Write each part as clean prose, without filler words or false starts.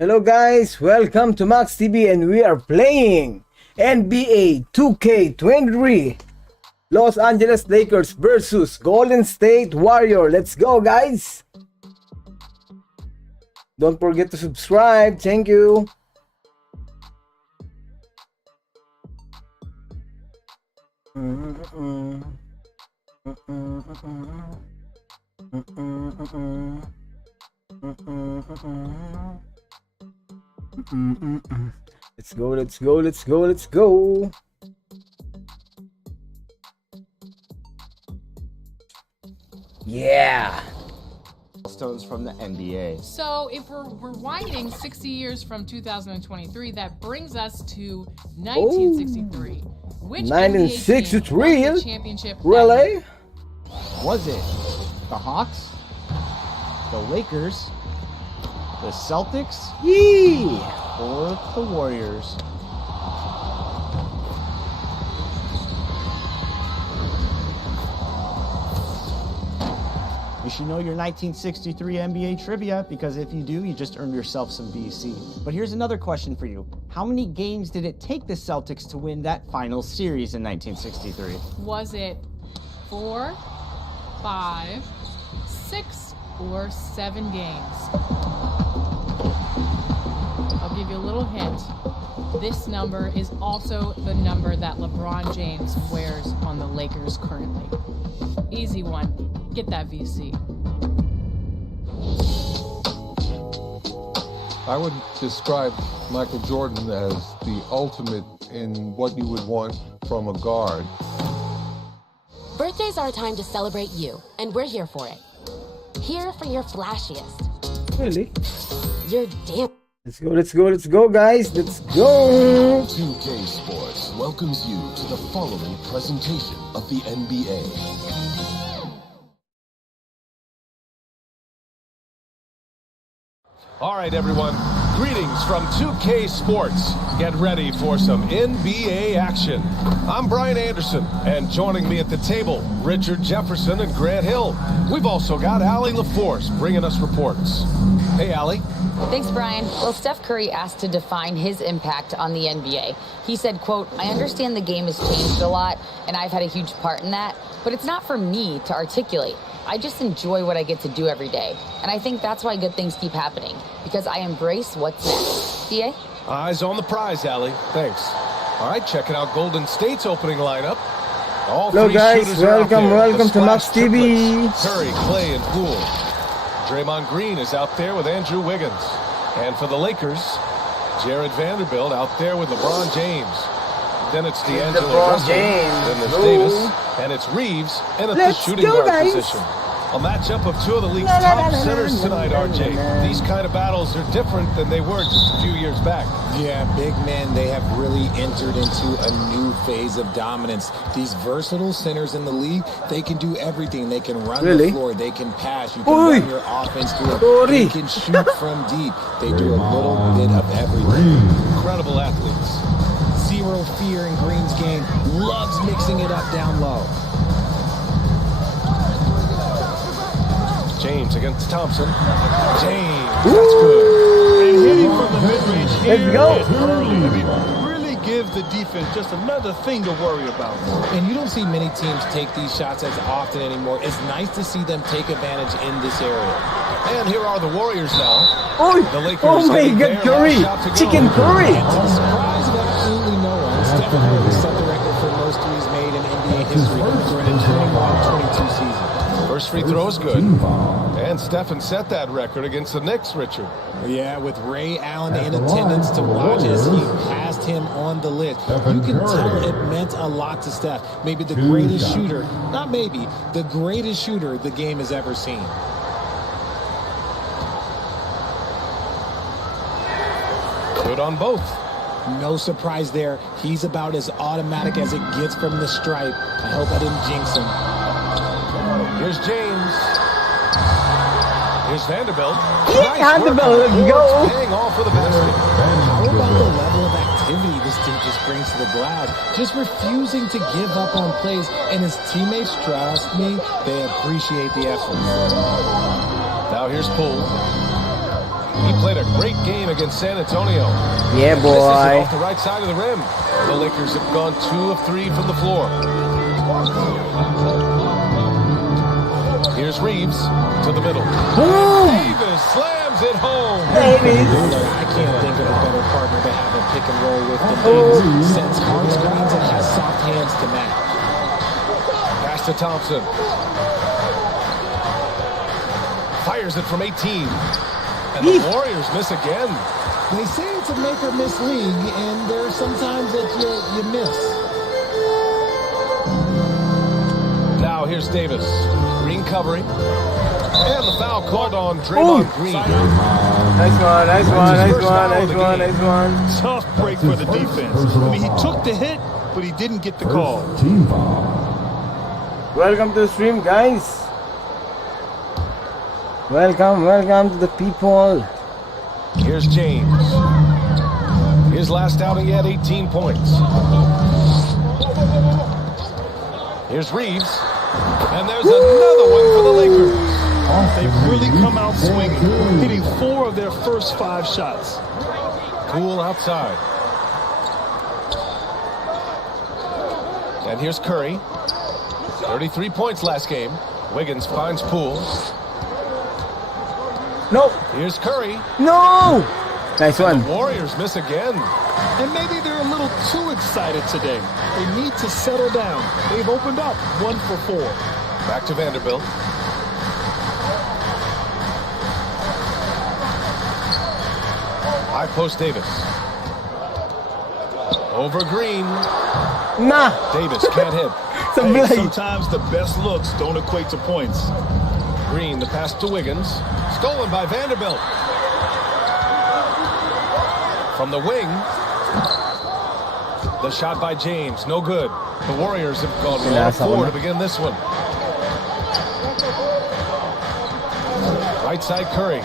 Hello guys, welcome to MaxTV and we are playing NBA 2K23 Los Angeles Lakers versus Golden State Warrior. Let's go guys! Don't forget to subscribe. Thank you. Let's go, let's go, let's go, let's go. Yeah. Milestones from the NBA. So if we're rewinding 60 years from 2023, that brings us to 1963. Which 1963? NBA team won the championship? Really? Was it the Hawks, the Lakers, the Celtics, Yee. or the Warriors? You should know your 1963 NBA trivia, because if you do, you just earned yourself some BC. But here's another question for you. How many games did it take the Celtics to win that final series in 1963? Was it 4, 5, 6, or 7 games? I'll give you a little hint. This number is also the number that LeBron James wears on the Lakers currently. Easy one. Get that VC. I would describe Michael Jordan as the ultimate in what you would want from a guard. Birthdays are a time to celebrate you, and we're here for it. Here for your flashiest. Really? Your damn. Let's go, let's go, let's go guys. Let's go. 2K Sports welcomes you to the following presentation of the NBA. All right, everyone. Greetings from 2K Sports. Get ready for some NBA action. I'm Brian Anderson, and joining me at the table, Richard Jefferson and Grant Hill. We've also got Allie LaForce bringing us reports. Hey, Allie. Thanks, Brian. Well, Steph Curry asked to define his impact on the NBA. He said, quote, "I understand the game has changed a lot, and I've had a huge part in that, but it's not for me to articulate. I just enjoy what I get to do every day. And I think that's why good things keep happening, because I embrace what's next." DA? Eyes on the prize, Allie. Thanks. All right, checking out Golden State's opening lineup. All Hello three guys, shooters are out welcome, there. welcome The to Splash MaxTV. triplets, Curry, Clay, and Poole. Draymond Green is out there with Andrew Wiggins. And for the Lakers, Jared Vanderbilt out there with LeBron James. Then it's D'Angelo LeBron Russell. James. Then there's Ooh. Davis. And it's Reeves in at the Let's shooting go, guard guys. position. A matchup of two of the league's top centers tonight, RJ. These kind of battles are different than they were just a few years back. Yeah, big men, they have really entered into a new phase of dominance. These versatile centers in the league, they can do everything. They can run the floor, they can pass, you can run your offense through it, they can shoot from deep. They do a little bit of everything. Incredible athletes. Zero fear in Green's game, loves mixing it up down low. James against Thompson. James, that's good. And hitting from the mid-range here Let's go. and early. I mean, really gives the defense just another thing to worry about. And you don't see many teams take these shots as often anymore. It's nice to see them take advantage in this area. And here are the Warriors now. Oh, The Lakers oh my heading god, there, curry! last shot to go. Chicken curry! And to the surprise of absolutely no one, Steph Curry set the record for most threes made in NBA history during a 21-22 season. First free throw is good. And Stephen set that record against the Knicks, Richard. Yeah, with Ray Allen in attendance to watch as he passed him on the list. You can tell it meant a lot to Steph. Maybe the greatest shooter, not maybe, the greatest shooter the game has ever seen. Good on both. No surprise there. He's about as automatic as it gets from the stripe. I hope I didn't jinx him. Here's James. Here's Vanderbilt. Yeah, Vanderbilt, let's go. Paying off for the basket. How about the level of activity this dude just brings to the glass? Just refusing to give up on plays, and his teammates, trust me, they appreciate the effort. Now here's Poole. He plays played a great game against San Antonio. Yeah, This is boy. off the right side of the rim. The Lakers have gone 2 of 3 from the floor. Here's Reeves to the middle. Davis slams it home. I can't think of a better partner to have a pick and roll with than Davis. Sends hard screens and has soft hands to match. Pass to Thompson. Fires it from 18. And the Warriors miss again. They say it's a make or miss league, and there are sometimes that you miss. Now here's Davis. Green covering. And the foul called on Draymond Green. Nice one, nice one, nice one, nice one, nice one. Tough break for the defense. I mean, he took the hit, but he didn't get the call. Welcome to the stream, guys. Welcome, welcome to the people. Here's James. His last outing, he had 18 points. Here's Reeves. And there's another one for the Lakers. They've really come out swinging, hitting 4 of their first 5 shots. Poole outside. And here's Curry. 33 points last game. Wiggins finds Poole. No. Here's Curry. No. Nice one. The Warriors miss again. And maybe they're a little too excited today. They need to settle down. They've opened up 1 for 4. Back to Vanderbilt. High post Davis. Over Green. Nah. Davis can't hit. Hey, sometimes the best looks don't equate to points. Green, the pass to Wiggins. Stolen by Vanderbilt. From the wing. The shot by James, no good. The Warriors have gone 1-4 to begin this one. Right side Curry.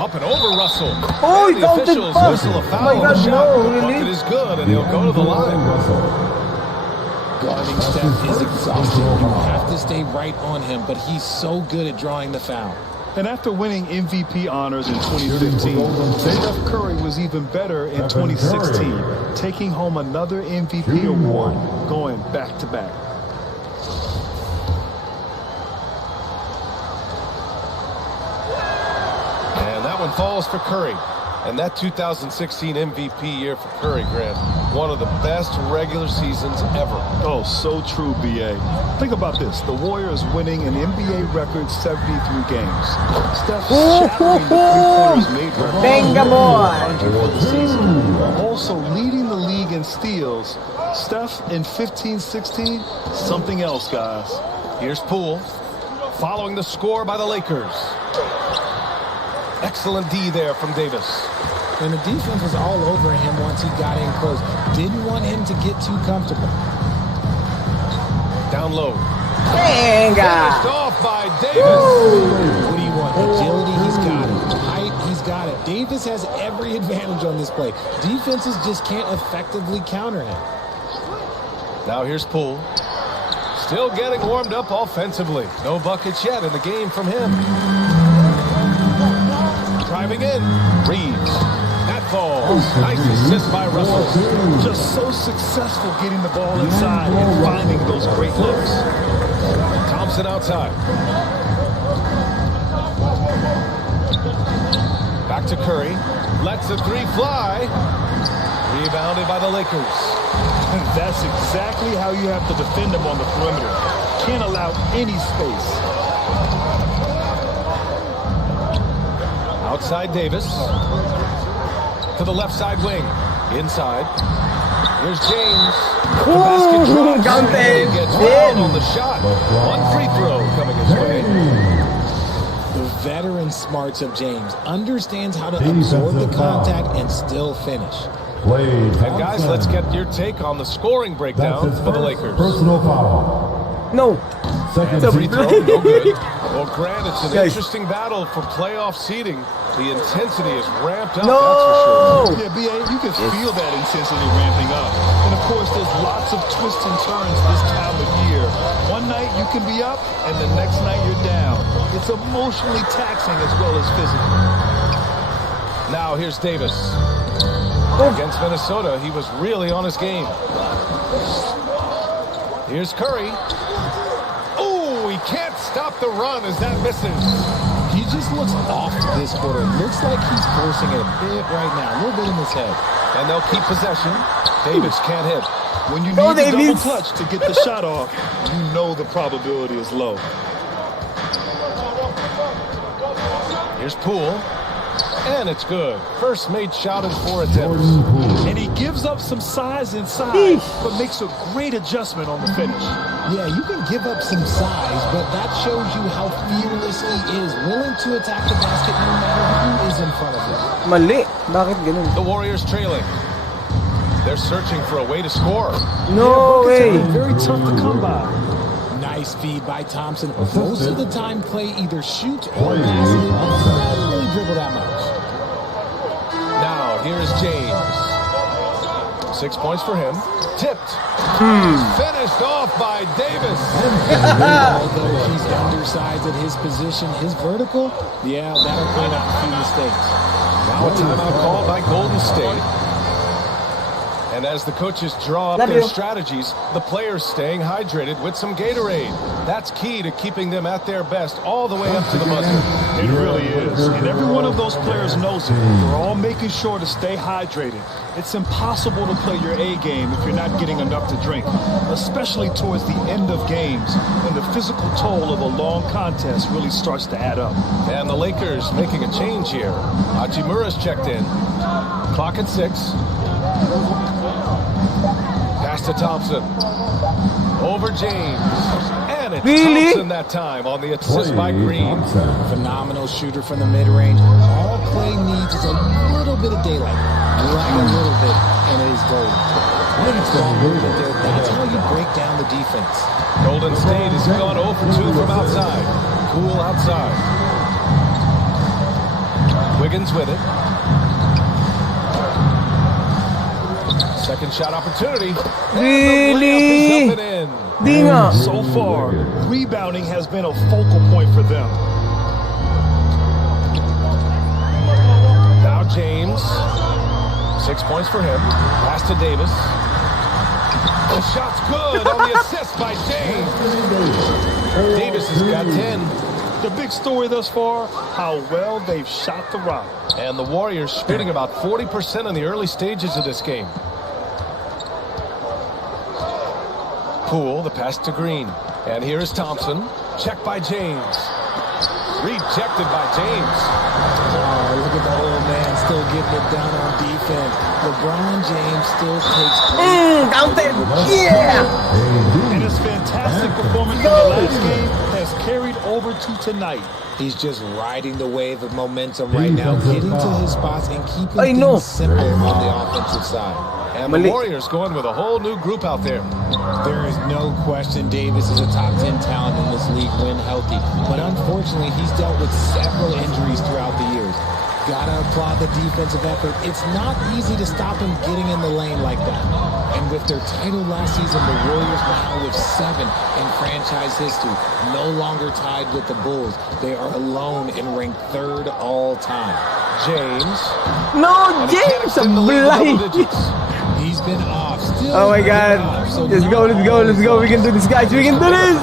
Up and over Russell. Oh, and the officials whistle a foul on the shot. The bucket is good, and he'll go to the line. Guarding Steph is exhausting. You have to stay right on him, but he's so good at drawing the foul. And after winning MVP honors in 2015, Steph Curry was even better in 2016, taking home another MVP award, going back-to-back. And that one falls for Curry. And that 2016 MVP year for Curry, Grant, one of the best regular seasons ever. Oh, so true, B.A. Think about this. The Warriors winning an NBA record 73 games. Steph shattering the three-pointers made record. Venga, boy. For the season. Also leading the league in steals. Steph in 15-16, something else, guys. Here's Poole, following the score by the Lakers. Excellent D there from Davis. And the defense was all over him once he got in close. Didn't want him to get too comfortable. Down low. Venga. Finished off by Davis. What do you want? Agility, he's got it. Height, he's got it. Davis has every advantage on this play. Defenses just can't effectively counter him. Now here's Poole. Still getting warmed up offensively. No buckets yet in the game from him. Driving in. Reeves. That falls. Nice assist by Russell. Just so successful getting the ball inside and finding those great looks. Thompson outside. Back to Curry. Lets the three fly. Rebounded by the Lakers. And that's exactly how you have to defend them on the perimeter. Can't allow any space. Outside Davis. To the left side wing. Inside. Here's James. The basket drops. He gets fouled on the shot. One free throw coming his way. The veteran smarts of James understands how to absorb the contact and still finish. And guys, let's get your take on the scoring breakdown for the Lakers. Personal foul. No. Second Free throw, no good. Well, Grant, it's an interesting battle for playoff seeding. The intensity is ramped up, that's for sure. Yeah, B.A., you can feel that intensity ramping up. And, of course, there's lots of twists and turns this time of year. One night you can be up, and the next night you're down. It's emotionally taxing as well as physical. Now here's Davis. Against Minnesota, he was really on his game. Here's Curry. Oh, he can't stop the run as that misses. He just looks off this quarter. Looks like he's forcing it a bit right now. A little bit in his head. And they'll keep possession. Davis can't hit. When you need the double clutch to get the shot off, you know the probability is low. Here's Poole. And it's good. First made shot in 4 attempts. And he gives up some size inside, but makes a great adjustment on the finish. Yeah, you can give up some size, but that shows you how fearless he is, willing to attack the basket no matter who is in front of him. Mali. Bakit ganun? The Warriors trailing. They're searching for a way to score. No way. Very tough to come by. Nice feed by Thompson. Most of the time, Clay either shoots or passes it, but doesn't really dribble that much. Now, here's James. 6 points for him. Tipped. Finished off by Davis. Although he's undersized at his position, his vertical, yeah, that'll clean up a few mistakes. Now a timeout called by Golden State. And as the coaches draw up their strategies, the players staying hydrated with some Gatorade. That's key to keeping them at their best all the way up to the buzzer. It really is. And every one of those players knows it. They're all making sure to stay hydrated. It's impossible to play your A game if you're not getting enough to drink, especially towards the end of games when the physical toll of a long contest really starts to add up. And the Lakers making a change here. Hachimura's checked in. Clock at 6. Pass to Thompson. Over James. And it's Thompson that time on the assist by Green. Phenomenal shooter from the mid-range. All Clay needs is a little bit of daylight. Right a little bit, and it is gold. That's how you break down the defense. Golden State has gone 0 for 2 from outside. Cool outside. Wiggins with it. Second shot opportunity. Really? So far, rebounding has been a focal point for them. Now James. 6 points for him. Pass to Davis. The shot's good on the assist by James. Davis has got 10. The big story thus far, how well they've shot the rock. And the Warriors shooting about 40% in the early stages of this game. Poole, the pass to Green. And here is Thompson. Checked by James. Rejected by James. Oh, look at the old man still getting it done on defense. LeBron James still takes counted. Yeah. And his fantastic performance in the last game has carried over to tonight. He's just riding the wave of momentum right now, getting to his spots and keeping things simple on the offensive side. And the Warriors going with a whole new group out there. There is no question Davis is a top 10 talent in this league when healthy. But unfortunately, he's dealt with several injuries throughout the years. Gotta applaud the defensive effort. It's not easy to stop him getting in the lane like that. And with their title last season, the Warriors now with 7 in franchise history, no longer tied with the Bulls. They are alone and ranked 3rd all time. James. No, James, I'm blind. He's been off. Still oh my God. Let's go, let's go, let's go. We can do this, guys. We can do this.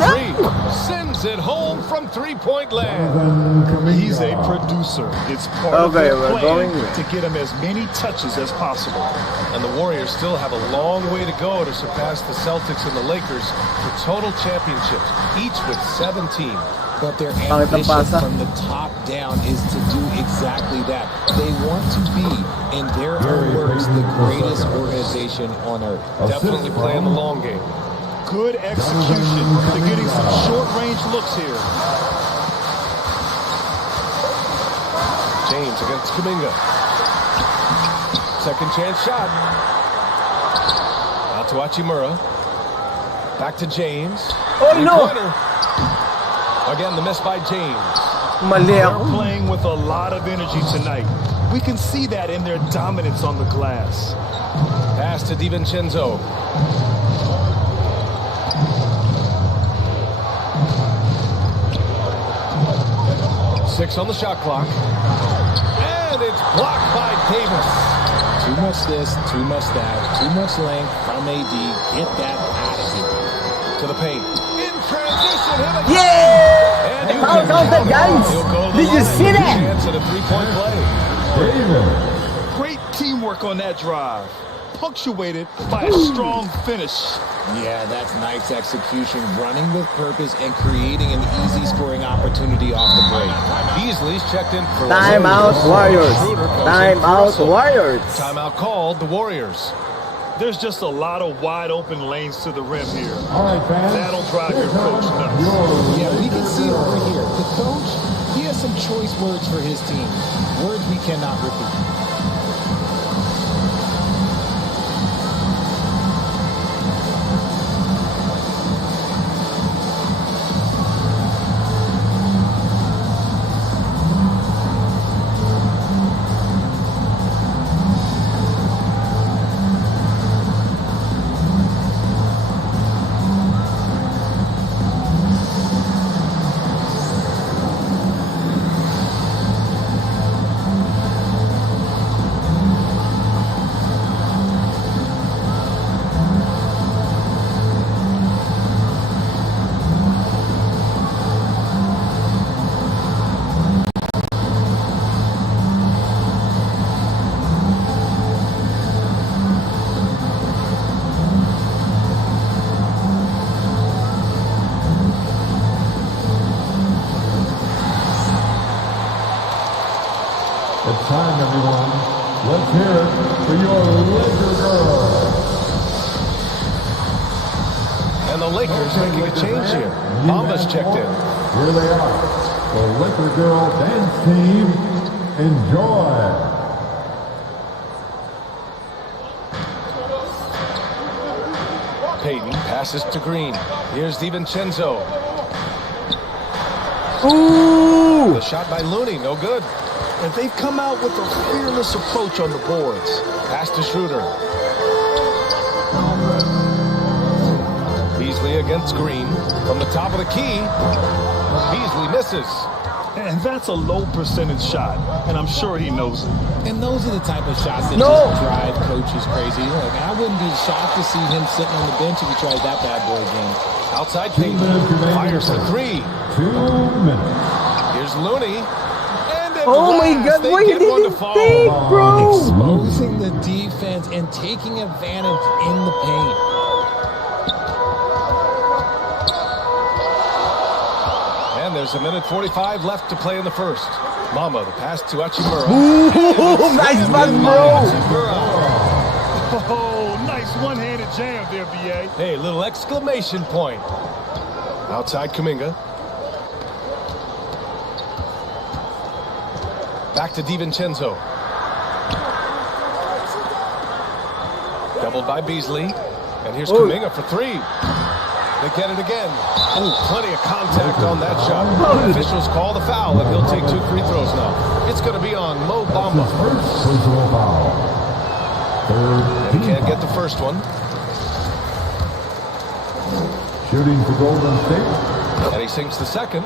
Sends it home from three-point land. He's a producer. It's part of their plan to get him as many touches as possible. And the Warriors still have a long way to go to surpass the Celtics and the Lakers for total championships, each with 17. But their ambition from the top down is to do exactly that. They want to be, in their own words, the greatest organization on earth. Definitely playing the long game. Good execution. They're getting some short-range looks here. James against Kuminga. Second chance shot. Out to Hachimura. Back to James. Oh, no. Again, the miss by James. They're playing with a lot of energy tonight. We can see that in their dominance on the glass. Pass to DiVincenzo. Six on the shot clock. And it's blocked by Davis. Too much this, too much that, too much length from AD. Get that out of here. To the paint. In transition. Yeah! And you Foul can counted, count guys. He'll go to the Did you line see with a that? chance at a three-point play. Great teamwork on that drive, punctuated by a strong finish. Yeah, that's nice execution, running with purpose and creating an easy scoring opportunity off the break. Beasley's checked in for Timeout Warriors. Schroeder comes in for Timeout Russell. Warriors. Timeout called the Warriors. There's just a lot of wide open lanes to the rim here. All right, fans. That'll drive your coach nuts. Yeah, we can see it over here. The coach, he has some choice words for his team. Words we cannot repeat. It's time, everyone. Let's hear it for your Laker girls. And the Lakers making a change here. Mamba's checked in. Here they are. The Laker girl dance team. Enjoy. Peyton passes to Green. Here's DiVincenzo. Ooh! The shot by Looney, no good. And they've come out with a fearless approach on the boards. Pass to Schroeder. Beasley against Green. From the top of the key. Beasley misses. And that's a low percentage shot, and I'm sure he knows it. And those are the type of shots that just drive coaches crazy. Look, I wouldn't be shocked to see him sitting on the bench if he tried that bad boy again. Outside Peyton. Fires for three. 2 minutes. Here's Looney. Oh my God, why you didn't take, bro? Exposing the defense and taking advantage in the paint. And there's a minute 45 left to play in the first. Mama, the pass to Hachimura. Ooh, nice pass, bro. Oh, nice one-handed jam there, BA. Hey, little exclamation point. Outside Kuminga. Back to DiVincenzo. Doubled by Beasley. And here's Kuminga for three. They get it again. Oh, plenty of contact on that shot. Officials call the foul, and he'll take 2 free throws now. It's going to be on Mo Bamba. Personal foul. And he can't get the first one. Shooting for Golden State. And he sinks the second.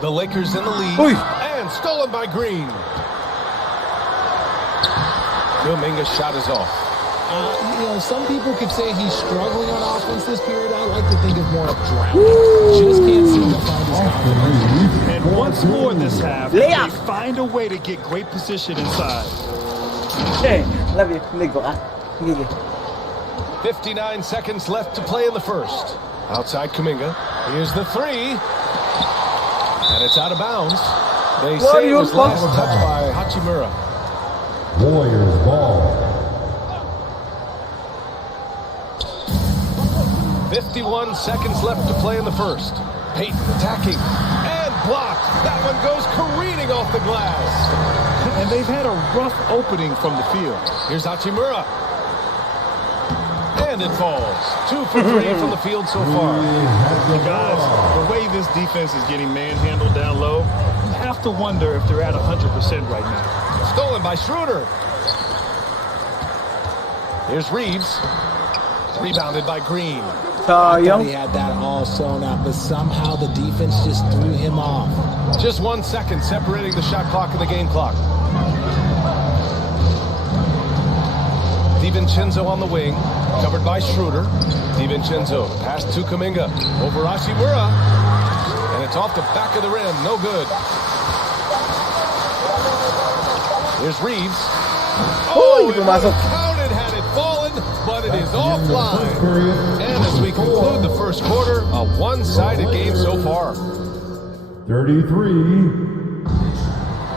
The Lakers in the lead. Oy. And stolen by Green. Kuminga's shot is off. You know, some people could say he's struggling on offense this period. I like to think of more of drowning. Just can't seem to find his confidence. And once more this half, Layup. they find a way to get great position inside. Hey, love you. Let go, 59 seconds left to play in the first. Outside Kuminga. Here's the three. And it's out of bounds. They say it was last touched by Hachimura. Warriors ball. 51 seconds left to play in the first. Peyton attacking and blocked. That one goes careening off the glass. And they've had a rough opening from the field. Here's Hachimura. And it falls. 2 for 3 from the field so far. Guys, the way this defense is getting manhandled down low, you have to wonder if they're at 100% right now. Stolen by Schroeder. Here's Reeves. Rebounded by Green. I thought he had that all sewn up, but somehow the defense just threw him off. Just 1 second separating the shot clock and the game clock. DiVincenzo on the wing, covered by Schroeder. DiVincenzo pass to Kuminga over Hachimura, and it's off the back of the rim. No good. Here's Reeves. Oh, it would have counted had it fallen, but it is offline. And as we conclude the first quarter, a one-sided game so far. 33,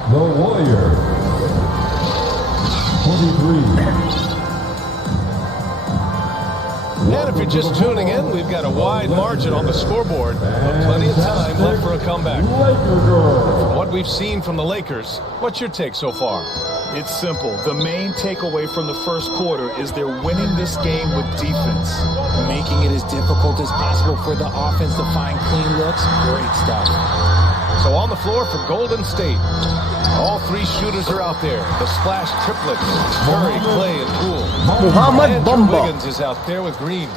the Warriors. 23. And if you're just tuning in, we've got a wide margin on the scoreboard, but plenty of time left for a comeback. From what we've seen from the Lakers, what's your take so far? It's simple. The main takeaway from the first quarter is they're winning this game with defense. Making it as difficult as possible for the offense to find clean looks. Great stuff. So on the floor for Golden State, all three shooters are out there. The splash triplets, Curry, Clay, and Poole. Andrew Wiggins is out there with Green.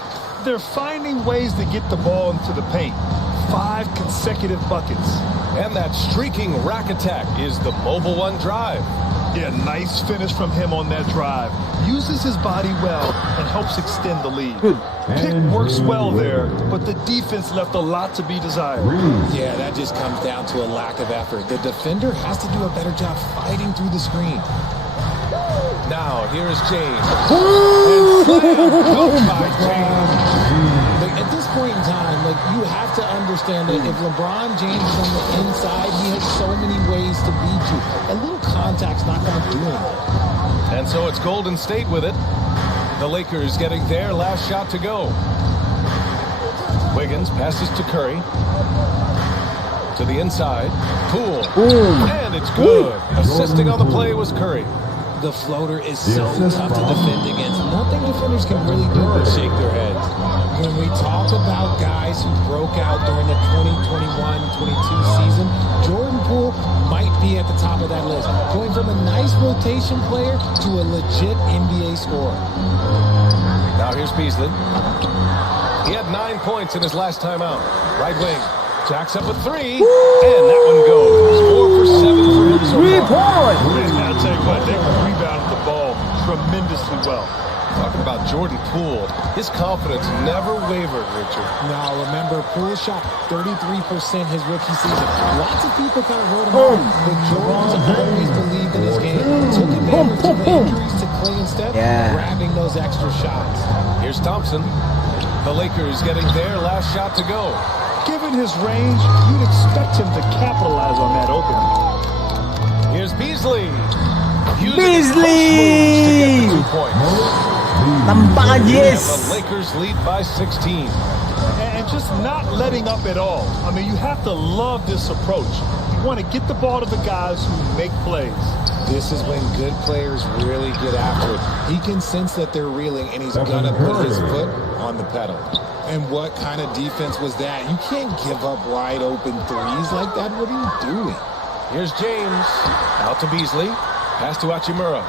They're finding ways to get the ball into the paint. 5 consecutive buckets. And that streaking rack attack is the mobile one drive. Yeah, nice finish from him on that drive. Uses his body well and helps extend the lead. Pick works well there, but the defense left a lot to be desired. Yeah, that just comes down to a lack of effort. The defender has to do a better job fighting through the screen. Now, here's James. And slam by James. At this point in time, you have to understand that if LeBron James is on the inside, he has so many ways to beat you. A little contact's not going to do anything. And so it's Golden State with it. The Lakers getting their last shot to go. Wiggins passes to Curry. To the inside. Poole. And it's good. Assisting on the play was Curry. The floater is so tough to defend against. Nothing defenders can really do but shake their heads. When we talk about guys who broke out during the 2021-22 season, Jordan Poole might be at the top of that list, going from a nice rotation player to a legit NBA scorer. Now here's Beasley. He had 9 points in his last time out. Right wing. Jacks up with 3, and that one goes. 4 for 7 for him so 3 far. points! I'll tell you what, they rebounded the ball tremendously well. Talking about Jordan Poole, his confidence never wavered, Richard. Now, remember, Poole shot 33% his rookie season. Lots of people kind of wrote him off, but Jordan's always believed in his game. Took advantage of the injuries to Clay instead, grabbing those extra shots. Here's Thompson. The Lakers getting their last shot to go. Given his range, you'd expect him to capitalize on that opening. Here's Beasley. Beasley! 2 points. Yes. The Lakers lead by 16. And just not letting up at all. I mean, you have to love this approach. You want to get the ball to the guys who make plays. This is when good players really get after it. He can sense that they're reeling, and he's going to put his foot on the pedal. And what kind of defense was that? You can't give up wide open threes like that. What are you doing? Here's James. Out to Beasley. Pass to Hachimura.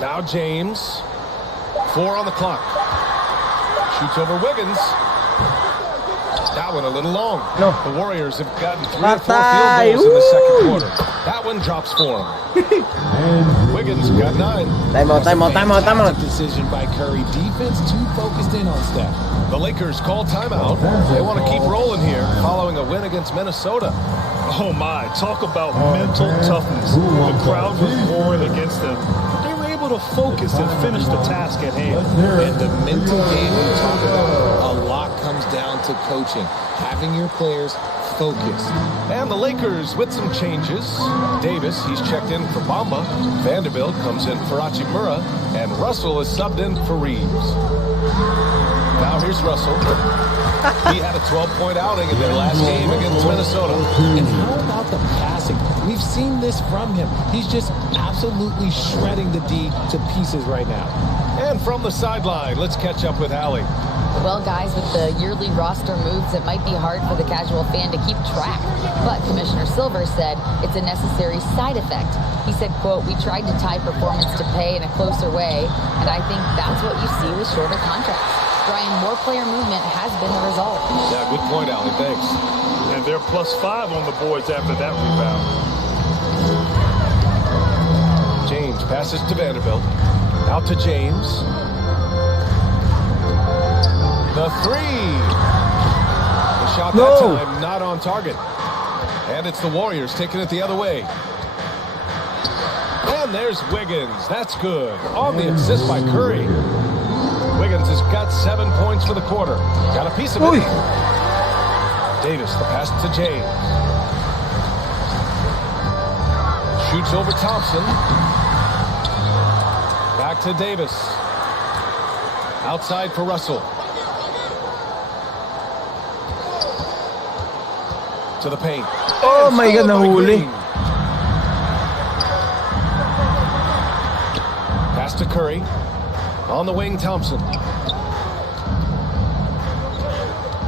Now James. 4 on the clock. Shoots over Wiggins. That one a little long. No. The Warriors have gotten 3 or 4 field goals in the second quarter. That one drops for him. Wiggins got 9. Time out. Decision by Curry. Defense too focused in on Steph. The Lakers call timeout. They want to keep rolling here following a win against Minnesota. Oh my, talk about mental toughness. The crowd was roaring against them. They were able to focus and finish the task at hand. And the mental game we talk about, a lot comes down to coaching. Having your players focused. And the Lakers with some changes. Davis, he's checked in for Bamba. Vanderbilt comes in for Hachimura. And Russell is subbed in for Reeves. Now here's Russell. He had a 12-point outing in their last game against Minnesota. And how about the passing? We've seen this from him. He's just absolutely shredding the D to pieces right now. And from the sideline, let's catch up with Allie. Well, guys, with the yearly roster moves, it might be hard for the casual fan to keep track. But Commissioner Silver said it's a necessary side effect. He said, quote, we tried to tie performance to pay in a closer way, and I think that's what you see with shorter contracts. Brian, more player movement has been the result. Yeah, good point, Allie. Thanks. And they're +5 on the boards after that rebound. James passes to Vanderbilt. Out to James. The three. The shot that time not on target. And it's the Warriors taking it the other way. And there's Wiggins. That's good. On the assist by Curry. Wiggins has got 7 points for the quarter. Got a piece of it. Davis, the pass to James. Shoots over Thompson. Back to Davis. Outside for Russell. To the paint. Oh my God, nahuli. Pass to Curry. On the wing, Thompson.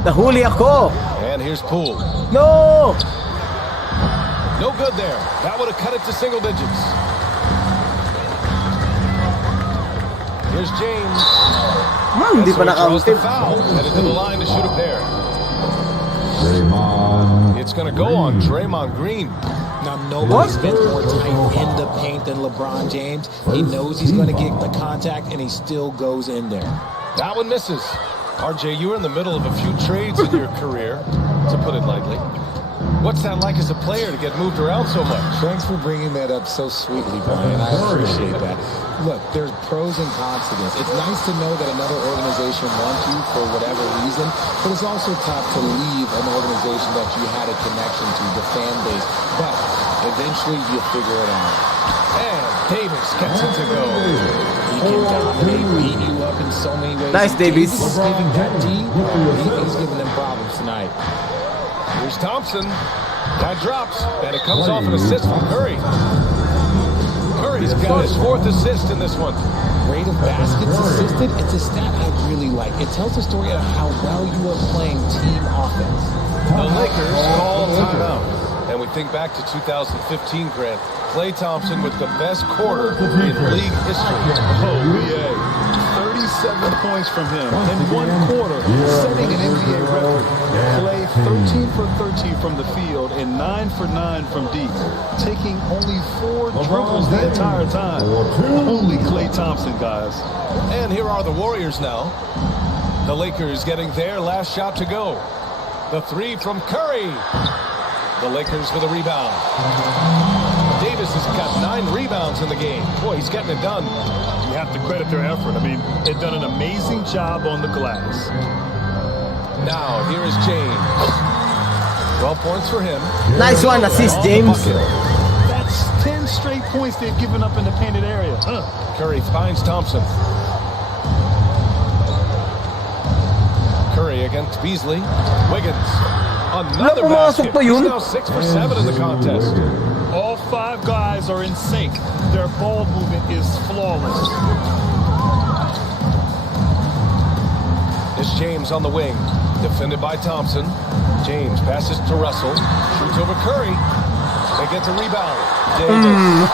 Nahuli ako. And here's Poole. No! No good there. That would have cut it to single digits. Here's James. Hindi pa the foul. Headed to the line to shoot a pair. It's going to go on Draymond Green. Now, nobody spent more time in the paint than LeBron James. He knows he's going to get the contact, and he still goes in there. That one misses. RJ, you were in the middle of a few trades in your career, to put it lightly. What's that like as a player to get moved around so much? Thanks for bringing that up so sweetly, Brian. I appreciate that. Look, there's pros and cons to this. It's nice to know that another organization wants you for whatever reason, but it's also tough to leave an organization that you had a connection to, the fan base. But eventually you figure it out. And Davis gets it to go. He can dominate, beat you up in so many ways. Nice, Davis. He's giving them problems tonight. Here's Thompson. That drops, and it comes off an assist from Curry. Curry's got his 4th assist in this one. Rate of baskets assisted, it's a stat I really like. It tells the story of how well you are playing team offense. The Lakers call timeout. And we think back to 2015, Grant. Klay Thompson with the best quarter in league history. Oh, yeah. 37 points from him in one quarter, setting an NBA record. Klay 13 for 13 from the field and 9 for 9 from deep, taking only 4 dribbles the entire time. Only Klay Thompson, guys. And here are the Warriors now. The Lakers getting their last shot to go. The three from Curry. The Lakers with a rebound. Davis has got 9 rebounds in the game. Boy, he's getting it done. You have to credit their effort. I mean, they've done an amazing job on the glass. Now, here is James. 12 points for him. Nice one, assist, James. That's 10 straight points they've given up in the painted area. Curry finds Thompson. Curry against Beasley. Wiggins. Another basket. He's now 6 for 7 in the contest. All 5 guys are in sync. Their ball movement is flawless. It's James on the wing. Defended by Thompson. James passes to Russell. Shoots over Curry. They get the rebound. Davis.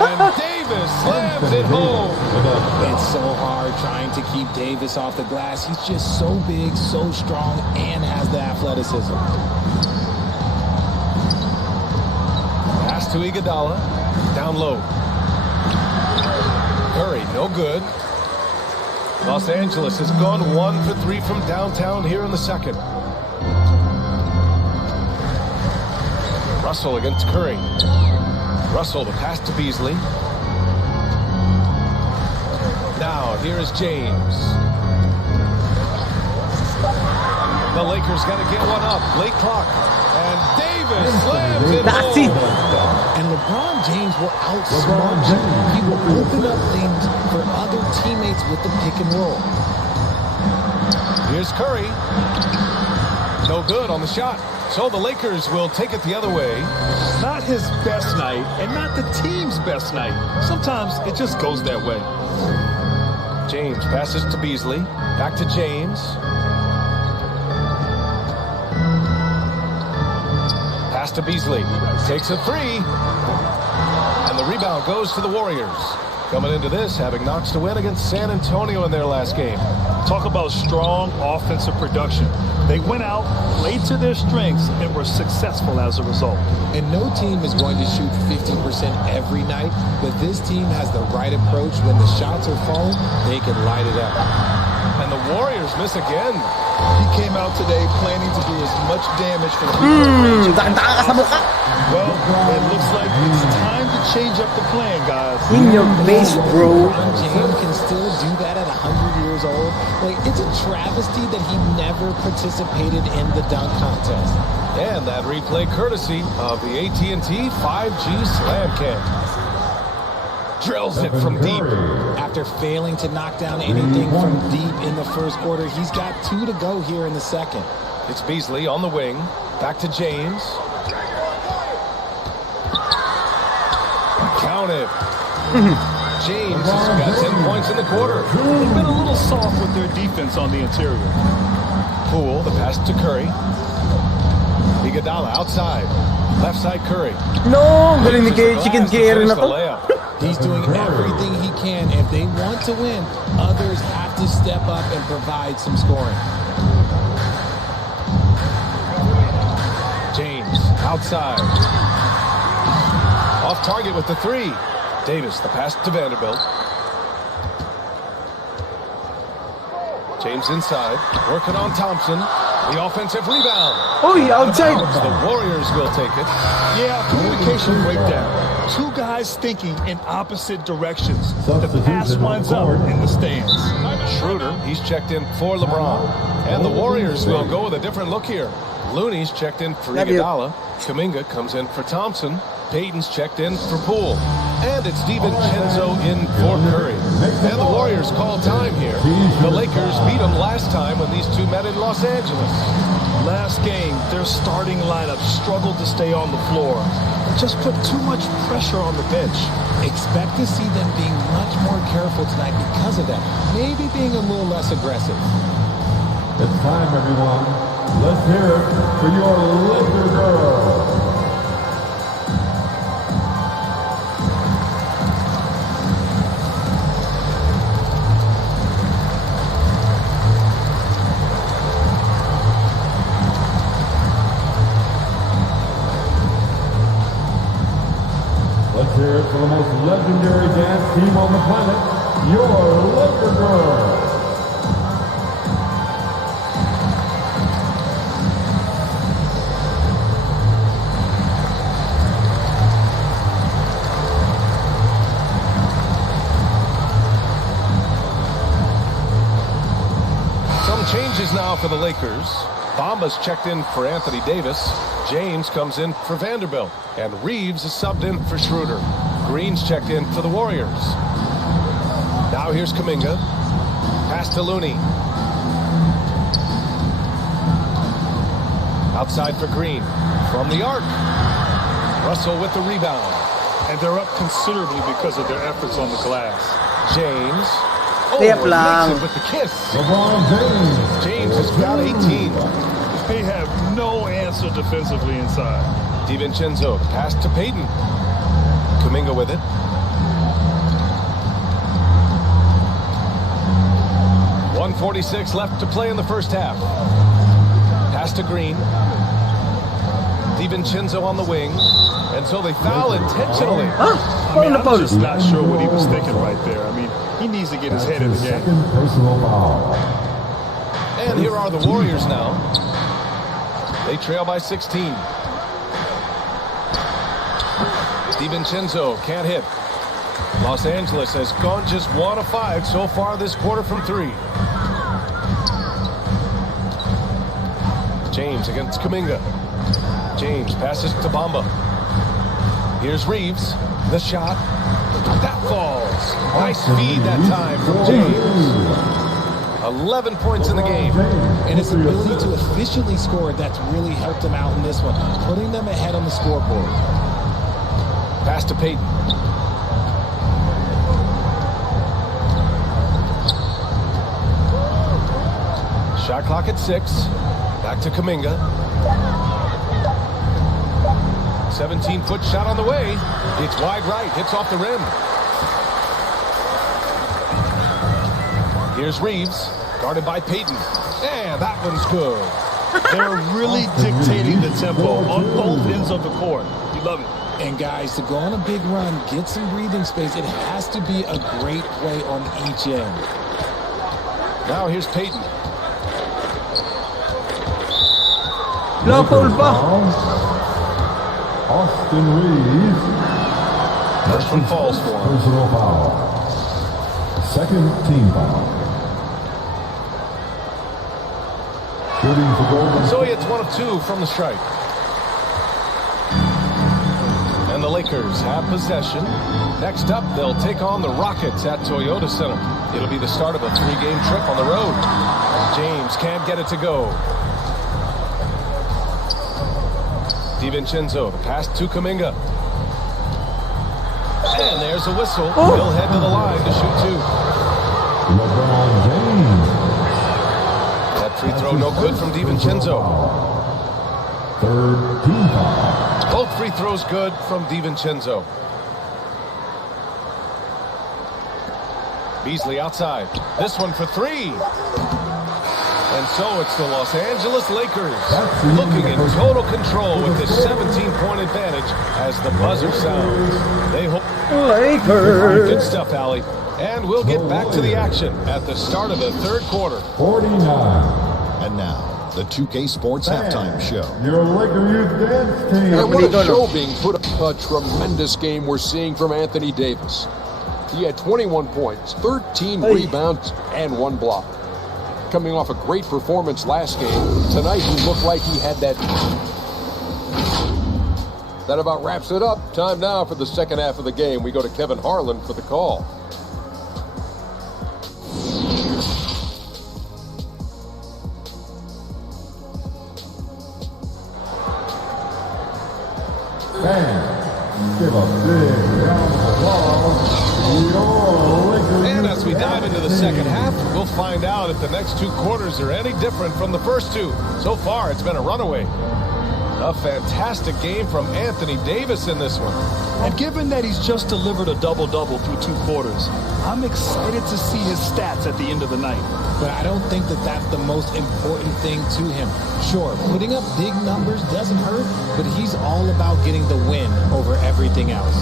And Davis slams it home. It's so hard trying to keep Davis off the glass. He's just so big, so strong, and has the athleticism. Pass to Iguodala. Down low. Curry, no good. Los Angeles has gone 1 for 3 from downtown here in the second. Russell against Curry. Russell, the pass to Beasley. Now, here is James. The Lakers got to get one up. Late clock. And Davis slams it home. And LeBron James will outsmart you. He will open up things for other teammates with the pick and roll. Here's Curry. No good on the shot. So the Lakers will take it the other way. Not his best night, and not the team's best night. Sometimes it just goes that way. James passes to Beasley. Back to James. Pass to Beasley. Takes a three. And the rebound goes to the Warriors. Coming into this, having Knox to win against San Antonio in their last game. Talk about strong offensive production. They went out, played to their strengths, and were successful as a result. And no team is going to shoot 50% every night, but this team has the right approach. When the shots are falling, they can light it up. And the Warriors miss again. He came out today planning to do as much damage from Well, it looks like it's time to change up the plan, guys. In your face, bro. James can still do that at 100 years old. Like, it's a travesty that he never participated in the dunk contest. And that replay courtesy of the AT&T 5G Slam Cam. Drills it from deep. After failing to knock down anything from deep in the first quarter, he's got 2 to go here in the second. It's Beasley on the wing. Back to James. Counted. James has got 10 points in the quarter. They've been a little soft with their defense on the interior. Poole, the pass to Curry. Iguodala outside. Left side Curry. No, galing ni Kay Chicken Carry na to. He's doing everything he can. If they want to win, others have to step up and provide some scoring. James outside. Off target with the three. Davis, the pass to Vanderbilt. James inside, working on Thompson. The offensive rebound. Oh, outside. The Warriors will take it. Yeah, communication breakdown. 2 guys thinking in opposite directions. The pass winds up in the stands. Schroeder, he's checked in for LeBron. And the Warriors will go with a different look here. Looney's checked in for Iguodala. Kuminga comes in for Thompson. Payton's checked in for Poole. And it's DiVincenzo in for Curry. And the Warriors call time here. The Lakers beat them last time when these two met in Los Angeles. Last game, their starting lineup struggled to stay on the floor. Just put too much pressure on the bench. Expect to see them being much more careful tonight because of that. Maybe being a little less aggressive. It's time, everyone. Let's hear it for your Laker girl. Let's hear it for the most legendary dance team on the planet, your Laker girl. Some changes now for the Lakers. Bamba's checked in for Anthony Davis. James comes in for Vanderbilt. And Reeves is subbed in for Schroeder. Green's checked in for the Warriors. Now here's Kuminga. Pass to Looney. Outside for Green. From the arc. Russell with the rebound. And they're up considerably because of their efforts on the glass. James. Step and lang. makes it with the kiss. LeBron James. James has got 18. They have no answer defensively inside. DiVincenzo, pass to Payton. Kuminga with it. .146 left to play in the first half. Pass to Green. DiVincenzo on the wing. And so they foul intentionally. I'm just not sure what he was thinking right there. I mean, he needs to get his head in the game. Second personal foul. And here are the Warriors now. They trail by 16. DiVincenzo can't hit. Los Angeles has gone just 1 of 5 so far this quarter from 3. James against Kuminga. James passes to Bamba. Here's Reeves. The shot. That falls. Nice feed that time from James. 11 points in the game. And his ability to efficiently score, that's really helped him out in this one, putting them ahead on the scoreboard. Pass to Payton. Shot clock at 6. Back to Kuminga. 17-foot shot on the way. It's wide right. Hits off the rim. Here's Reeves. Guarded by Payton. And that one's good. They're really dictating the tempo on both ends of the court. You love it. And guys, to go on a big run, get some breathing space, it has to be a great play on each end. Now here's Payton. No foul pa. Austin Reeves. First one falls for him. Personal foul. Second team foul. Shooting for Golden. So it's 1 of 2 from the stripe. And the Lakers have possession. Next up, they'll take on the Rockets at Toyota Center. It'll be the start of a 3-game trip on the road. James can't get it to go. DiVincenzo, the pass to Kuminga. And there's a whistle. He'll head to the line to shoot 2. LeBron James. That free throw no good from DiVincenzo. Third team foul. Both free throws good from DiVincenzo. Beasley outside. This one for 3. And so it's the Los Angeles Lakers looking in total control with this 17-point advantage as the buzzer sounds. They hope. Lakers. Good stuff, Allie. And we'll get back to the action at the start of the third quarter. 49. And now, the 2K Sports Halftime Show. Your Laker Youth Dance Team. And what a show being put up. A tremendous game we're seeing from Anthony Davis. He had 21 points, 13 rebounds, and 1 block. Coming off a great performance last game, tonight he looked like he had that. That about wraps it up. Time now for the second half of the game. We go to Kevin Harlan for the call. Give a big round of applause. And as we dive into the second half, we'll find out if the next 2 quarters are any different from the first 2. So far, it's been a runaway. A fantastic game from Anthony Davis in this one. And given that he's just delivered a double-double through 2 quarters, I'm excited to see his stats at the end of the night. But I don't think that that's the most important thing to him. Sure, putting up big numbers doesn't hurt, but he's all about getting the win over everything else.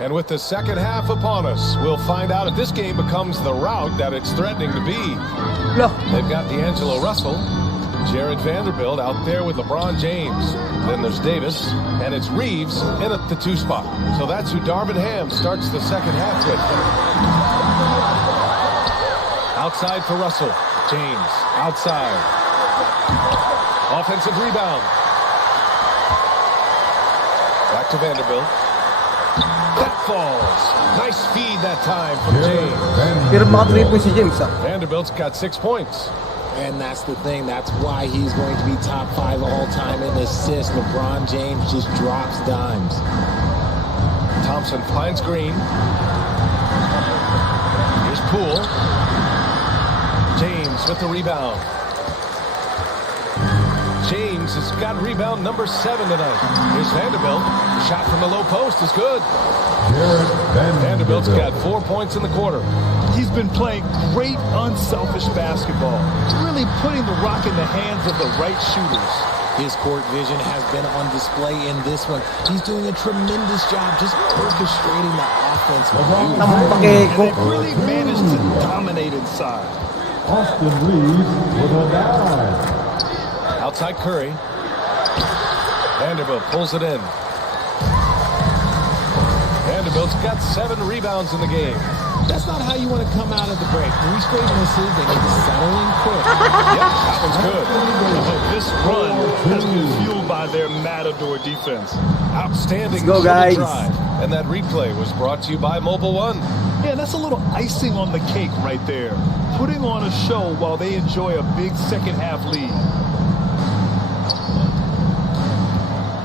And with the second half upon us, we'll find out if this game becomes the rout that it's threatening to be. No. They've got D'Angelo Russell, Jared Vanderbilt out there with LeBron James. Then there's Davis, and it's Reeves in at the 2 spot. So that's who Darvin Ham starts the second half with. Outside for Russell. James outside. Offensive rebound. Back to Vanderbilt. That falls. Nice feed that time from James. Vanderbilt's got 6 points. And that's the thing. That's why he's going to be top 5 all time in assists. LeBron James just drops dimes. Thompson finds Green. Here's Poole. James with the rebound. James has got rebound number 7 tonight. Here's Vanderbilt. Shot from the low post is good. Vanderbilt's got 4 points in the quarter. He's been playing great, unselfish basketball, really putting the rock in the hands of the right shooters. His court vision has been on display in this one. He's doing a tremendous job just orchestrating the offense. And they really managed to dominate inside. Austin Reeves with a dive. Outside Curry. Vanderbilt pulls it in. Vanderbilt's got 7 rebounds in the game. That's not how you want to come out of the break. 3 straight misses, they need to settle in quick. Yep, that one's good. This run has been fueled by their Matador defense. Outstanding. Let's go, guys. Drive. And that replay was brought to you by Mobile One. Yeah, that's a little icing on the cake right there. Putting on a show while they enjoy a big second half lead.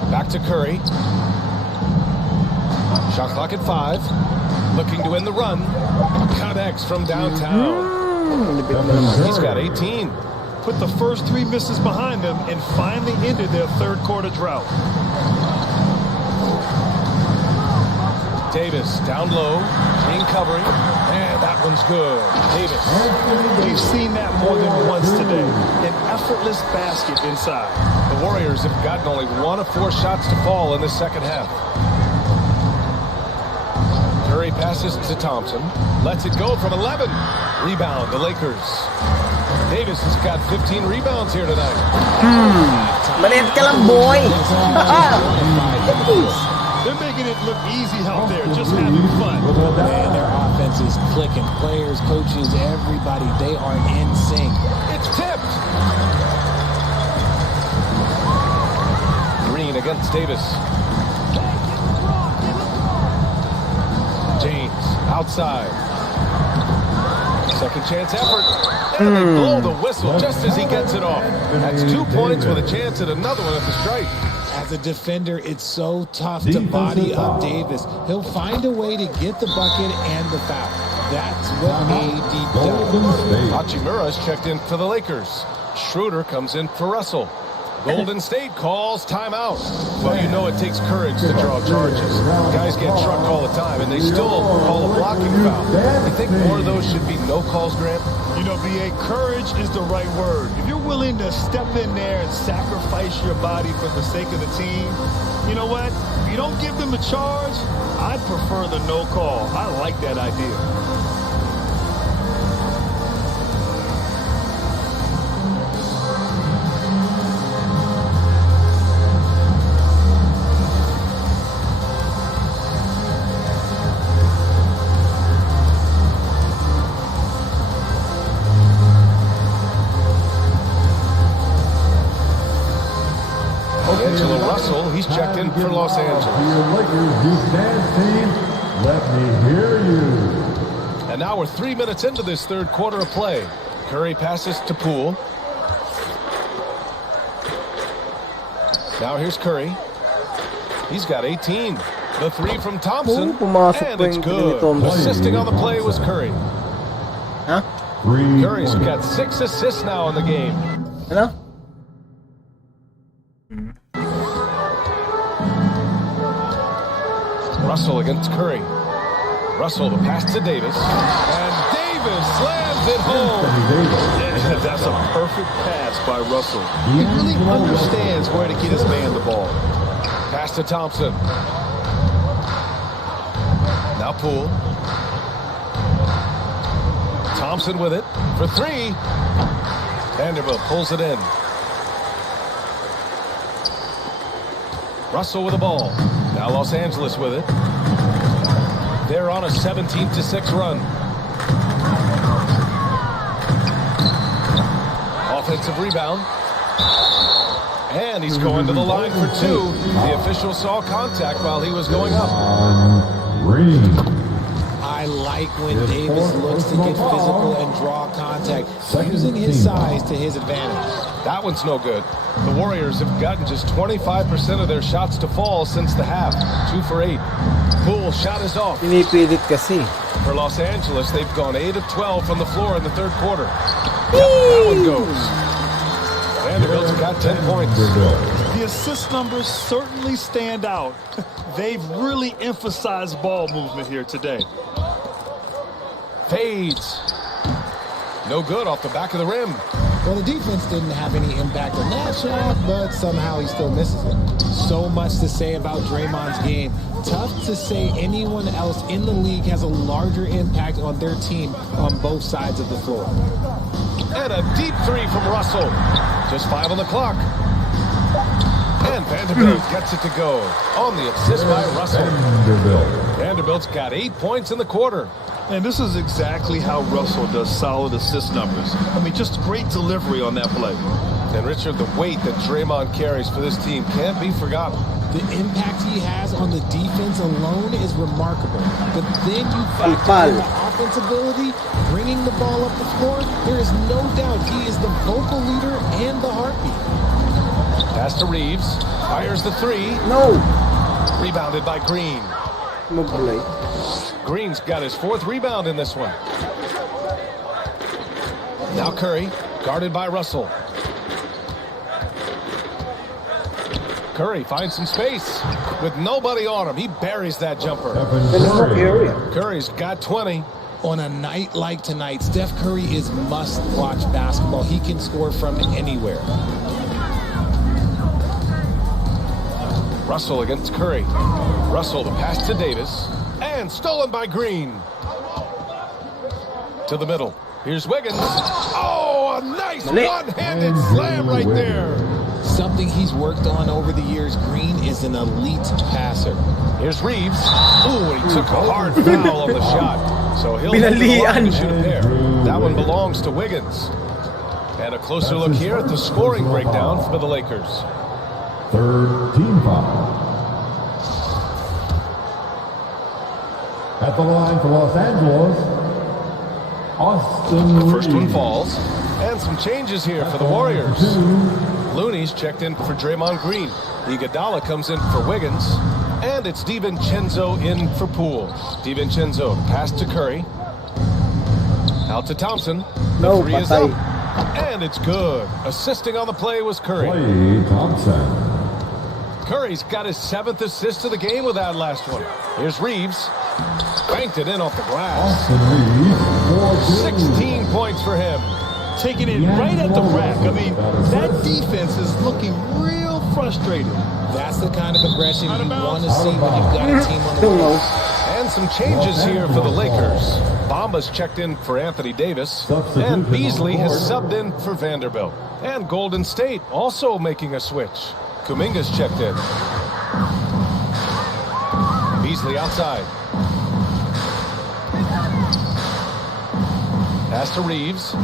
Back to Curry. Shot clock at 5. looking to win the run. Cut X from downtown. He's got 18. Put the first 3 misses behind them and finally ended their third quarter drought. Davis down low, green covering, and that one's good. Davis. We've seen that more than once today. An effortless basket inside. The Warriors have gotten only 1 of 4 shots to fall in the second half. Curry passes to Thompson, lets it go from 11. Rebound, the Lakers. Davis has got 15 rebounds here tonight. Maliit ka lang, boy. They're making it look easy out there, just having fun. Man, their offense is clicking. Players, coaches, everybody, they are in sync. It's tipped. Green against Davis. James outside. Second chance effort. And they blow the whistle just as he gets it off. That's 2 points with a chance at another one at the stripe. As a defender, it's so tough to body up Davis. He'll find a way to get the bucket and the foul. That's what AD does. Hachimura's checked in for the Lakers. Schroeder comes in for Russell. Golden State calls timeout. Well, you know it takes courage to draw charges. Guys get trucked all the time, and they still call a blocking foul. You think more of those should be no calls, Grant? You know, BA, courage is the right word. If you're willing to step in there and sacrifice your body for the sake of the team, you know what? If you don't give them a charge, I prefer the no call. I like that idea. Russell, he's checked in for Los Angeles. Let me hear you. And now we're 3 minutes into this third quarter of play. Curry passes to Poole. Now here's Curry. He's got 18. The 3 from Thompson, and it's good. Assisting on the play was Curry. Huh? Curry's got 6 assists now in the game. Hello? Russell against Curry. Russell, the pass to Davis. And Davis slams it home. Yeah, that's a perfect pass by Russell. He really understands where to get his man the ball. Pass to Thompson. Now Poole. Thompson with it for 3. Vanderbilt pulls it in. Russell with the ball. Now Los Angeles with it. They're on a 17-6 run. Offensive rebound. And he's going to the line for 2. The official saw contact while he was going up. I like when Davis looks to get physical and draw contact, using his size to his advantage. That one's no good. The Warriors have gotten just 25% of their shots to fall since the half. 2 for 8. Poole shot is off. Pinipilit kasi. For Los Angeles, they've gone 8 of 12 from the floor in the third quarter. That one goes. Vanderbilt's got 10 points. The assist numbers certainly stand out. They've really emphasized ball movement here today. Fades. No good off the back of the rim. Well, the defense didn't have any impact on that shot, but somehow he still misses it. So much to say about Draymond's game. Tough to say anyone else in the league has a larger impact on their team on both sides of the floor. And a deep 3 from Russell. Just 5 on the clock. And Vanderbilt gets it to go on the assist by Russell. Vanderbilt's got 8 points in the quarter. And this is exactly how Russell does solid assist numbers. I mean, just great delivery on that play. And Richard, the weight that Draymond carries for this team can't be forgotten. The impact he has on the defense alone is remarkable. But then you factor in the offense ability, bringing the ball up the floor, there is no doubt he is the vocal leader and the heartbeat. Pass to Reeves. Fires the 3. No. Rebounded by Green. Green's got his 4th rebound in this one. Now Curry, guarded by Russell. Curry finds some space with nobody on him. He buries that jumper. Curry's got 20. On a night like tonight, Steph Curry is must-watch basketball. He can score from anywhere. Russell against Curry. Russell, the pass to Davis. And stolen by Green. To the middle. Here's Wiggins. Oh, a nice one-handed slam right there. Something he's worked on over the years. Green is an elite passer. Here's Reeves. Ooh, and he took a hard foul on the shot. So he'll shoot a pair. That one belongs to Wiggins. And a closer look here at the scoring breakdown for the Lakers. 3rd team foul. At the line for Los Angeles, Austin The first one Reeves. falls. And some changes here for the Warriors. Looney's checked in for Draymond Green. Iguodala comes in for Wiggins. And it's DiVincenzo in for Poole. DiVincenzo pass to Curry. Out to Thompson. The three is up. And it's good. Assisting on the play was Curry. Klay Thompson. Curry's got his 7th assist of the game with that last one. Here's Reeves. Banked it in off the glass. 16 points for him. Taking it right at the rack. I mean, that defense is looking real frustrated. That's the kind of aggression you want to see when you've got a team on the road. And some changes here for the Lakers. Bamba's checked in for Anthony Davis. And Beasley has subbed in for Vanderbilt. And Golden State also making a switch. Kuminga's checked in. Beasley outside. Pass to Reeves.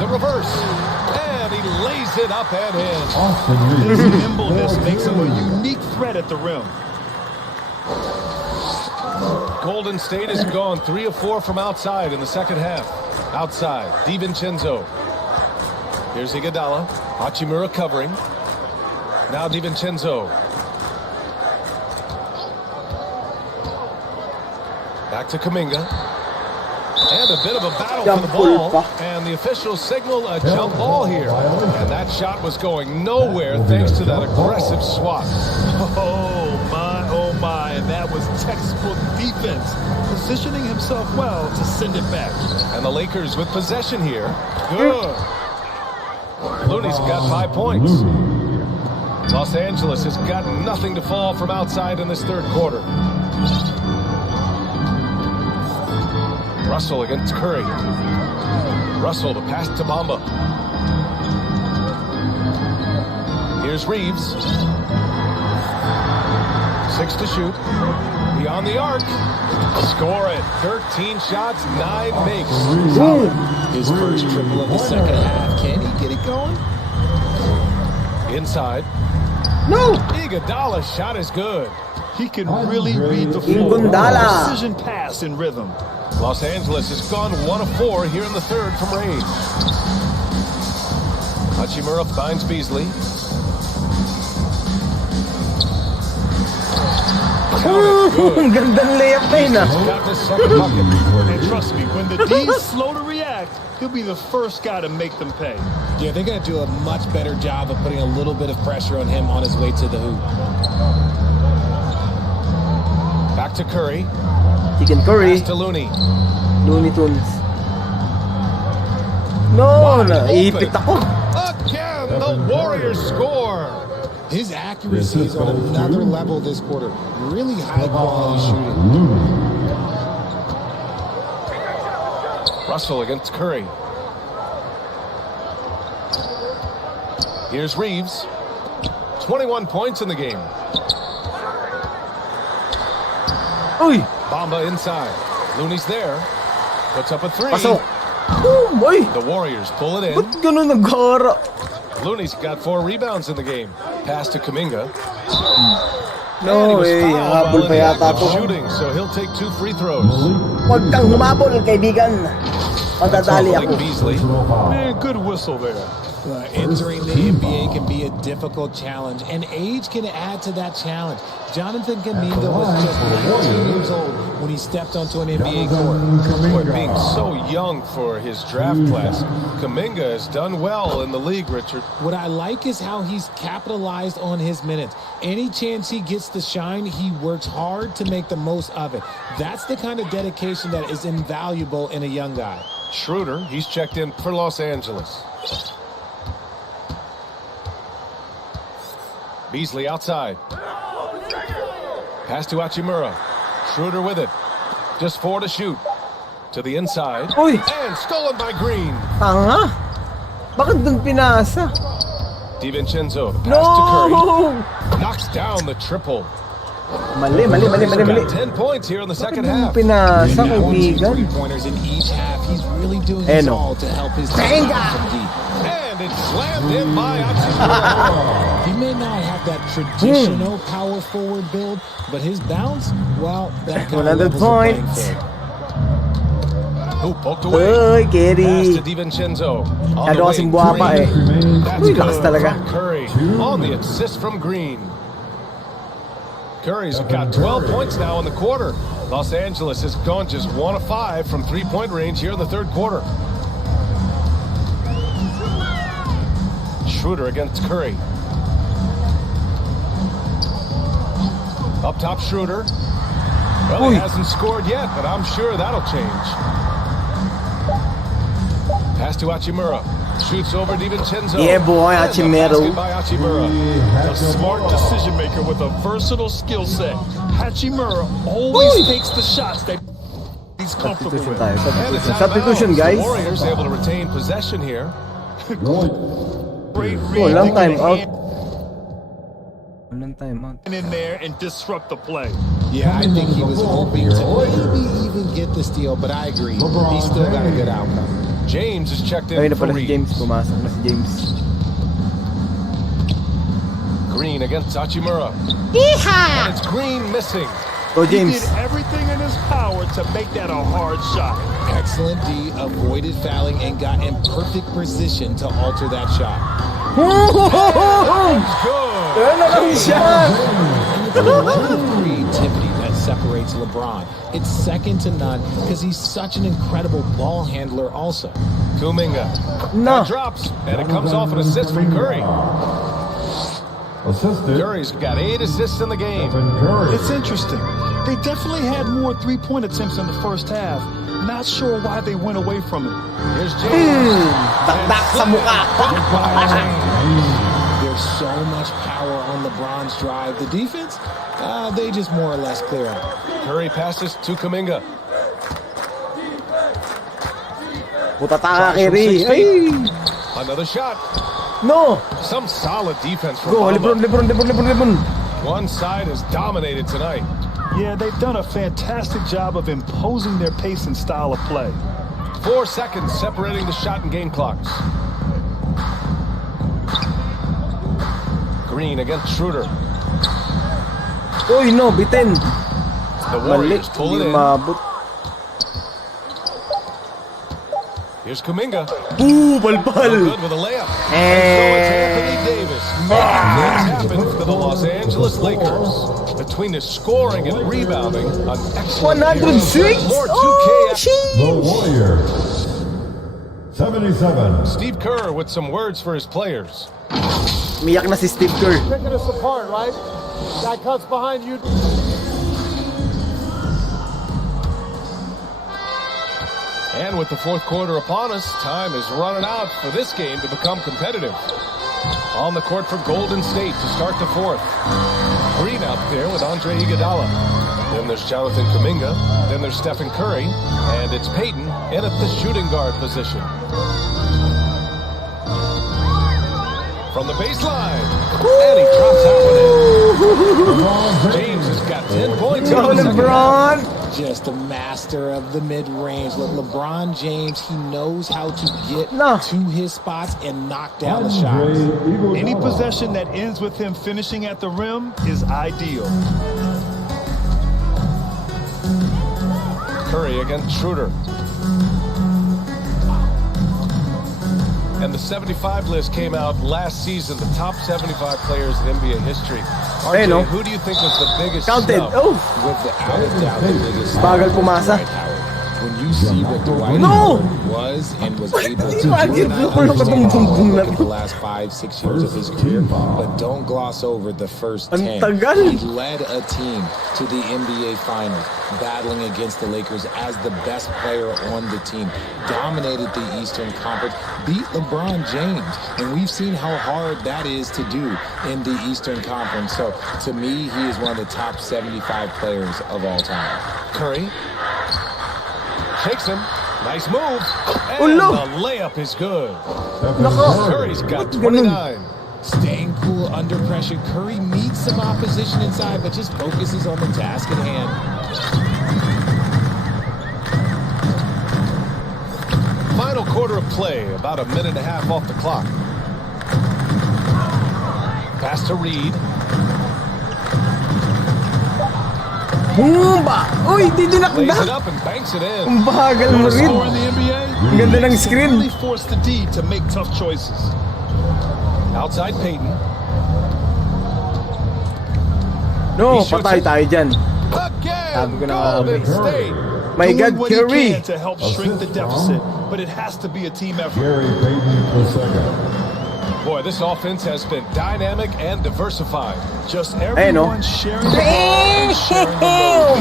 The reverse. And he lays it up and in. His nimbleness makes him a unique threat at the rim. Golden State has gone 3 of 4 from outside in the second half. Outside, DiVincenzo. Here's Iguodala. Hachimura covering. Now DiVincenzo. Back to Kuminga. And a bit of a battle for the ball. And the officials signal a jump ball here. And that shot was going nowhere thanks to that aggressive swat. Oh my, and that was textbook defense. Positioning himself well to send it back. And the Lakers with possession here. Good. Looney's got 5 points. Los Angeles has got nothing to fall from outside in this third quarter. Russell against Curry. Russell to pass to Bamba. Here's Reeves. 6 to shoot. Beyond the arc. Score it. 13 shots, 9 makes. His first triple of the second half. Can he get it going? Inside. No! Iguodala's shot is good. He can really read the floor. Precision pass in rhythm. Los Angeles has gone 1 of 4 here in the third from range. Hachimura finds Beasley. Gandang layup na yun, Got the second bucket. And trust me, when the D's slow to react, he'll be the first guy to make them pay. Yeah, they're going to do a much better job of putting a little bit of pressure on him on his way to the hoop. Back to Curry. Chicken Curry. Pass to Looney. Looney Tunes. No, naipit ako. Again, the Warriors score. His accuracy is on another level this quarter. Really high quality shooting. Russell against Curry. Here's Reeves. 21 points in the game. Uy! Bamba inside. Looney's there. Puts up a 3. Pasok. Oh, boy! The Warriors pull it in. Ba't ganun naghara? Looney's got 4 rebounds in the game. Pass to Kuminga. No way, habol pa yata to. Shooting, so he'll take 2 free throws. Huwag kang humabol, kaibigan. Matadali ako. Beasley. Man, good whistle there. Entering the NBA can be a difficult challenge, and age can add to that challenge. Jonathan Kuminga was just 19 years old when he stepped onto an NBA court. For being so young for his draft class, Kuminga has done well in the league, Richard. What I like is how he's capitalized on his minutes. Any chance he gets to shine, he works hard to make the most of it. That's the kind of dedication that is invaluable in a young guy. Schroeder, he's checked in for Los Angeles. Beasley outside. Pass to Hachimura. Schroeder with it. Just 4 to shoot. To the inside. Uy! And stolen by Green. Tanga? Bakit dun pinasa? DiVincenzo. Pass No! to Curry. Knocks down the triple. Mali. Got 10 points here in the second half. Pinasa, kaibigan. Three-pointers in each half. He's really doing his all to help his team from deep. And it's slammed in by Hachimura. He may not have that traditional power forward build, but his bounce, well, that kind of 100 points. Who poked away? Uy, Kerry. Pass to DiVincenzo. Ano kasing buwapa eh. That's Uy, good lakas talaga. from Curry on the assist from Green. Curry's got 12 points now in the quarter. Los Angeles has gone just 1 of 5 from three-point range here in the third quarter. Schroeder against Curry. Up top, Schroeder. Well, he hasn't scored yet, but I'm sure that'll change. Pass to Hachimura. Shoots over DiVincenzo. Yeah, boy, Hachimura. A smart decision maker with a versatile skill set. Hachimura always takes the shots that he's comfortable with. Substitution, guys. Warriors able to retain possession here. Great Long time out. Long time out. in there and disrupt the play. Yeah, I think he was hoping to maybe even get the steal, but I agree. He still got a good outcome. James is checked in Ayun na for pala si Reed. James. Pumasok na si James. Green against Hachimura. And it's Green missing. Go, He James. did everything in his power to make that a hard shot. Excellent D, avoided fouling and got in perfect position to alter that shot. The level of creativity that separates LeBron, it's second to none because he's such an incredible ball handler also. Kuminga. No. That drops, and it comes off an assist from Curry. Assisted. Curry's got 8 assists in the game. It's interesting. They definitely had more three-point attempts in the first half. Not sure why they went away from it. Here's James. Dakdak sa mukha. There's so much power on LeBron's drive. The defense, they just more or less clear out. Curry passes to Kuminga. Putataka, Kerry. Ay! Another shot. No! Some solid defense from Go, Bamba. Lebron. One side has dominated tonight. Yeah, they've done a fantastic job of imposing their pace and style of play. 4 seconds separating the shot and game clocks. Green against Schroeder. Uy, no, bitin. The Warriors pull it in. Mabot. Here's Kuminga. Balbal. Good with a layup. And so it's Anthony Davis. Things happen for the Los Angeles Lakers. Between the scoring and rebounding, an excellent 106? More 2K The Warriors. 77. Steve Kerr with some words for his players. Miyak na si Steve Kerr. Picking us apart, right? Guy cuts behind you. And with the fourth quarter upon us, time is running out for this game to become competitive. On the court for Golden State to start the fourth. Green out there with Andre Iguodala. Then there's Jonathan Kuminga. Then there's Stephen Curry. And it's Peyton in at the shooting guard position. From the baseline. And he drops that one in. James has got 10 points. Go, LeBron. Just a master of the mid-range. With LeBron James, he knows how to get to his spots and knock down the shots. Any possession that ends with him finishing at the rim is ideal. Curry against Schroeder. And the 75 list came out last season, the top 75 players in NBA history. RJ, who do you think was the biggest counted? snub? Oh! Without a doubt, the biggest Bagal pumasa. When you see what Dwight was and was able to do, not understand look at the last 5-6 years of his career, but don't gloss over the first 10. He led a team to the NBA Finals, battling against the Lakers as the best player on the team, dominated the Eastern Conference, beat LeBron James, and we've seen how hard that is to do in the Eastern Conference. So, to me, he is one of the top 75 players of all time. Curry shakes him. Nice move. And the layup is good. Curry's got 29. Staying cool under pressure. Curry meets some opposition inside, but just focuses on the task at hand. Final quarter of play, about a minute and a half off the clock. Pass to Reed. Bumba! Uy, di dinakda! Lays it up and banks it in. Ang bagal mo rin. Ang ganda ng screen. Really force the D to make tough choices. Outside Payton. No, patay tayo dyan. Sabi ko na nga. My God, Curry! To help shrink the deficit, but it has to be a team effort. Gary Payton II. Boy, this offense has been dynamic and diversified. Just everyone sharing the ball and sharing the load.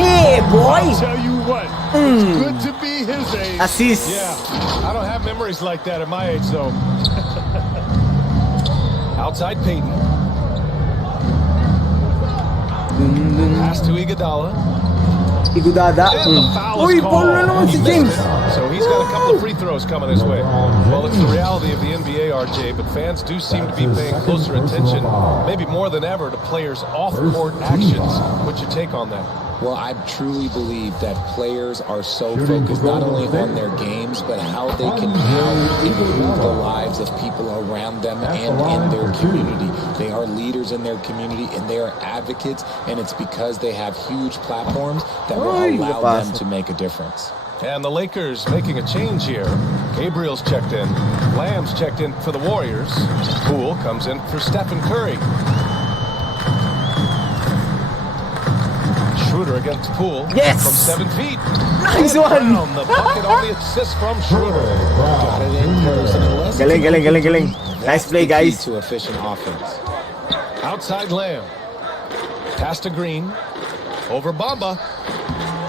Yeah, boy! I'll tell you what, it's good to be his age. Assist. Yeah, I don't have memories like that at my age, though. Outside Payton. Pass to Iguodala. Iguodala. Uy, ball na naman si James. So he's got a couple of free throws coming his way. Well, it's the reality of the NBA, RJ, but fans do seem to be paying closer attention, maybe more than ever, to players' off-court actions. What's your take on that? Well, I truly believe that players are so focused not only on their games, but how they can now improve the lives of people around them and in their community. They are leaders in their community and they are advocates, and it's because they have huge platforms that will allow them to make a difference. And the Lakers making a change here. Gabriel's checked in. Lamb's checked in for the Warriors. Poole comes in for Stephen Curry. Schroeder against Poole. Yes! From 7 feet. Nice one! The bucket on the assist from Schroeder. Got it in close. Galing. Nice play, guys. To efficient offense. Outside Lamb. Pass to Green. Over Bamba.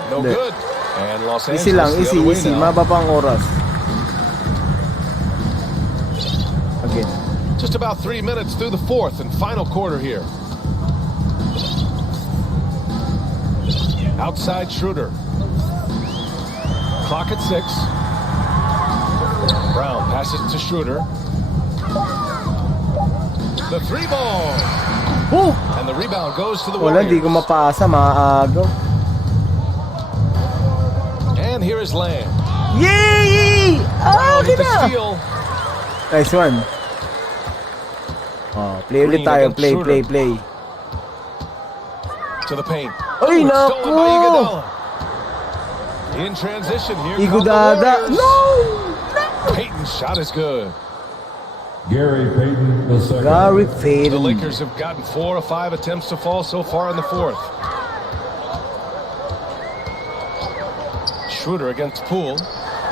No good. And Los Angeles Easy lang, the other way easy. now. Mababang oras. Okay. Just about 3 minutes through the fourth and final quarter here. Outside Schroeder. Clock at 6. Brown passes to Schroeder. The 3-ball. And the rebound goes to the Wala, Warriors. di ko mapasa, maagaw. And here is Lamb. Yay! Brown with the Kita! steal. Nice one. Play ulit tayo. Play. To the paint. Ay, Stolen by naku! Iguodala. In transition here. Iguodala. No! Payton's shot is good. Gary Payton II. Gary The Payton. Lakers have gotten 4 of 5 attempts to fall so far in the fourth. Schroeder against Poole.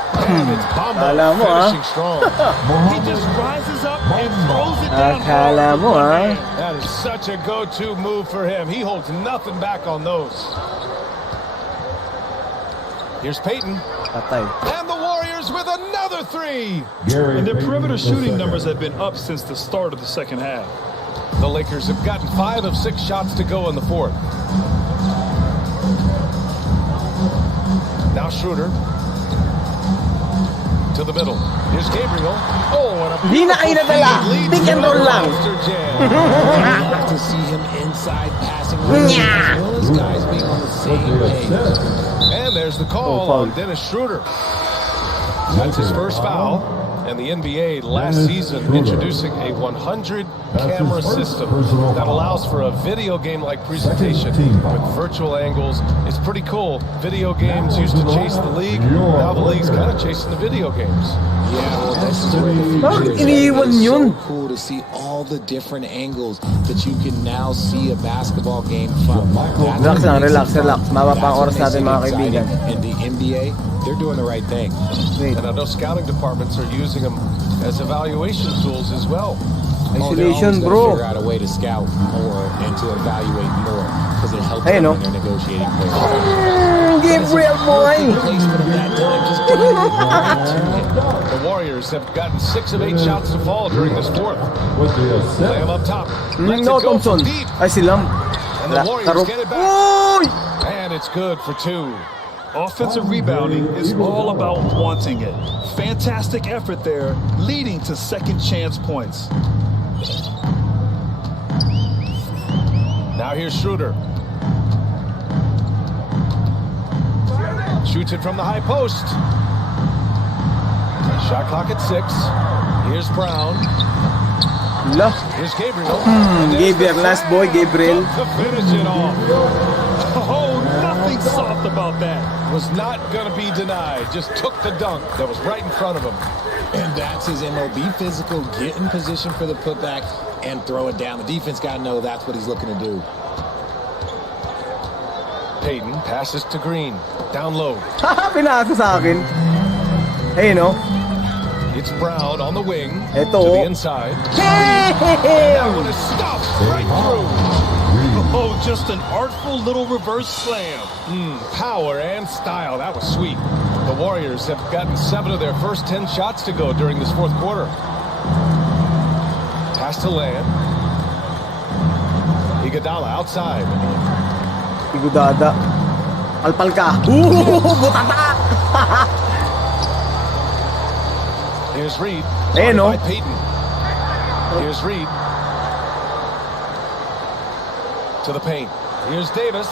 And it's Bamba finishing strong. He just rises up and throws it down. Akala mo, ha? That is such a go-to move for him. He holds nothing back on those. Here's Payton. Patay. And the Warriors with another 3. And their perimeter shooting numbers have been up since the start of the second half. The Lakers have gotten 5 of 6 shots to go in the fourth. Now Schroeder. To the middle. Here's Gabriel. Oh, and a Di na kayo nadala. Pick and roll lang. You have to see him inside passing as well as guys being on the same page. And there's the call on Dennis Schroeder. That's his first foul. And the NBA last season introducing a 100 camera system that allows for a video game-like presentation with virtual angles. It's pretty cool. Video games used to chase the league. Now the league's kind of chasing the video games. Yeah, well, this is where the future is. It's so cool to see all the different angles that you can now see a basketball game from. Relax lang, relax. Mababa pa ang oras natin, mga kaibigan. And the NBA, they're doing the right thing. And I know scouting departments are using them as evaluation tools as well. Isolation, bro. Figure out a way to scout more and to evaluate more because it helps them when they're negotiating players. Gabriel, boy. The Warriors have gotten 6 of 8 shots to fall during this fourth. Lamb up top. No, Thompson. Ay, si Lamb. And the Warriors get it back. And it's good for 2. Offensive rebounding is all about wanting it. Fantastic effort there, leading to second chance points. Now here's Schroeder. Shoots it from the high post. Shot clock at 6. Here's Brown. Here's Gabriel. Gabriel, last boy, Gabriel. To finish it off. Oh, nothing soft about that. Was not going to be denied. Just took the dunk that was right in front of him. And that's his MO. Be physical, get in position for the putback, and throw it down. The defense got to know that's what he's looking to do. Payton passes to Green. Down low. Pinasa sa akin. Hey, no? It's Brown on the wing. Ito. To the inside. That one is stuffed right through. Oh, just an artful little reverse slam. Power and style. That was sweet. The Warriors have gotten 7 of their first 10 shots to go during this fourth quarter. Pass to Land. Iguodala outside. Iguodala. Alpal ka. Butata! Here's Reed. Hey, no? Payton. Here's Reed. To the paint. Here's Davis.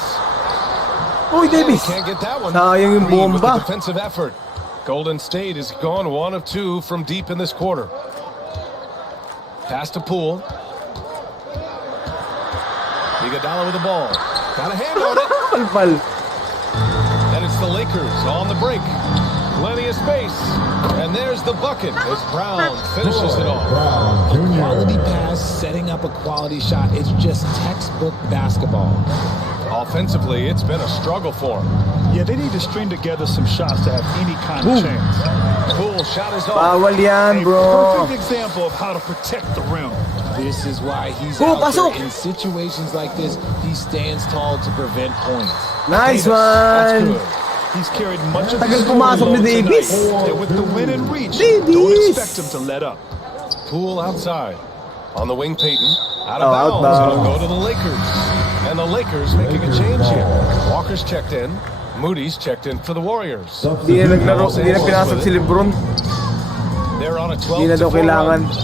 Uy, Davis. Can't get that one. Sayang yung Reed with the bomba. defensive effort. Golden State has gone 1 of 2 from deep in this quarter. Pass to Poole. Iguodala with the ball. Got a hand on it. Alpal. And it's the Lakers on the break. Plenty of space. And there's the bucket as Brown finishes it off. A quality pass, setting up a quality shot. It's just textbook basketball. Offensively, it's been a struggle for him. Yeah, they need to string together some shots to have any kind of chance. Poole shot is off. Bawal yan, bro. Perfect example of how to protect the rim. This is why he's out there. In situations like this, he stands tall to prevent points. Nice Davis, one. that's good. He's carried much of Tagal his pumasok ni Davis. And with the win and reach, Davis. don't expect him to let up. Poole outside. On the wing, Payton. Out of out bounds. It'll bounds. go to the Lakers. And the Lakers making a change here. Walker's checked in. Moody's checked in for the Warriors. Di na naglaro, di na pinasok si Lebron. They're on a 12 Di na daw 4 kailangan. run.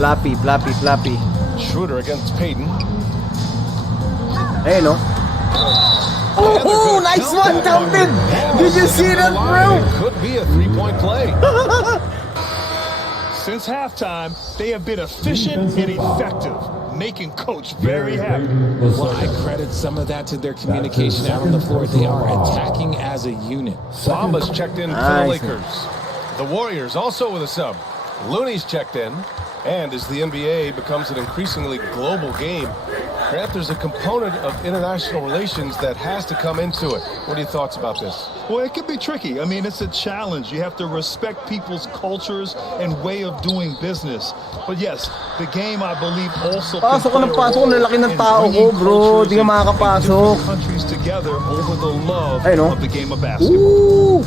Flappy. Schroeder against Payton. Hey, no? Oh, nice one, counted! Did you see that, bro? Could be a 3-point play. Since halftime, they have been efficient and effective, making Coach very happy. Well, I credit some of that to their communication out on the floor. They are attacking as a unit. Bamba's checked in for the Lakers. The Warriors also with a sub. Looney's checked in. And as the NBA becomes an increasingly global game, Grant, there's a component of international relations that has to come into it. What are your thoughts about this? Well, it can be tricky. I mean, it's a challenge. You have to respect people's cultures and way of doing business. But yes, the game, I believe, also can Pasok ko play ng a pasok. role Lalaki ng in tao ko, bringing bro. cultures Di ka and makakapasok. different countries together over the love Ay, no? of the game of basketball.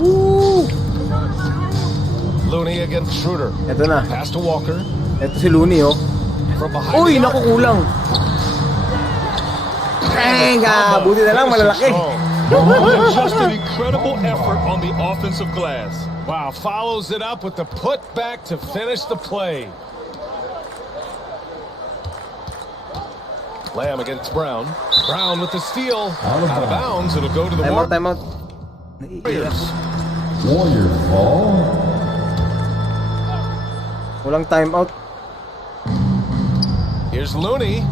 Ooh. Looney against Schroeder. Ito na. Pass to Walker. Ito si Looney, oh. From behind. Uy, naku, kulang. Tenga! Buti na lang, malalaki. Just an incredible effort on the offensive glass. Wow, follows it up with the putback to finish the play. Lamb against Brown. Brown with the steal. Out of bounds. It'll go to the Time out. Warriors. Warriors ball. Walang timeout. Here's Looney.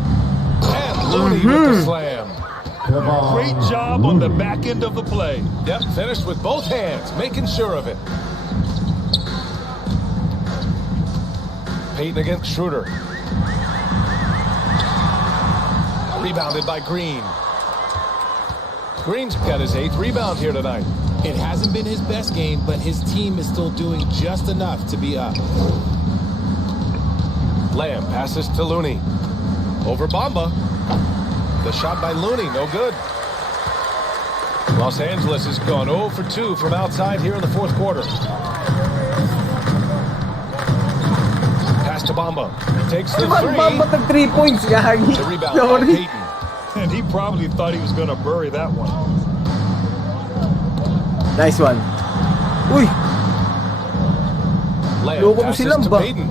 And Looney with the slam. Great job on the back end of the play. Yep, finished with both hands, making sure of it. Payton against Schroeder. Rebounded by Green. Green's got his 8th rebound here tonight. It hasn't been his best game, but his team is still doing just enough to be up. Lamb passes to Looney. Over Bamba. The shot by Looney, no good. Los Angeles has gone 0 for 2 from outside here in the 4th quarter. Pass to Bamba. Takes the 3. Bamba took 3 points, gagi. The rebound by Payton. And he probably thought he was going to bury that one. Nice one. Uy! Lamb Loko mo passes silang to ba? Payton.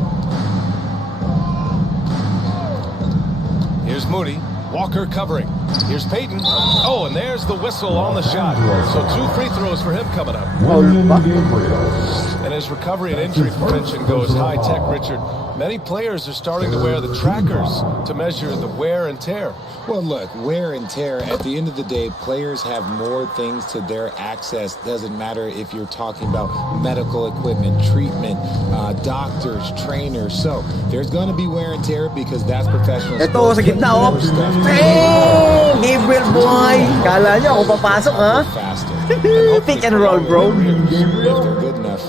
Here's Moody. Walker covering. Here's Payton. Oh, and there's the whistle on the shot. So 2 free throws for him coming up. And as recovery and injury prevention goes high-tech, Richard, many players are starting to wear the trackers to measure the wear and tear. Well, look, wear and tear, at the end of the day, players have more things to their access. Doesn't matter if you're talking about medical equipment, treatment, doctors, trainers. So there's going to be wear and tear because that's professional Ito, sports. sa gitna, oh. Hey! Gabriel boy! Kala nyo ako papasok, ha? Pick and roll, bro. Good enough.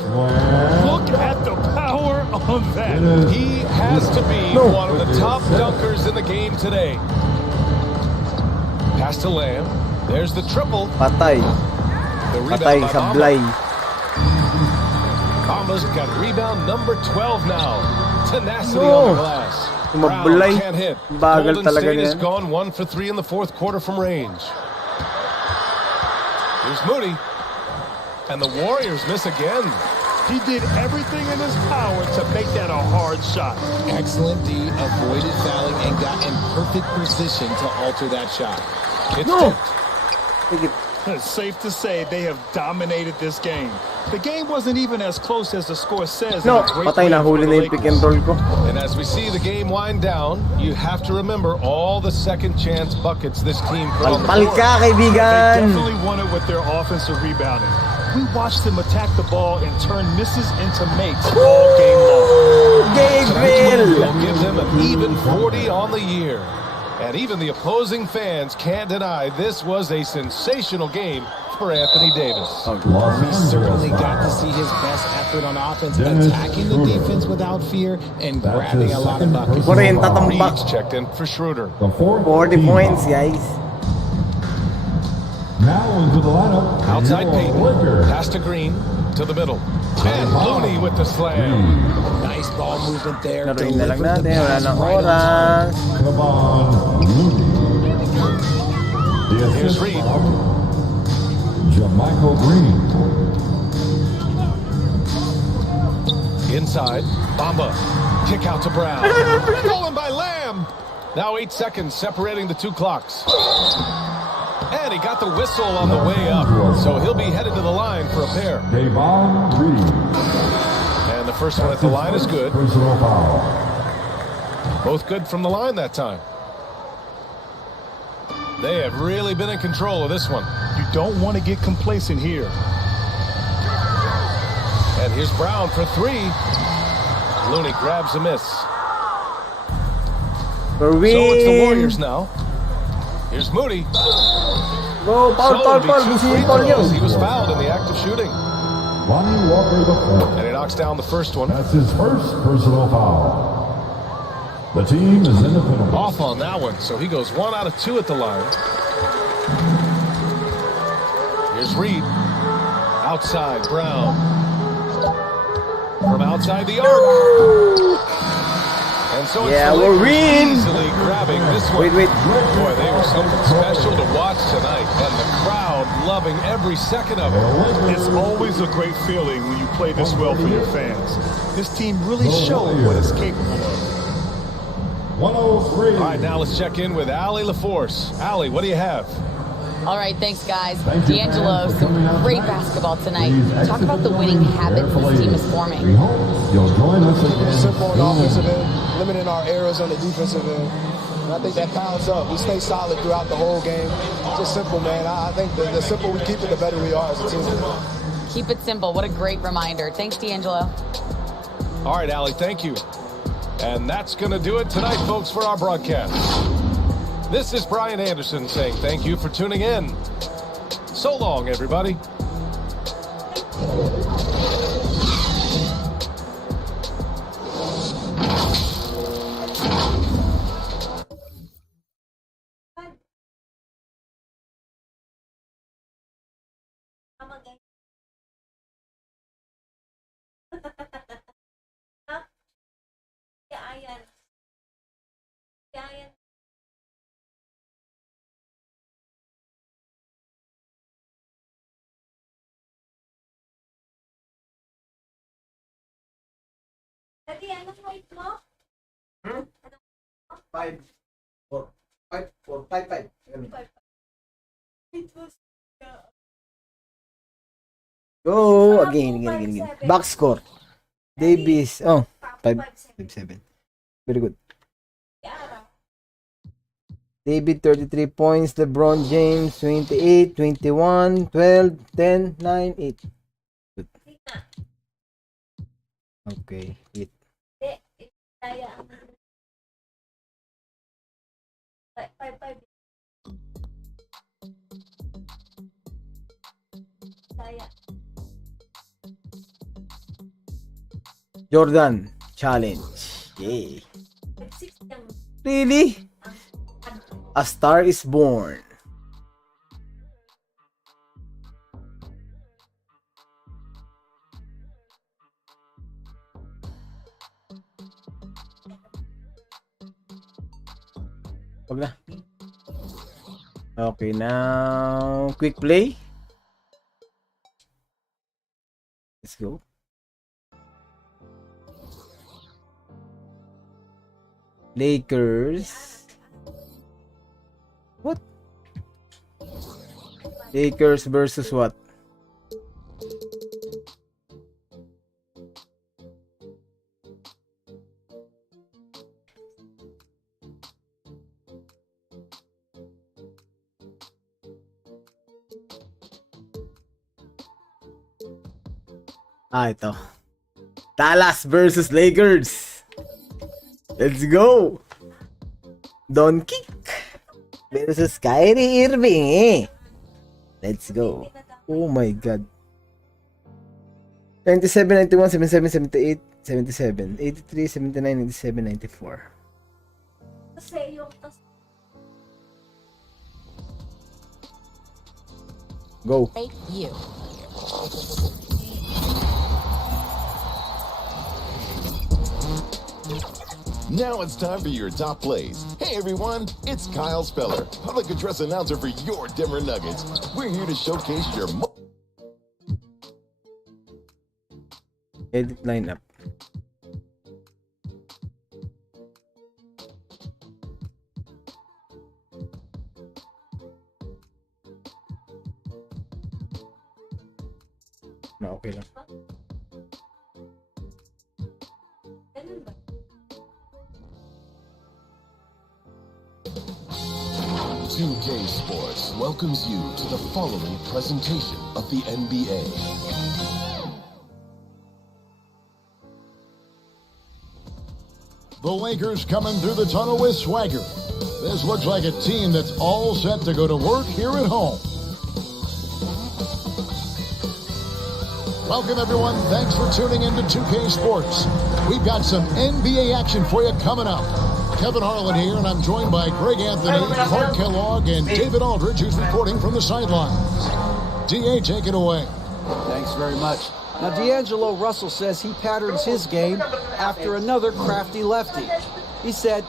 Look at the power on that. He has to be one of the top dunkers in the game today. Pass to Lamb. There's the triple. Patay. The Patay, rebound by sablay. Bamba's got rebound number 12 now. Tenacity on the glass. Mablay. Brown can't hit. Bagal Golden talaga State has niyan. gone 1 for 3 in the 4th quarter from range. Here's Moody. And the Warriors miss again. He did everything in his power to make that a hard shot. Excellent D, avoided fouling, and got in perfect position to alter that shot. It's It's safe to say they have dominated this game. The game wasn't even as close as the score says. No, patay na, huli na yung pick and roll ko. And as we see the game wind down, you have to remember all the second chance buckets this team put on the Palpal board. ka, kaibigan! They definitely won it with their offensive rebounding. We watched them attack the ball and turn misses into makes all game long. Gabriel! Will give them an even 40 on the year. And even the opposing fans can't deny this was a sensational game for Anthony Davis. We certainly got to see his best effort on offense, attacking the defense without fear and grabbing a lot of buckets. Reeds checked in for Schroeder. 40 points, guys. Now into the lineup. Outside Payton. Pass to Green. To the middle. And Looney with the slam. Nice ball movement there. Laruin na lang natin. Wala nang oras. Come on, Looney. Here's Reed. Jermichael Green. Inside. Bamba. Kick out to Brown. Stolen by Lamb. Now 8 seconds separating the 2 clocks. And he got the whistle on the way up, so he'll be headed to the line for a pair. Davon Reed. And the first one at the line is good. Personal foul. Both good from the line that time. They have really been in control of this one. You don't want to get complacent here. And here's Brown for 3. Looney grabs a miss. So it's the Warriors now. Here's Moody. Go, Paul. He was fouled in the act of shooting. Lonnie Walker the fourth. And he knocks down the first one. That's his first personal foul. The team is in the penalty. Off on that one, so he goes 1 out of 2 at the line. Here's Reed. Outside, Brown. From outside the arc. And so it's the Lakers easily grabbing this one. Wait. Boy, they were something special to watch tonight, and the crowd loving every second of it. It's always a great feeling when you play this well for your fans. This team really showed what it's capable of. 103. All right, now let's check in with Allie LaForce. Allie, what do you have? All right, thanks, guys. D'Angelo, some great basketball tonight. Talk about the winning habits this team is forming. You'll join us again. Simple on the offensive end, limiting our errors on the defensive end. And I think that piles up. We stay solid throughout the whole game. Just simple, man. I think the simpler we keep it, the better we are as a team. Keep it simple. What a great reminder. Thanks, D'Angelo. All right, Allie, thank you. And that's going to do it tonight, folks, for our broadcast. This is Brian Anderson saying thank you for tuning in. So long, everybody. Daddy, anong weight mo? 5, 4, 5, 4, 5, 5. Go again. Back score. Davis. Oh, 5, 7. Very good. David 33 points. LeBron James 28, 21, 12, 10, 9, 8. Good. Okay, 8. Jordan challenge. Yay. Really? A Star is Born. Wag na. Okay, now quick play. Let's go. Lakers. What? Lakers versus what? Ito. Dallas versus Lakers. Let's go. Don Kick versus Kyrie Irving. Let's go. Oh my God. 97, 91, 77, 78, 77, 83, 79, 87, 94. Go. You. Now it's time for your top plays. Hey everyone, it's Kyle Speller, public address announcer for your Denver Nuggets. We're here to showcase your Edit lineup. No, okay lang. 2K Sports welcomes you to the following presentation of the NBA. The Lakers coming through the tunnel with swagger. This looks like a team that's all set to go to work here at home. Welcome everyone, thanks for tuning in to 2K Sports. We've got some NBA action for you coming up. Kevin Harlan here, and I'm joined by Greg Anthony, Clark Kellogg, and David Aldridge, who's reporting from the sidelines. DA, take it away. Thanks very much. Now, D'Angelo Russell says he patterns his game after another crafty lefty. He said...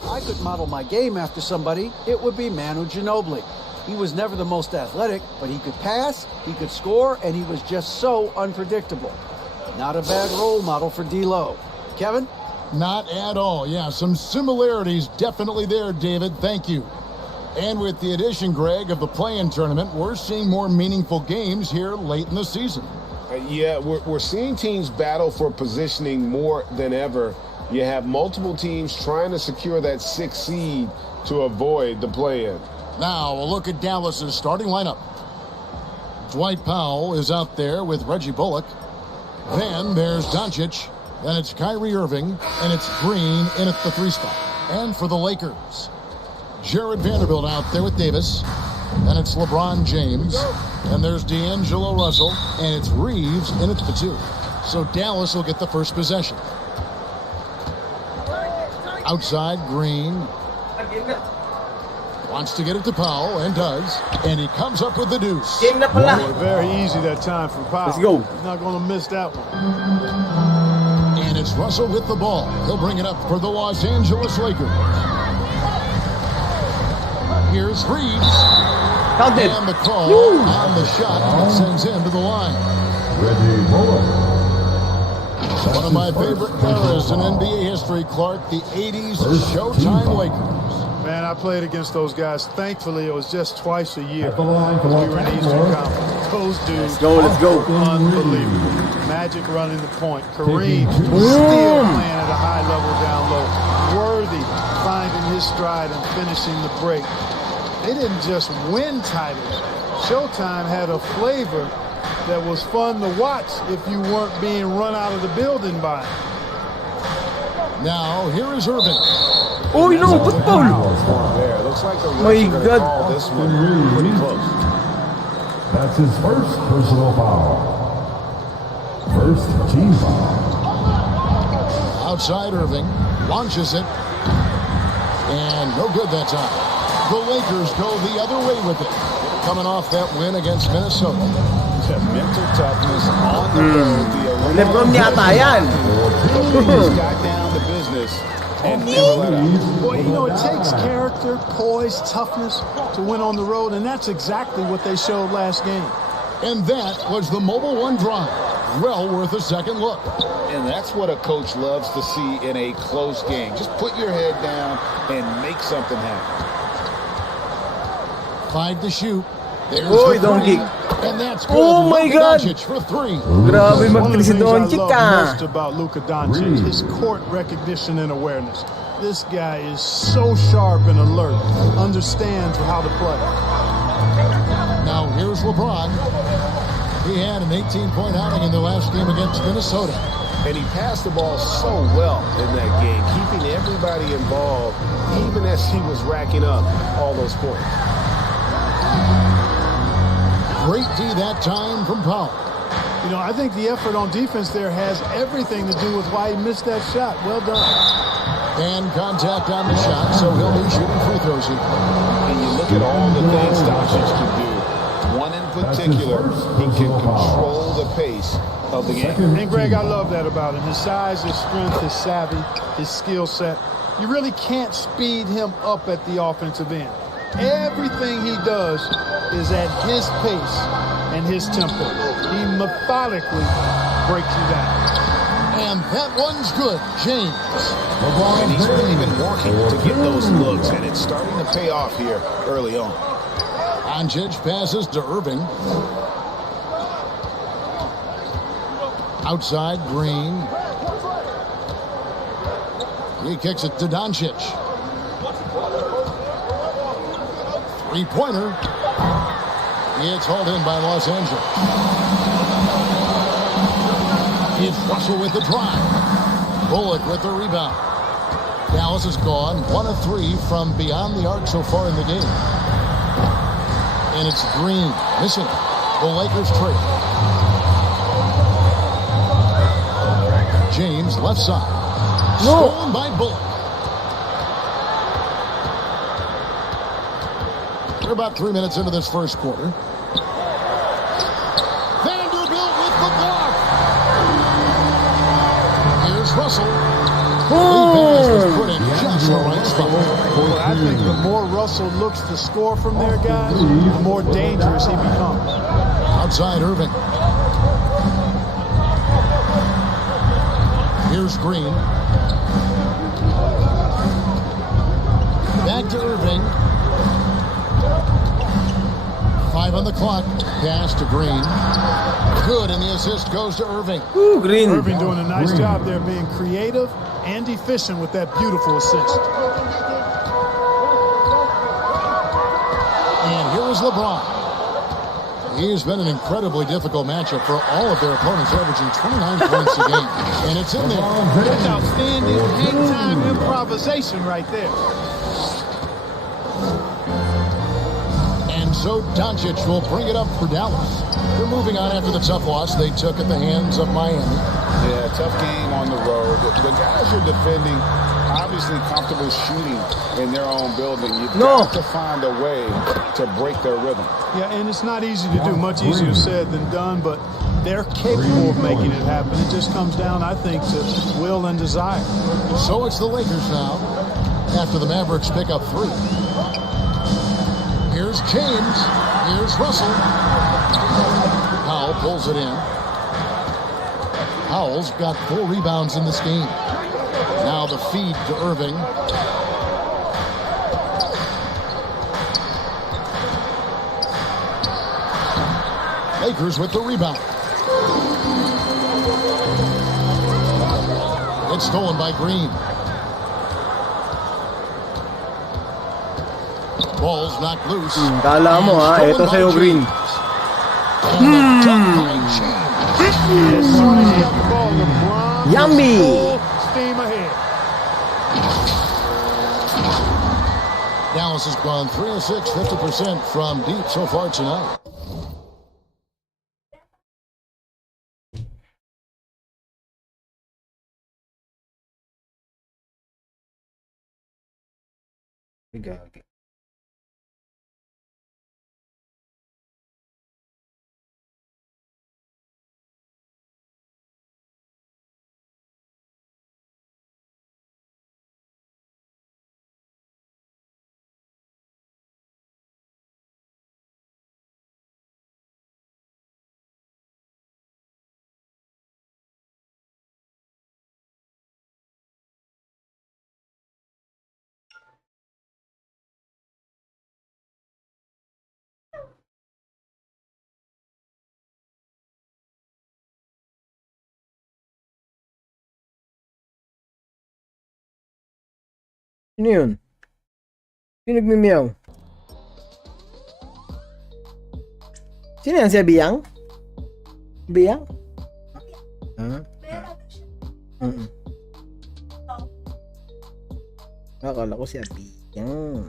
If I could model my game after somebody, it would be Manu Ginobili. He was never the most athletic, but he could pass, he could score, and he was just so unpredictable. Not a bad role model for D-Lo. Kevin? Not at all. Yeah, some similarities definitely there, David. Thank you. And with the addition, Greg, of the play-in tournament, we're seeing more meaningful games here late in the season. Yeah, we're seeing teams battle for positioning more than ever. You have multiple teams trying to secure that 6th seed to avoid the play-in. Now, a look at Dallas's starting lineup. Dwight Powell is out there with Reggie Bullock. Then there's Doncic. Then it's Kyrie Irving. And it's Green in at the 3 spot. And for the Lakers, Jared Vanderbilt out there with Davis. And it's LeBron James. And there's D'Angelo Russell. And it's Reeves in at the 2. So Dallas will get the first possession. Outside, Green. Wants to get it to Powell, and does. And he comes up with the deuce. Boy, very easy that time for Powell. Let's go. He's not going to miss that one. And it's Russell with the ball. He'll bring it up for the Los Angeles Lakers. Here's Reeves. Counted. And the call on the shot that sends him to the line. Reggie Bullock. One of my favorite eras in NBA history, Clark, the 80s Showtime Lakers. Man, I played against those guys. Thankfully, it was just twice a year. At the line for We were in Los Eastern Angeles. Conference. Those dudes, Let's go. unbelievable. Magic running the point. Kareem still playing at a high level down low. Worthy finding his stride and finishing the break. They didn't just win titles. Showtime had a flavor that was fun to watch if you weren't being run out of the building by it. Now, here is Irving. Oh, no, football. There, looks like the My refs are gonna God. call this one pretty close. That's his first personal foul. First team foul. Outside Irving. Launches it. And no good that time. The Lakers go the other way with it. Coming off that win against Minnesota. Mental toughness on the road. LeBron yata yan. He's got down to business and never let up. Boy, you know, it takes character, poise, toughness to win on the road, and that's exactly what they showed last game. And that was the Mobile One drive. Well worth a second look. And that's what a coach loves to see in a close game. Just put your head down and make something happen. 5 to shoot. There's Oy, the Doncic. three. And that's good. Oh my Luka God. Doncic for 3. Grabe One of the mag-3 si things I Doncic love ah. most about Luka Doncic, his court recognition and awareness. This guy is so sharp and alert, understands how to play. Now here's LeBron. He had an 18-point outing in the last game against Minnesota. And he passed the ball so well in that game, keeping everybody involved, even as he was racking up all those points. Great D that time from Powell. You know, I think the effort on defense there has everything to do with why he missed that shot. Well done. And contact on the shot, so he'll be shooting free throws here. And you look at all the things Doncic can do. One in particular, he can control the pace of the game. And Greg, I love that about him. His size, his strength, his savvy, his skill set. You really can't speed him up at the offensive end. Everything he does is at his pace and his tempo. He methodically breaks you down. And that one's good, James. And he's really been working to get those looks, and it's starting to pay off here early on. Doncic passes to Irving. Outside, Green. He kicks it to Doncic. Three-pointer. It's hauled in by Los Angeles. It's Russell with the drive. Bullock with the rebound. Dallas is gone 1 of 3 from beyond the arc so far in the game. And it's Green missing. The Lakers trail. James left side. Stolen by Bullock. We're about 3 minutes into this first quarter. Vanderbilt with the block. Here's Russell. Rebound is put in just Russell's in the right spot. Well, I think the more Russell looks to score from there, guys, the more dangerous he becomes. Outside Irving. Here's Green. Back to Irving. 5 on the clock. Pass to Green. Good, and the assist goes to Irving. Ooh, Green. Irving doing a nice job there, being creative and efficient with that beautiful assist. And here is LeBron. He's been an incredibly difficult matchup for all of their opponents, averaging 29 points a game. And it's in there. That's outstanding hang-time improvisation right there. And so Doncic will bring it up for Dallas. They're moving on after the tough loss they took at the hands of Miami. Yeah, tough game on the road. The guys you're defending, obviously comfortable shooting in their own building. You've got to find a way to break their rhythm. Yeah, and it's not easy to do. Much easier said than done, but they're capable of making it happen. It just comes down, I think, to will and desire. So it's the Lakers now after the Mavericks pick up 3. Here's James. Here's Russell. Powell pulls it in. Powell's got 4 rebounds in this game. Now the feed to Irving. Lakers with the rebound. It's stolen by Green. Ball's knocked loose. Kala mo ha, ito sa'yo Green. Yummy! Steam ahead. Dallas has gone 3 of 6, 50% from deep so far tonight. Gagi. Sino yun? Sino nagmimiyaw? Sino yan? Si Biyang? Biyang? Akala ko si Biyang.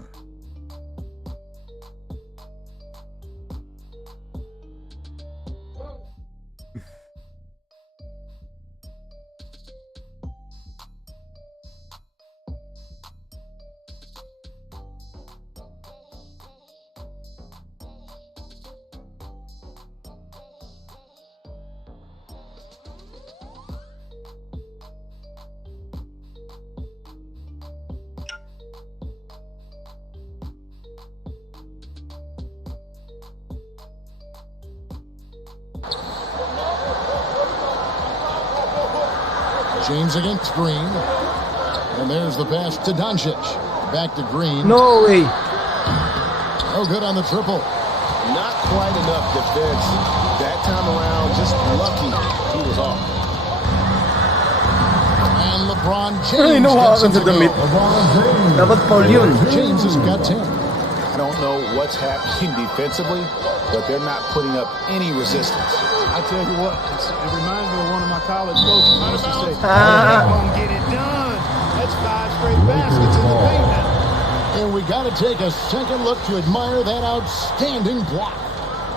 James against Green. And there's the pass to Doncic. Back to Green. No way. Oh, good on the triple. Not quite enough defense. That time around, just lucky he was off. And LeBron James. Ay, nawakan sa damit. Dapat foul yun. James has got 10. I don't know what's happening defensively, but they're not putting up any resistance. I tell you what, it reminds me of one of my college coaches who used to say, "They're gonna get it done." That's 5 straight baskets in the paint now. And we got to take a second look to admire that outstanding block.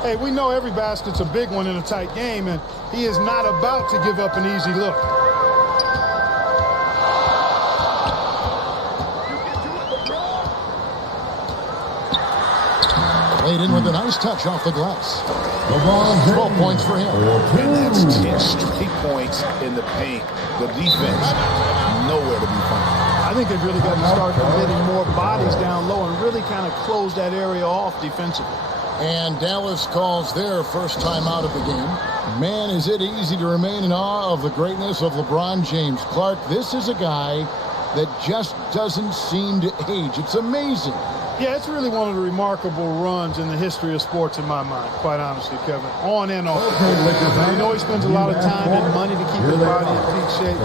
Hey, we know every basket's a big one in a tight game, and he is not about to give up an easy look. Laid in with a nice touch off the glass. 12 points for him. And that's 10 straight points in the paint. The defense, nowhere to be found. I I think they've really got to start getting more bodies down low and really kind of close that area off defensively. And Dallas calls their first time out of the game. Man, is it easy to remain in awe of the greatness of LeBron James. Clark, this is a guy that just doesn't seem to age. It's amazing. Yeah, it's really one of the remarkable runs in the history of sports in my mind, quite honestly, Kevin. On and off. You know he spends a lot of time and money to keep his body in peak shape,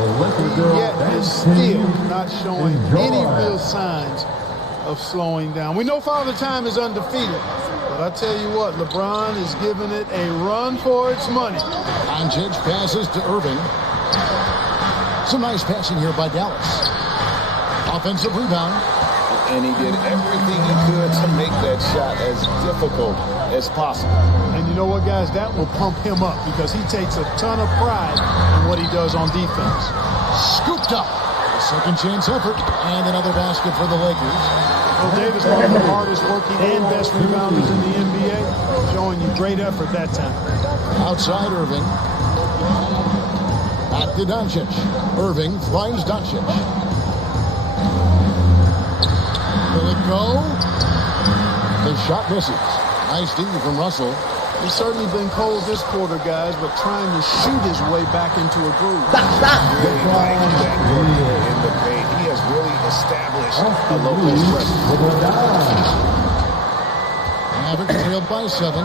yet is still not showing any real signs of slowing down. We know Father Time is undefeated, but I tell you what, LeBron is giving it a run for its money. Doncic passes to Irving. Some nice passing here by Dallas. Offensive rebound. And he did everything he could to make that shot as difficult as possible. And you know what, guys? That will pump him up because he takes a ton of pride in what he does on defense. Scooped up. A second chance effort. And another basket for the Lakers. Well, Davis, one of the hardest working and best rebounders in the NBA, showing you great effort that time. Outside Irving. Back to Doncic. Irving finds Doncic. Will it go? The shot misses. Nice D from Russell. He's certainly been cold this quarter, guys, but trying to shoot his way back into a groove. Really like that in the paint. He has really established a local presence. Mavericks trailed by 7.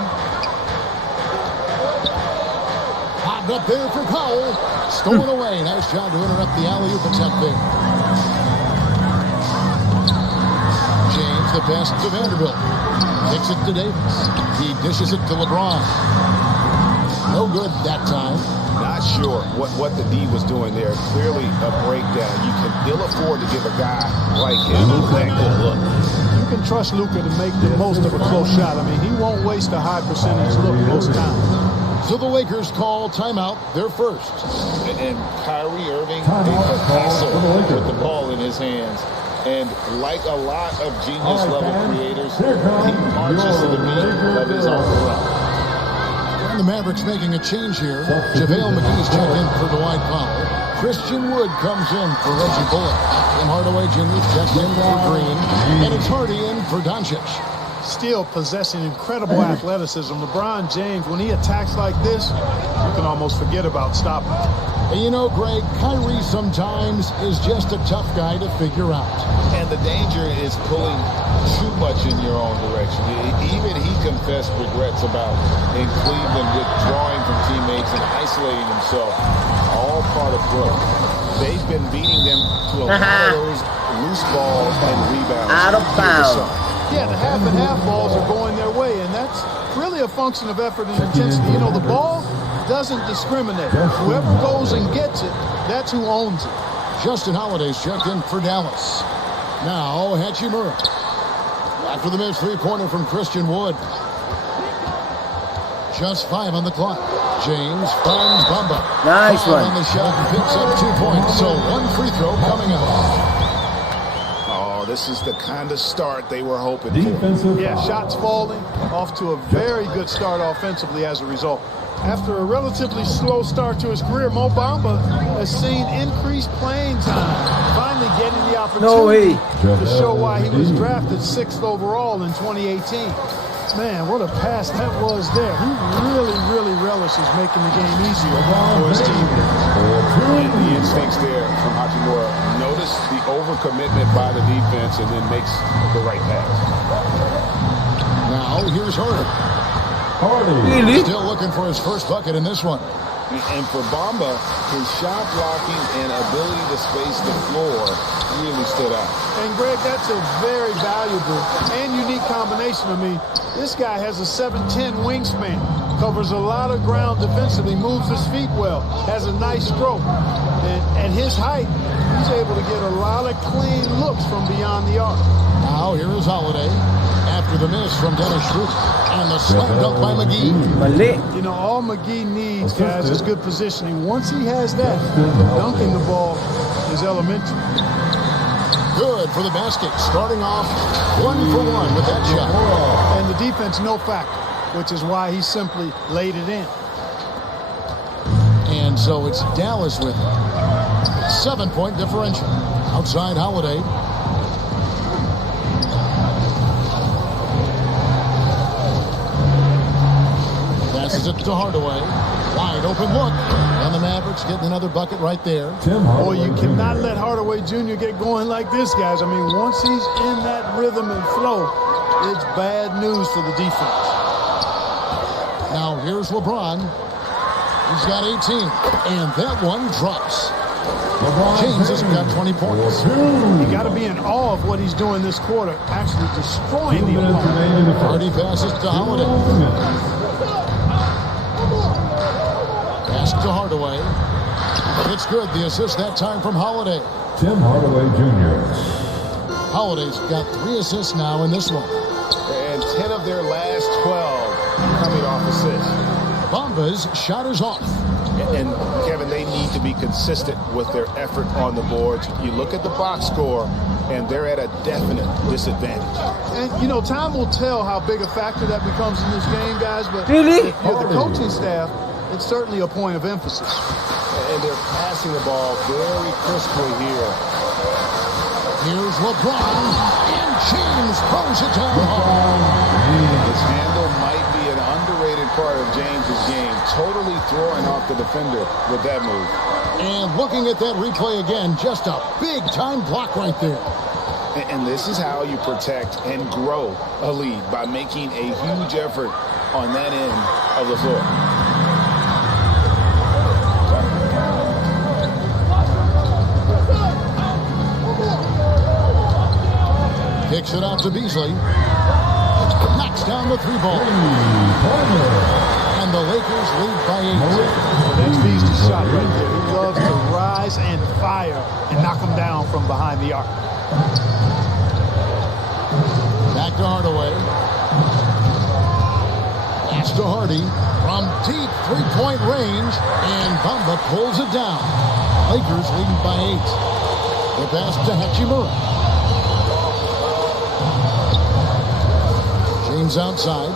Popped up there for Powell. Stolen away. Nice job to interrupt the alley-oop attempt there. The pass to Vanderbilt. Takes it to Davis. He dishes it to LeBron. No good that time. Not sure what the D was doing there. Clearly a breakdown. You can ill afford to give a guy like him that good look. You can trust Luka to make the most of a close shot. I mean, he won't waste a high percentage look most times. So the Lakers call timeout, their first. And Kyrie Irving, a passer with the ball in his hands. And like a lot of genius-level creators, he marches to the beat of his own run. And the Mavericks making a change here. JaVale McGee's checked in for Dwight Powell. Christian Wood comes in for Reggie Bullock. Tim Hardaway Jr. checked in for Green. And it's Hardy in for Doncic. Still possessing incredible athleticism. LeBron James, when he attacks like this, you can almost forget about stopping. And you know, Greg, Kyrie sometimes is just a tough guy to figure out. And the danger is pulling too much in your own direction. Even he confessed regrets about in Cleveland withdrawing from teammates and isolating himself. All part of growth. They've been beating them to a lot of those loose balls and rebounds. Out of bounds. Yeah, the half and half balls are going their way, and that's really a function of effort and intensity. You know, the ball doesn't discriminate. Whoever goes and gets it, that's who owns it. Justin Holiday's checked in for Dallas. Now, Hachimura. After the missed three-pointer from Christian Wood. Just 5 on the clock. James finds Bamba. Nice one. On the shot and picks up 2 points. So 1 free throw coming up. This is the kind of start they were hoping for. Yeah, shots falling, off to a very good start offensively as a result. After a relatively slow start to his career, Mo Bamba has seen increased playing time, finally getting the opportunity to show why he was drafted 6th overall in 2018. Man, what a pass that was there. He really relishes making the game easier for his teammates. And the instincts there from Hachimura. Notice the overcommitment by the defense and then makes the right pass. Now, here's Hardy. Still looking for his first bucket in this one. And for Bamba, his shot blocking and ability to space the floor really stood out. And Greg, that's a very valuable and unique combination. I mean, this guy has a 7'10" wingspan, covers a lot of ground defensively, moves his feet well, has a nice stroke. And at his height, he's able to get a lot of clean looks from beyond the arc. Now, here is Holiday after the miss from Dennis Schroeder. And the slam dunk by McGee. You know, all McGee needs, guys, is good positioning. Once he has that, dunking the ball is elementary. Good for the basket. Starting off 1 for 1 with that shot. And the defense, no factor, which is why he simply laid it in. And so it's Dallas with 7-point differential. Outside Holiday. Passes it to Hardaway. Wide open look. And the Mavericks getting another bucket right there. Boy, you cannot let Hardaway Jr. get going like this, guys. I mean, once he's in that rhythm and flow, it's bad news for the defense. Now here's LeBron. He's got 18. And that one drops. James has got 20 points. You got to be in awe of what he's doing this quarter, actually destroying the opponent. Hardy passes to Holiday. Pass to Hardaway. It's good. The assist that time from Holiday. Tim Hardaway Jr. Holiday's got 3 assists now in this one. And 10 of their last 12 coming off assists. Bamba's shot is off. And Kevin, they need to be consistent with their effort on the boards. You look at the box score, and they're at a definite disadvantage. And, you know, time will tell how big a factor that becomes in this game, guys. But Really? if you're the coaching staff, it's certainly a point of emphasis. And they're passing the ball very crisply here. Here's LeBron, and James throws it down. His handle might be an underrated part of James's game. Totally throwing off the defender with that move. And looking at that replay again, just a big-time block right there. And this is how you protect and grow a lead, by making a huge effort on that end of the floor. Kicks it out to Beasley. Knocks down the 3-ball. And the Lakers lead by 8. That's Beasley's shot right there. He loves to rise and fire and knock them down from behind the arc. Back to Hardaway. Pass to Hardy from deep 3-point range. And Bamba pulls it down. Lakers leading by 8. The pass to Hachimura. James outside.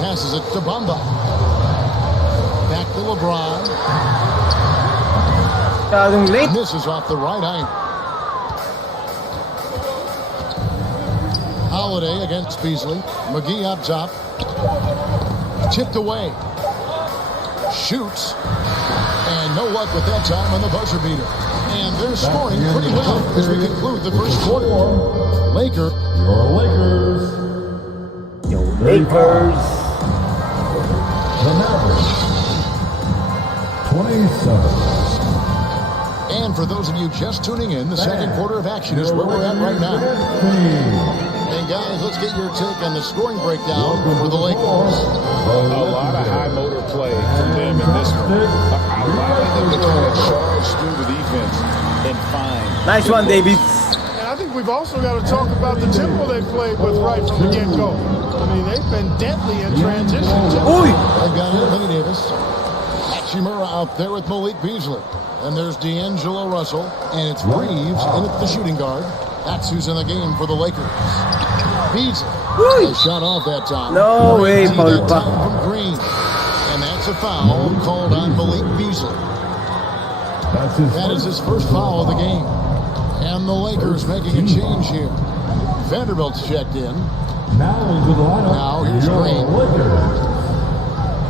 Passes it to Bamba. Back to LeBron. Misses off the right eye. Holiday against Beasley. McGee up top. Tipped away. Shoots. And no luck with that time on the buzzer beater. And they're scoring pretty well as we conclude the first quarter. Laker. Your Lakers. Your Lakers. The Mavericks. 27. And for those of you just tuning in, the second quarter of action is where we're at right now. And guys, let's get your take on the scoring breakdown for the Lakers. A lot of high motor play from them in this one. Allowing them to kind of charge through the defense and find. Nice one, David. And I think we've also got to talk about the tempo they played with right from the get-go. I mean, they've been deadly in transition. They've got Anthony Davis. Hachimura out there with Malik Beasley. And there's D'Angelo Russell. And it's Reeves in at the shooting guard. That's who's in the game for the Lakers. Beasley. A shot off that time. No way, Paul. From Green. And that's a foul called on Malik Beasley. That is his first foul of the game. And the Lakers making a change here. Vanderbilt's checked in. Now into the lineup. Now here's Green.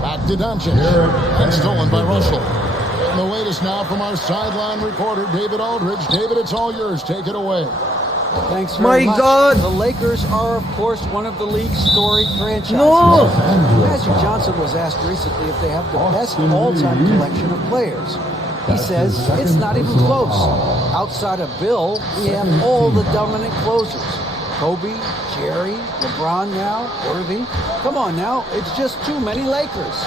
Back to Doncic. And stolen by Russell. And the latest now from our sideline reporter, David Aldridge. David, it's all yours. Take it away. Thanks very much. My God. The Lakers are, of course, one of the league's storied franchises. No. Magic Johnson was asked recently if they have the best all-time collection of players. He says it's not even close. Outside of Bill, we have all the dominant closers. Kobe, Jerry, LeBron now, Worthy. Come on now, it's just too many Lakers.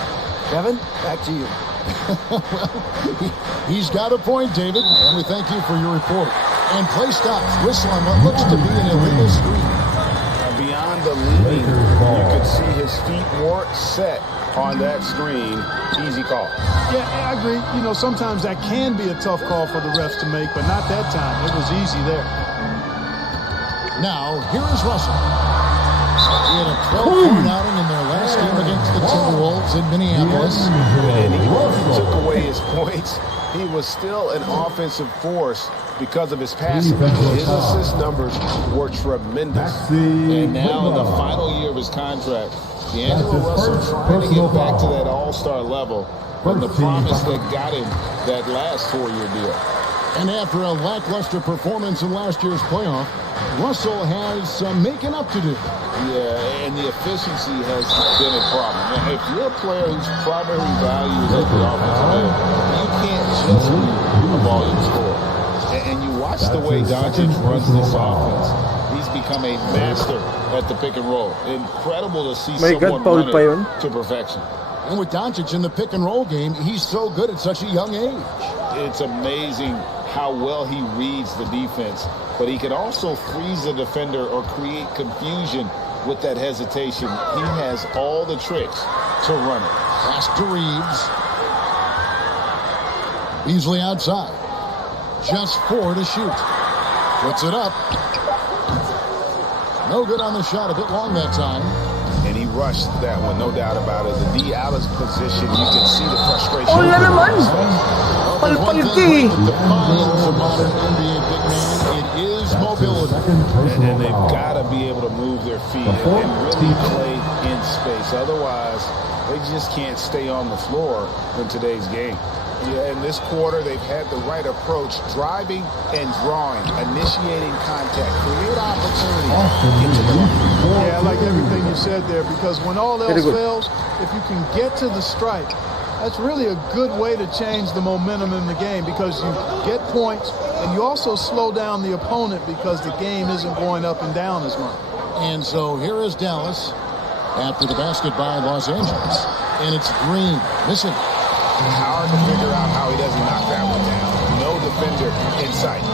Kevin, back to you. Well, he's got a point, David, and we thank you for your report. And play stops, whistling what looks to be an illegal screen. Beyond the leading, you could see his feet weren't set on that screen. Easy call. Yeah, I agree. You know, sometimes that can be a tough call for the refs to make, but not that time. It was easy there. Now, here is Russell. He had a 12-point outing in their last game against the Timberwolves. Bulls in Minneapolis. And even if he took away his points, he was still an offensive force because of his passing. His assist numbers were tremendous. And now in the final year of his contract, D'Angelo Russell trying to get back to that all-star level from the promise that got him that last 4-year deal. And after a lackluster performance in last year's playoff, Russell has some making up to do. Yeah, and the efficiency has been a problem. Now, if you're a player whose primary value is at the offensive end, you can't just be a volume scorer. And you watch the way Doncic runs this offense. He's become a master at the pick and roll. Incredible to see someone run it to perfection. And with Doncic in the pick and roll game, he's so good at such a young age. It's amazing how well he reads the defense, but he can also freeze the defender or create confusion with that hesitation. He has all the tricks to run it. Pass to Reeves. Beasley outside. Just 4 to shoot. Puts it up. No good on the shot. A bit long that time. And he rushed that one, no doubt about it. The Diablo's position, you can see the frustration. Oh, yan naman! Palpalki! Defines a modern NBA big man. It is mobility. And they've got to be able to move their feet and really play in space. Otherwise, they just can't stay on the floor in today's game. Yeah, in this quarter, they've had the right approach, driving and drawing, initiating contact, create opportunity. Yeah, I like everything you said there, because when all else fails, if you can get to the stripe, that's really a good way to change the momentum in the game, because you get points and you also slow down the opponent because the game isn't going up and down as much. And so here is Dallas after the basket by Los Angeles. And it's Green missing. Hard to figure out how he doesn't knock that one down. No defender in sight.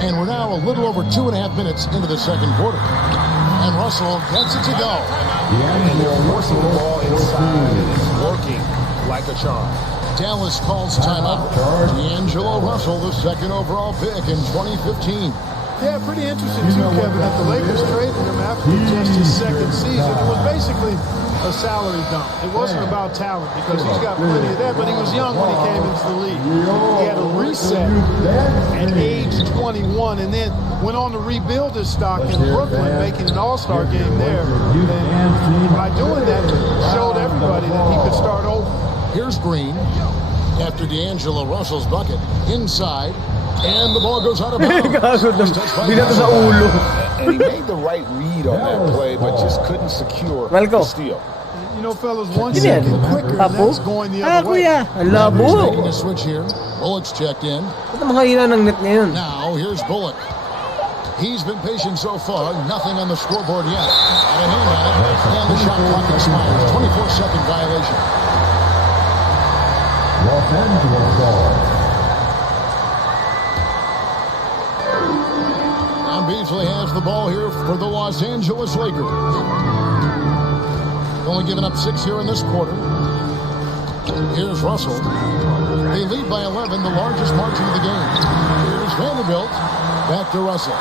And we're now a little over 2.5 minutes into the second quarter. And Russell gets it to go. And they're forcing the ball inside, and it's working like a charm. Dallas calls timeout. D'Angelo Russell, the second overall pick in 2015. Yeah, pretty interesting too, Kevin, that the Lakers traded him after just his second season. It was basically a salary dump. It wasn't about talent, because he's got plenty of that, but he was young when he came into the league. He had a reset at age 21 and then went on to rebuild his stock in Brooklyn, making an all-star game there. And by doing that, showed everybody that he could start over. Here's Green after D'Angelo Russell's bucket. Inside. And the ball goes out of bounds. And he made the right read on that play, but just couldn't secure the steal. You know, fellas, once you get quicker, that's going the other way. Making a switch here. Bullock's checked in. Now, here's Bullock. He's been patient so far. Nothing on the scoreboard yet. And a hand on it. And the shot clock expires. 24-second violation. Los Angeles ball. Beasley has the ball here for the Los Angeles Lakers. Only given up 6 here in this quarter. Here's Russell. They lead by 11, the largest margin of the game. Here's Vanderbilt. Back to Russell.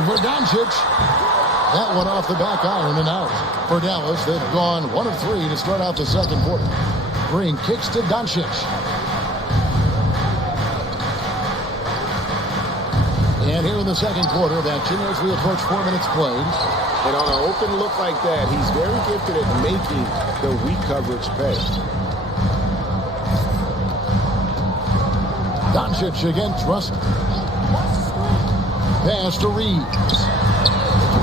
Over Doncic. That one off the back iron and out. For Dallas, they've gone 1 of 3 to start out the second quarter. Green kicks to Doncic. And here in the second quarter of action, as we approach 4 minutes played. And on an open look like that, he's very gifted at making the weak coverage pay. Doncic against Russell. Pass to Reeves.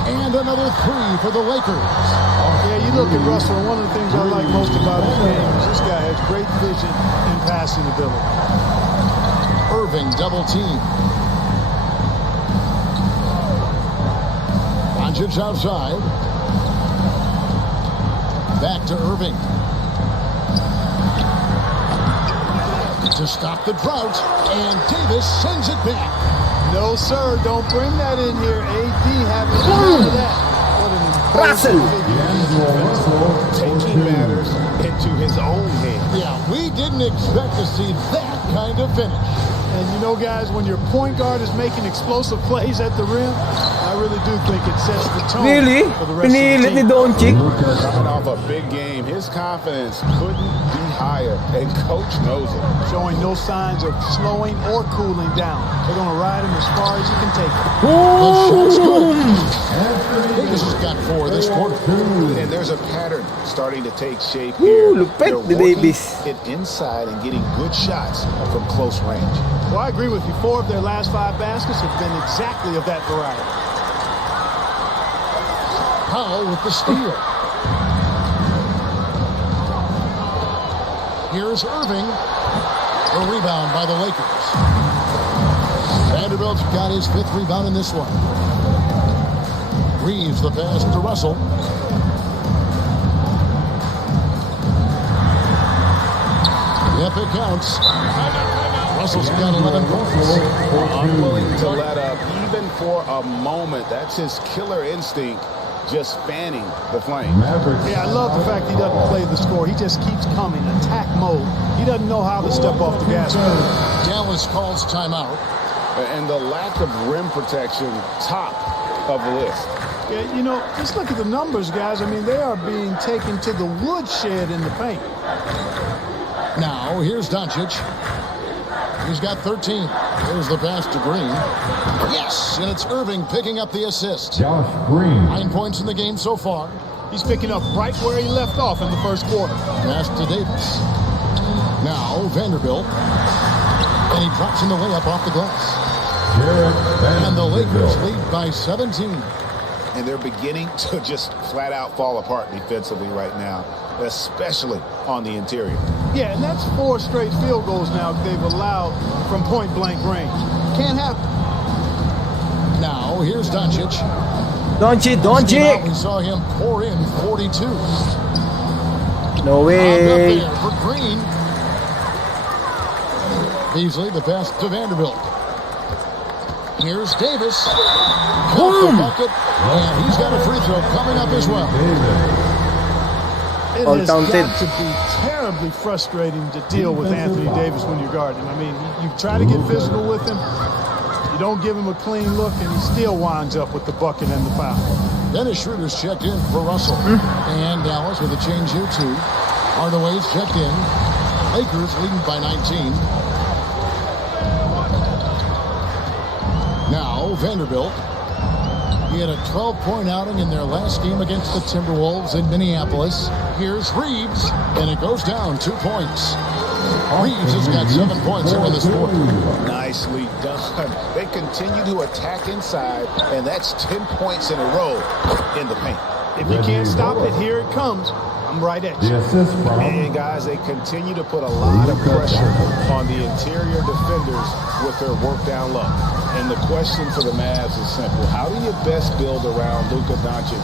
And another 3 for the Lakers. Yeah, you look at Russell, and one of the things I like most about his game is this guy has great vision and passing ability. Irving double team. Doncic outside. Back to Irving. To stop the drought, and Davis sends it back. No, sir, don't bring that in here. AD having none of that. What an taking matters into his own hands. Yeah, we didn't expect to see that kind of finish. And you know, guys, when your point guard is making explosive plays at the rim, I really do think it sets the tone for the rest of the team. Coming off a big game, his confidence couldn't be higher, and coach knows it. Showing no signs of slowing or cooling down. They're going to ride him as far as he can take him. The shot's good. Davis has got 4 this quarter. And there's a pattern starting to take shape here. They're working it inside and getting good shots from close range. Well, I agree with you. 4 of their last 5 baskets have been exactly of that variety. Powell with the steal. Here's Irving. A rebound by the Lakers. Vanderbilt's got his 5th rebound in this one. Reeves the pass to Russell. Yep, it counts. Russell's got 11 points. Unwilling to let up even for a moment. That's his killer instinct, just fanning the flame. Yeah, I love the fact he doesn't play the score. He just keeps coming, attack mode. He doesn't know how to step off the gas pedal. Dallas calls timeout. And the lack of rim protection, top of the list. Yeah, you know, just look at the numbers, guys. I mean, they are being taken to the woodshed in the paint. Now, here's Doncic. He's got 13. There's the pass to Green. Yes, and it's Irving picking up the assist. Josh Green. 9 points in the game so far. He's picking up right where he left off in the first quarter. Pass to Davis. Now, Vanderbilt. And he drops in the layup off the glass. And the Lakers lead by 17. And they're beginning to just flat out fall apart defensively right now, especially on the interior. Yeah, and that's 4 straight field goals now they've allowed from point-blank range. Can't happen. Now, here's Doncic. Doncic. We saw him pour in 42. No way. Up there for Green. Beasley, the pass to Vanderbilt. Here's Davis. Caught the bucket, and he's got a free throw coming up as well. It has got to be terribly frustrating to deal with Anthony Davis when you're guarding him. I mean, you try to get physical with him, you don't give him a clean look, and he still winds up with the bucket and the foul. Dennis Schroeder's checked in for Russell. And Dallas with a change here, too. Hardaway's checked in. Lakers leading by 19. Now, Vanderbilt. He had a 12-point outing in their last game against the Timberwolves in Minneapolis. Here's Reeves, and it goes down 2 points. Reeves has got 7 points here in this quarter. Nicely done. They continue to attack inside, and that's 10 points in a row in the paint. If you can't stop it, here it comes. I'm right at you. And guys, they continue to put a lot of pressure on the interior defenders with their work down low. And the question for the Mavs is simple. How do you best build around Luka Doncic?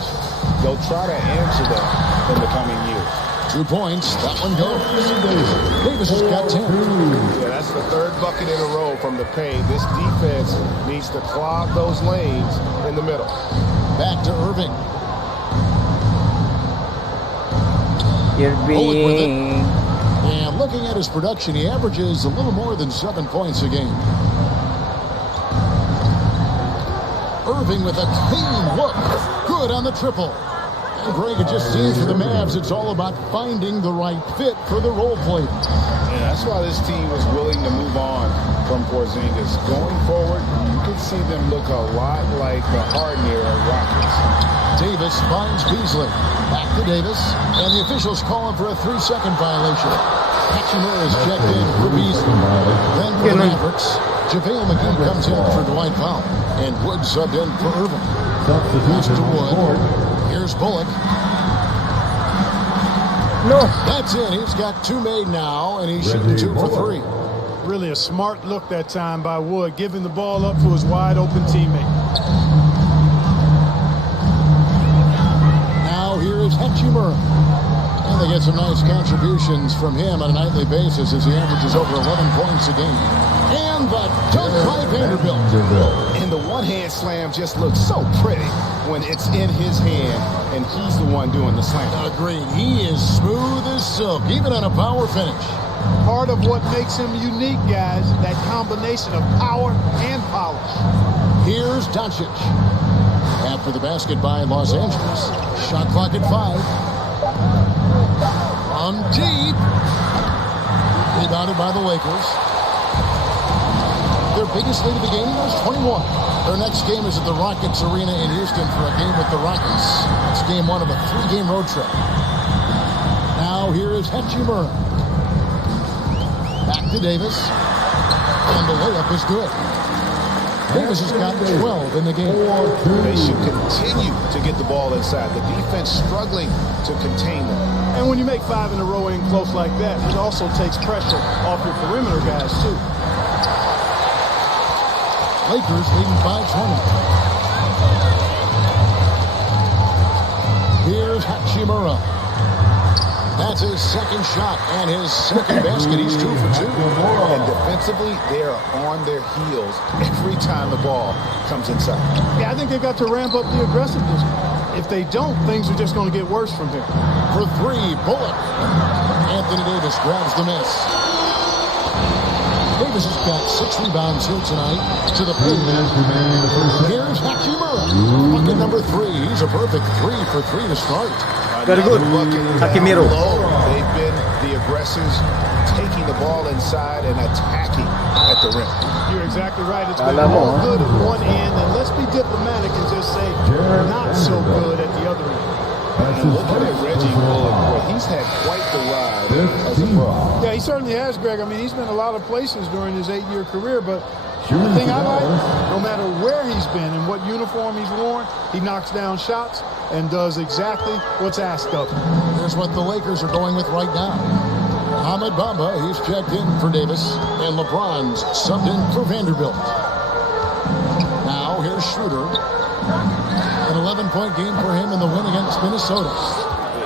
They'll try to answer that in the coming years. 2 points. That one goes. Davis has got 10. Yeah, that's the 3rd bucket in a row from the paint. This defense needs to clog those lanes in the middle. Back to Irving. Irving. And looking at his production, he averages a little more than 7 points a game. Irving with a clean look. Good on the triple. And Greg, it just seems for the Mavs, it's all about finding the right fit for the role play. And that's why this team was willing to move on from Porzingis. Going forward, you can see them look a lot like the Harden era Rockets. Davis finds Beasley. Back to Davis. And the officials call him for a 3-second violation. Hachimura is checked in for Beasley. Then for the Mavericks, JaVale McGee comes in for Dwight Powell. And Wood subbed in for Irving. Pass to Wood. Here's Bullock. No. That's it. He's got 2 made now, and he's shooting 2 for 3. Really a smart look that time by Wood, giving the ball up to his wide-open teammate. Now here is Hachimura. And they get some nice contributions from him on a nightly basis as he averages over 11 points a game. And the dunk by Vanderbilt. And the one-hand slam just looks so pretty when it's in his hand and he's the one doing the slam. Agreed. He is smooth as silk, even on a power finish. Part of what makes him unique, guys, that combination of power and polish. Here's Doncic. After the basket by Los Angeles. Shot clock at 5. From deep. Rebounded by the Lakers. Their biggest lead of the game was 21. Their next game is at the Rockets Arena in Houston for a game with the Rockets. It's game 1 of a 3-game road trip. Now here is Hachimura. Back to Davis. And the layup is good. Davis has got 12 in the game. They should continue to get the ball inside. The defense struggling to contain them. And when you make 5 in a row in close like that, it also takes pressure off your perimeter guys, too. Lakers leading by 20. Here's Hachimura. That's his second shot and his second basket. He's 2 for 2. And defensively, they are on their heels every time the ball comes inside. Yeah, I think they've got to ramp up the aggressiveness. If they don't, things are just going to get worse from here. For 3, Bullock. Anthony Davis grabs the miss. Davis has got 6 rebounds here tonight to the paint. Here's Hachimura. Bucket number 3. He's a perfect 3 for 3 to start. Very good. Hachimura. They've been the aggressors, taking the ball inside and attacking at the rim. You're exactly right. It's been all good at one end, and let's be diplomatic and just say not so good at the other end. And looking at Reggie Bullock, boy, he's had quite the ride as a pro. Yeah, he certainly has, Greg. I mean, he's been a lot of places during his 8-year career, but the thing I like, no matter where he's been and what uniform he's worn, he knocks down shots and does exactly what's asked of him. Here's what the Lakers are going with right now. Ahmed Bamba, he's checked in for Davis, and LeBron's subbed in for Vanderbilt. Now here's Schroeder. An 11-point game for him in the win against Minnesota.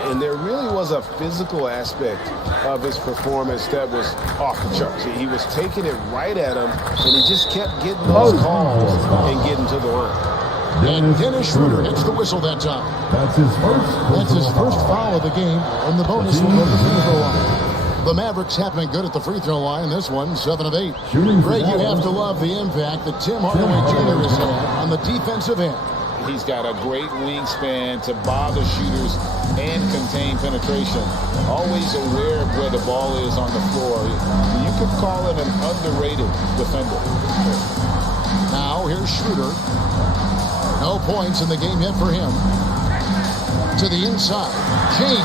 And there really was a physical aspect of his performance that was off the charts. He was taking it right at him, and he just kept getting those calls and getting to the line. And Dennis Schroeder hits the whistle that time. That's his first foul of the game, and the bonus will go to the free throw line. The Mavericks have been good at the free throw line. This one, 7 of 8. Greg, you have to love the impact that Tim Hardaway Jr. has had on the defensive end. He's got a great wingspan to bother shooters and contain penetration. Always aware of where the ball is on the floor. You could call him an underrated defender. Now here's Schroeder. No points in the game yet for him. To the inside. James.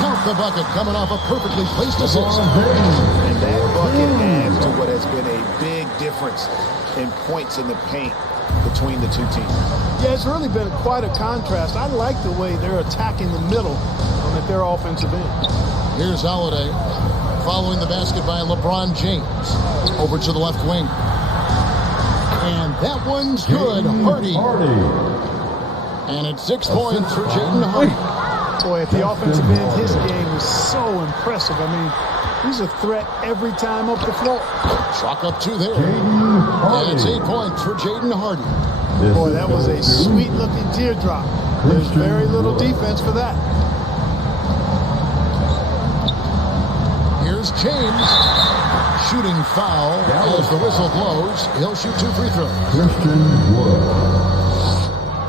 Count the bucket coming off a perfectly placed assist. And that bucket adds to what has been a big difference in points in the paint between the two teams. Yeah, it's really been quite a contrast. I like the way they're attacking the middle at their offensive end. Here's Holiday following the basket by LeBron James. Over to the left wing. And that one's good. Hardy. And it's 6 points for Jaden Hardy. Boy, at the offensive end, his game is so impressive. I mean, he's a threat every time up the floor. Chalk up 2 there. And it's 8 points for Jaden Hardy. Boy, that was a sweet-looking teardrop. There's very little defense for that. Here's James. Shooting foul as the whistle blows. He'll shoot 2 free throws.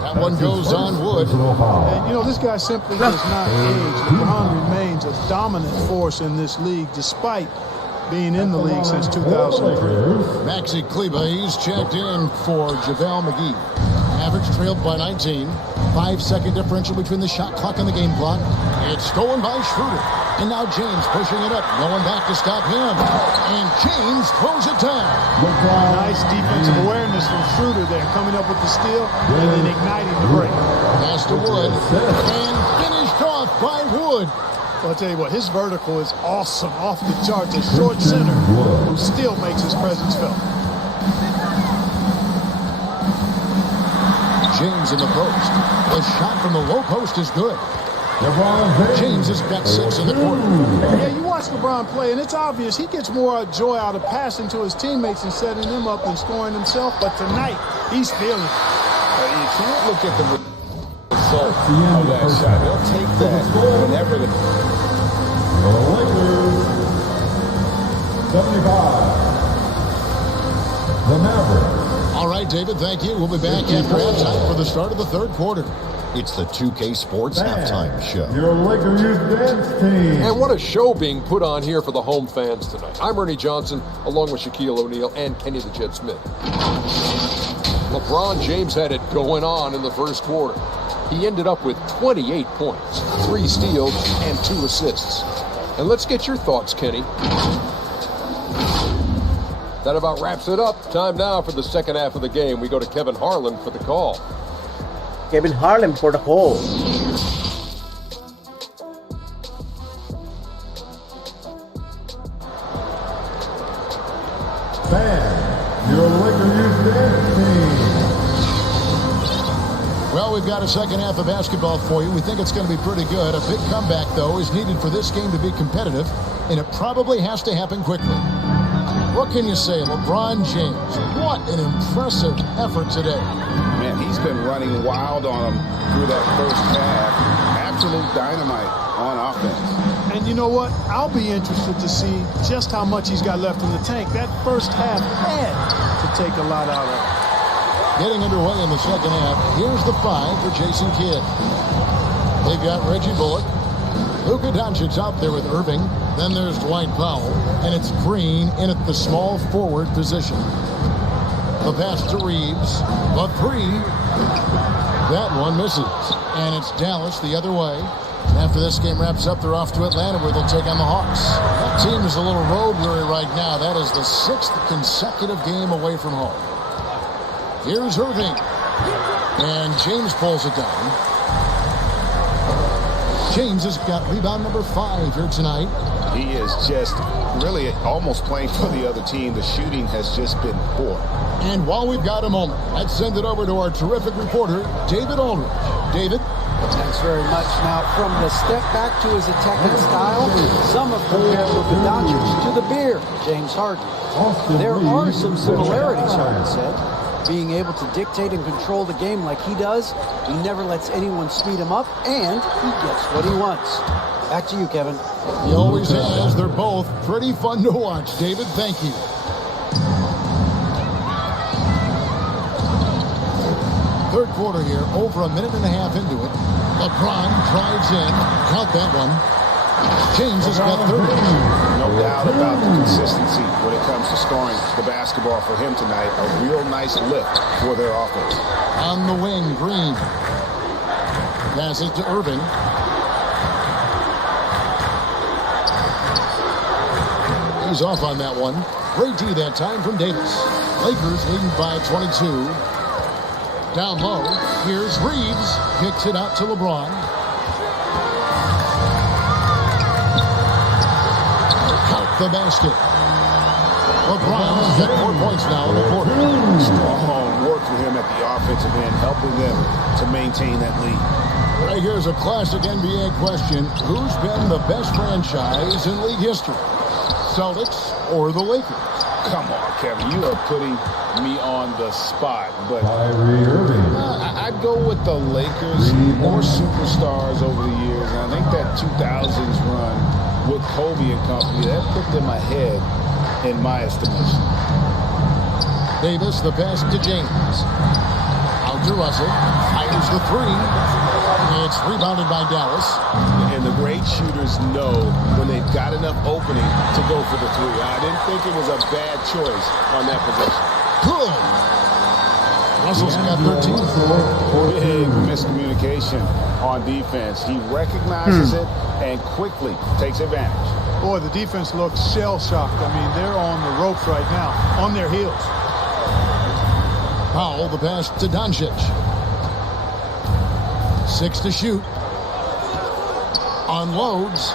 That one goes on Wood. And, you know, this guy simply does not age. LeBron remains a dominant force in this league despite being in the league since 2003. Maxi Kleba, he's checked in for JaVale McGee. Mavericks trailed by 19. 5-second differential between the shot clock and the game clock. It's stolen by Schroeder. And now James pushing it up. No one back to stop him. And James throws it down. Nice defensive awareness from Schroeder there, coming up with the steal and then igniting the break. Pass to Wood. And finished off by Wood. Well, I'll tell you what, his vertical is awesome, off the charts. A short center who still makes his presence felt. James in the post. The shot from the low post is good. James has got 6 in the quarter. Yeah, you watch LeBron play, and it's obvious he gets more joy out of passing to his teammates and setting them up than scoring himself. But tonight, he's feeling it. You can't look at the result of that shot. They'll take that whenever The Mavericks. All right, David, thank you. We'll be back after halftime for the start of the third quarter. It's the 2K Sports Halftime Show. Your Laker Youth Dance Team. And what a show being put on here for the home fans tonight. I'm Ernie Johnson, along with Shaquille O'Neal and Kenny the Jet Smith. LeBron James had it going on in the first quarter. He ended up with 28 points, 3 steals, and 2 assists. And let's get your thoughts, Kenny. That about wraps it up. Time now for the second half of the game. We go to Kevin Harlan for the call. Kevin Harlan for the call. Your Laker Youth Dance Team. Well, we've got a second half of basketball for you. We think it's going to be pretty good. A big comeback, though, is needed for this game to be competitive, and it probably has to happen quickly. What can you say? LeBron James, what an impressive effort today. Man, he's been running wild on him through that first half. Absolute dynamite on offense. And you know what? I'll be interested to see just how much he's got left in the tank. That first half had to take a lot out of it. Getting underway in the second half. Here's the 5 for Jason Kidd. They've got Reggie Bullock. Luka Doncic out there with Irving. Then there's Dwight Powell. And it's Green in at the small forward position. The pass to Reeves. A 3. That one misses. And it's Dallas the other way. After this game wraps up, they're off to Atlanta where they'll take on the Hawks. That team is a little road weary right now. That is the 6th consecutive game away from home. Here's Irving. And James pulls it down. James has got rebound number 5 here tonight. He is just really almost playing for the other team. The shooting has just been poor. And while we've got a moment, let's send it over to our terrific reporter, David Aldridge. David? Thanks very much. Now, from the step back to his attacking style, some have compared Luka Doncic to the bear, James Harden. There are some similarities, Harden said. Being able to dictate and control the game like he does, he never lets anyone speed him up, and he gets what he wants. Back to you, Kevin. He always has. They're both pretty fun to watch. David, thank you. Third quarter here, over a minute and a half into it. LeBron drives in. Count that one. James has got 30. No doubt about the consistency when it comes to scoring the basketball for him tonight. A real nice lift for their offense. On the wing, Green. Passes to Irving. He's off on that one. Great D that time from Davis. Lakers leading by 22. Down low. Here's Reeves. Kicks it out to LeBron. The basket. LeBron's got 4 points now in the quarter. Strong work for him at the offensive end, helping them to maintain that lead. Right here's a classic NBA question. Who's been the best franchise in league history? Celtics or the Lakers? Come on, Kevin. You are putting me on the spot. But I'd go with the Lakers. More superstars over the years. And I think that 2000s run with Kobe and company, that put them ahead in my estimation. Davis, the pass to James. Out to Russell. Fires the 3. It's rebounded by Dallas. And the great shooters know when they've got enough opening to go for the 3. I didn't think it was a bad choice on that possession. Good. Russell's got 13. Big miscommunication on defense. He recognizes it and quickly takes advantage. Boy, the defense looks shell-shocked. I mean, they're on the ropes right now, on their heels. Powell, the pass to Doncic. 6 to shoot. Unloads.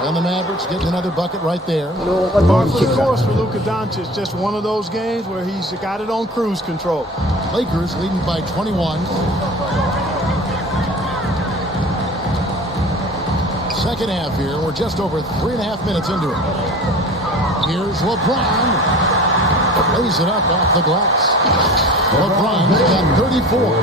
And the Mavericks getting another bucket right there. Par for the course for Luka Doncic. Just one of those games where he's got it on cruise control. Lakers leading by 21. Second half here. We're just over 3.5 minutes into it. Here's LeBron. Lays it up off the glass. LeBron's got 34.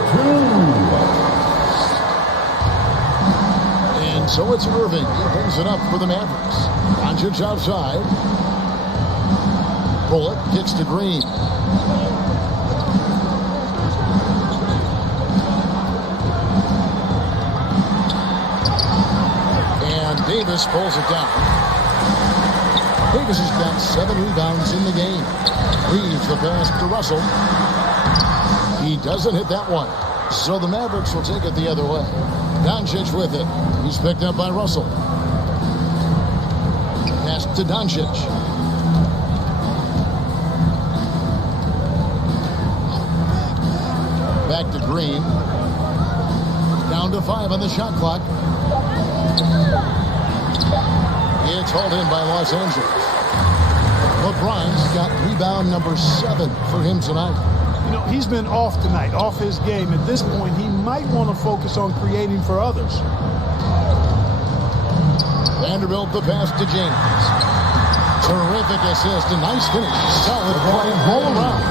And so it's Irving. He brings it up for the Mavericks. Doncic outside. Bullet kicks to Green. And Davis pulls it down. Davis has got 7 rebounds in the game. Leaves the pass to Russell. He doesn't hit that one. So the Mavericks will take it the other way. Doncic with it. He's picked up by Russell. Pass to Doncic. Back to Green. Down to 5 on the shot clock. It's hauled in by Los Angeles. LeBron's got rebound number 7 for him tonight. You know, he's been off tonight, off his game. At this point, he might want to focus on creating for others. Vanderbilt the pass to James. Terrific assist, a nice finish. Solid play all around.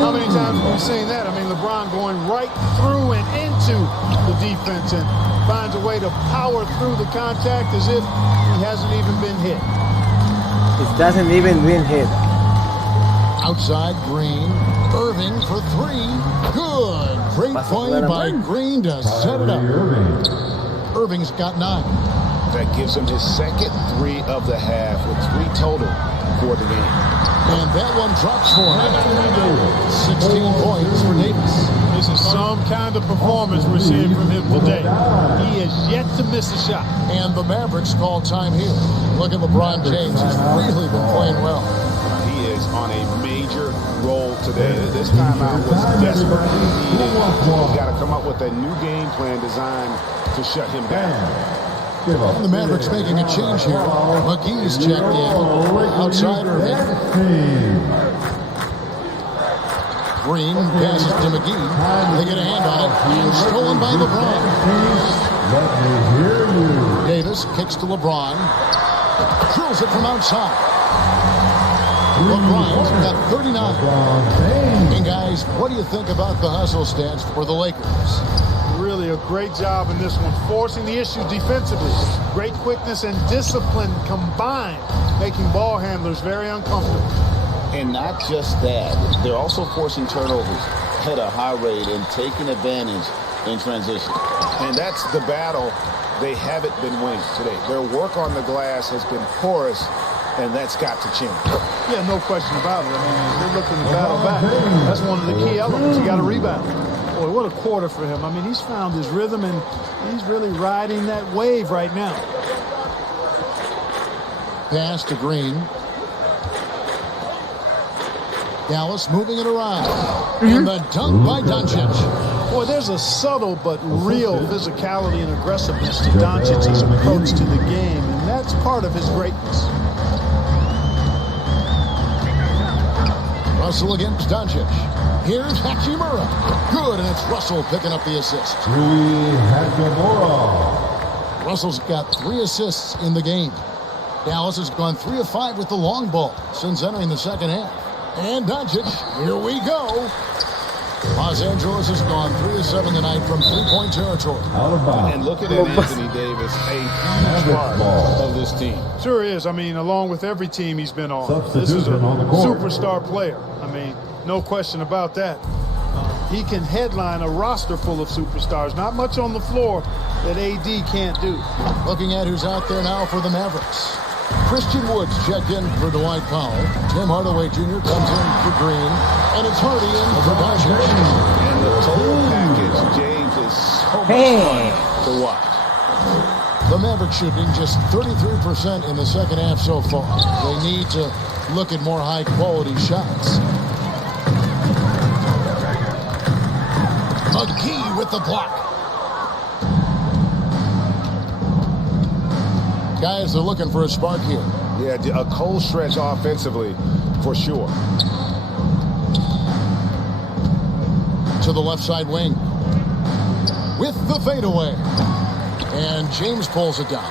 How many times have we seen that? I mean, LeBron going right through and into the defense and finds a way to power through the contact as if he hasn't even been hit. It doesn't even been hit. Outside Green. Irving for 3. Good. Great play by Green to set it up. Irving's got 9. That gives him his second 3 of the half with 3 total for the game. And that one drops for him. 16 points for Davis. This is some kind of performance we're seeing from him today. He has yet to miss a shot. And the Mavericks call time here. Look at LeBron James. He's really been playing well. He is on a major roll today. This timeout was desperately needed. He's got to come up with a new game plan designed to shut him down. And the Mavericks making a change here. McGee's checked in. Outside Irving. Green passes to McGee. They get a hand on it. And stolen by LeBron. Let me hear you. Davis kicks to LeBron. Drills it from outside. LeBron's got 39. And guys, what do you think about the hustle stats for the Lakers? Really a great job in this one, forcing the issue defensively. Great quickness and discipline combined, making ball handlers very uncomfortable. And not just that, they're also forcing turnovers at a high rate and taking advantage in transition. And that's the battle they haven't been winning today. Their work on the glass has been porous, and that's got to change. Yeah, no question about it. I mean, they're looking to battle back. That's one of the key elements. You got to rebound. Boy, what a quarter for him. I mean, he's found his rhythm, and he's really riding that wave right now. Pass to Green. Dallas moving it around. And the dunk by Doncic. Boy, there's a subtle but real physicality and aggressiveness to Doncic's approach to the game, and that's part of his greatness. Russell against Doncic. Here's Hachimura. Good, and it's Russell picking up the assist. Russell's got 3 assists in the game. Dallas has gone 3 of 5 with the long ball since entering the second half. And Doncic, here we go. Los Angeles has gone 3 of 7 tonight from 3-point territory. And look at Anthony Davis, a huge part of this team. Sure is. I mean, along with every team he's been on. This is a superstar player. I mean, no question about that. He can headline a roster full of superstars. Not much on the floor that AD can't do. Looking at who's out there now for the Mavericks. Christian Woods checked in for Dwight Powell. Tim Hardaway Jr. comes in for Green. And it's Hardy in for Doncic. And the total package, James, is so much fun to watch. The Mavericks shooting just 33% in the second half so far. They need to look at more high-quality shots. McGee with the block. Guys are looking for a spark here. Yeah, a cold stretch offensively, for sure. To the left side wing. With the fadeaway. And James pulls it down.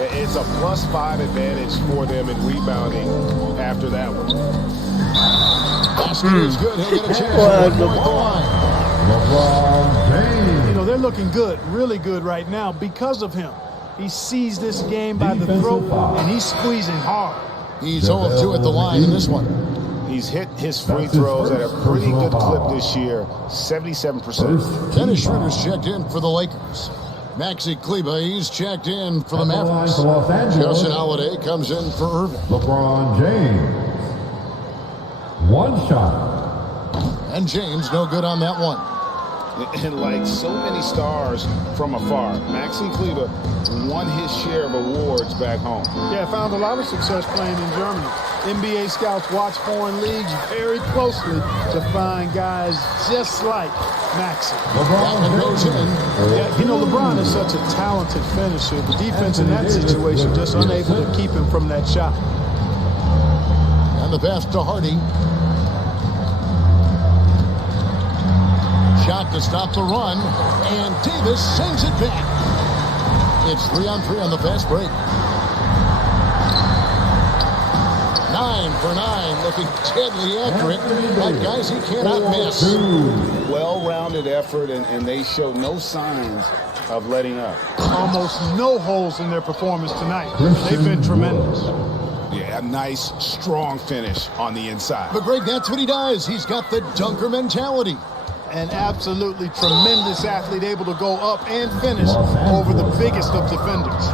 It's a +5 advantage for them in rebounding after that one. Basket is good. He'll get a chance at the line. You know, they're looking good, really good right now because of him. He sees this game by the throat, and he's squeezing hard. He's 0 of 2 at the line in this one. He's hit his free throws at a pretty good clip this year, 77%. Dennis Schroeder's checked in for the Lakers. Maxi Kleber, he's checked in for the Mavericks. Justin Holiday comes in for Irving. LeBron James. One shot. And James no good on that one. And like so many stars from afar, Maxi Kleber won his share of awards back home. Yeah, found a lot of success playing in Germany. NBA scouts watch foreign leagues very closely to find guys just like Maxi. LeBron goes in. Yeah, you know, LeBron is such a talented finisher. The defense in that situation just unable to keep him from that shot. And the pass to Hardy. Shot to stop the run, and Davis sends it back. It's 3-on-3 on the fast break. 9 for 9, looking deadly accurate. But guys, he cannot miss. Well-rounded effort, and they show no signs of letting up. Almost no holes in their performance tonight. They've been tremendous. Yeah, a nice, strong finish on the inside. But Greg, that's what he does. He's got the dunker mentality. An absolutely tremendous athlete, able to go up and finish over the biggest of defenders.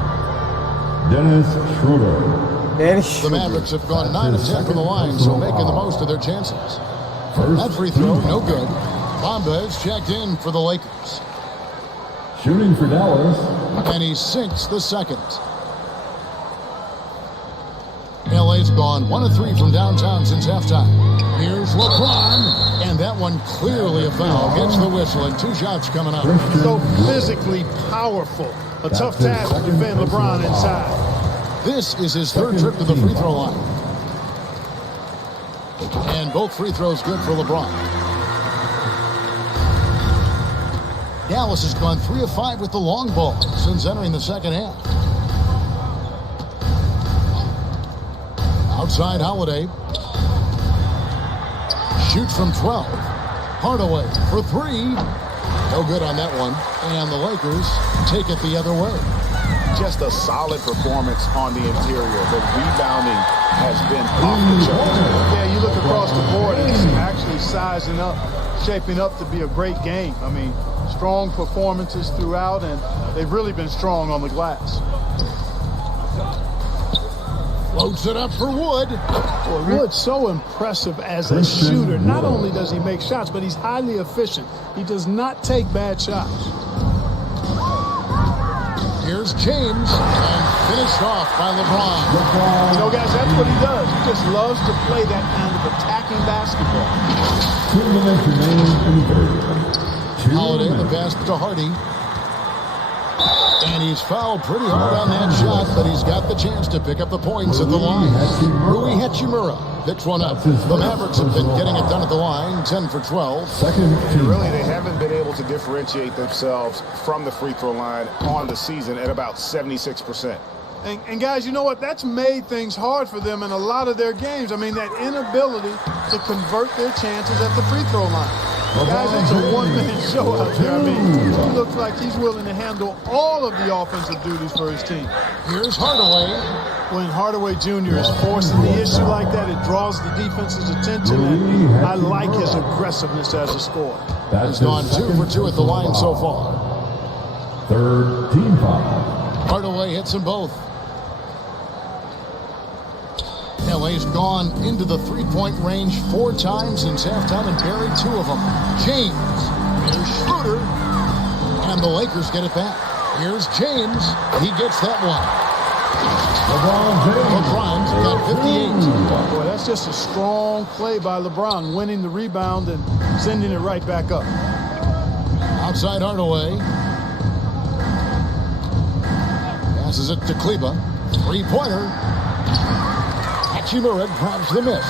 Dennis Schroeder. The Mavericks have gone 9 of 10 from the line, so making the most of their chances. That free throw, no good. Bamba is checked in for the Lakers. Shooting for Dallas. And he sinks the second. LA's gone 1 of 3 from downtown since halftime. Here's LeBron, and that one clearly a foul. Gets the whistle, and 2 shots coming up. So physically powerful. A tough task to defend LeBron inside. This is his 3rd trip to the free throw line. And both free throws good for LeBron. Dallas has gone 3 of 5 with the long ball since entering the second half. Outside Holiday. Shoots from 12. Hardaway for 3. No good on that one. And the Lakers take it the other way. Just a solid performance on the interior. The rebounding has been off the charts. Yeah, you look across the board, and it's actually sizing up, shaping up to be a great game. I mean, strong performances throughout, and they've really been strong on the glass. Loads it up for Wood. Well, Wood's so impressive as a shooter. Not only does he make shots, but he's highly efficient. He does not take bad shots. Here's James, and finished off by LeBron. You know, guys, that's what he does. He just loves to play that kind of attacking basketball. 2 minutes remaining in the third. Holiday, the pass to Hardy. And he's fouled pretty hard on that shot, but he's got the chance to pick up the points at the line. Rui Hachimura picks one up. The Mavericks have been getting it done at the line, 10 for 12. Really, they haven't been able to differentiate themselves from the free throw line on the season at about 76%. And guys, you know what? That's made things hard for them in a lot of their games. I mean, that inability to convert their chances at the free throw line. Guys, it's a one-man show out there. I mean, he looks like he's willing to handle all of the offensive duties for his team. Here's Hardaway. When Hardaway Jr. is forcing the issue like that, it draws the defense's attention, and I like his aggressiveness as a scorer. He's gone 2 for 2 at the line so far. 3rd team foul. Hardaway hits them both. LA's gone into the 3-point range 4 times since halftime and buried 2 of them. James. Here's Schroeder. And the Lakers get it back. Here's James. He gets that one. LeBron's got 58. Boy, that's just a strong play by LeBron, winning the rebound and sending it right back up. Outside Hardaway. Passes it to Kleber. 3-pointer. Hachimura grabs the miss.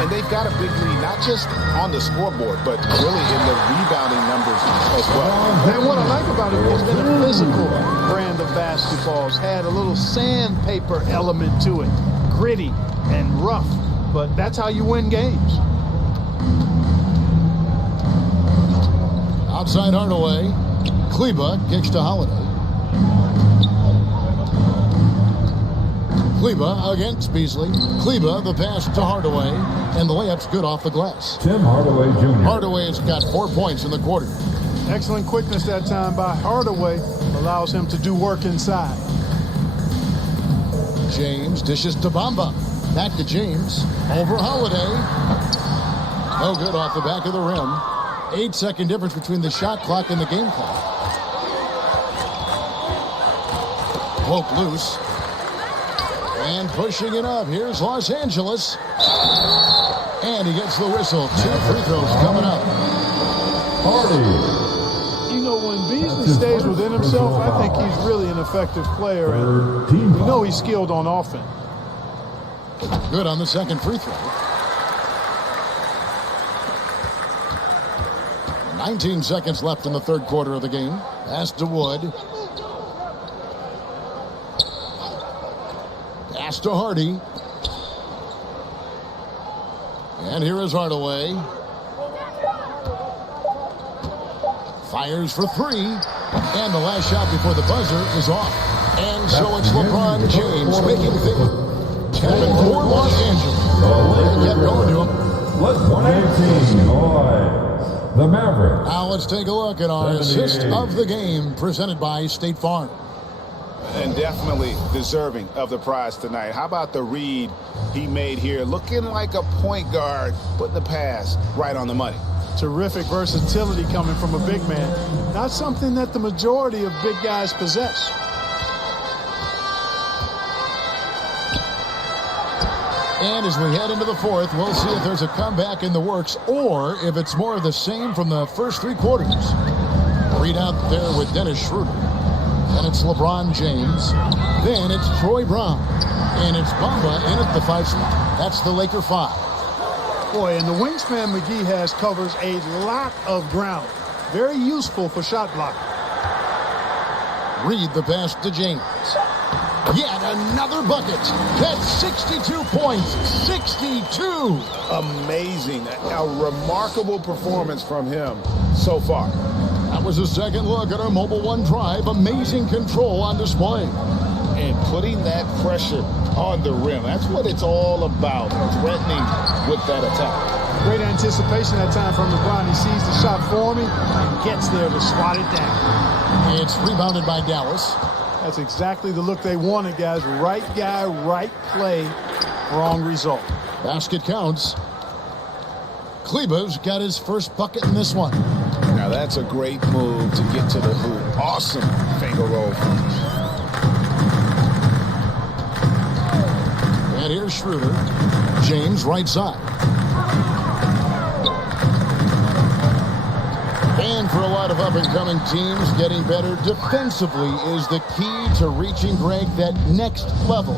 And they've got a big lead, not just on the scoreboard, but really in the rebounding numbers as well. And what I like about it, it's been a physical brand of basketball. It's had a little sandpaper element to it. Gritty and rough, but that's how you win games. Outside Hardaway. Kleber kicks to Holiday. Kleba against Beasley. Kleba, the pass to Hardaway, and the layup's good off the glass. Tim Hardaway Jr. Hardaway's got 4 points in the quarter. Excellent quickness that time by Hardaway. Allows him to do work inside. James dishes to Bamba. Back to James. Over Holiday. No good off the back of the rim. 8-second difference between the shot clock and the game clock. Woke loose. And pushing it up. Here's Los Angeles. And he gets the whistle. 2 free throws coming up. Hardy. You know, when Beasley stays within himself, I think he's really an effective player. And we know he's skilled on offense. Good on the second free throw. 19 seconds left in the third quarter of the game. Pass to Wood. Pass to Hardy. And here is Hardaway. Fires for 3. And the last shot before the buzzer is off. And so it's LeBron James making things 10-4 Los Angeles. They kept going to him. 118, the Maverick. Now let's take a look at our assist of the game presented by State Farm. And definitely deserving of the prize tonight. How about the read he made here? Looking like a point guard, putting the pass right on the money. Terrific versatility coming from a big man. Not something that the majority of big guys possess. And as we head into the fourth, we'll see if there's a comeback in the works or if it's more of the same from the first 3 quarters. Read out there with Dennis Schroeder. Then it's LeBron James. Then it's Troy Brown. And it's Bamba in at the 5 spot. That's the Laker 5. Boy, and the wingspan McGee has covers a lot of ground. Very useful for shot blocking. Read the pass to James. Yet another bucket. That's 62 points. 62. Amazing. A remarkable performance from him so far. That was a second look at our Mobile One drive. Amazing control on display. And putting that pressure on the rim. That's what it's all about. Threatening with that attack. Great anticipation that time from LeBron. He sees the shot forming and gets there to swat it down. It's rebounded by Dallas. That's exactly the look they wanted, guys. Right guy, right play, wrong result. Basket counts. Kleba's got his first bucket in this one. Now that's a great move to get to the hoop. Awesome finger roll. And here's Schroeder. James right side. And for a lot of up-and-coming teams, getting better defensively is the key to reaching, Greg, that next level.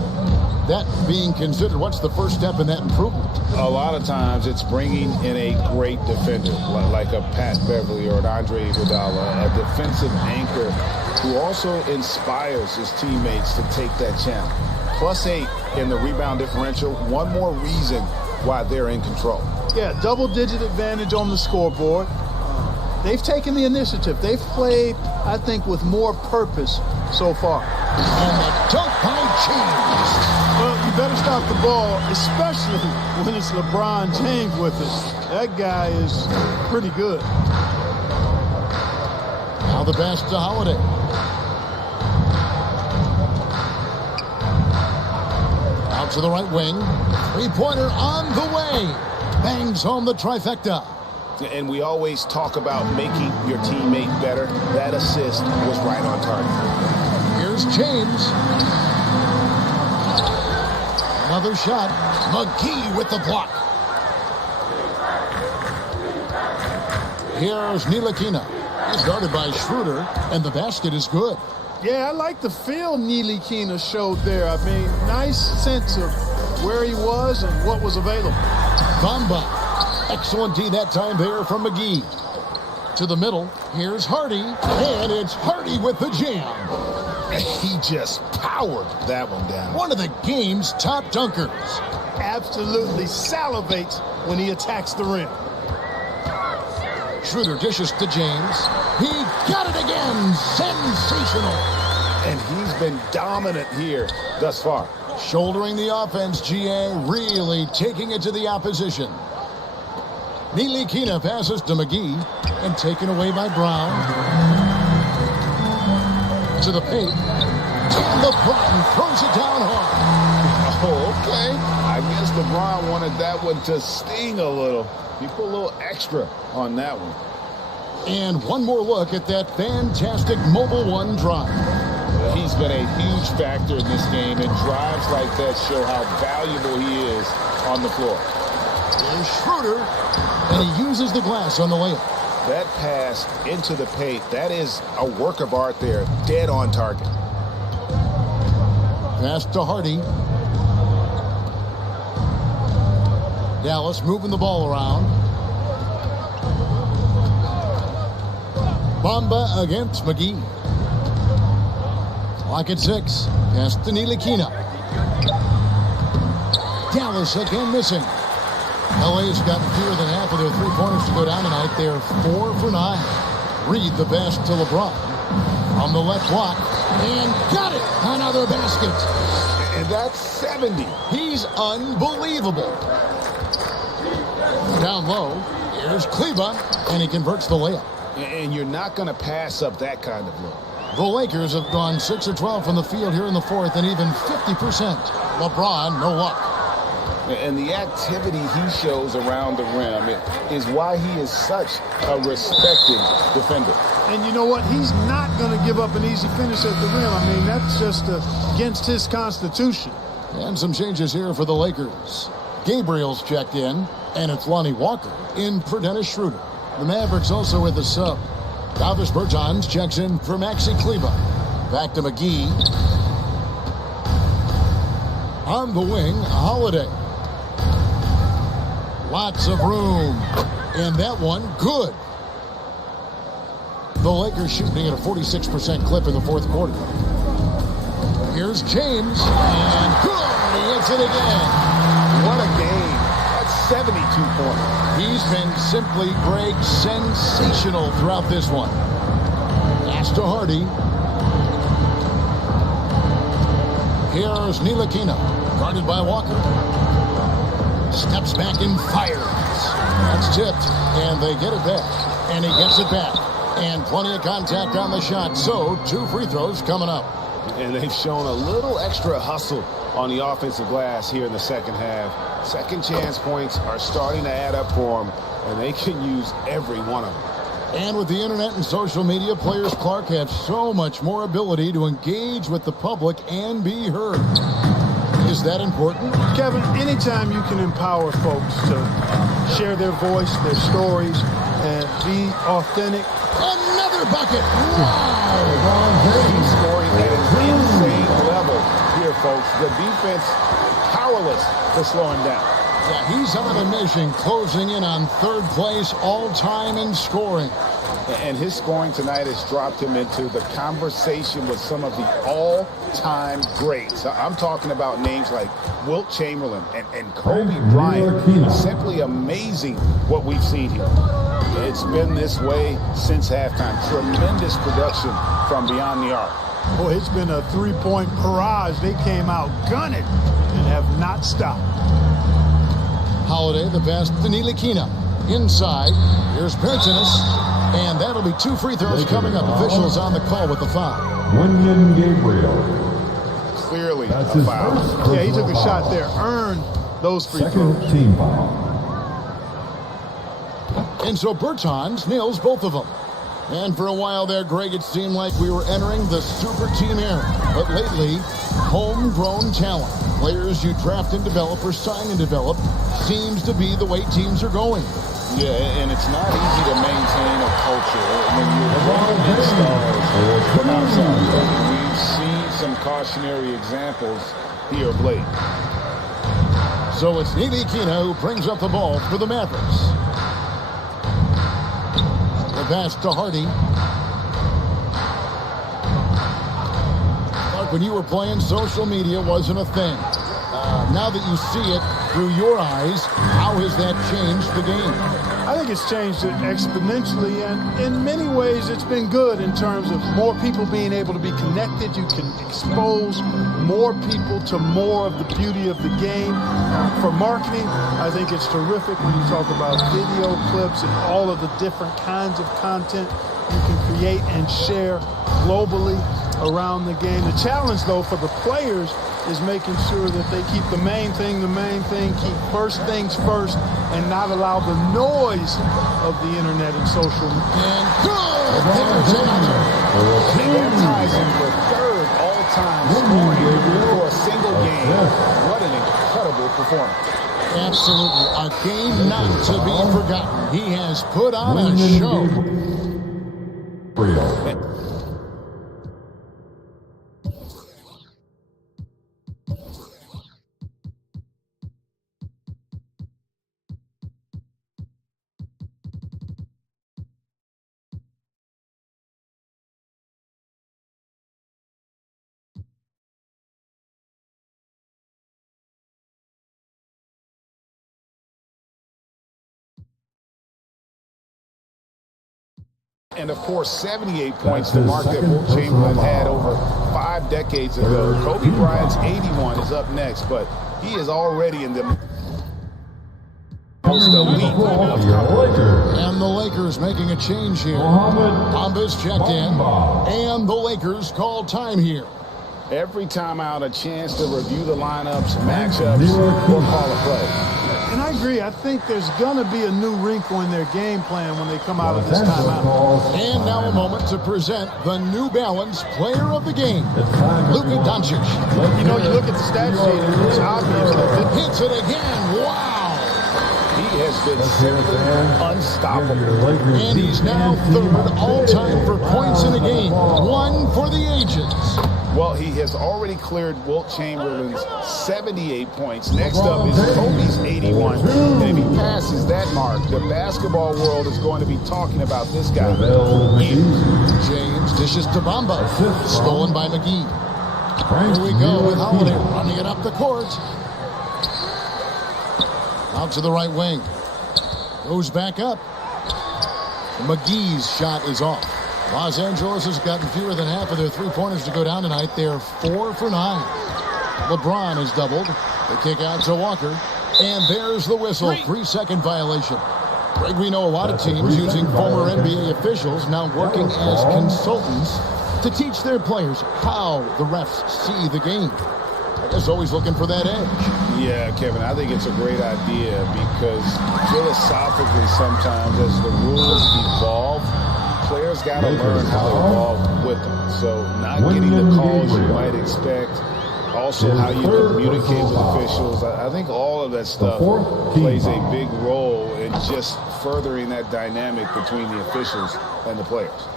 That being considered, what's the first step in that improvement? A lot of times it's bringing in a great defender, like a Pat Beverly or an Andre Iguodala, a defensive anchor who also inspires his teammates to take that challenge. +8 in the rebound differential, one more reason why they're in control. Yeah, double-digit advantage on the scoreboard. They've taken the initiative. They've played, I think, with more purpose so far. And the dunk by James. Well, you better stop the ball, especially when it's LeBron James with it. That guy is pretty good. Now the pass to Holiday. Out to the right wing. Three-pointer on the way. Bangs home the trifecta. And we always talk about making your teammate better. That assist was right on target. Here's James. Another shot. McGee with the block. Here's Ntilikina. He's guarded by Schroeder, and the basket is good. Yeah, I like the feel Ntilikina showed there. I mean, nice sense of where he was and what was available. Bamba. Excellent D that time there from McGee. To the middle, here's Hardy, and it's Hardy with the jam. He just powered that one down. One of the game's top dunkers. Absolutely salivates when he attacks the rim. Schroeder dishes to James. He got it again. Sensational. And he's been dominant here thus far. Shouldering the offense, GA really taking it to the opposition. Ntilikina passes to McGee and taken away by Brown. To the paint. And LeBron throws it down hard. Oh, okay. I guess LeBron wanted that one to sting a little. He put a little extra on that one. And one more look at that fantastic Mobile One drive. He's been a huge factor in this game, and drives like that show how valuable he is on the floor. Here's Schroeder, and he uses the glass on the layup. That pass into the paint, that is a work of art there, dead on target. Pass to Hardy. Dallas moving the ball around. Bamba against McGee. Clock at 6. Pass to Ntilikina. Dallas again missing. LA's gotten fewer than half of their three-pointers to go down tonight. They're 4 for 9. Reed the pass to LeBron. From the left block. And got it! Another basket. And that's 70. He's unbelievable. Down low. Here's Kleba. And he converts the layup. And you're not going to pass up that kind of look. The Lakers have gone 6 of 12 from the field here in the fourth and even 50%. LeBron, no luck. And the activity he shows around the rim is why he is such a respected defender. And you know what? He's not going to give up an easy finish at the rim. I mean, that's just against his constitution. And some changes here for the Lakers. Gabriel's checked in, and it's Lonnie Walker in for Dennis Schroeder. The Mavericks also with the sub. Davis Bertans checks in for Maxi Kleba. Back to McGee. On the wing, Holiday. Lots of room. And that one, good. The Lakers shooting at a 46% clip in the fourth quarter. Here's James. And good. He hits it again. What a game. That's 72 points. He's been simply, Greg, sensational throughout this one. Pass to Hardy. Here's Ntilikina, guarded by Walker. Steps back and fires. That's tipped, and they get it back. And he gets it back. And plenty of contact on the shot, so 2 free throws coming up. And they've shown a little extra hustle on the offensive glass here in the second half. Second chance points are starting to add up for them, and they can use every one of them. And with the internet and social media, players Clark have so much more ability to engage with the public and be heard. Is that important? Kevin, anytime you can empower folks to share their voice, their stories, and be authentic. Another bucket! Wow! He's scoring at an insane level here, folks. The defense powerless to slow him down. Yeah, he's on a mission, closing in on third place all-time in scoring. And his scoring tonight has dropped him into the conversation with some of the all-time greats. I'm talking about names like Wilt Chamberlain and Kobe Bryant. Simply amazing what we've seen here. It's been this way since halftime. Tremendous production from beyond the arc. Boy, it's been a three-point barrage. They came out gunning and have not stopped. Holiday, the pass to Ntilikina. Inside, here's Bertans. And that'll be 2 free throws coming up. Officials on the call with the foul. Wenyen Gabriel. Clearly a his foul. Yeah, he took a shot there. Earned those free throws. Second team foul. And so Bertans nails both of them. And for a while there, Greg, it seemed like we were entering the super team era. But lately, homegrown talent, players you draft and develop or sign and develop, seems to be the way teams are going. Yeah, and it's not easy to maintain a culture when you're bringing in stars from outside. We've seen some cautionary examples here of late. So it's Ntilikina who brings up the ball for the Mavericks. The pass to Hardy. Clark, when you were playing, social media wasn't a thing. Now that you see it through your eyes, how has that changed the game? I think it's changed it exponentially, and in many ways it's been good in terms of more people being able to be connected. You can expose more people to more of the beauty of the game. For marketing, I think it's terrific when you talk about video clips and all of the different kinds of content you can create and share globally around the game. The challenge, though, for the players is making sure that they keep the main thing, keep first things first, and not allow the noise of the internet and social media. And good! That ties in for third all-time scoring for a single game. What an incredible performance. Absolutely. A game not to be forgotten. He has put on a show. And of course, 78 points, the mark that Wilt Chamberlain had over 5 decades ago. Kobe Bryant's 81 is up next, but he is already in the most elite of competition. And the Lakers making a change here. Bamba's checked in, and the Lakers call time here. Every time out, a chance to review the lineups, matchups, or call a play. And I agree. I think there's going to be a new wrinkle in their game plan when they come out of this timeout. And now a moment to present the New Balance Player of the Game, Luka Doncic. You know, you look at the stat sheet, and it's obvious that it hits it again. Wow! He has been simply unstoppable. And he's now third all-time for points in a game. One for the ages. Well, he has already cleared Wilt Chamberlain's 78 points. Next up is Kobe's 81. And if he passes that mark, the basketball world is going to be talking about this guy. James dishes to Bamba. Stolen by McGee. Here we go with Holiday running it up the court. Out to the right wing. Goes back up. McGee's shot is off. Los Angeles has gotten fewer than half of their three-pointers to go down tonight. They're 4 for 9. LeBron has doubled. The kick out to Walker. And there's the whistle. 3-second violation. Greg, we know a lot of teams using former NBA officials now working as consultants to teach their players how the refs see the game. I guess always looking for that edge. Yeah, Kevin, I think it's a great idea because philosophically sometimes as the rules evolve, players got to learn how to evolve with them. So not getting the calls you might expect, also how you communicate with officials. I think all of that stuff plays a big role in just furthering that dynamic between the officials and the players.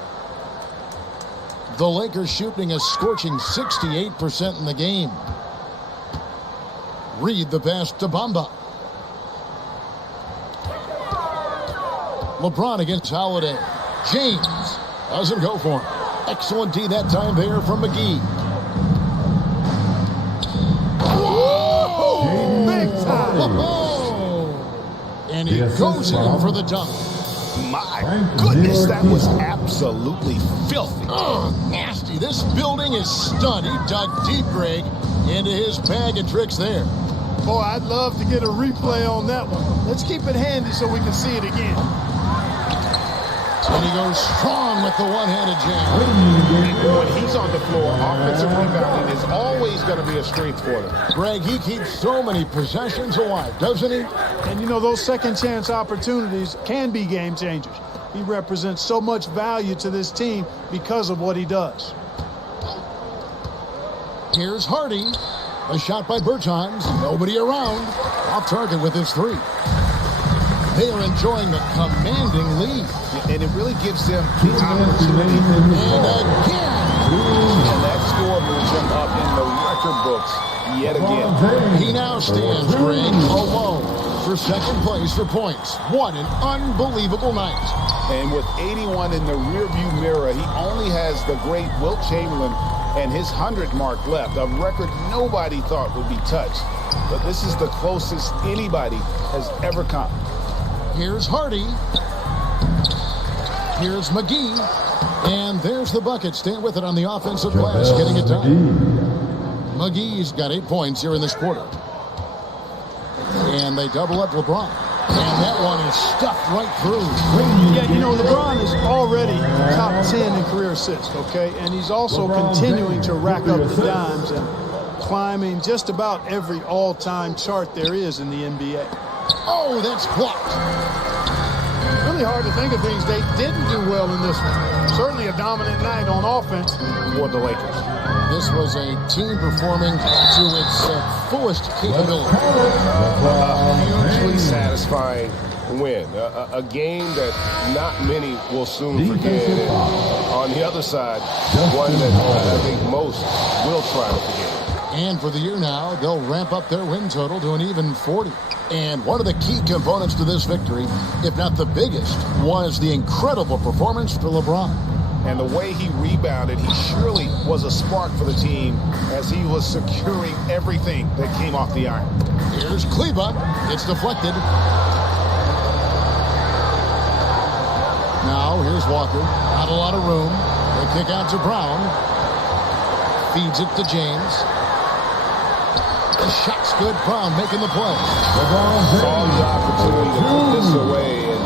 The Lakers shooting a scorching 68% in the game. Reed the pass to Bamba. LeBron against Holiday. James doesn't go for him. Excellent D that time there from McGee. Whoa! Big time! And he goes in for the dunk. My goodness, that was absolutely filthy. Oh, nasty. This building is stunned. He dug deep, Greg, into his bag of tricks there. Boy, I'd love to get a replay on that one. Let's keep it handy so we can see it again. And he goes strong with the one-handed jam. When he's on the floor, offensive rebounding is always going to be a strength for them. Greg, he keeps so many possessions alive, doesn't he? And you know, those second chance opportunities can be game changers. He represents so much value to this team because of what he does. Here's Hardy. A shot by Bertans. Nobody around. Off target with his 3. They are enjoying the commanding lead. And it really gives them the opportunity. And again. And that score moves him up in the record books yet again. He now stands, Greg, alone for second place for points. What an unbelievable night. And with 81 in the rearview mirror, he only has the great Wilt Chamberlain and his 100 mark left, a record nobody thought would be touched. But this is the closest anybody has ever come. Here's Hardy. Here's McGee. And there's the bucket. Staying with it on the offensive glass, getting it done. McGee's got 8 points here in this quarter. And they double up LeBron. And that one is stuffed right through. Yeah, you know, LeBron is already top 10 in career assists, okay? And he's also continuing to rack up the dimes and climbing just about every all-time chart there is in the NBA. Oh, that's blocked. Really hard to think of things they didn't do well in this one. Certainly a dominant night on offense for the Lakers. This was a team performing to its fullest capability. Hugely satisfying win. A game that not many will soon forget. And on the other side, one that I think most will try to forget. And for the year now, they'll ramp up their win total to an even 40. And one of the key components to this victory, if not the biggest, was the incredible performance for LeBron. And the way he rebounded, he surely was a spark for the team as he was securing everything that came off the iron. Here's Kleba. It's deflected. Now, here's Walker. Not a lot of room. They kick out to Brown. Feeds it to James. The shot's good. Brown making the play. Saw the opportunity to put this away and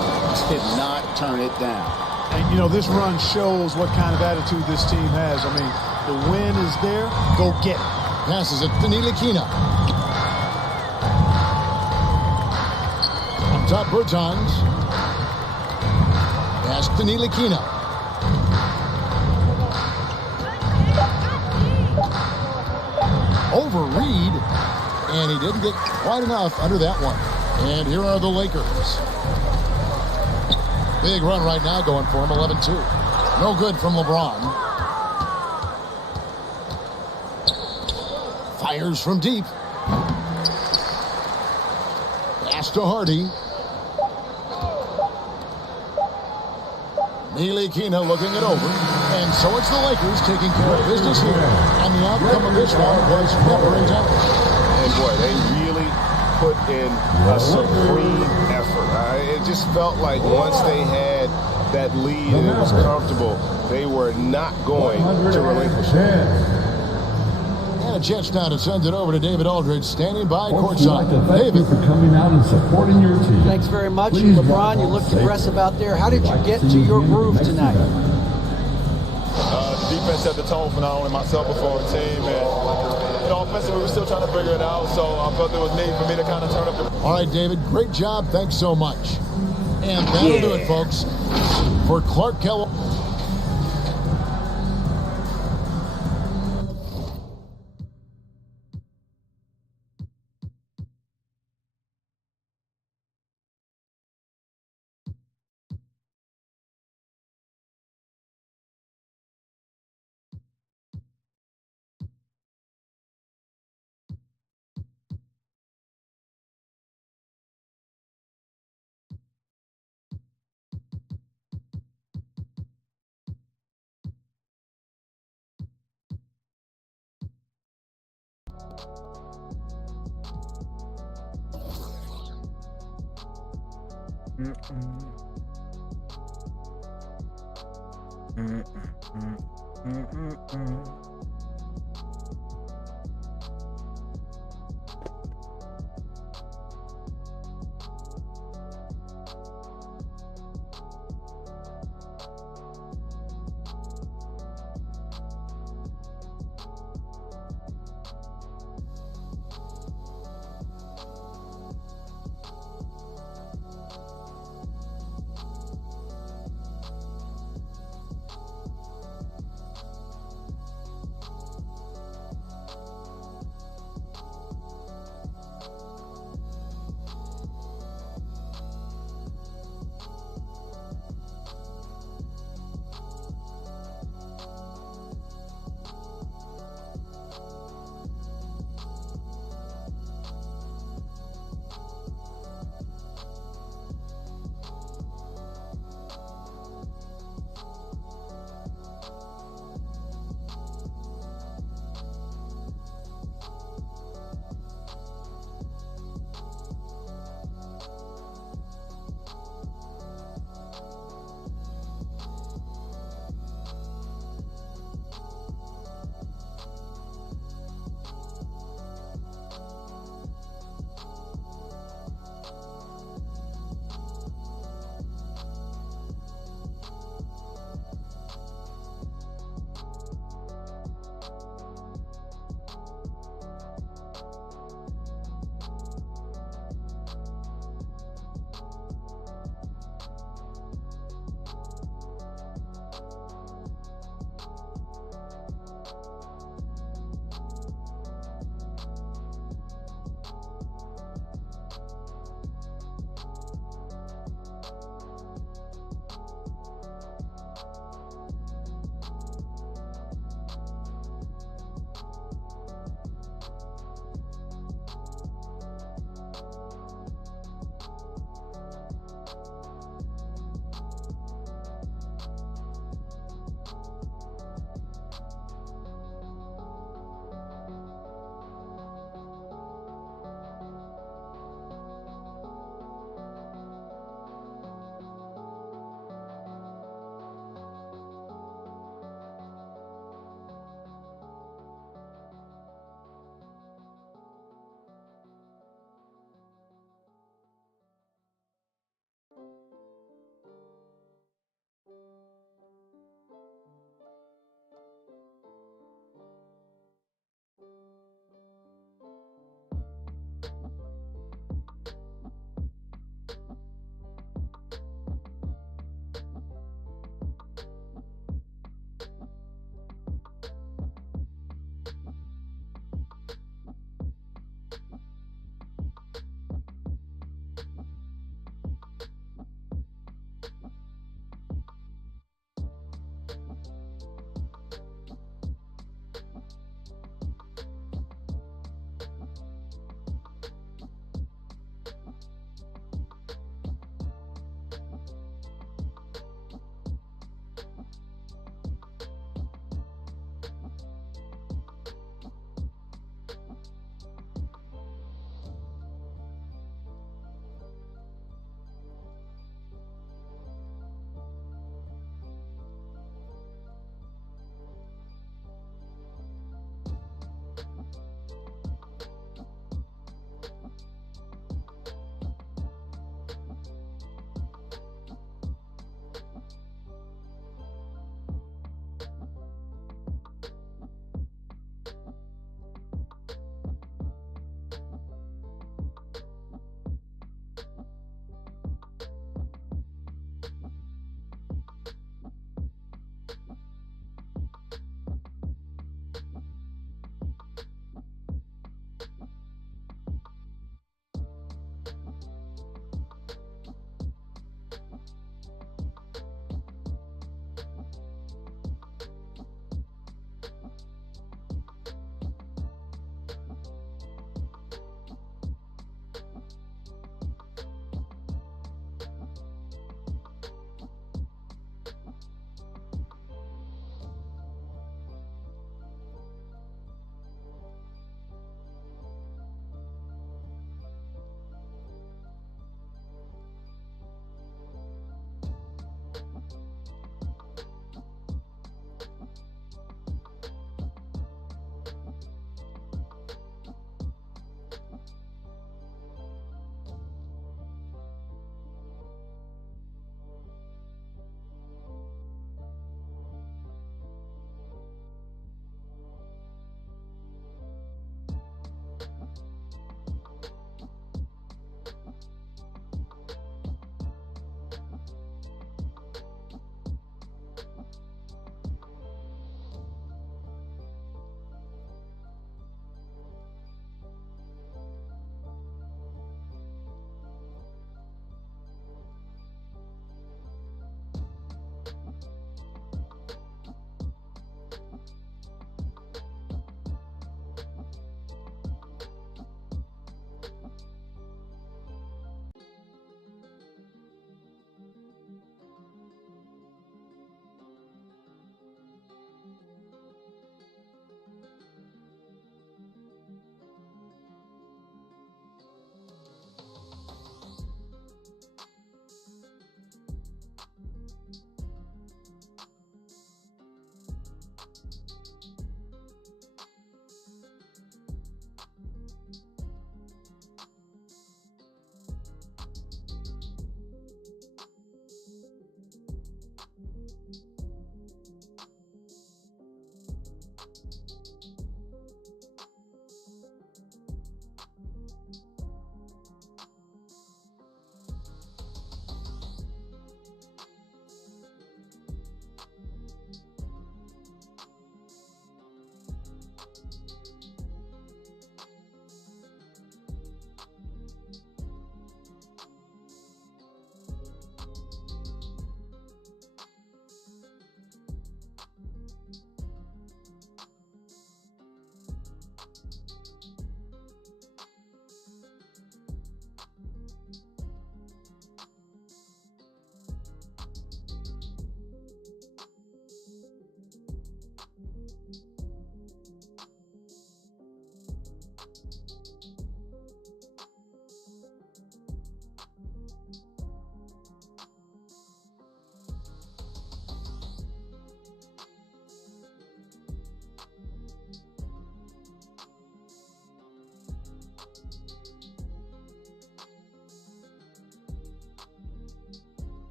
did not turn it down. And, you know, this run shows what kind of attitude this team has. I mean, the win is there. Go get it. Passes it to Ntilikina. On top, Bertans. Pass to Ntilikina. Over Reed. And he didn't get quite enough under that one. And here are the Lakers. Big run right now going for him, 11-2. No good from LeBron. Fires from deep. Pass to Hardy. Ntilikina looking it over. And so it's the Lakers taking care of business here. And the outcome of this one was never in doubt. And boy, they really put in a supreme effort. It just felt like once they had that lead and it was comfortable, they were not going to relinquish it. And a chance now to send it over to David Aldridge, standing by courtside. David, for coming out and supporting your team. Thanks very much, LeBron. You looked aggressive out there. How did you get to your groove tonight? The defense set the tone for not only myself but for our team. And, you know, offensively, we're still trying to figure it out. So I felt there was need for me to kind of turn up the... All right, David, great job. Thanks so much. And that'll do it, folks, for Clark Kellogg.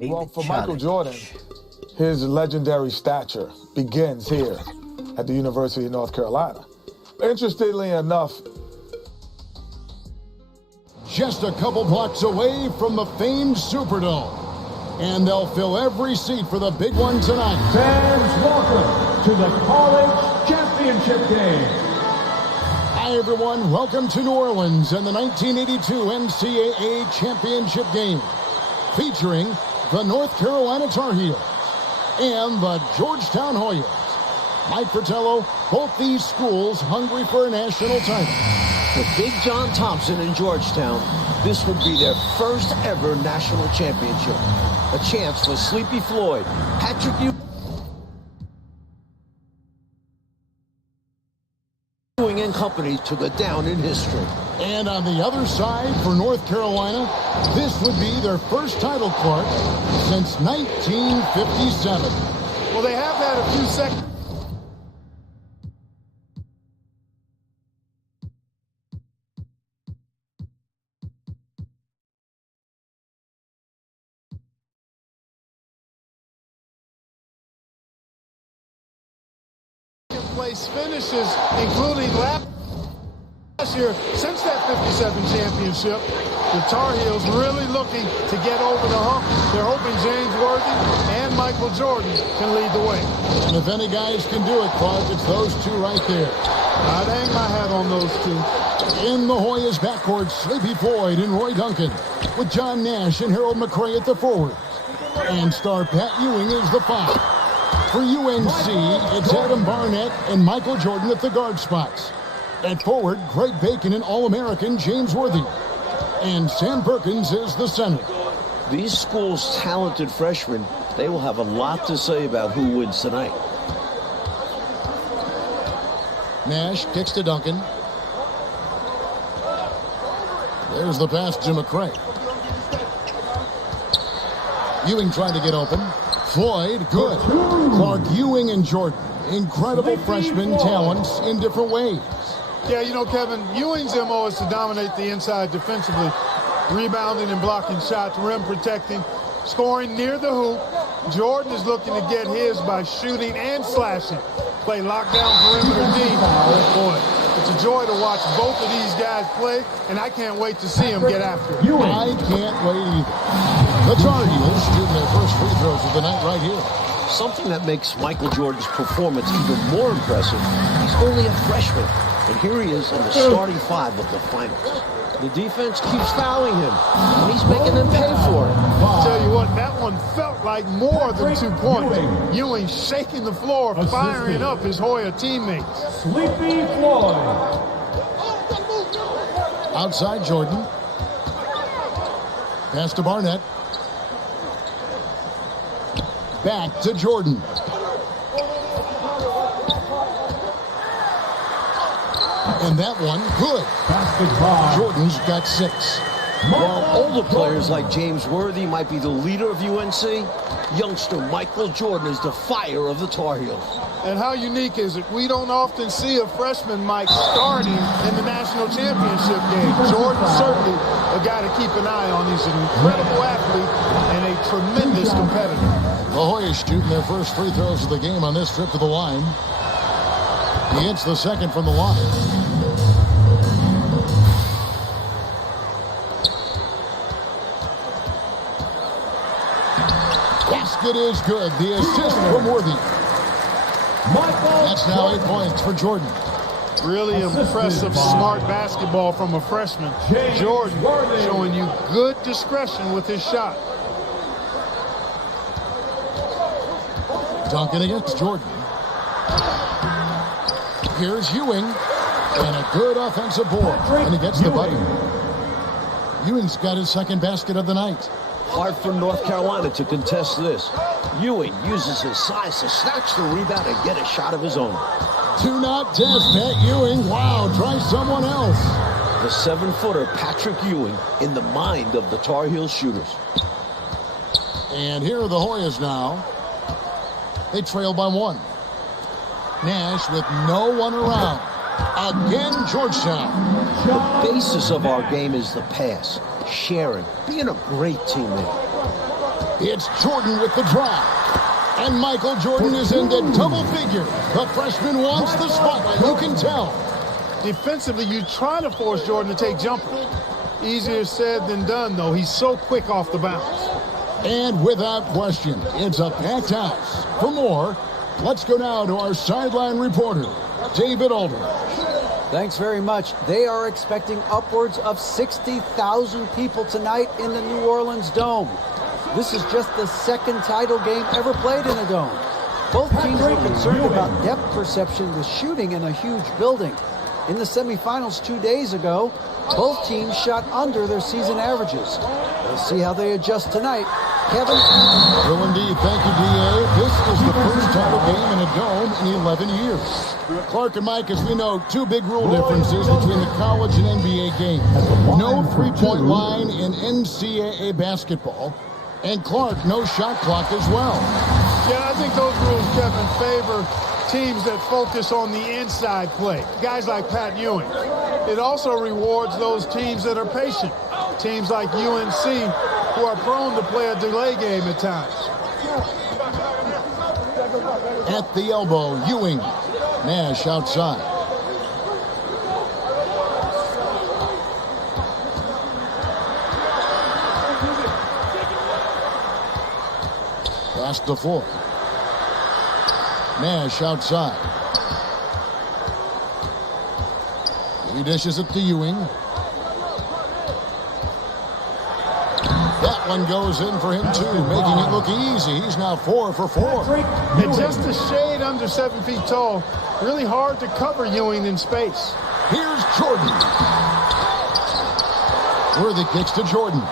Well, for Michael Jordan, his legendary stature begins here at the University of North Carolina. Interestingly enough, just a couple blocks away from the famed Superdome. And they'll fill every seat for the big one tonight. Fans, welcome to the College Championship Game. Hi, everyone. Welcome to New Orleans and the 1982 NCAA Championship Game, featuring the North Carolina Tar Heels and the Georgetown Hoyas. Mike Fratello, both these schools hungry for a national title. For Big John Thompson in Georgetown, this would be their first ever national championship. A chance for Sleepy Floyd, Patrick Ewing and company to go down in history. And on the other side for North Carolina, this would be their first title, Clark, since 1957. Well, they have had a few seconds. Place finishes, including last year. Since that 57 championship, the Tar Heels really looking to get over the hump. They're hoping James Worthy and Michael Jordan can lead the way. And if any guys can do it, Clark, it's those two right there. I'd hang my hat on those two. In the Hoyas backcourt, Sleepy Floyd and Roy Duncan, with John Nash and Harold McRae at the forwards. And star Pat Ewing is the 5. For UNC, it's Adam Barnett and Michael Jordan at the guard spots. At forward, Greg Bacon and All-American James Worthy. And Sam Perkins is the center. These schools' talented freshmen, they will have a lot to say about who wins tonight. Nash kicks to Duncan. There's the pass to McRae. Ewing trying to get open. Floyd, good. Clark, Ewing, and Jordan. Incredible freshman talents in different ways. Yeah, you know, Kevin, Ewing's MO is to dominate the inside defensively, rebounding and blocking shots, rim protecting, scoring near the hoop. Jordan is looking to get his by shooting and slashing. Play lockdown perimeter D. Boy, it's a joy to watch both of these guys play, and I can't wait to see them get after it. I can't wait either. The Tar Heels shooting their first free throws of the night right here. Something that makes Michael Jordan's performance even more impressive, he's only a freshman, and here he is in the starting 5 of the finals. The defense keeps fouling him, and he's making them pay for it. I'll tell you what, that one felt like more than 2 points. Ewing shaking the floor, firing up his Hoya teammates. Sleepy Floyd. Outside Jordan. Pass to Barnett. Back to Jordan. And that one, good. Jordan's got 6. While older players like James Worthy might be the leader of UNC, youngster Michael Jordan is the fire of the Tar Heels. And how unique is it? We don't often see a freshman, Mike, starting in the national championship game. Jordan certainly a guy to keep an eye on. He's an incredible athlete and a tremendous competitor. The Hoyas shooting their first free throws of the game on this trip to the line. He hits the second from the line. Basket is good. The assist from Worthy. That's now 8 points for Jordan. Really impressive, smart basketball from a freshman. Jordan showing you good discretion with his shot. Duncan against Jordan. Here's Ewing. And a good offensive board. And he gets the bucket. Ewing's got his second basket of the night. Hard for North Carolina to contest this. Ewing uses his size to snatch the rebound and get a shot of his own. Do not test Pat Ewing. Wow, try someone else. The 7-footer Patrick Ewing in the mind of the Tar Heels shooters. And here are the Hoyas now. They trail by 1. Nash with no one around. Again, Georgetown. The basis of our game is the pass, sharing, being a great teammate. It's Jordan with the drive. And Michael Jordan is into double figure. The freshman wants the spotlight, you can tell. Defensively, you try to force Jordan to take jumpers. Easier said than done, though. He's so quick off the bounce. And without question, it's a packed house. For more, let's go now to our sideline reporter, David Aldridge. Thanks very much. They are expecting upwards of 60,000 people tonight in the New Orleans Dome. This is just the second title game ever played in a dome. Both teams were concerned about depth perception with shooting in a huge building. In the semifinals 2 days ago, both teams shot under their season averages. We'll see how they adjust tonight. Kevin? Well, indeed. Thank you, D.A. This is the first title game in a dome in 11 years. Clark and Mike, as we know, two big rule differences between the college and NBA game. No three-point line in NCAA basketball. And Clark, no shot clock as well. Yeah, I think those rules, Kevin, favor teams that focus on the inside play. Guys like Pat Ewing. It also rewards those teams that are patient. Teams like UNC who are prone to play a delay game at times. At the elbow, Ewing. Nash outside. Pass to four. Nash outside. He dishes it to Ewing. That one goes in for him too, making it look easy. He's now 4 for 4. And just a shade under 7 feet tall. Really hard to cover Ewing in space. Here's Jordan. Worthy kicks to Jordan.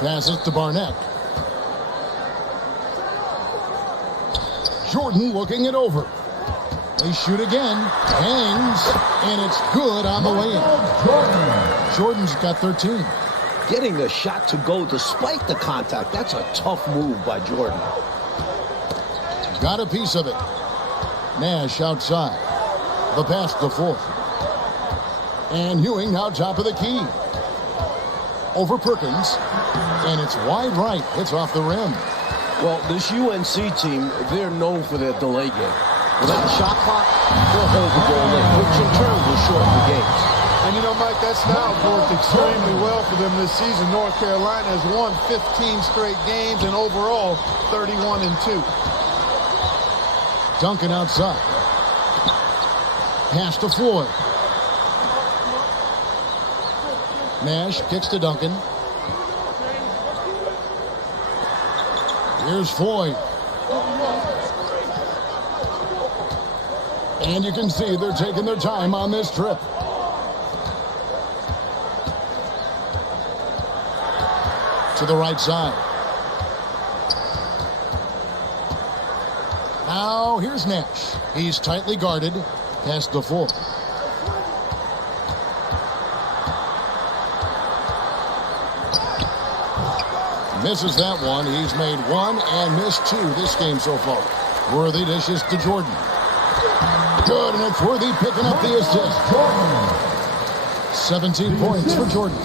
Passes to Barnett. Jordan looking it over. They shoot again. Hangs. And it's good on the way in. Jordan's got 13. Getting the shot to go despite the contact. That's a tough move by Jordan. Got a piece of it. Nash outside. The pass to fourth. And Ewing now top of the key. Over Perkins. And it's wide right. Hits off the rim. Well, this UNC team, they're known for their delay game. Without a shot clock, they'll hold the ball in, which in turn will shorten the games. And you know, Mike, that's now worked extremely well for them this season. North Carolina has won 15 straight games and overall 31-2. Duncan outside. Pass to Floyd. Nash kicks to Duncan. Here's Floyd. And you can see they're taking their time on this trip. To the right side. Now here's Nash. He's tightly guarded. Pass to full. Misses that one. He's made one and missed two this game so far. Worthy dishes to Jordan. Good, and it's Worthy picking up the assist. 17 points for Jordan.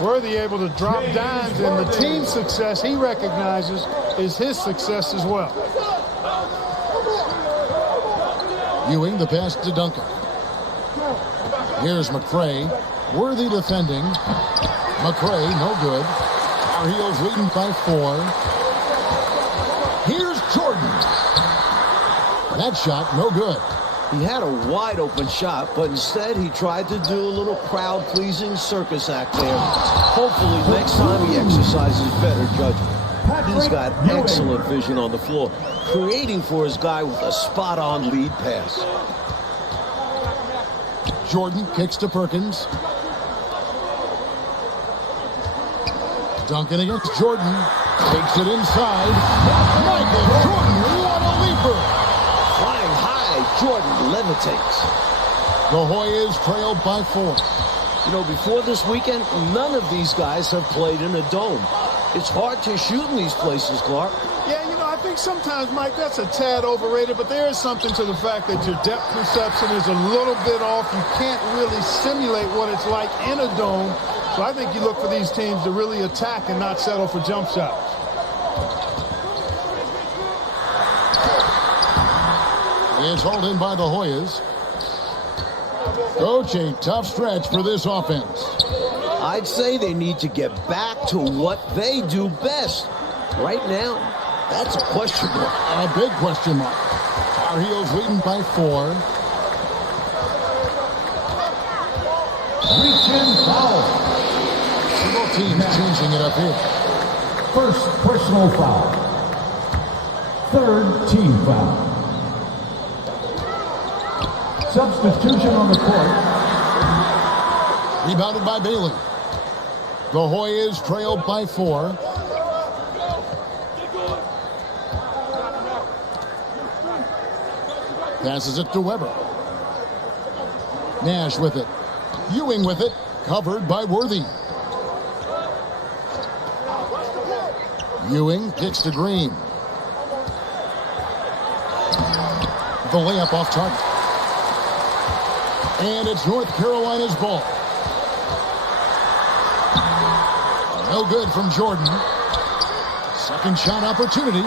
Worthy able to drop dimes, and the team's success he recognizes is his success as well. Ewing, the pass to Duncan. Here's McCray. Worthy defending. McCray, no good. Tar Heels leading by 4. Here's Jordan. That shot, no good. He had a wide open shot, but instead he tried to do a little crowd-pleasing circus act there. Hopefully next time he exercises better judgment. He's got excellent vision on the floor, creating for his guy with a spot-on lead pass. Jordan kicks to Perkins. Duncan against Jordan. Takes it inside. Michael Jordan, what a leaper! Flying high, Jordan levitates. The Hoyas trailed by 4. You know, before this weekend, none of these guys have played in a dome. It's hard to shoot in these places, Clark. Yeah, you know, I think sometimes, Mike, that's a tad overrated, but there is something to the fact that your depth perception is a little bit off. You can't really simulate what it's like in a dome. So I think you look for these teams to really attack and not settle for jump shots. It's hauled in by the Hoyas. Coach, a tough stretch for this offense. I'd say they need to get back to what they do best. Right now, that's a question mark. A big question mark. Tar Heels leading by 4. Reach in foul. Both teams changing it up here. First personal foul. Third team foul. Substitution on the court. Rebounded by Bailey. The Hoyas trailed by 4. Passes it to Weber. Nash with it. Ewing with it. Covered by Worthy. Ewing kicks to Green. The layup off target. And it's North Carolina's ball. No good from Jordan. Second shot opportunity.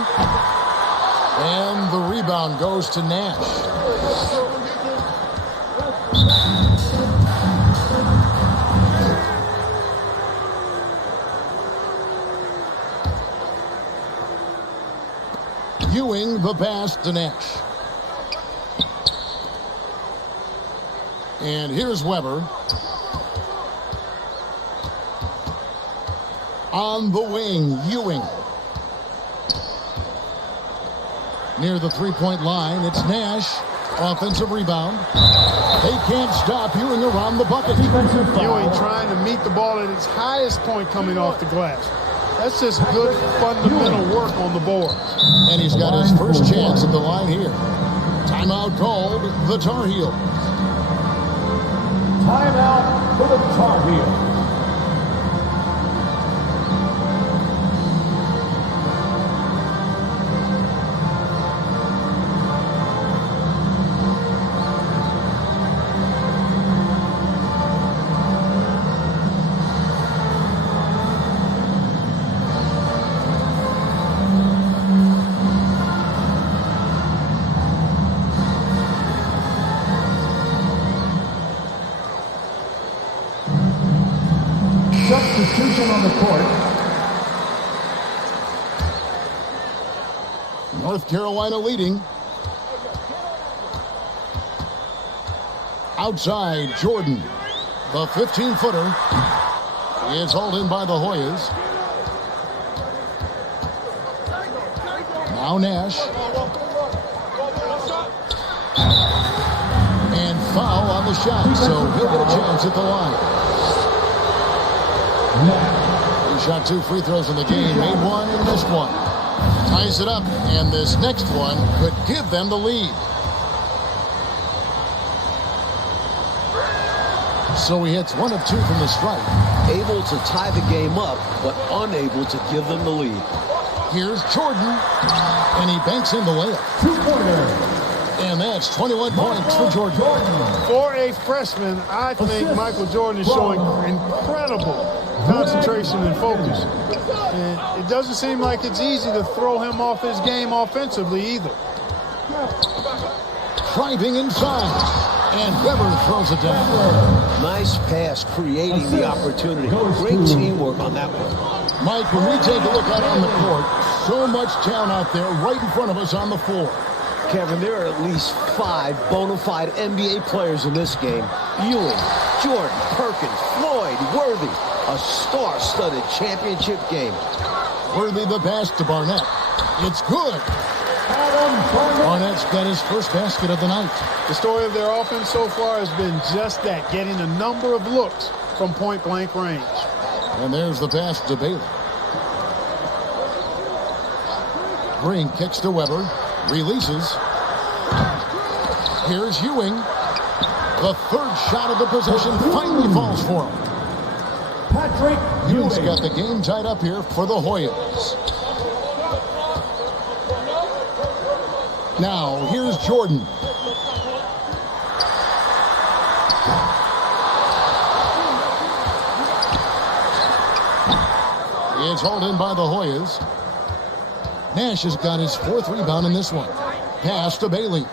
And the rebound goes to Nash. Ewing the pass to Nash. And here's Weber. On the wing, Ewing. Near the three-point line, it's Nash. Offensive rebound. They can't stop Ewing around the bucket. Ewing trying to meet the ball at its highest point coming off the glass. That's just good fundamental work on the board. And he's got his first chance at the line here. Timeout called the Tar Heels. Timeout for the Tar Heels. Substitution on the court. North Carolina leading. Outside, Jordan. The 15-footer. It's hauled in by the Hoyas. Now Nash. And foul on the shot, so he'll get a chance at the line. He shot 2 free throws in the game, made 1 and missed 1. Ties it up, and this next one could give them the lead. So he hits 1 of 2 from the stripe. Able to tie the game up, but unable to give them the lead. Here's Jordan, and he banks in the layup. 2-pointer. And that's 21 points for Jordan. For a freshman, I think Michael Jordan is showing incredible concentration and focus. And it doesn't seem like it's easy to throw him off his game offensively either. Driving inside, and Weber throws it down. Nice pass, creating the opportunity. Great teamwork on that one. Mike, when we take a look out on the court, so much talent out there right in front of us on the floor. Kevin, there are at least 5 bona fide NBA players in this game. Ewing, Jordan, Perkins, Floyd, Worthy. A star-studded championship game. Worthy the pass to Barnett. It's good. Barnett's got his first basket of the night. The story of their offense so far has been just that, getting a number of looks from point-blank range. And there's the pass to Bailey. Green kicks to Weber. Releases. Here's Ewing. The third shot of the possession finally falls for him. Ewing's got the game tied up here for the Hoyas. Now, here's Jordan. It's hauled in by the Hoyas. Nash has got his 4th rebound in this one. Pass to Bailey.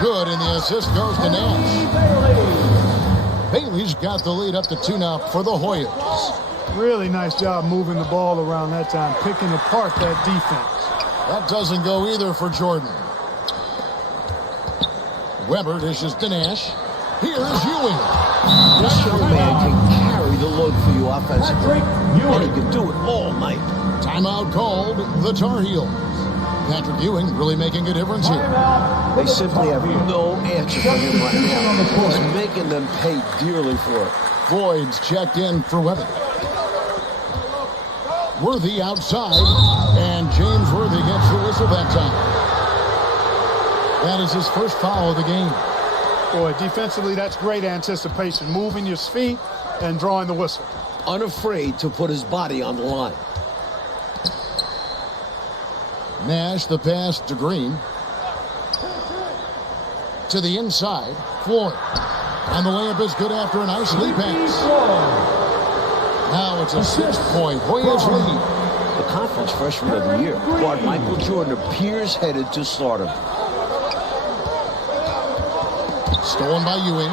Good, and the assist goes to Nash. Bailey's got the lead up to 2 now for the Hoyas. Really nice job moving the ball around that time, picking apart that defense. That doesn't go either for Jordan. Weber dishes to Nash. Here's Ewing. This young man can carry the load for you offensively. And he can do it all night. Timeout called, the Tar Heels. Patrick Ewing really making a difference here. They simply have no answer for him right now. He's making them pay dearly for it. Boyd's checked in for Weber. Worthy outside, and James Worthy gets the whistle that time. That is his first foul of the game. Boy, defensively, that's great anticipation. Moving your feet and drawing the whistle. Unafraid to put his body on the line. Nash, the pass to Green. To the inside, Floyd. And the layup is good after a nice lead pass. Now it's a 6-point Hoyas lead. The conference freshman of the year, Quad Michael Jordan appears headed to stardom. Stolen by Ewing.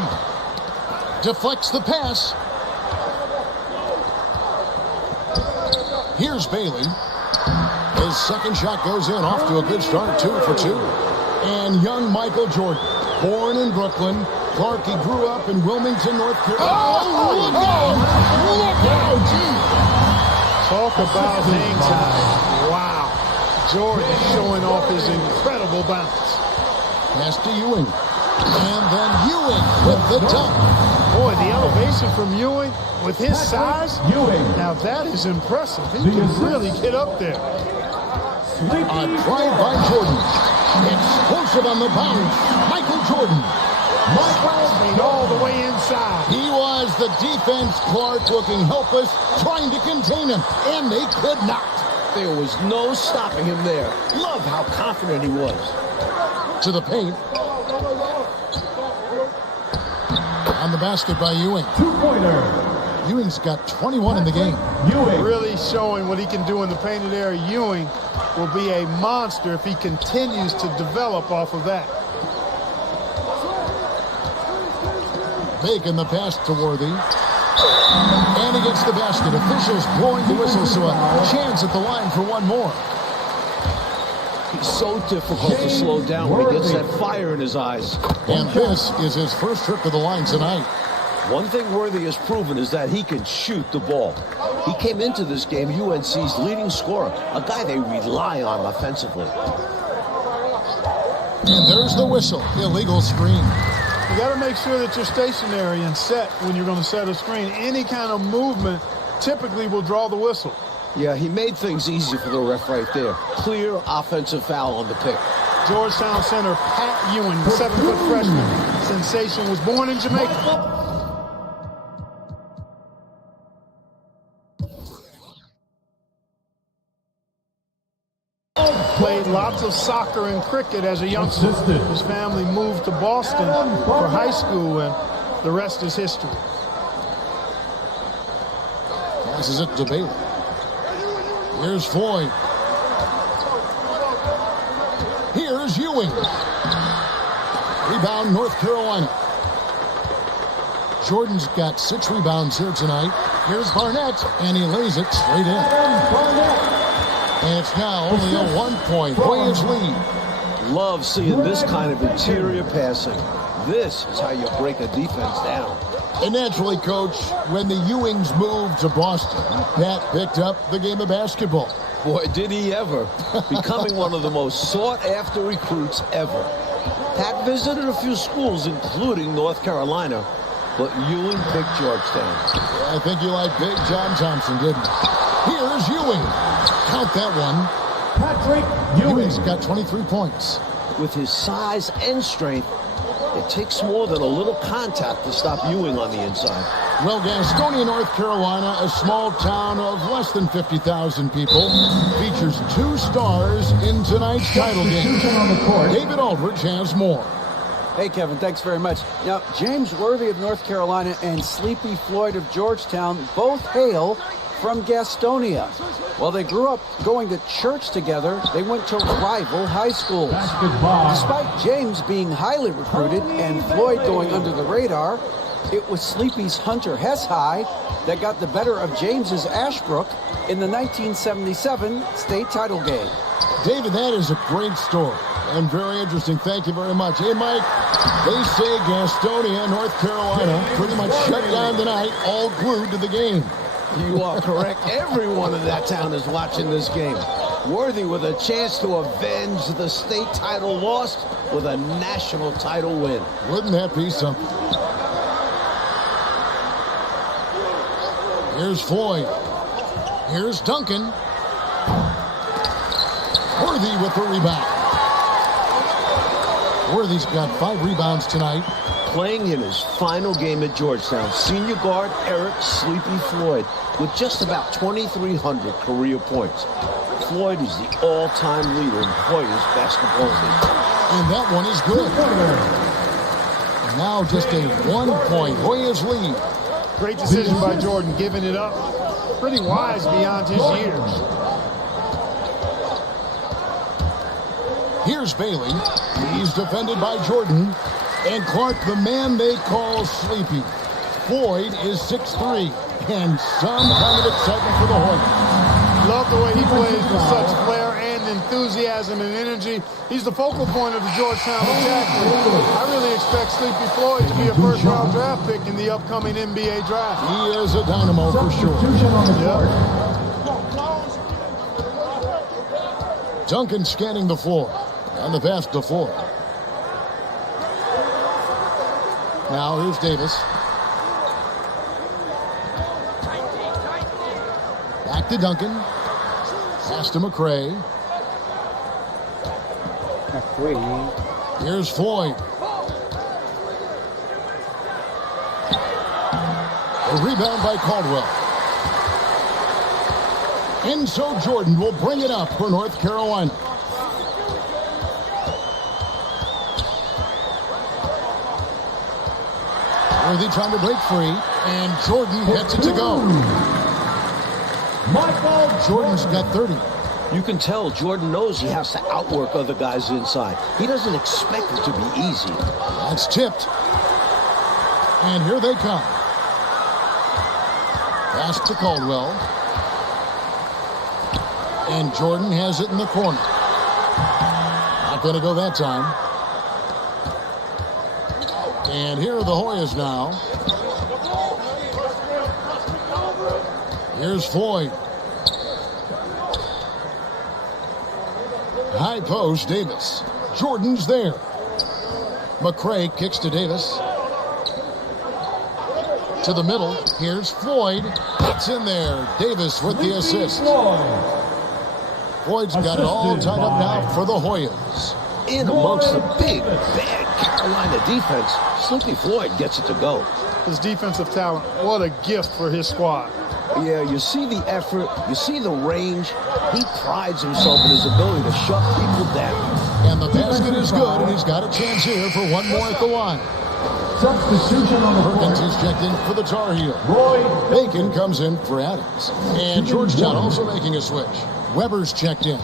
Deflects the pass. Here's Bailey. His second shot goes in, off to a good start, 2 for 2. And young Michael Jordan, born in Brooklyn. Clark, he grew up in Wilmington, North Carolina. Oh, look out! Look out! Talk about hang time. Wow. Jordan showing off his incredible bounce. Pass to Ewing. And then Ewing with the dunk. Boy, the elevation from Ewing with his size. Now that is impressive. He can really get up there. A drive by Jordan. Explosive on the bounce. Michael Jordan. Michael all the way inside. He was the defense. Clark looking helpless, trying to contain him, and they could not. There was no stopping him there. Love how confident he was. To the paint. On the basket by Ewing. 2-pointer. Ewing's got 21 in the game. Ewing really showing what he can do in the painted area. Ewing will be a monster if he continues to develop off of that. Making the pass to Worthy. And he gets the basket. Officials blowing the whistle, so a chance at the line for one more. He's so difficult to slow down when he gets that fire in his eyes. And this is his first trip to the line tonight. One thing Worthy has proven is that he can shoot the ball. He came into this game UNC's leading scorer, a guy they rely on offensively. And there's the whistle. Illegal screen. You got to make sure that you're stationary and set when you're going to set a screen. Any kind of movement typically will draw the whistle. Yeah, he made things easy for the ref right there. Clear offensive foul on the pick. Georgetown center Pat Ewing, 7-foot freshman. Sensation, was born in Jamaica. Played lots of soccer and cricket as a youngster. His family moved to Boston for high school, and the rest is history. Passes it to Bailey. Here's Floyd. Here's Ewing. Rebound, North Carolina. Jordan's got 6 rebounds here tonight. Here's Barnett, and he lays it straight in. And it's now only a 1-point Hoyas lead. Love seeing this kind of interior passing. This is how you break a defense down. And naturally, Coach, when the Ewings moved to Boston, Pat picked up the game of basketball. Boy, did he ever. Becoming one of the most sought-after recruits ever. Pat visited a few schools, including North Carolina, but Ewing picked Georgetown. I think you like Big John Thompson, didn't you? Here's Ewing. Count that one. Patrick Ewing. Ewing's got 23 points. With his size and strength, It takes more than a little contact to stop Ewing on the inside. Well, Gastonia, North Carolina, a small town of less than 50,000 people, features 2 stars in tonight's title game. David Aldridge has more. Hey, Kevin, thanks very much. Now, James Worthy of North Carolina and Sleepy Floyd of Georgetown both hail from Gastonia. While they grew up going to church together, they went to rival high schools. Despite James being highly recruited and Floyd going under the radar, it was Sleepy's Hunter Hess High that got the better of James's Ashbrook in the 1977 state title game. David, that is a great story and very interesting. Thank you very much. Hey, Mike, they say Gastonia, North Carolina, pretty much shut down tonight, all glued to the game. You are correct. Everyone in that town is watching this game. Worthy with a chance to avenge the state title loss with a national title win. Wouldn't that be something? Here's Floyd. Here's Duncan. Worthy with the rebound. Worthy's got 5 rebounds tonight. Playing in his final game at Georgetown, senior guard Eric Sleepy Floyd with just about 2,300 career points. Floyd is the all-time leader in Hoyas basketball league. And that one is good. And now just a 1-point Hoyas lead. Great decision by Jordan, giving it up. Pretty wise beyond his years. Here's Bailey. He's defended by Jordan. And Clark, the man they call Sleepy. Floyd is 6'3", and some kind of excitement for the Hoyas. Love the way he plays with such flair and enthusiasm and energy. He's the focal point of the Georgetown attack. I really expect Sleepy Floyd to be a first-round draft pick in the upcoming NBA draft. He is a dynamo for sure. Yep. Duncan scanning the floor, and the pass to Floyd. Now here's Davis. Back to Duncan. Pass to McRae. Here's Floyd. A rebound by Caldwell. And so Jordan will bring it up for North Carolina. Worthy trying to break free, and Jordan gets it to go. Jordan's got 30. You can tell Jordan knows he has to outwork other guys inside. He doesn't expect it to be easy. That's tipped. And here they come. Pass to Caldwell. And Jordan has it in the corner. Not going to go that time. And here are the Hoyas now. Here's Floyd. High post, Davis. Jordan's there. McRae kicks to Davis. To the middle. Here's Floyd. It's in there. Davis with the assist. Floyd's got it all tied up now for the Hoyas. In amongst the big, bad Carolina defense, Sleepy Floyd gets it to go. His defensive talent, what a gift for his squad. Yeah, you see the effort, you see the range. He prides himself in his ability to shut people down. And the basket is good, and he's got a chance here for one more at the line. Substitution on the Perkins is checked in for the Tar Heel. Bacon comes in for Adams. And Georgetown also making a switch. Weber's checked in.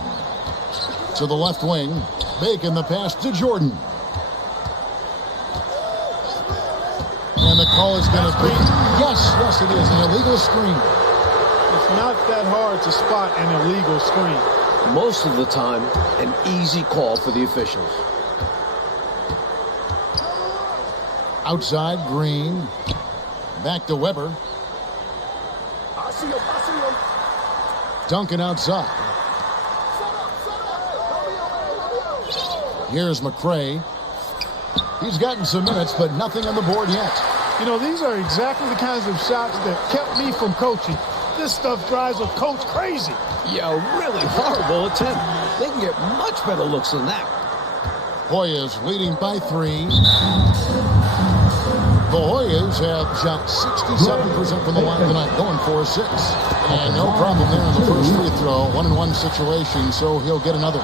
To the left wing. Bacon the pass to Jordan. And the call is going to be, yes, it is, an illegal screen. It's not that hard to spot an illegal screen. Most of the time, an easy call for the officials. Outside, Green. Back to Weber. I see him. Duncan outside. Here's McRae. He's gotten some minutes, but nothing on the board yet. You know, these are exactly the kinds of shots that kept me from coaching. This stuff drives a coach crazy. Yeah, really horrible attempt. They can get much better looks than that. Hoyas leading by 3. The Hoyas have shot 67% from the line tonight, going for 6. And no problem there in the first free throw. 1-and-1 situation, so he'll get another.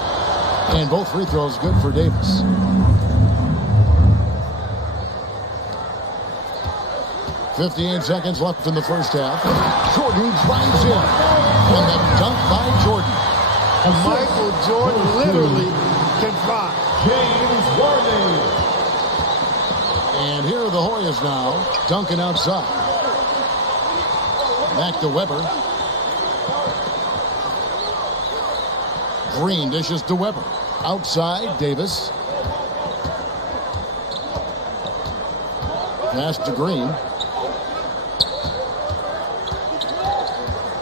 And both free throws good for Davis. .58 seconds left in the first half. Jordan drives in. And the dunk by Jordan. And Michael Jordan literally can fly. James Worthy. And here are the Hoyas now, dunking outside. Back to Weber. Green dishes to Weber. Outside, Davis. Pass to Green.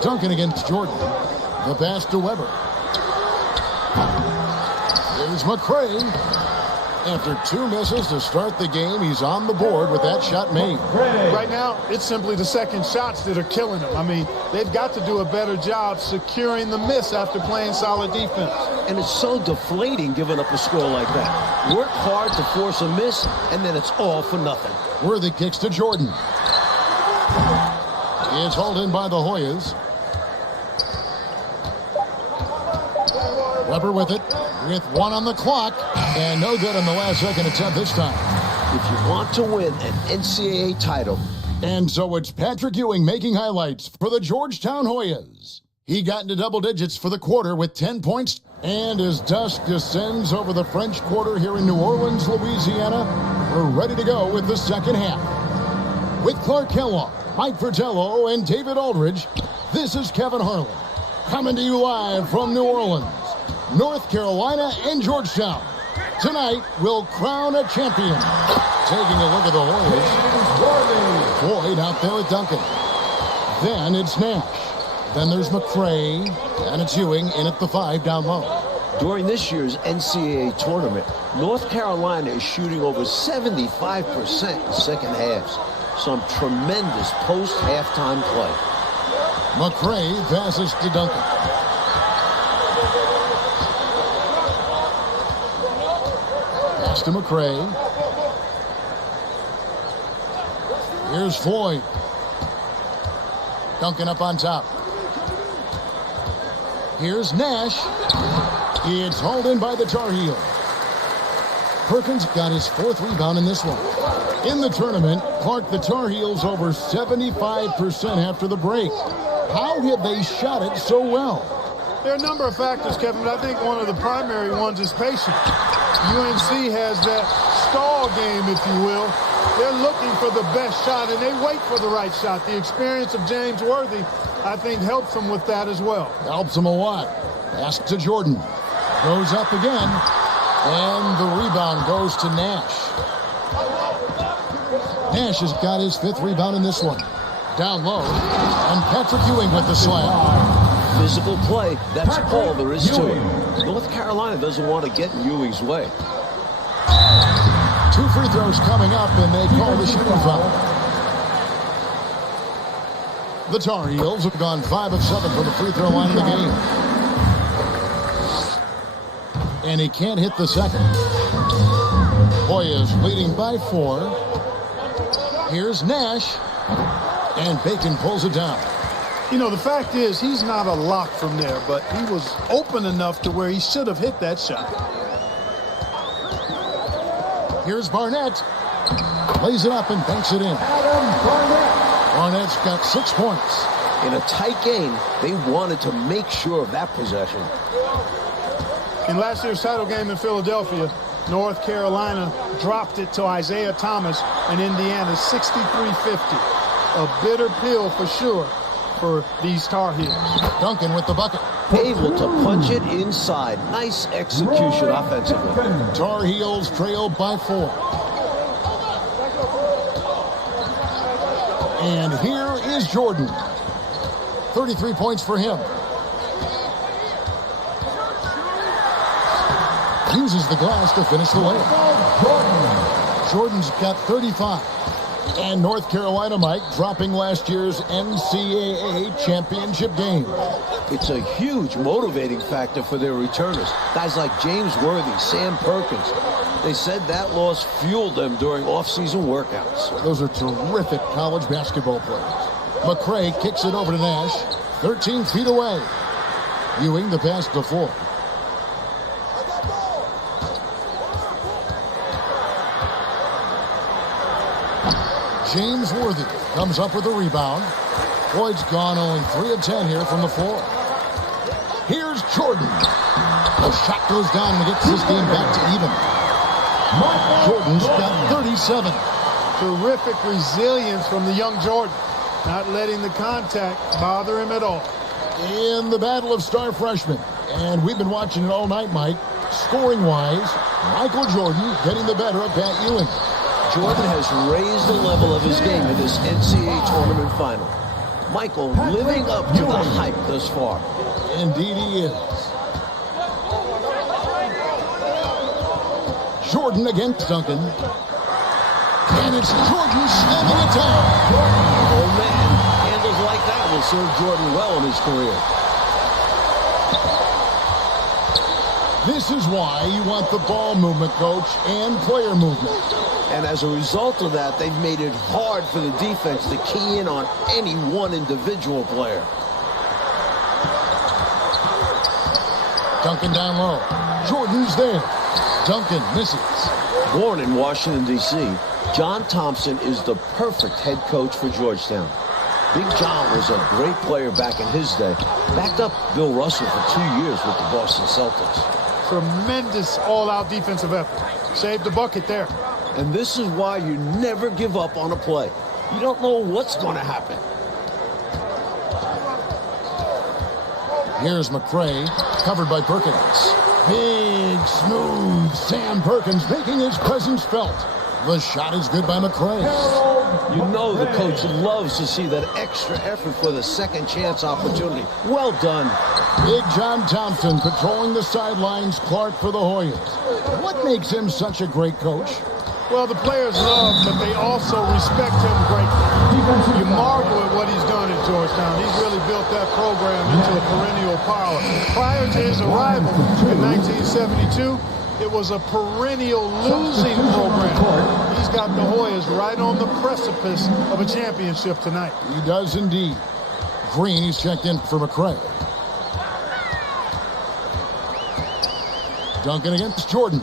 Duncan against Jordan. The pass to Weber. Here's McCray. After 2 misses to start the game, he's on the board with that shot made. Right now, it's simply the second shots that are killing him. I mean, they've got to do a better job securing the miss after playing solid defense. And it's so deflating giving up a score like that. Work hard to force a miss, and then it's all for nothing. Worthy kicks to Jordan. It's hauled in by the Hoyas. Weber with it, with 1 on the clock, and no good on the last second attempt this time. If you want to win an NCAA title. And so it's Patrick Ewing making highlights for the Georgetown Hoyas. He got into double digits for the quarter with 10 points, and as dusk descends over the French Quarter here in New Orleans, Louisiana, we're ready to go with the second half. With Clark Kellogg, Mike Fratello, and David Aldridge, this is Kevin Harlan, coming to you live from New Orleans, North Carolina, and Georgetown. Tonight, we'll crown a champion. Taking a look at the Hoyas. Floyd out there with Duncan. Then it's Nash. Then there's McCray. And it's Ewing in at the 5 down low. During this year's NCAA tournament, North Carolina is shooting over 75% in second halves. Some tremendous post-halftime play. McCray passes to Duncan. Pass to McCray. Here's Floyd. Duncan up on top. Here's Nash. It's hauled in by the Tar Heels. Perkins got his 4th rebound in this one. In the tournament, Clark, the Tar Heels over 75% after the break. How have they shot it so well? There are a number of factors, Kevin, but I think one of the primary ones is patience. UNC has that stall game, if you will. They're looking for the best shot, and they wait for the right shot. The experience of James Worthy, I think, helps them with that as well. Helps them a lot. Pass to Jordan. Goes up again. And the rebound goes to Nash. Nash has got his 5th rebound in this one. Down low. And Patrick Ewing with the slam. Physical play, that's all there is to it. North Carolina doesn't want to get in Ewing's way. 2 free throws coming up, and they call the shooting foul. The Tar Heels have gone 5 of 7 from the free throw line of the game. And he can't hit the second. Hoyas leading by 4. Here's Nash. And Bacon pulls it down. You know, the fact is, he's not a lock from there, but he was open enough to where he should have hit that shot. Here's Barnett. Lays it up and banks it in. Barnett's got 6 points. In a tight game, they wanted to make sure of that possession. In last year's title game in Philadelphia, North Carolina dropped it to Isaiah Thomas and Indiana 63-50. A bitter pill for sure for these Tar Heels. Duncan with the bucket. Able to punch it inside. Nice execution offensively. Tar Heels trail by 4. And here is Jordan. 33 points for him. Uses the glass to finish the layup. Jordan's got 35. And North Carolina, Mike, dropping last year's NCAA championship game. It's a huge motivating factor for their returners. Guys like James Worthy, Sam Perkins. They said that loss fueled them during off-season workouts. Those are terrific college basketball players. McCray kicks it over to Nash, 13 feet away. Ewing the pass to Floyd. James Worthy comes up with the rebound. Floyd's gone only 3 of 10 here from the floor. Here's Jordan. The shot goes down and gets this game back to even. Jordan's got 37. Terrific resilience from the young Jordan. Not letting the contact bother him at all. In the battle of star freshmen. And we've been watching it all night, Mike. Scoring-wise, Michael Jordan getting the better of Pat Ewing. Jordan has raised the level of his game in this NCAA tournament final. Michael living up to the hype thus far. Indeed he is. Jordan against Duncan. And it's Jordan slamming it down. Oh, man. Handles like that will serve Jordan well in his career. This is why you want the ball movement, coach, and player movement. And as a result of that, they've made it hard for the defense to key in on any one individual player. Duncan down low. Jordan's there. Duncan misses. Born in Washington, D.C., John Thompson is the perfect head coach for Georgetown. Big John was a great player back in his day. Backed up Bill Russell for 2 years with the Boston Celtics. Tremendous all-out defensive effort. Saved the bucket there. And this is why you never give up on a play. You don't know what's going to happen. Here's McCray, covered by Perkins. Big, smooth Sam Perkins making his presence felt. The shot is good by McCray. You know the coach loves to see that extra effort for the second chance opportunity. Well done. Big John Thompson patrolling the sidelines. Clark for the Hoyas. What makes him such a great coach? Well, the players love, but they also respect him greatly. You marvel at what he's done at Georgetown. He's really built that program into a perennial power. Prior to his arrival in 1972, it was a perennial losing program. He's got the Hoyas right on the precipice of a championship tonight. He does indeed. Green, he's checked in for McCray. Duncan against Jordan.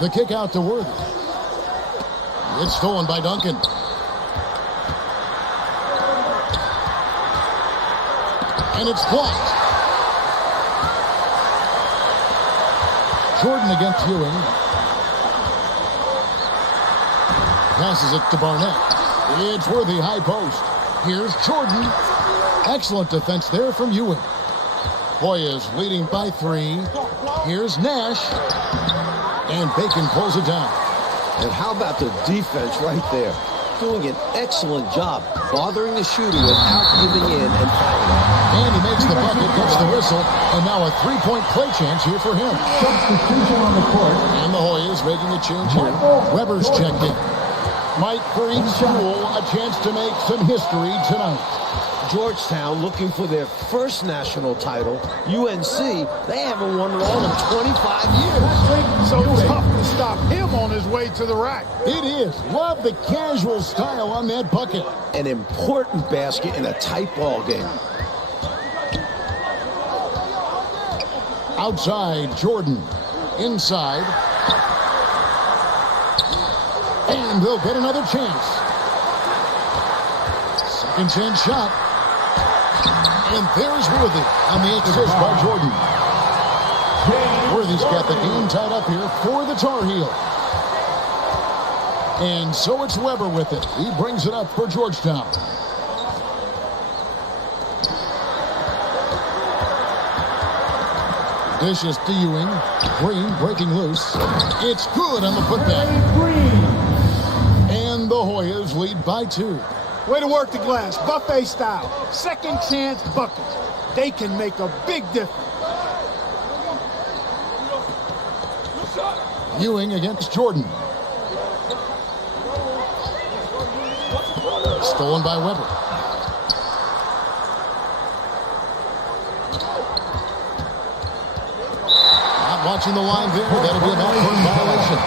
The kick out to Worthy. It's stolen by Duncan. And it's blocked. Jordan against Ewing. Passes it to Barnett. It's Worthy, high post. Here's Jordan. Excellent defense there from Ewing. Hoyas leading by 3. Here's Nash. And Bacon pulls it down. And how about the defense right there? Doing an excellent job, bothering the shooter without giving in and fouling. And he makes the bucket, gets the whistle, and now a 3-point play chance here for him. Substitution on the court. And the Hoyas making a change here. Weber's checked in. Mike, for each school, a chance to make some history tonight. Georgetown looking for their first national title. UNC, they haven't won it all in 25 years. So tough to stop him on his way to the rack. It is. Love the casual style on that bucket. An important basket in a tight ball game. Outside, Jordan. Inside. And they'll get another chance. Second chance shot. And there's Worthy on the assist by Jordan. Worthy's got the game tied up here for the Tar Heels. And so it's Weber with it. He brings it up for Georgetown. Dishes to Ewing. Green breaking loose. It's good on the putback. And the Hoyas lead by 2. Way to work the glass, buffet style. Second chance buckets. They can make a big difference. Ewing against Jordan. Stolen by Weber. Not watching the line there. That'll be a backcourt violation.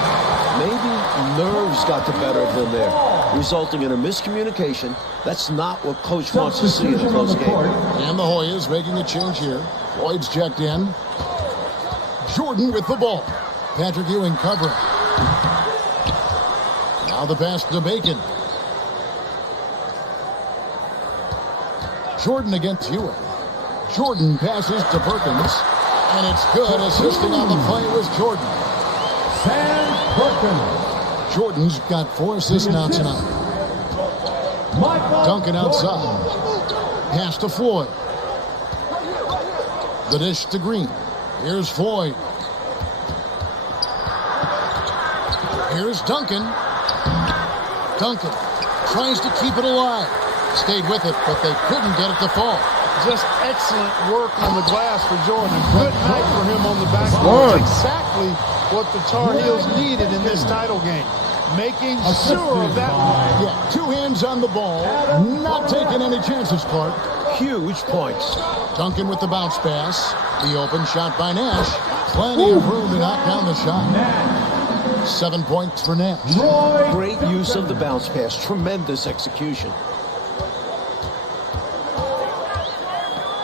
Maybe nerves got the better of them there, resulting in a miscommunication. That's not what coach wants to see in a close game. And the Hoyas making a change here. Floyd's checked in. Jordan with the ball. Patrick Ewing covering. Now the pass to Bacon. Jordan against Ewing. Jordan passes to Perkins. And it's good. Assisting on the play was Jordan. Sam Perkins. Jordan's got 4 assists now tonight. Duncan outside. Pass to Floyd. The dish to Green. Here's Floyd. Here's Duncan. Duncan tries to keep it alive. Stayed with it, but they couldn't get it to fall. Just excellent work on the glass for Jordan. Good night for him on the backboard. Exactly what the Tar Heels needed in this title game. Making sure of that one. Yeah, 2 hands on the ball. Not taking any chances, Clark. Huge points. Duncan with the bounce pass. The open shot by Nash. Plenty of room to knock down the shot. 7 points for Nash. Great use of the bounce pass. Tremendous execution.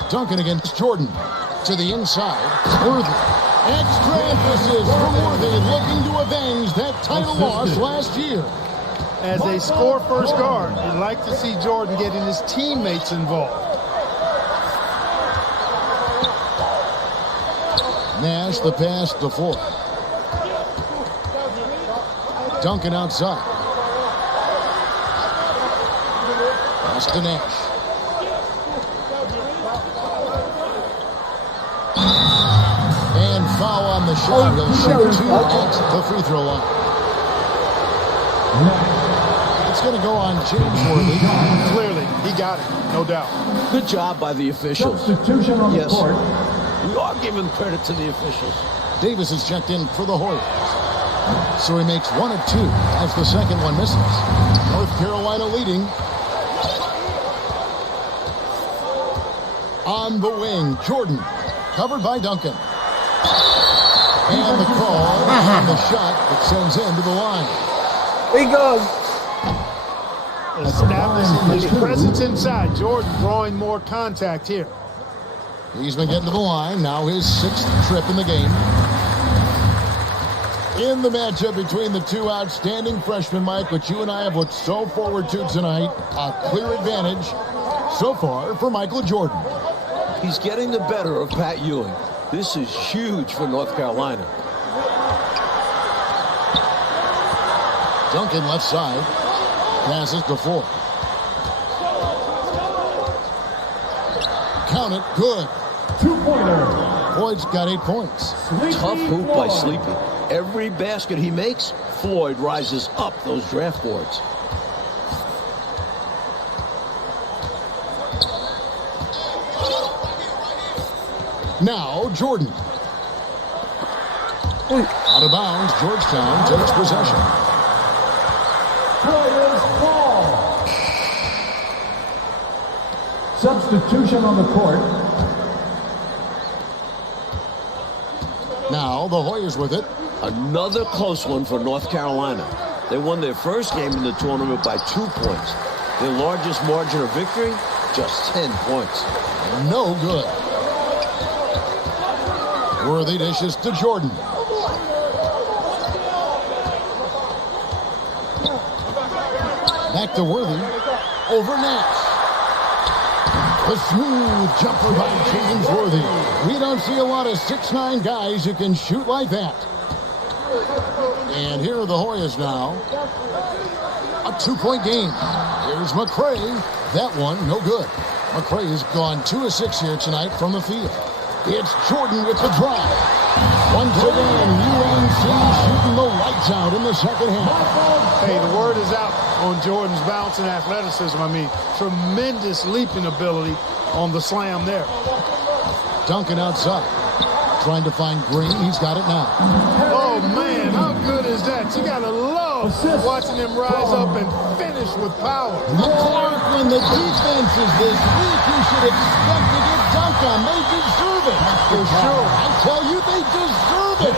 Duncan against Jordan. To the inside. Worthy. Extra emphasis for Worthy, looking to avenge that title loss last year. As a score-first guard, you'd like to see Jordan getting his teammates involved. Nash the pass to Floyd. Duncan outside. Pass to Nash. And foul on the shot. He'll shoot 2 at the free throw line. It's going to go on James Worthy. Clearly, he got it, no doubt. Good job by the officials. Substitution on the court. We are giving credit to the officials. Davis is checked in for the Hoyas. So he makes 1 of 2 as the second one misses. North Carolina leading. On the wing, Jordan. Covered by Duncan. And the call on the shot that sends him to the line. He goes. Establishing his presence inside. Jordan drawing more contact here. He's been getting to the line. Now his 6th trip in the game. In the matchup between the 2 outstanding freshmen, Mike, which you and I have looked so forward to tonight. A clear advantage so far for Michael Jordan. He's getting the better of Pat Ewing. This is huge for North Carolina. Duncan left side. Passes to Ford. Count it. Good. 2-pointer. Floyd's got 8 points. Tough hoop by Sleepy. Every basket he makes, Floyd rises up those draft boards. Now, Jordan. Out of bounds, Georgetown takes possession. Players ball. Substitution on the court. Now, the Hoyas with it. Another close one for North Carolina. They won their first game in the tournament by 2 points. Their largest margin of victory, just 10 points. No good. Worthy dishes to Jordan. Back to Worthy. Over Nash. A smooth jumper by James Worthy. We don't see a lot of 6'9" guys who can shoot like that. And here are the Hoyas now. A 2-point game. Here's McCray. That one, no good. McCray has gone 2 of 6 here tonight from the field. It's Jordan with the drive. Once again, UNC shooting the lights out in the second half. Hey, the word is out on Jordan's bounce and athleticism. I mean, tremendous leaping ability on the slam there. Duncan outside. Trying to find Green. He's got it now. Oh, man, how good is that? You got to love watching him rise up and finish finish with power. Clark, when the defense is this weak, you should expect to get dunked on. They deserve it. For sure. I tell you, they deserve it.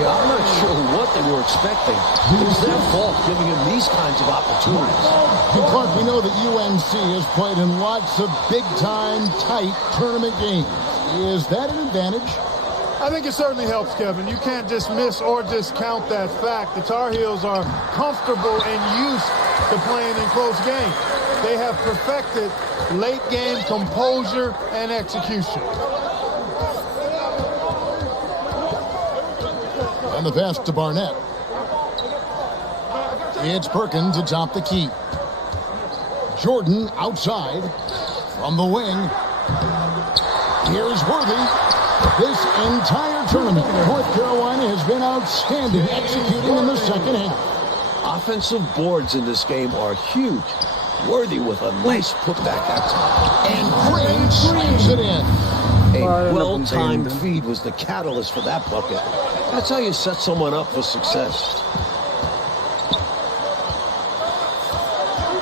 Yeah, I'm not sure what they were expecting. It's their fault giving him these kinds of opportunities. And Clark, we know that UNC has played in lots of big-time, tight tournament games. Is that an advantage? I think it certainly helps, Kevin. You can't dismiss or discount that fact. The Tar Heels are comfortable and used to playing in close games. They have perfected late-game composure and execution. And the pass to Barnett. It's Perkins atop the key. Jordan outside from the wing. Here's Worthy. This entire tournament, North Carolina has been outstanding executing in the second half. Offensive boards in this game are huge. Worthy with a nice putback that time. And Green slams it in. A well-timed feed was the catalyst for that bucket. That's how you set someone up for success.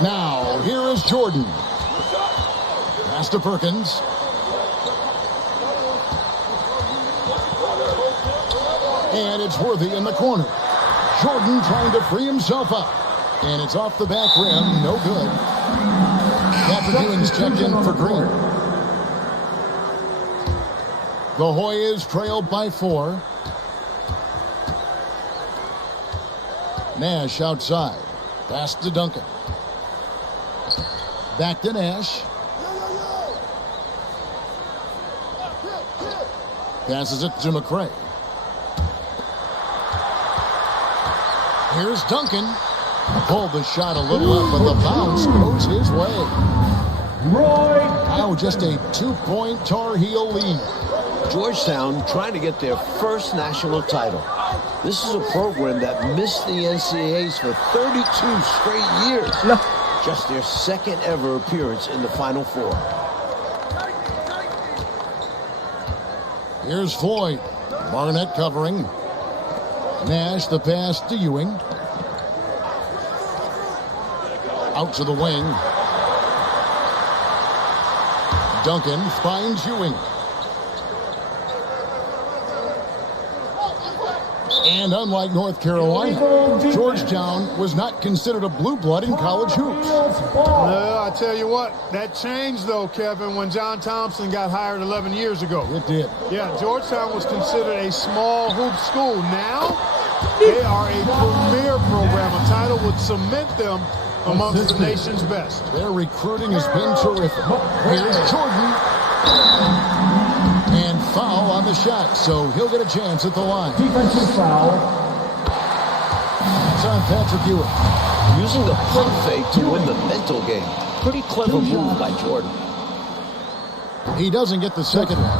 Now, here is Jordan. Pass to Perkins. And it's Worthy in the corner. Jordan trying to free himself up. And it's off the back rim. No good. After Ewing's checked in for Green. The Hoyas trailed by 4. Nash outside. Pass to Duncan. Back to Nash. Passes it to McCray. Here's Duncan. Pulled the shot a little up, but the bounce goes his way. Now just a 2-point Tar Heel lead. Georgetown trying to get their first national title. This is a program that missed the NCAAs for 32 straight years. No. Just their second ever appearance in the Final Four. Here's Floyd. Barnett covering. Nash the pass to Ewing. Out to the wing. Duncan finds Ewing. And unlike North Carolina, Georgetown was not considered a blue blood in college hoops. No, I tell you what, that changed though, Kevin, when John Thompson got hired 11 years ago. It did. Yeah, Georgetown was considered a small hoop school. Now, they are a premier program. A title would cement them amongst the nation's best. Their recruiting has been terrific. Here's Jordan. And foul on the shot, so he'll get a chance at the line. Defensive foul. It's on Patrick Ewing. Using the pump fake to win the mental game. Pretty clever move by Jordan. He doesn't get the second one.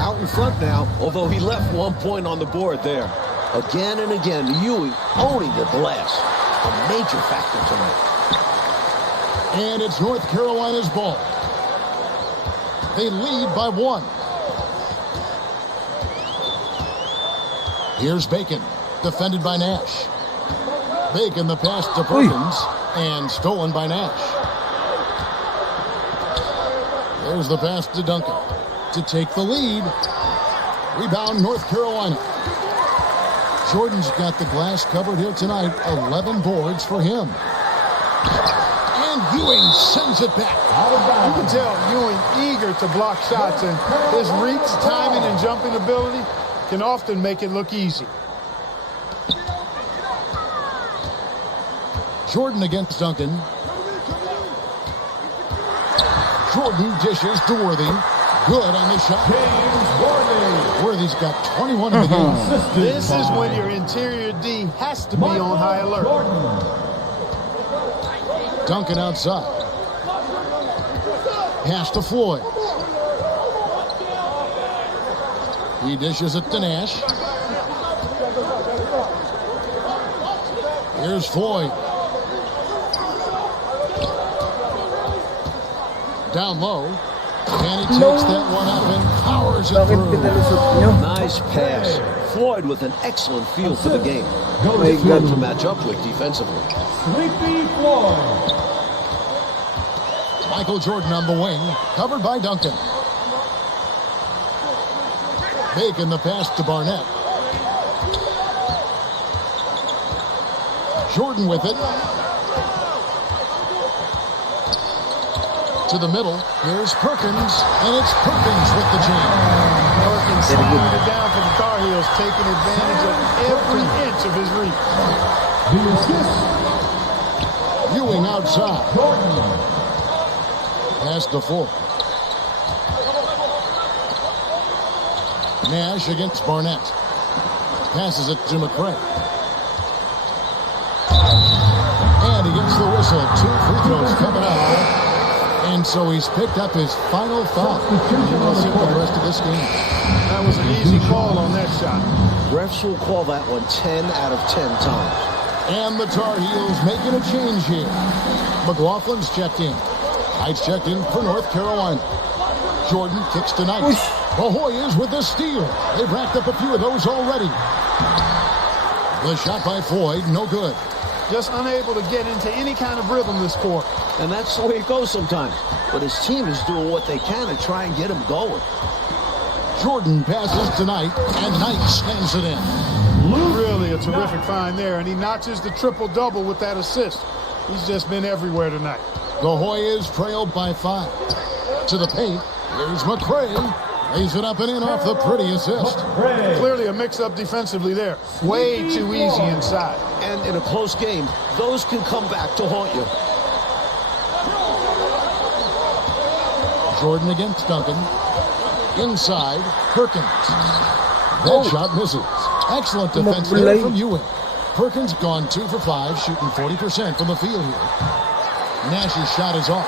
Out in front now, although he left 1 point on the board there. Again and again, Ewing owning the glass. A major factor tonight. And it's North Carolina's ball. They lead by 1. Here's Bacon, defended by Nash. Bacon the pass to Perkins, and stolen by Nash. There's the pass to Duncan to take the lead. Rebound, North Carolina. Jordan's got the glass covered here tonight. 11 boards for him. And Ewing sends it back. You can tell Ewing eager to block shots, and his reach, timing, and jumping ability can often make it look easy. Jordan against Duncan. Jordan dishes to Worthy. Good on the shot. Worthy's got 21 in the game. This is when your interior D has to be on high alert. Duncan outside. Pass to Floyd. He dishes it to Nash. Here's Floyd. Down low. And he takes that one up and powers it through. Nice pass. Floyd with an excellent feel for the game. Goes Difficult to match up with defensively. Sleepy Floyd. Michael Jordan on the wing, covered by Duncan. Making the pass to Barnett. Jordan with it. To the middle. Here's Perkins, and it's Perkins with the jam. Perkins slowing it down for the Tar Heels, taking advantage of every inch of his reach. The assist. Ewing outside. Pass to Ford. Nash against Barnett. Passes it to McCray. And he gets the whistle. 2 free throws coming up. And so he's picked up his final foul. He will sit for the rest of this game. That was an easy call on that shot. Refs will call that one 10 out of 10 times. And the Tar Heels making a change here. McLaughlin's checked in. Knight's checked in for North Carolina. Jordan kicks to Knight. The Hoyas with the steal. They've racked up a few of those already. The shot by Floyd, no good. Just unable to get into any kind of rhythm this quarter. And that's the way it goes sometimes. But his team is doing what they can to try and get him going. Jordan passes to Knight, and Knight slams it in. Really a terrific find there, and he notches the triple-double with that assist. He's just been everywhere tonight. The Hoyas trailed by 5. To the paint, here's McCray. Lays it up and in off the pretty assist. Clearly a mix-up defensively there. Way too easy inside. And in a close game, those can come back to haunt you. Jordan against Duncan. Inside, Perkins. That shot misses. Excellent defense there from Ewing. Perkins gone 2 for 5, shooting 40% from the field here. Nash's shot is off.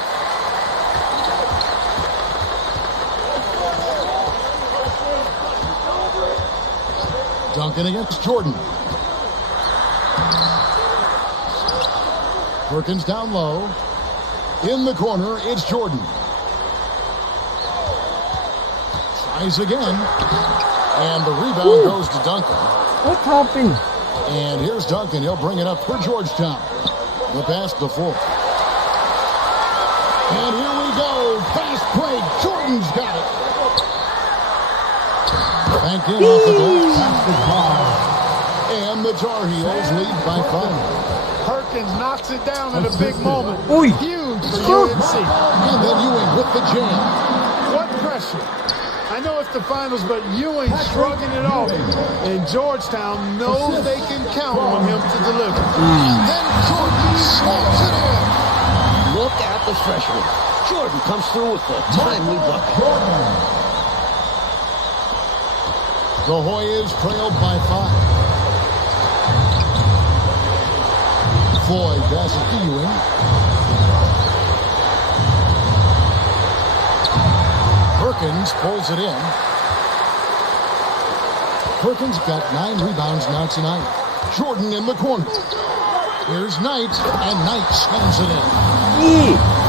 Duncan against Jordan. Perkins down low. In the corner, it's Jordan. Tries again. And the rebound goes to Duncan. What happened? And here's Duncan. He'll bring it up for Georgetown. The pass to Ford. And here we go. Fast break. Jordan's got it. Back in off the glass. And the Tar Heels lead by 5. Perkins knocks it down at a big moment. Huge for UNC. And then Ewing with the jam. What pressure. I know it's the finals, but Ewing shrugging it off. And Georgetown knows they can count on him to deliver. And then Jordan slams it in. Look at the freshman. Jordan comes through with a timely bucket. The Hoyas trailed by 5. Floyd passes to Ewing. Perkins pulls it in. Perkins got 9 rebounds now tonight. Jordan in the corner. Here's Knight, and Knight slams it in.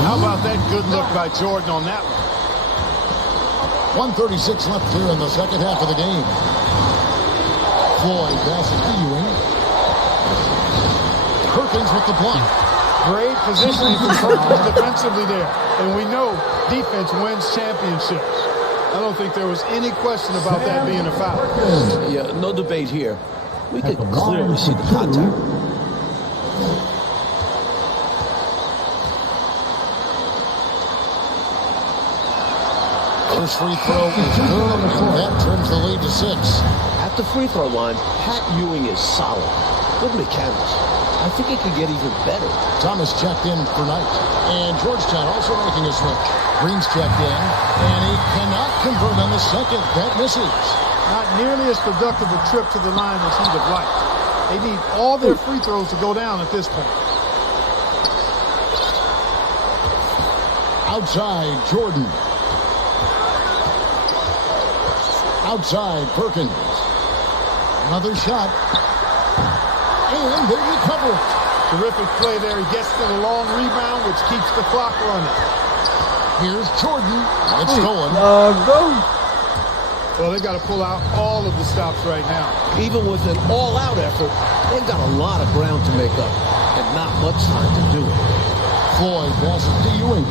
How about that good look by Jordan on that one? 1:36 left here in the second half of the game. Floyd passes to Ewing. Perkins with the block. Great positioning for Perkins defensively there. And we know defense wins championships. I don't think there was any question about that being a foul. Yeah, no debate here. We could clearly see the contact. First free throw is good, and that turns the lead to 6. At the free throw line, Pat Ewing is solid. Good mechanics. I think he could get even better. Thomas checked in for Knight. And Georgetown also making a switch. Green's checked in, and he cannot convert on the second. That misses. Not nearly as productive a trip to the line as he'd have liked. They need all their free throws to go down at this point. Outside, Jordan. Outside, Perkins. Another shot. And they recover it. Terrific play there. He gets to the long rebound, which keeps the clock running. Here's Jordan. It's stolen. Go. Well, they've got to pull out all of the stops right now. Even with an all-out effort, they've got a lot of ground to make up and not much time to do it. Floyd passes to Ewing.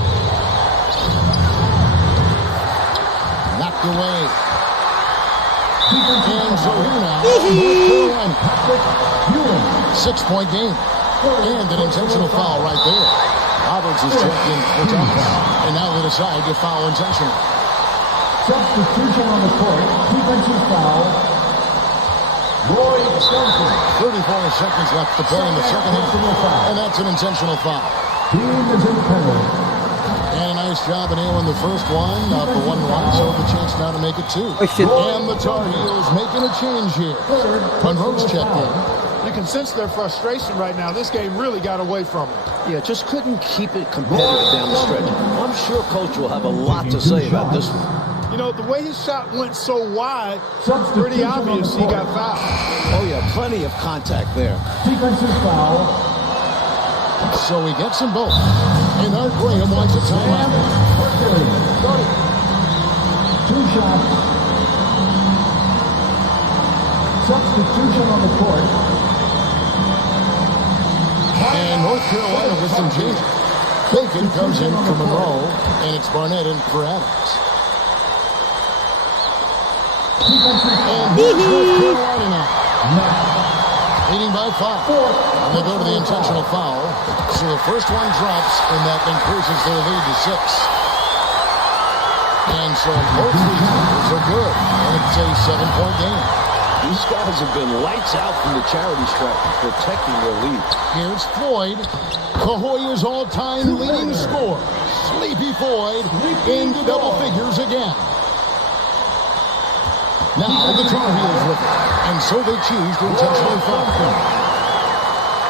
Knocked away. And so here now, North Carolina. 6-point game. And an intentional foul right there. Roberts is checked in for Thomas. And now they decide to foul intentional. Substitution on the court. Defensive foul. Roy Duncan. 34 seconds left to play in the second half. And that's an intentional foul. Team is in penalty. And a nice job of nailing the first one for 1-1. So the chance now to make it 2. And the Tar Heels making a change here. Monroe's checked in. You can sense their frustration right now. This game really got away from them. Yeah, just couldn't keep it competitive down the stretch. I'm sure Coach will have a lot to say about this one. You know, the way his shot went so wide, pretty obvious he got fouled. Oh, yeah, plenty of contact there. Defensive foul. So he gets them both. And Art Graham wants a timeout. 2 shots. Substitution on the court. And North Carolina with some changes. Bacon comes in for Monroe, and it's Barnett in for Adams. And North Carolina now. Leading by 5. And they go to the intentional foul. So the first one drops, and that increases their lead to 6. And so both these numbers are good. And it's a 7-point game. These guys have been lights out from the charity stripe, protecting their lead. Here's Floyd, the Hoyas' all-time leading scorer. Sleepy Floyd into double figures again. Now the Tar Heels with it, and so they choose to intentionally foul.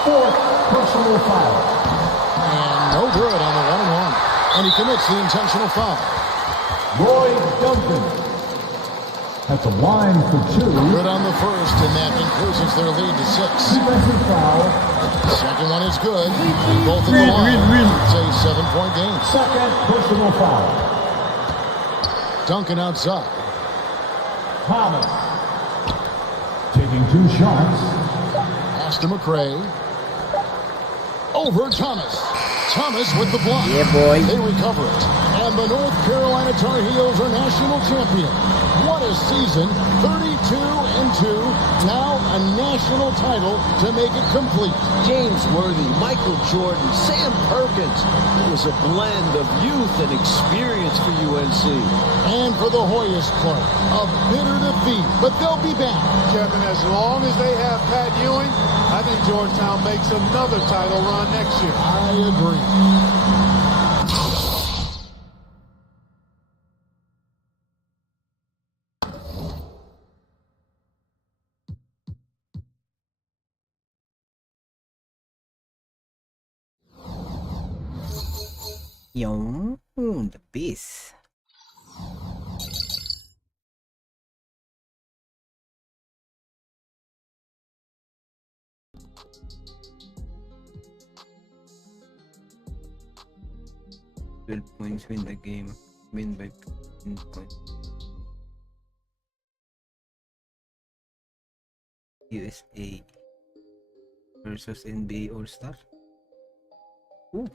4th personal foul. And no good on the 1-1. And he commits the intentional foul. Roy Duncan at the line for 2. Good on the first, and that increases their lead to 6. Defensive foul. Second one is good. And both of the line. It's a 7-point game. 2nd personal foul. Duncan outside. Thomas taking 2 shots. Pass to McRae. Over Thomas. Thomas with the block. Yeah, boy. They recover it. And the North Carolina Tar Heels are national champion. What a season. 32-2. Now a national title to make it complete. James Worthy, Michael Jordan, Sam Perkins. It was a blend of youth and experience for UNC. And for the Hoyas Club, a bitter defeat, but they'll be back. Kevin, as long as they have Pat Ewing, I think Georgetown makes another title run next year. I agree. Yo, the piece. Points win the game. Win by 10 points. USA versus NBA All-Star. Ooh.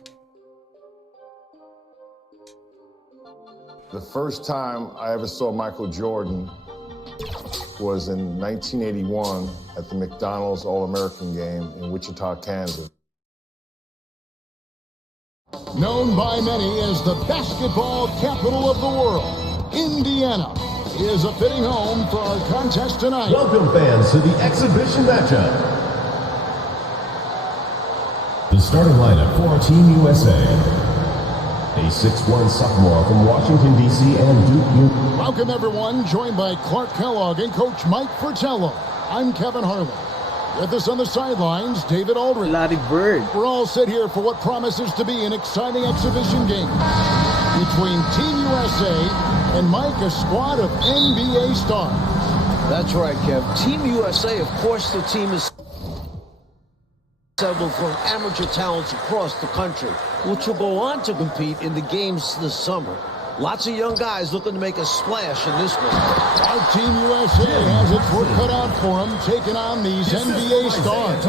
The first time I ever saw Michael Jordan was in 1981 at the McDonald's All-American game in Wichita, Kansas. Known by many as the basketball capital of the world, Indiana is a fitting home for our contest tonight. Welcome, fans, to the exhibition matchup. The starting lineup for Team USA. A 6'1" sophomore from Washington, D.C. and Duke. Welcome, everyone. Joined by Clark Kellogg and Coach Mike Fratello. I'm Kevin Harlan. With us on the sidelines, David Aldridge. Larry Bird. We're all set here for what promises to be an exciting exhibition game between Team USA and Mike, a squad of NBA stars. That's right, Kev. Team USA, of course, the team is assembled from amateur talents across the country, which will go on to compete in the games this summer. Lots of young guys looking to make a splash in this one. Our Team USA has its work cut out for them, taking on these NBA stars.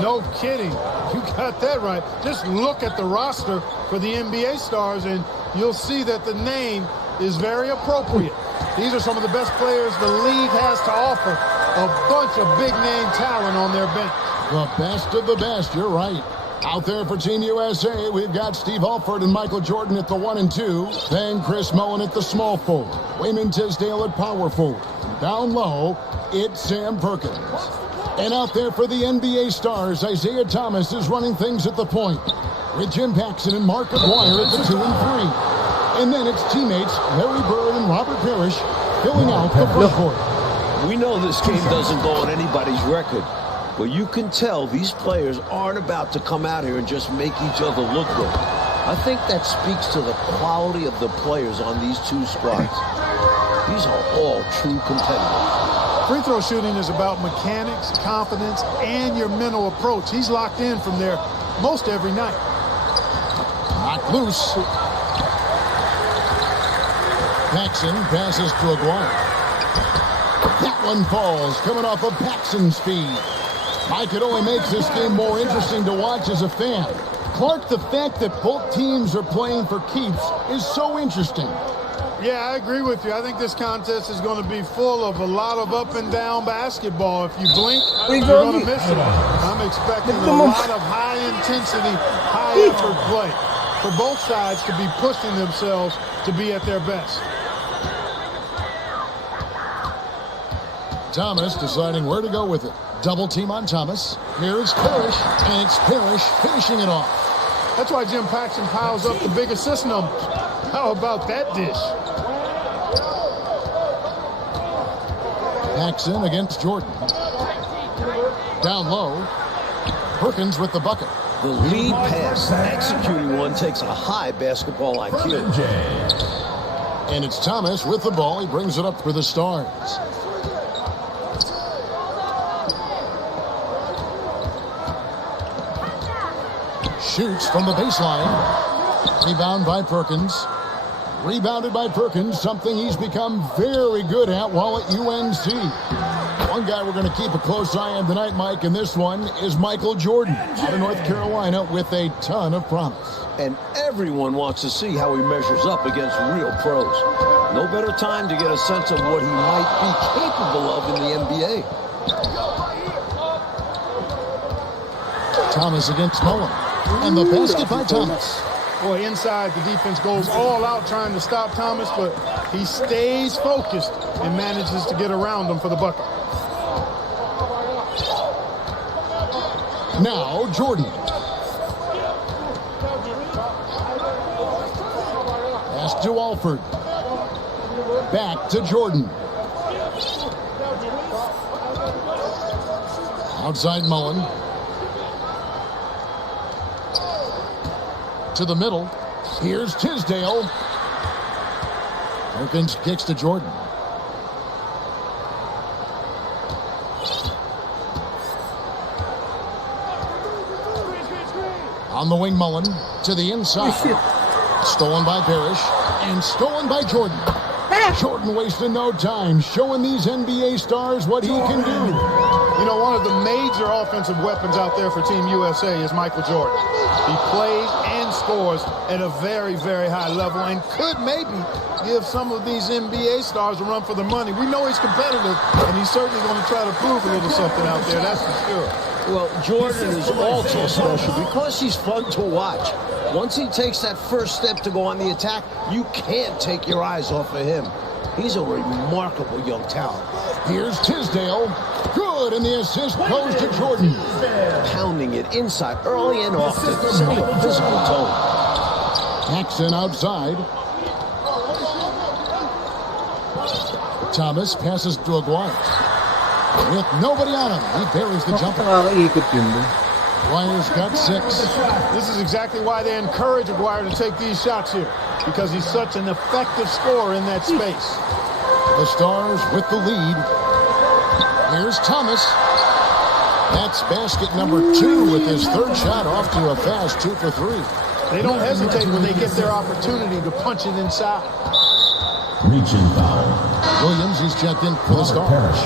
No kidding. You got that right. Just look at the roster for the NBA stars, and you'll see that the name is very appropriate. These are some of the best players the league has to offer. A bunch of big-name talent on their bench. The best of the best, you're right. Out there for Team USA, we've got Steve Alford and Michael Jordan at the 1 and 2. Then Chris Mullen at the small forward. Wayman Tisdale at power forward. Down low, it's Sam Perkins. And out there for the NBA stars, Isaiah Thomas is running things at the point, with Jim Paxson and Mark Aguirre at the 2 and 3. And then it's teammates Larry Bird and Robert Parrish filling out the front court. We know this game doesn't go on anybody's record, but you can tell these players aren't about to come out here and just make each other look good. I think that speaks to the quality of the players on these two squads. These are all true competitors. Free throw shooting is about mechanics, confidence, and your mental approach. He's locked in from there most every night. Knocked loose. Paxson passes to Aguirre. That one falls, coming off of Paxson's speed. Mike, it only makes this game more interesting to watch as a fan. Clark, the fact that both teams are playing for keeps is so interesting. Yeah, I agree with you. I think this contest is going to be full of a lot of up and down basketball. If you blink, you're going to miss it. I'm expecting a lot of high intensity, high effort play for both sides to be pushing themselves to be at their best. Thomas deciding where to go with it. Double team on Thomas. Here's Parrish, and it's Parrish finishing it off. That's why Jim Paxson piles up the big assist numbers. How about that dish? Paxson against Jordan. Down low. Perkins with the bucket. The lead pass, executing one, takes a high basketball IQ. And it's Thomas with the ball. He brings it up for the Stars. Shoots from the baseline. Rebound by Perkins. Rebounded by Perkins, something he's become very good at while at UNC. One guy we're going to keep a close eye on tonight, Mike, and this one is Michael Jordan out of North Carolina with a ton of promise. And everyone wants to see how he measures up against real pros. No better time to get a sense of what he might be capable of in the NBA. Thomas against Mullen. And the basket by Thomas. Boy, inside, the defense goes all out trying to stop Thomas, but he stays focused and manages to get around him for the bucket. Now, Jordan. Pass to Alford. Back to Jordan. Outside Mullen. To the middle. Here's Tisdale. Perkins kicks to Jordan. On the wing, Mullen to the inside. Stolen by Parrish and stolen by Jordan. Jordan wasting no time, showing these NBA stars what he can do. You know, one of the major offensive weapons out there for Team USA is Michael Jordan. He plays and scores at a very, very high level and could maybe give some of these NBA stars a run for the money. We know he's competitive, and he's certainly going to try to prove a little something out there, that's for sure. Well, Jordan is also special because he's fun to watch. Once he takes that first step to go on the attack, you can't take your eyes off of him. He's a remarkable young talent. Here's Tisdale. Good, and the assist goes to Jordan. Pounding it inside early and often, setting a physical tone. Paxson outside. Thomas passes to Aguirre. With nobody on him, he buries the jumper. Aguirre's got 6. This is exactly why they encourage Aguirre to take these shots here, because he's such an effective scorer in that space. The Stars with the lead. Here's Thomas. That's basket number 2 with his third shot off to a fast 2 for 3. They don't hesitate when they get their opportunity to punch it inside. Reaching foul. Williams, he's checked in for the start. Parrish.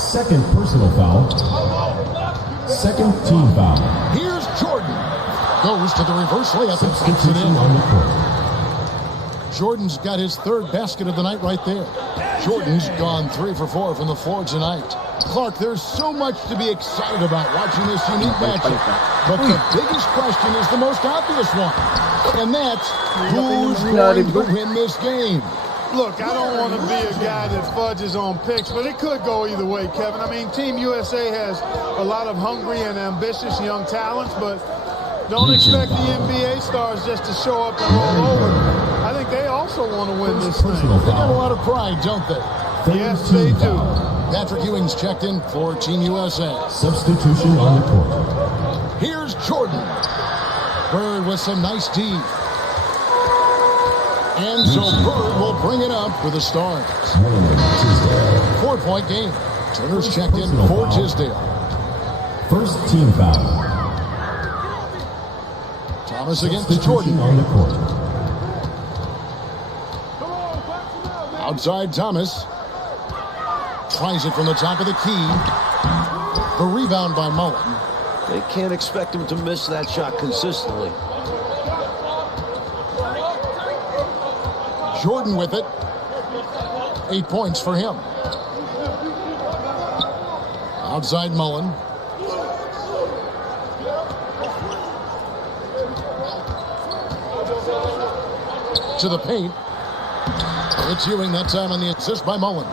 Second personal foul. Second team foul. Here's Jordan. Goes to the reverse layup and puts it Substitution in. on the court. Jordan's got his third basket of the night right there. Jordan's gone 3 for 4 from the floor tonight. Clark, there's so much to be excited about watching this unique matchup. But the biggest question is the most obvious one. And that's who's going to win this game? Look, I don't want to be a guy that fudges on picks, but it could go either way, Kevin. I mean, Team USA has a lot of hungry and ambitious young talents, but don't expect the NBA stars just to show up and roll over. I think they also want to win this thing. They got a lot of pride, don't they? Yes, they do. Patrick Ewing's checked in for Team USA. Substitution on the court. Here's Jordan. Bird with some nice D. And so Bird will bring it up for the Stars. 4-point game. Turner's checked in for Tisdale. First team foul. Thomas against Jordan. On the court. Outside Thomas. Tries it from the top of the key. The rebound by Mullen. They can't expect him to miss that shot consistently. Jordan with it. 8 points for him. Outside Mullen. To the paint. It's Ewing that time on the assist by Mullen.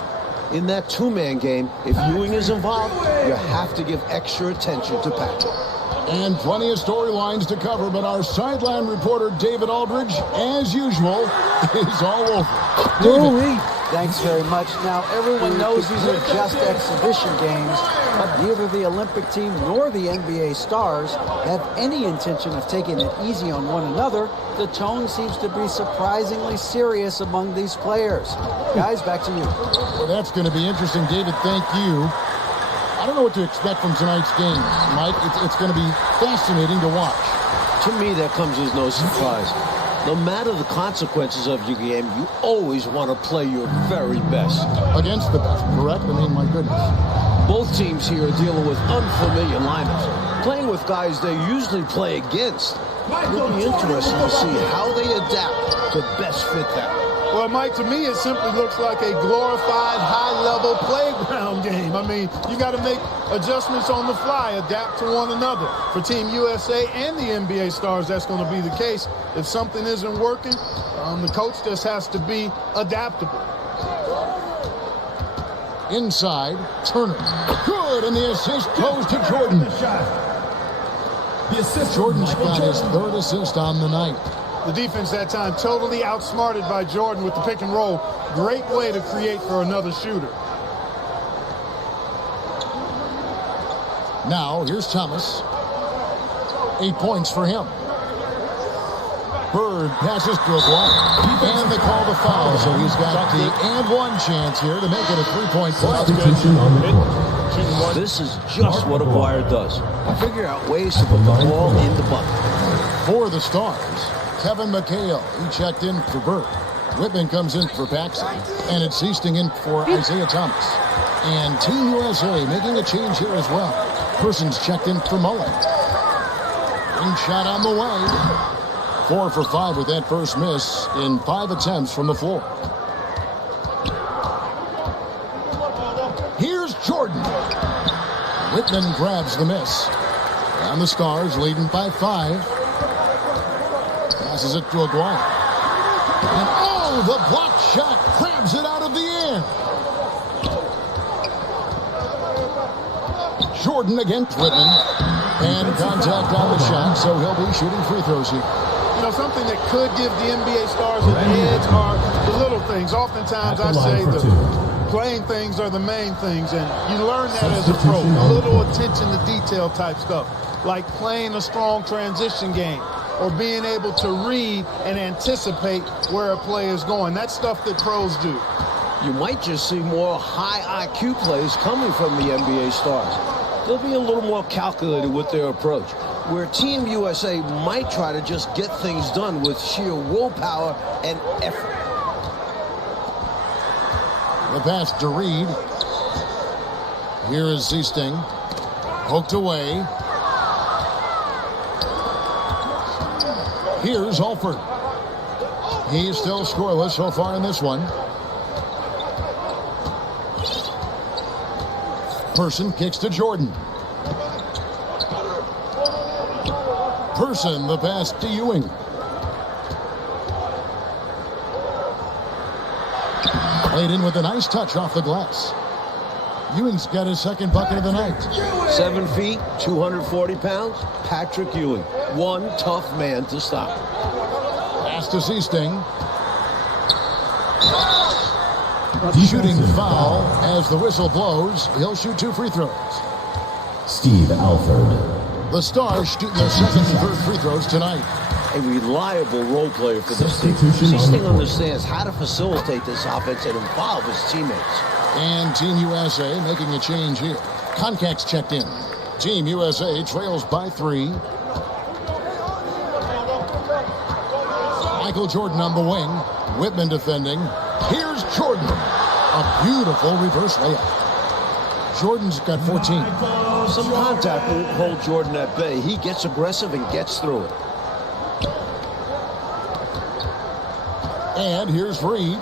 In that two-man game, if Ewing is involved, you have to give extra attention to Patrick. And plenty of storylines to cover, but our sideline reporter, David Aldridge, as usual, is all over. David. Thanks very much. Now, everyone knows these are just exhibition games, but neither the Olympic team nor the NBA stars have any intention of taking it easy on one another. The tone seems to be surprisingly serious among these players. Guys, back to you. Well, that's going to be interesting, David. Thank you. I don't know what to expect from tonight's game, Mike. It's going to be fascinating to watch. To me, that comes as no surprise. No matter the consequences of your game, you always want to play your very best. Against the best, correct? I mean, my goodness. Both teams here are dealing with unfamiliar lineups, playing with guys they usually play against. It'll be interesting to see how they adapt to best fit that. Well, Mike, to me, it simply looks like a glorified high-level playground game. I mean, you got to make adjustments on the fly, adapt to one another. For Team USA and the NBA stars, that's going to be the case. If something isn't working, the coach just has to be adaptable. Inside, Turner. Good, and the assist goes to Jordan. Jordan's got his third assist on the night. The defense that time totally outsmarted by Jordan with the pick and roll. Great way to create for another shooter. Now, here's Thomas. 8 points for him. Bird passes to a block. And they call the foul, so he's got the and one chance here to make it a 3-point play. This is just what Aguirre does. Figure out ways to put the ball in the bucket. For the Stars, Kevin McHale, he checked in for Bird. Whitman comes in for Paxson. And it's Easting in for Isaiah Thomas. And Team USA making a change here as well. Persons checked in for Mullen. Ring shot on the way. 4 for 5 with that first miss in 5 attempts from the floor. Here's Jordan. Whitman grabs the miss. And the Stars leading by 5. Passes it to Aguirre. And oh, the block shot grabs it out of the air. Jordan against Whitman. And contact on the shot, so he'll be shooting free throws here. You know, something that could give the NBA stars an edge are the little things. Oftentimes I say the playing things are the main things, and you learn that as a pro. A little attention to detail type stuff, like playing a strong transition game or being able to read and anticipate where a play is going. That's stuff that pros do. You might just see more high IQ plays coming from the NBA stars. They'll be a little more calculated with their approach. where Team USA might try to just get things done with sheer willpower and effort. The pass to Reed. Here is Seasting. Poked away. Here's Alford. He's still scoreless so far in this one. Person kicks to Jordan. Person, the pass to Ewing. Played in with a nice touch off the glass. Ewing's got his second bucket of the night. 7 feet, 240 pounds, Patrick Ewing. One tough man to stop. Pass to Seasting. Shooting foul as the whistle blows. He'll shoot 2 free throws. Steve Alford. The Stars shooting their second and third free throws tonight. A reliable role player for this team. Seasting understands how to facilitate this offense and involve his teammates. And Team USA making a change here. Concac's checked in. Team USA trails by 3. Michael Jordan on the wing. Whitman defending. Here's Jordan. A beautiful reverse layup. Jordan's got 14. Some contact will hold Jordan at bay. He gets aggressive and gets through it. And here's Reed.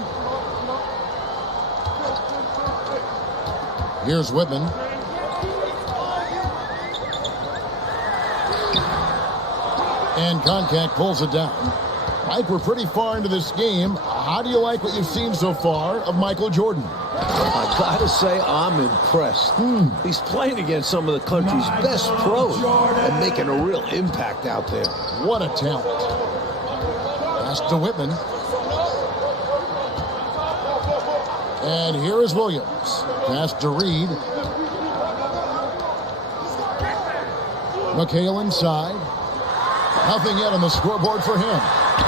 Here's Whitman. And Contact pulls it down. Mike, we're pretty far into this game. How do you like what you've seen so far of Michael Jordan? I gotta say, I'm impressed. He's playing against some of the country's best pros and making a real impact out there. What a talent. Pass to Whitman. And here is Williams. Pass to Reed. McHale inside. Nothing yet on the scoreboard for him.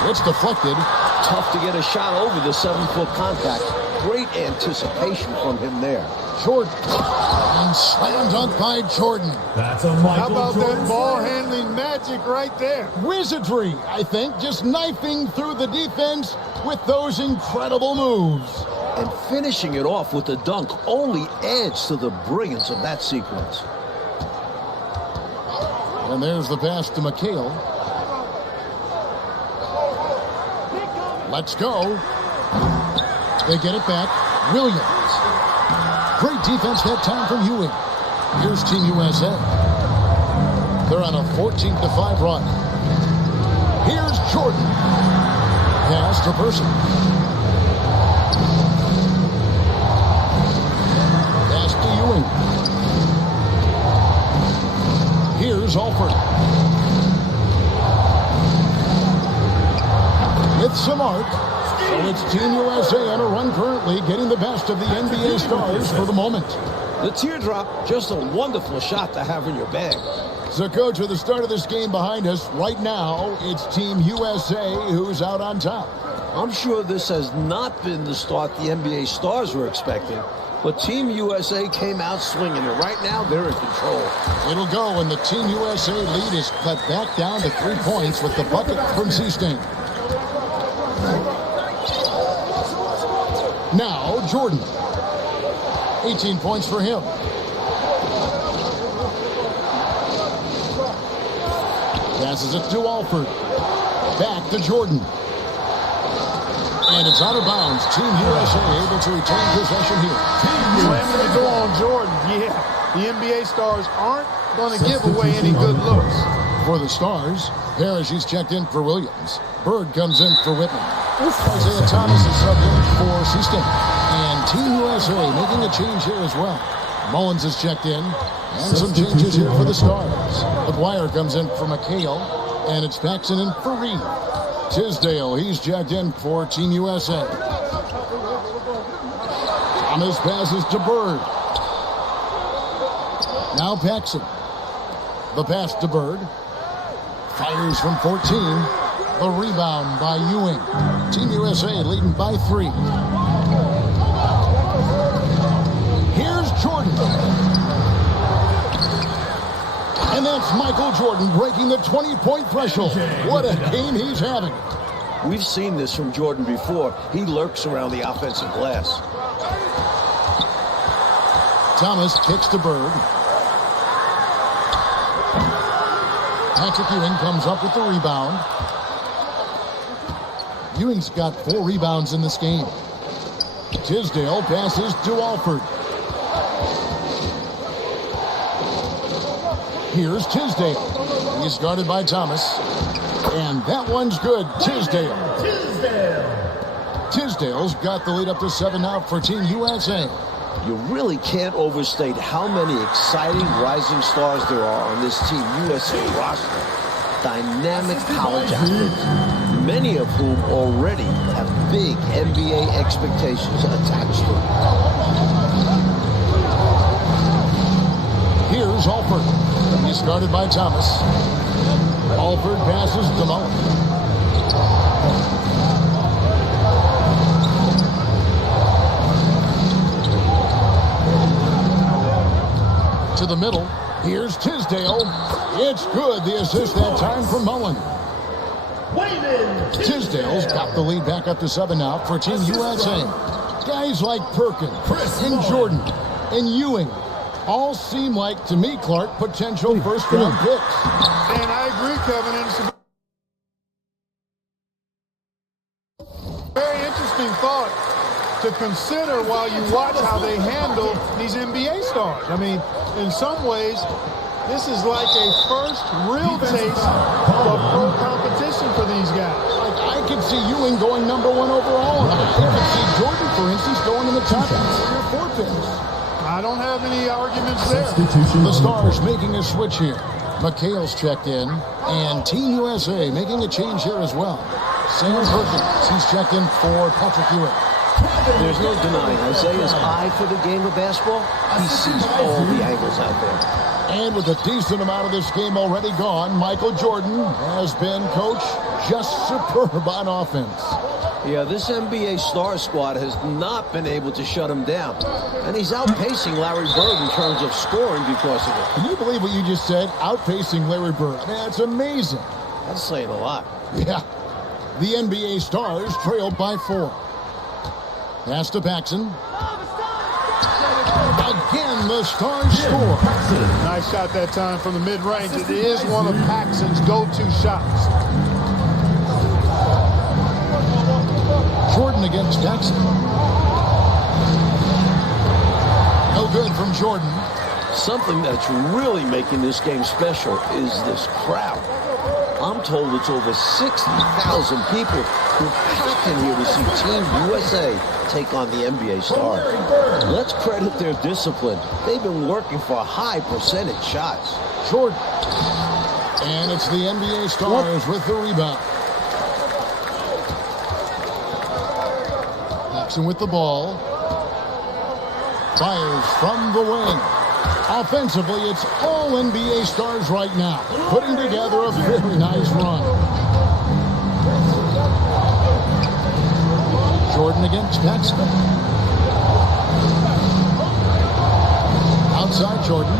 It's deflected. Tough to get a shot over the 7-foot contact. Great anticipation from him there. Jordan. And slam dunk by Jordan. That's a Michael How about Jordan that ball handling magic right there? Wizardry, I think. Just knifing through the defense with those incredible moves. And finishing it off with the dunk only adds to the brilliance of that sequence. And there's the pass to McHale. Let's go. They get it back. Williams. Great defense that time from Ewing. Here's Team USA. They're on a 14-5 run. Here's Jordan. Pass to Person. Pass to Ewing. Here's Alford. With some arc. So it's Team USA on a run currently, getting the best of the NBA stars for the moment. The teardrop, just a wonderful shot to have in your bag. So, Coach, with the start of this game behind us, right now, it's Team USA who's out on top. I'm sure this has not been the start the NBA stars were expecting, but Team USA came out swinging, and right now they're in control. It'll go when the Team USA lead is cut back down to 3 points with the bucket from Seasting. Now, Jordan. 18 points for him. Passes it to Alford. Back to Jordan. And it's out of bounds. Team USA able to retain possession here. Slamming the door on Jordan. Yeah, the NBA stars aren't going to give away any good looks. For the Stars, Parrish, he's checked in for Williams. Bird comes in for Whitman. Isaiah Thomas is subbed in for Seasting. And Team USA making a change here as well. Mullins is checked in. And some changes here for the Stars. McGuire comes in for McHale. And it's Paxson in for Reed. Tisdale, he's checked in for Team USA. Thomas passes to Bird. Now Paxson. The pass to Bird. Fires from 14. The rebound by Ewing. Team USA leading by 3. Here's Jordan. And then That's Michael Jordan breaking the 20-point threshold. What a game he's having. We've seen this from Jordan before. He lurks around the offensive glass. Thomas kicks to Bird. Patrick Ewing comes up with the rebound. Ewing's got 4 rebounds in this game. Tisdale passes to Alford. Here's Tisdale. He's guarded by Thomas. And that one's good. Tisdale. Tisdale's got the lead up to 7 now for Team USA. You really can't overstate how many exciting rising stars there are on this Team USA roster. Dynamic college athletes, many of whom already have big NBA expectations attached to them. Here's Alford. He's guarded by Thomas. Alford passes to Mullen. To the middle. Here's Tisdale. It's good. The assist that time from Mullen. Tisdale's got the lead back up to 7 now for Team USA. Guys like Perkins and Jordan and Ewing all seem like, to me, Clark, potential first-round picks. And I agree, Kevin. And it's a very interesting thought to consider while you watch how they handle these NBA stars. I mean, in some ways, this is like a first real taste of pro competition for these guys. I could see Ewing going #1 overall. I could see Jordan, for instance, going in the top 3 or 4 picks. I don't have any arguments there. The Stars making a switch here. McHale's checked in, and Team USA making a change here as well. Sam Perkins, he's checked in for Patrick Ewing. There's no denying Isaiah's eye for the game of basketball. He sees all the angles out there. And with a decent amount of this game already gone, Michael Jordan has been, Coach, just superb on offense. Yeah, this NBA star squad has not been able to shut him down. And he's outpacing Larry Bird in terms of scoring because of it. Can you believe what you just said? Outpacing Larry Bird. I mean, that's amazing. That's saying a lot. Yeah. The NBA Stars trailed by 4. Pass to Paxson. Again, the Stars score. Nice shot that time from the mid-range. It is one of Paxson's go-to shots. Jordan against Paxson. No good from Jordan. Something that's really making this game special is this crowd. I'm told it's over 60,000 people who packed in here to see Team USA take on the NBA Stars. Let's credit their discipline. They've been working for high percentage shots. Jordan. And it's the NBA Stars with the rebound. Paxson with the ball. Fires from the wing. Offensively, it's all NBA Stars right now, putting together a very nice run. Jordan against Paxson. Outside Jordan.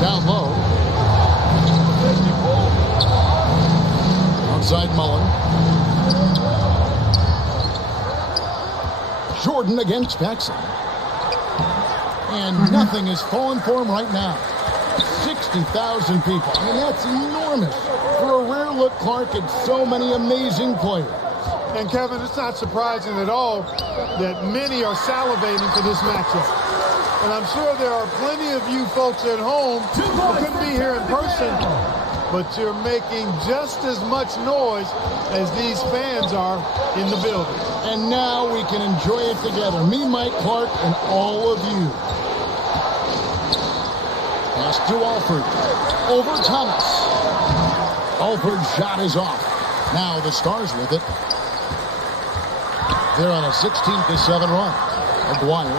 Down low. Outside Mullen. Jordan against Paxson. And nothing is falling for him right now. 60,000 people. I mean, that's enormous. For a rare look, Clark, at so many amazing players. And Kevin, it's not surprising at all that many are salivating for this matchup. And I'm sure there are plenty of you folks at home who couldn't be here in person, but you're making just as much noise as these fans are in the building. And now we can enjoy it together. Me, Mike Clark, and all of you. Pass to Alford. Over Thomas. Alford's shot is off. Now the Stars with it. They're on a 16-7 run. Aguirre.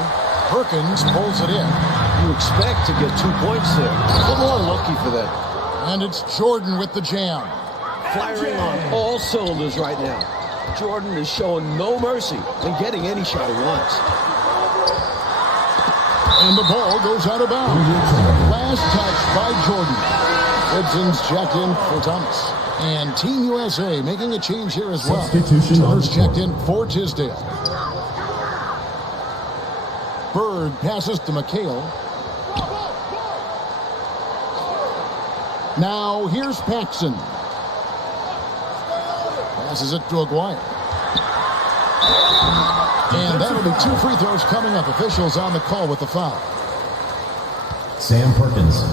Perkins pulls it in. You expect to get 2 points there. A little unlucky for them. And it's Jordan with the jam. Firing on all cylinders right now. Jordan is showing no mercy in getting any shot he wants. And the ball goes out of bounds. Last touch by Jordan. Gibson's checked in for Thomas. And Team USA making a change here as well. Turner's checked in for Tisdale. Bird passes to McHale. Now here's Paxson. Passes it to Aguirre. And that'll be 2 free throws coming up. Officials on the call with the foul. Sam Perkins.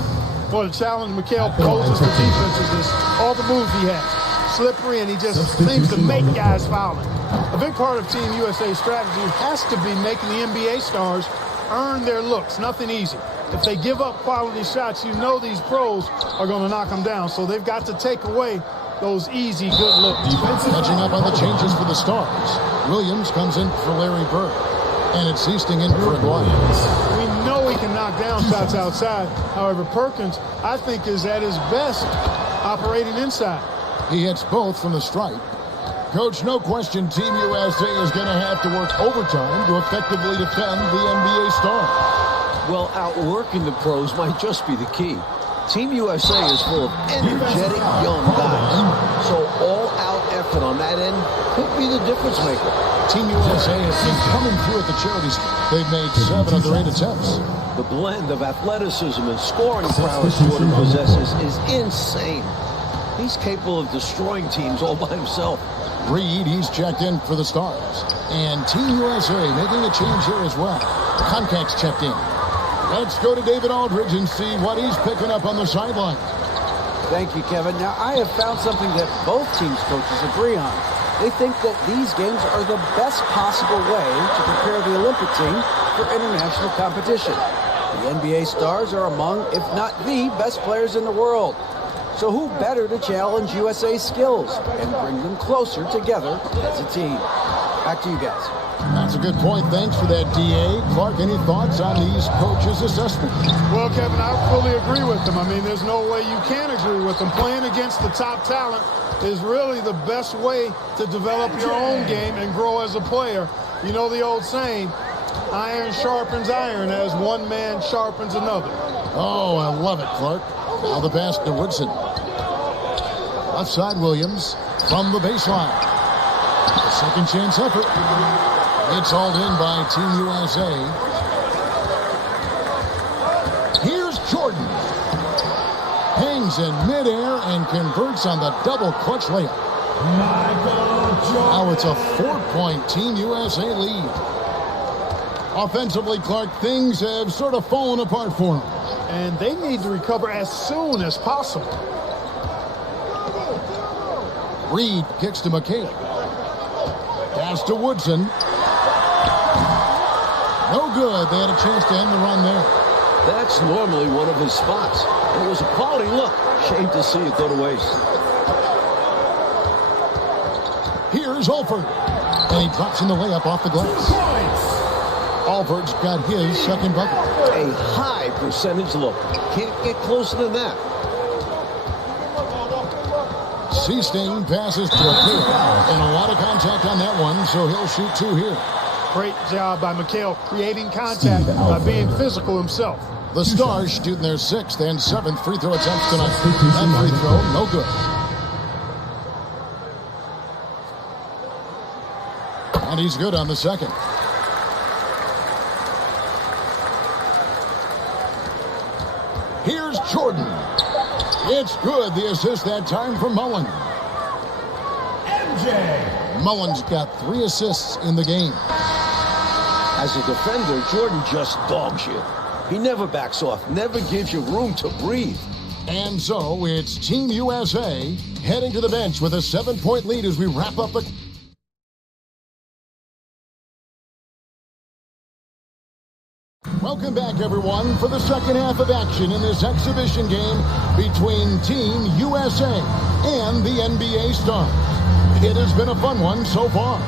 Well, the challenge Mikhail poses for defenses is all the moves he has. Slippery, and he just seems to make guys fouling. A big part of Team USA's strategy has to be making the NBA stars earn their looks. Nothing easy. If they give up quality shots, you know these pros are going to knock them down. So they've got to take away those easy, good looks. Catching up on the changes for the Stars. Williams comes in for Larry Bird. And it's Easting in for Aguirre. We know he can knock down shots outside. However, Perkins, I think, is at his best operating inside. He hits both from the stripe. Coach, no question Team USA is going to have to work overtime to effectively defend the NBA Stars. Well, outworking the pros might just be the key. Team USA is full of energetic young guys, so all-out effort on that end could be the difference maker. Team USA has been coming through at the charities. They've made 7 of their 8 attempts. The blend of athleticism and scoring prowess Jordan possesses is insane. He's capable of destroying teams all by himself. Reed, he's checked in for the Stars. And Team USA making a change here as well. Contact checked in. Let's go to David Aldridge and see what he's picking up on the sideline. Thank you, Kevin. Now, I have found something that both teams' coaches agree on. They think that these games are the best possible way to prepare the Olympic team for international competition. The NBA stars are among, if not the best players in the world. So who better to challenge USA's skills and bring them closer together as a team? Back to you guys. That's a good point. Thanks for that, D.A. Clark, any thoughts on these coaches' assessment? Well, Kevin, I fully agree with them. I mean, there's no way you can agree with them. Playing against the top talent is really the best way to develop your own game and grow as a player. You know the old saying, iron sharpens iron as one man sharpens another. Oh, I love it, Clark. Now the pass to Woodson. Left side, Williams from the baseline. A second chance effort. It's hauled in by Team USA. Here's Jordan. Hangs in midair and converts on the double clutch layup. Now it's a 4-point Team USA lead. Offensively, Clark, things have sort of fallen apart for them. And they need to recover as soon as possible. Reed kicks to McHale. Pass to Woodson. No good. They had a chance to end the run there. That's normally one of his spots. It was a quality look. Shame to see it go to waste. Here's Alford. And he drops in the layup off the glass. Alford's got his second bucket. A high percentage look. Can't get closer than that. Seasting passes to McHale. And a lot of contact on that one, so he'll shoot 2 here. Great job by McHale creating contact by being physical himself. The Stars shooting their 6th and 7th free throw attempts tonight. That free throw, no good. And he's good on the second. Here's Jordan. It's good. The assist that time from Mullen. MJ. Mullen's got 3 assists in the game. As a defender, Jordan just dogs you. He never backs off, never gives you room to breathe. And so it's Team USA heading to the bench with a 7-point lead as we wrap up the... Welcome back, everyone, for the second half of action in this exhibition game between Team USA and the NBA Stars. It has been a fun one so far.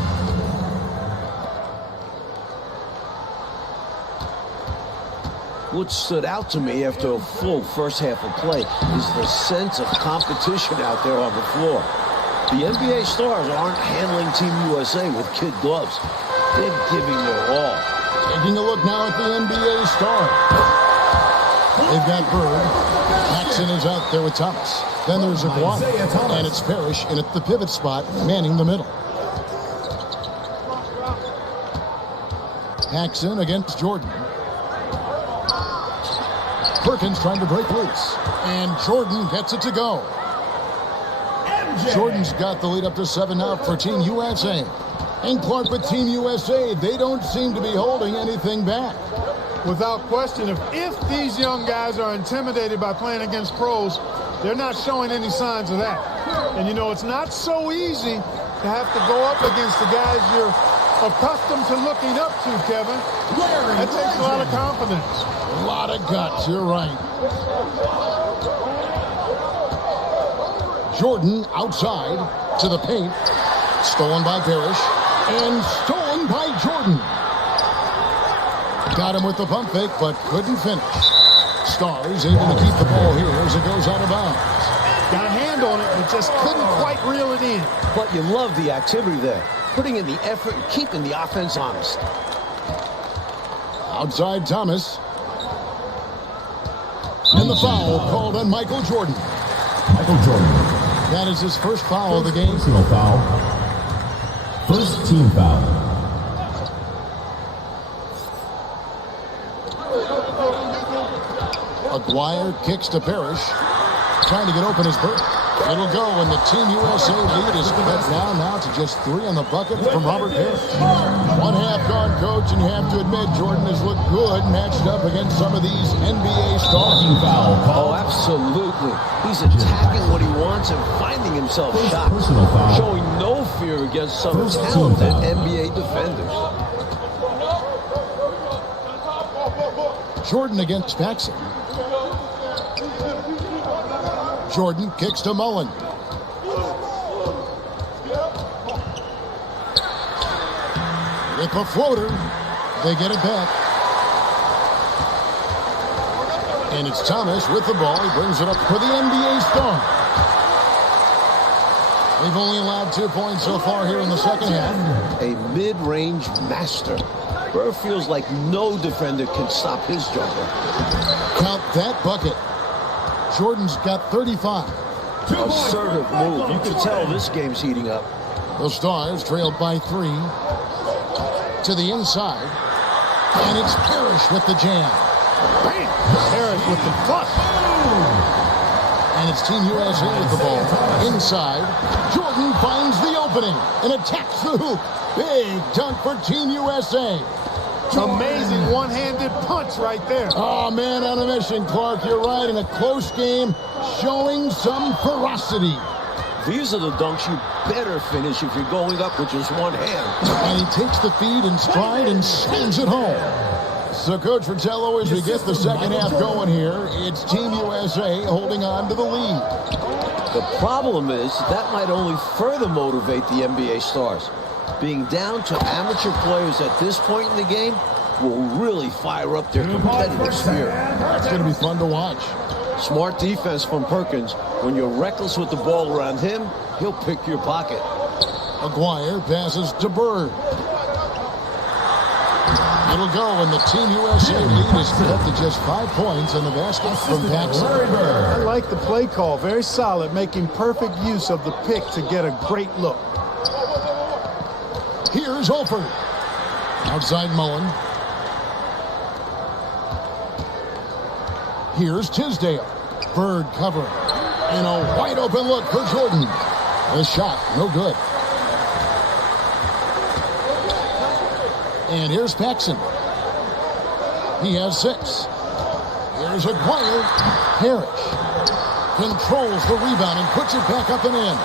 What stood out to me after a full first half of play is the sense of competition out there on the floor. The NBA Stars aren't handling Team USA with kid gloves. They're giving their all. Taking a look now at the NBA star. They've got Bird. Paxson is out there with Thomas. Then there's Aguirre. And it's Parrish in at the pivot spot, manning the middle. Paxson against Jordan. Perkins trying to break loose. And Jordan gets it to go. Jordan's got the lead up to 7 now for Team USA. And Clark with Team USA, they don't seem to be holding anything back. Without question, if these young guys are intimidated by playing against pros, they're not showing any signs of that. And, you know, it's not so easy to have to go up against the guys you're accustomed to looking up to, Kevin. That takes a lot of confidence. A lot of guts, you're right. Jordan outside to the paint. Stolen by Parrish. And stolen by Jordan. Got him with the pump fake, but couldn't finish. Stars able to keep the ball here as it goes out of bounds. Got a hand on it, but just couldn't quite reel it in. But you love the activity there. Putting in the effort and keeping the offense honest. Outside Thomas. And the foul called on Michael Jordan. Michael Jordan. That is his first foul of the game. Personal foul. First team foul. Aguirre kicks to Parrish. Trying to get open his Bird. It'll go when the Team USA lead is cut down now to just 3 on the bucket from Robert Parrish. 1 half gone, Coach, and you have to admit Jordan has looked good matched up against some of these NBA stars. Oh, absolutely. He's attacking what he wants and finding himself shots. Showing no fear against some talented NBA defenders. Jordan against Paxson. Jordan kicks to Mullen. With a floater, they get it back. And it's Thomas with the ball. He brings it up for the NBA star. They've only allowed 2 points so far here in the second half. A mid-range master. Burr feels like no defender can stop his jumper. Count that bucket. Jordan's got 35. Assertive move. You can tell this game's heating up. The Stars trailed by 3. To the inside. And it's Parrish with the jam. Bam! Parrish with the flush. And it's Team USA with the ball. Inside. Jordan finds the opening and attacks the hoop. Big dunk for Team USA. Amazing one-handed punch right there. Oh, man, on a mission, Clark. You're right. In a close game, showing some ferocity. These are the dunks you better finish if you're going up with just one hand. And he takes the feed in stride and sends it home. So, Coach Fratello, as we get the second half going here, it's Team USA holding on to the lead. The problem is that might only further motivate the NBA stars. Being down to amateur players at this point in the game will really fire up their competitive spirit. It's going to be fun to watch. Smart defense from Perkins. When you're reckless with the ball around him, he'll pick your pocket. Aguirre passes to Bird. It'll go when the Team USA lead is cut to just 5 points in the basket from Paxson. I like the play call. Very solid, making perfect use of the pick to get a great look. Here's Holford. Outside Mullen. Here's Tisdale. Bird covering. And a wide open look for Jordan. The shot, no good. And here's Paxson. He has 6. Here's Aguirre. Parrish controls the rebound and puts it back up and in.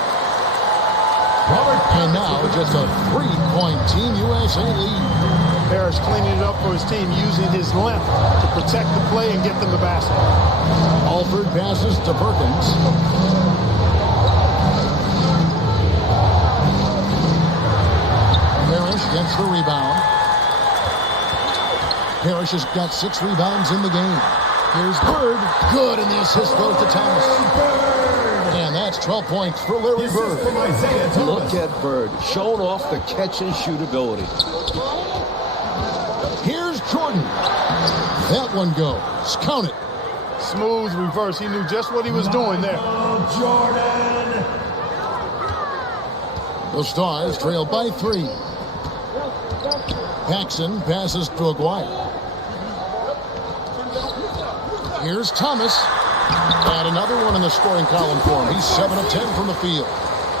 And now just a 3-point Team USA lead. Parrish cleaning it up for his team, using his length to protect the play and get them the basket. Alford passes to Perkins. Parrish gets the rebound. Parrish has got 6 rebounds in the game. Here's Bird. Good, and the assist goes to Thomas. And that's 12 points for Larry Bird. Look at Bird, showing off the catch and shoot ability. Here's Jordan. That one goes. Count it. Smooth reverse. He knew just what he was doing there. Jordan. The Stars trail by 3. Paxson passes to Aguirre. Here's Thomas. And another one in the scoring column for him. He's 7 of 10 from the field.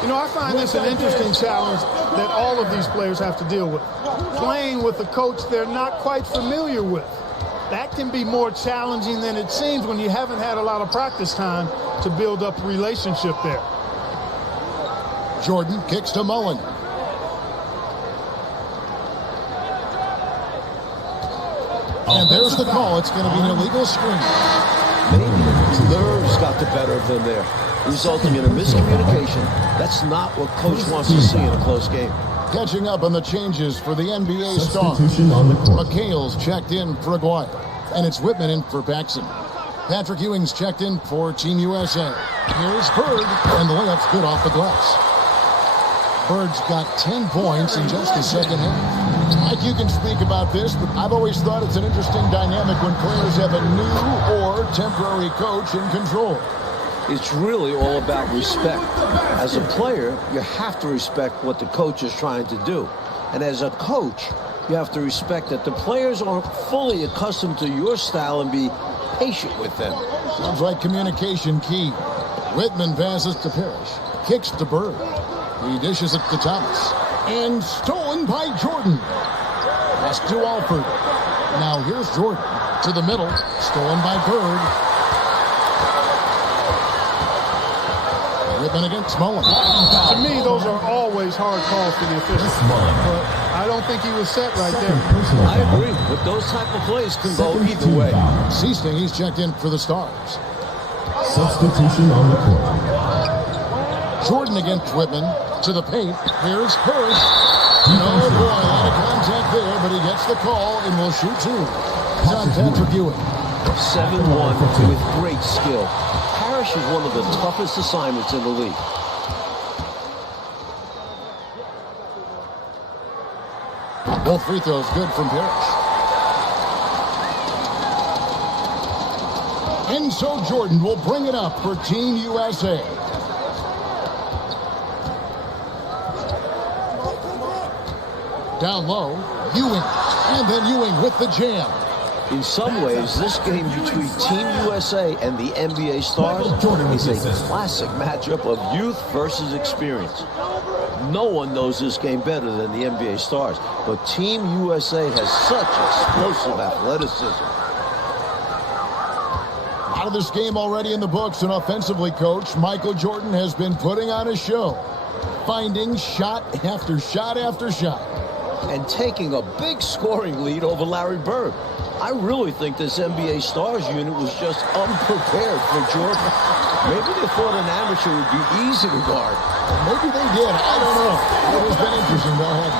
You know, I find this an interesting challenge that all of these players have to deal with. Playing with a coach they're not quite familiar with. That can be more challenging than it seems when you haven't had a lot of practice time to build up a relationship there. Jordan kicks to Mullen. And there's the call. It's going to be an illegal screen. Maybe nerves got the better of them there, resulting in a miscommunication. That's not what coach wants to see in a close game. Catching up on the changes for the NBA Stars. McHale's checked in for Aguirre. And it's Whitman in for Paxson. Patrick Ewing's checked in for Team USA. Here's Bird, and the layup's good off the glass. Bird's got 10 points in just the second half. Mike, you can speak about this, but I've always thought it's an interesting dynamic when players have a new or temporary coach in control. It's really all about respect. As a player, you have to respect what the coach is trying to do. And as a coach, you have to respect that the players aren't fully accustomed to your style and be patient with them. Sounds like communication key. Whitman passes to Parrish. Kicks to Bird. He dishes it to Thomas. And stolen by Jordan. Pass to Alford. Now here's Jordan to the middle. Stolen by Bird. Whitman against Mullen. To me, those are always hard calls for the officials. But I don't think he was set right there. I agree, but those type of plays can go either way. Seasting, he's checked in for the Stars. Substitution on the court. Jordan against Whitman to the paint. Here's Parrish. No boy, a lot of contact there, but he gets the call and will shoot 2. It's on Patrick Ewing. 7-1 with great skill. Parrish is one of the toughest assignments in the league. Both free throws good from Parrish. And so Jordan will bring it up for Team USA. Down low, Ewing. And then Ewing with the jam. In some ways, this game between Team USA and the NBA Stars is a classic matchup of youth versus experience. No one knows this game better than the NBA Stars, but Team USA has such explosive athleticism. Out of this game already in the books, and offensively, Coach Michael Jordan has been putting on a show, finding shot after shot after shot. And taking a big scoring lead over Larry Bird. I really think this NBA Stars unit was just unprepared for Jordan. Maybe they thought an amateur would be easy to guard. Maybe they did. I don't know. It has been interesting. Go ahead.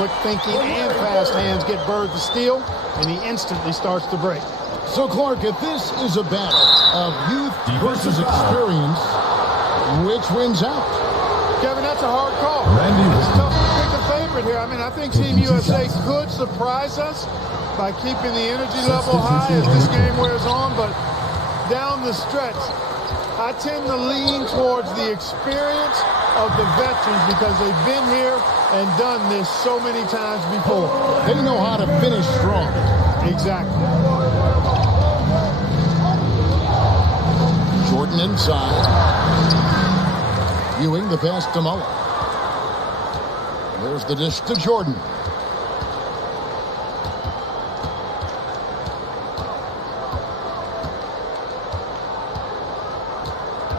Quick thinking and fast hands get Bird the steal, and he instantly starts to break. So, Clark, if this is a battle of youth versus experience, which wins out? Kevin, that's a hard call. It's tough to pick a favorite here. I mean, I think Team USA could surprise us by keeping the energy level high as this game wears on, but down the stretch, I tend to lean towards the experience of the veterans because they've been here and done this so many times before. They know how to finish strong. Exactly. Jordan inside. Ewing the pass to Mullen. There's the dish to Jordan.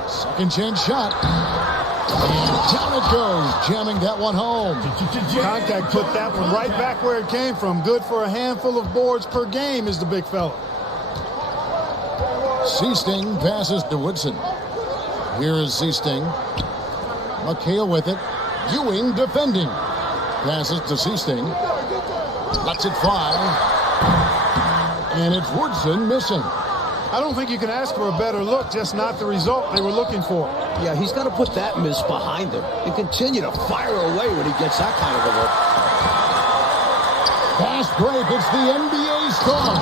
Second chance shot. And down it goes, jamming that one home. Contact put that one right back where it came from. Good for a handful of boards per game is the big fella. Seasting passes to Woodson. Here is Seasting. McHale with it. Ewing defending. Passes to Seasting. Lets it fly. And it's Woodson missing. I don't think you can ask for a better look, just not the result they were looking for. Yeah, he's got to put that miss behind him and continue to fire away when he gets that kind of a look. Fast break. It's the NBA star.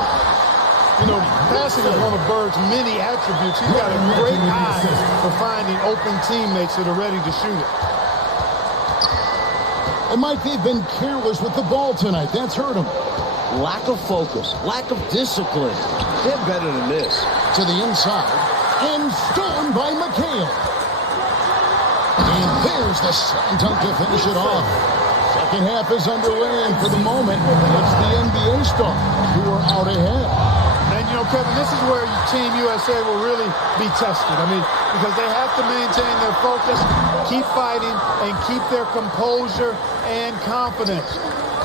You know, passing is one of Bird's many attributes. He's got a great eye for finding open teammates that are ready to shoot it. And Mike, they've been careless with the ball tonight. That's hurt them. Lack of focus, lack of discipline. They're better than this. To the inside, and stolen by McHale. And there's the slam dunk to finish it off. Second half is underway, and for the moment, it's the NBA stars who are out ahead. And, you know, Kevin, this is where Team USA will really be tested. I mean, because they have to maintain their focus, keep fighting, and keep their composure and confidence.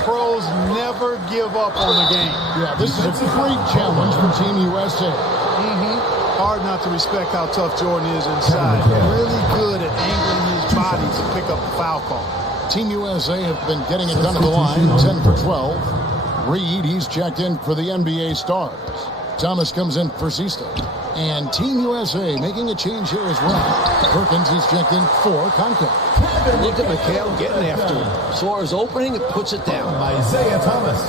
Pros never give up on the game. Yeah, this is a great challenge for Team USA. Hard not to respect how tough Jordan is inside. Really good at angling his body to pick up the foul call. Team USA have been getting it done to the line, 10 for 12. Reed, he's checked in for the NBA stars. Thomas comes in for Zista. And Team USA making a change here as well. Perkins, he's checked in for Conca. Look at McHale getting after him. Saw his opening and puts it down. Isaiah Thomas.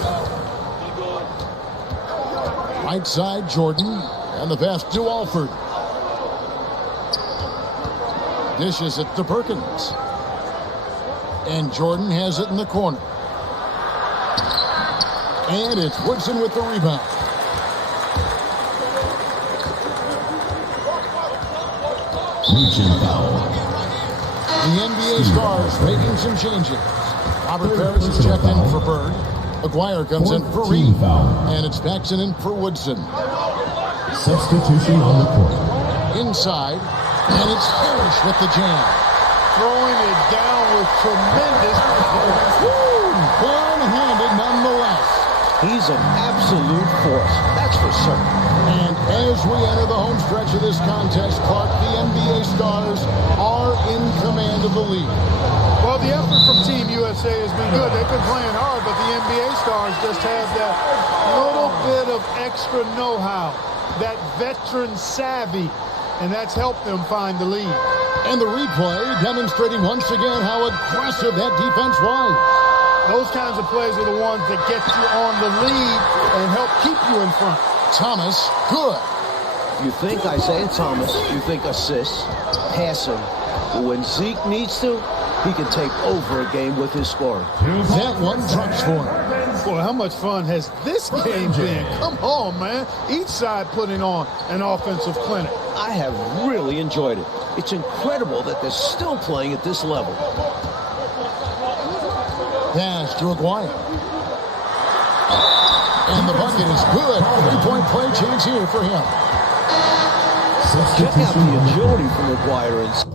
Right side, Jordan. And the pass to Alford. Dishes it to Perkins. And Jordan has it in the corner. And it's Woodson with the rebound. Reaching foul. The NBA stars making some changes. Robert Parrish is checked in for Bird. McGuire comes in for Reed. And it's Paxson in for Woodson. Substitution on the court. Inside. And it's Parrish with the jam. Throwing it down with tremendous Bare-handed nonetheless. He's an absolute force, that's for certain. And as we enter the home stretch of this contest, Clark, the NBA stars are in command of the league. Well, the effort from Team USA has been good. They've been playing hard, but the NBA stars just have that little bit of extra know-how, that veteran savvy, and that's helped them find the lead. And the replay demonstrating once again how aggressive that defense was. Those kinds of plays are the ones that get you on the lead and help keep you in front. Thomas, good. You think Isaiah Thomas, you think assists, passing. But when Zeke needs to, he can take over a game with his scoring. That one drops for him. Boy, how much fun has this game been? Come on, man. Each side putting on an offensive clinic. I have really enjoyed it. It's incredible that they're still playing at this level. Pass to Aguirre. And the bucket is good. 3-point play chance here for him. Check out the agility from Aguirre.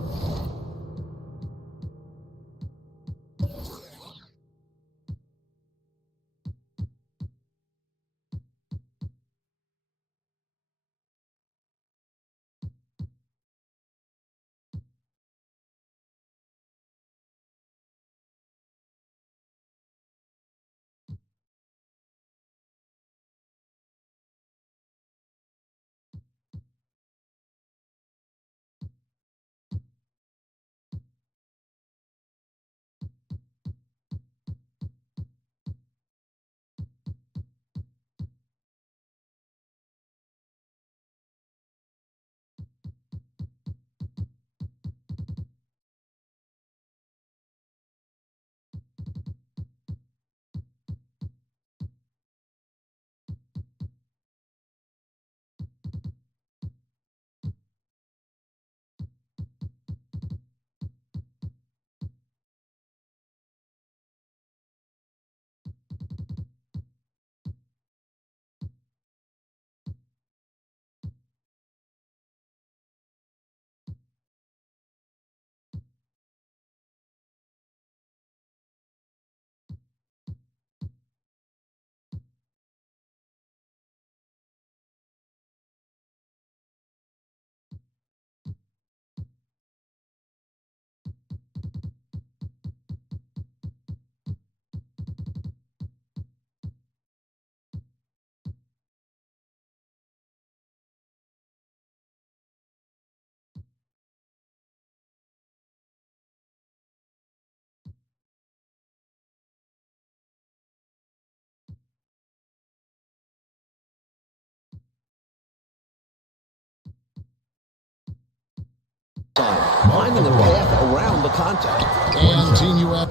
finding a path around the contact. And Team USA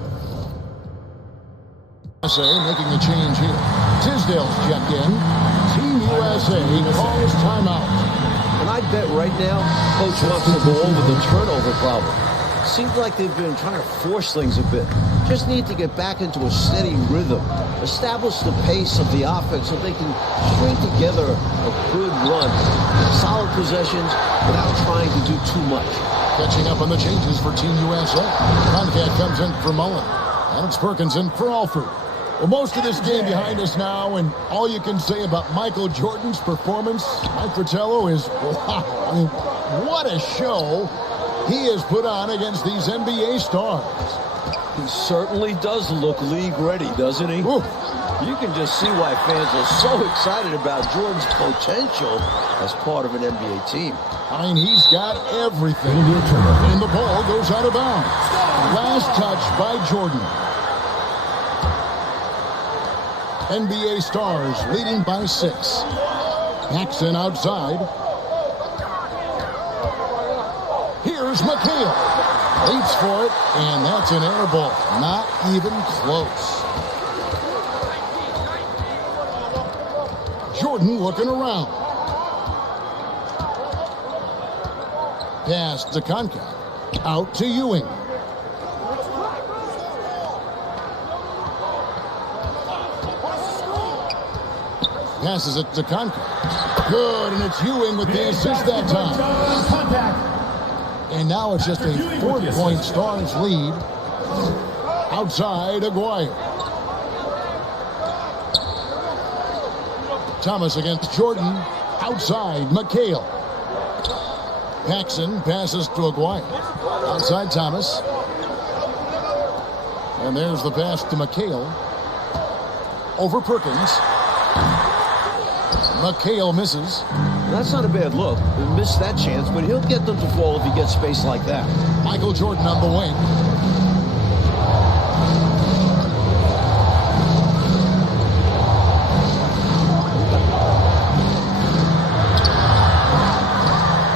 making a change here. Tisdale's checked in. Team USA calls timeout. And I bet right now, Coach wants to go over the turnover problem. Seems like they've been trying to force things a bit. Just need to get back into a steady rhythm. Establish the pace of the offense so they can string together a good run. Solid possessions without trying to do too much. Catching up on the changes for Team USA. Concat comes in for Mullen. Alex Perkins in for Alford. Well, most of this game behind us now, and all you can say about Michael Jordan's performance, Mike Fratello, is, wow, I mean, what a show he has put on against these NBA stars. He certainly does look league ready, doesn't he? Ooh. You can just see why fans are so excited about Jordan's potential as part of an NBA team. I mean, he's got everything. And the ball goes out of bounds. Last touch by Jordan. NBA stars leading by 6. Jackson outside. Here's McHale. Leaps for it, and that's an air ball. Not even close. Jordan looking around. Pass to Concat. Out to Ewing. Passes it to Concat. Good, and it's Ewing with the assist that time. And now it's just a 4-point Stars lead. Outside, Aguirre. Thomas against Jordan. Outside, McHale. Paxson passes to Aguirre. Outside, Thomas. And there's the pass to McHale. Over Perkins. McHale misses. That's not a bad look. He missed that chance, but he'll get them to fall if he gets space like that. Michael Jordan on the wing.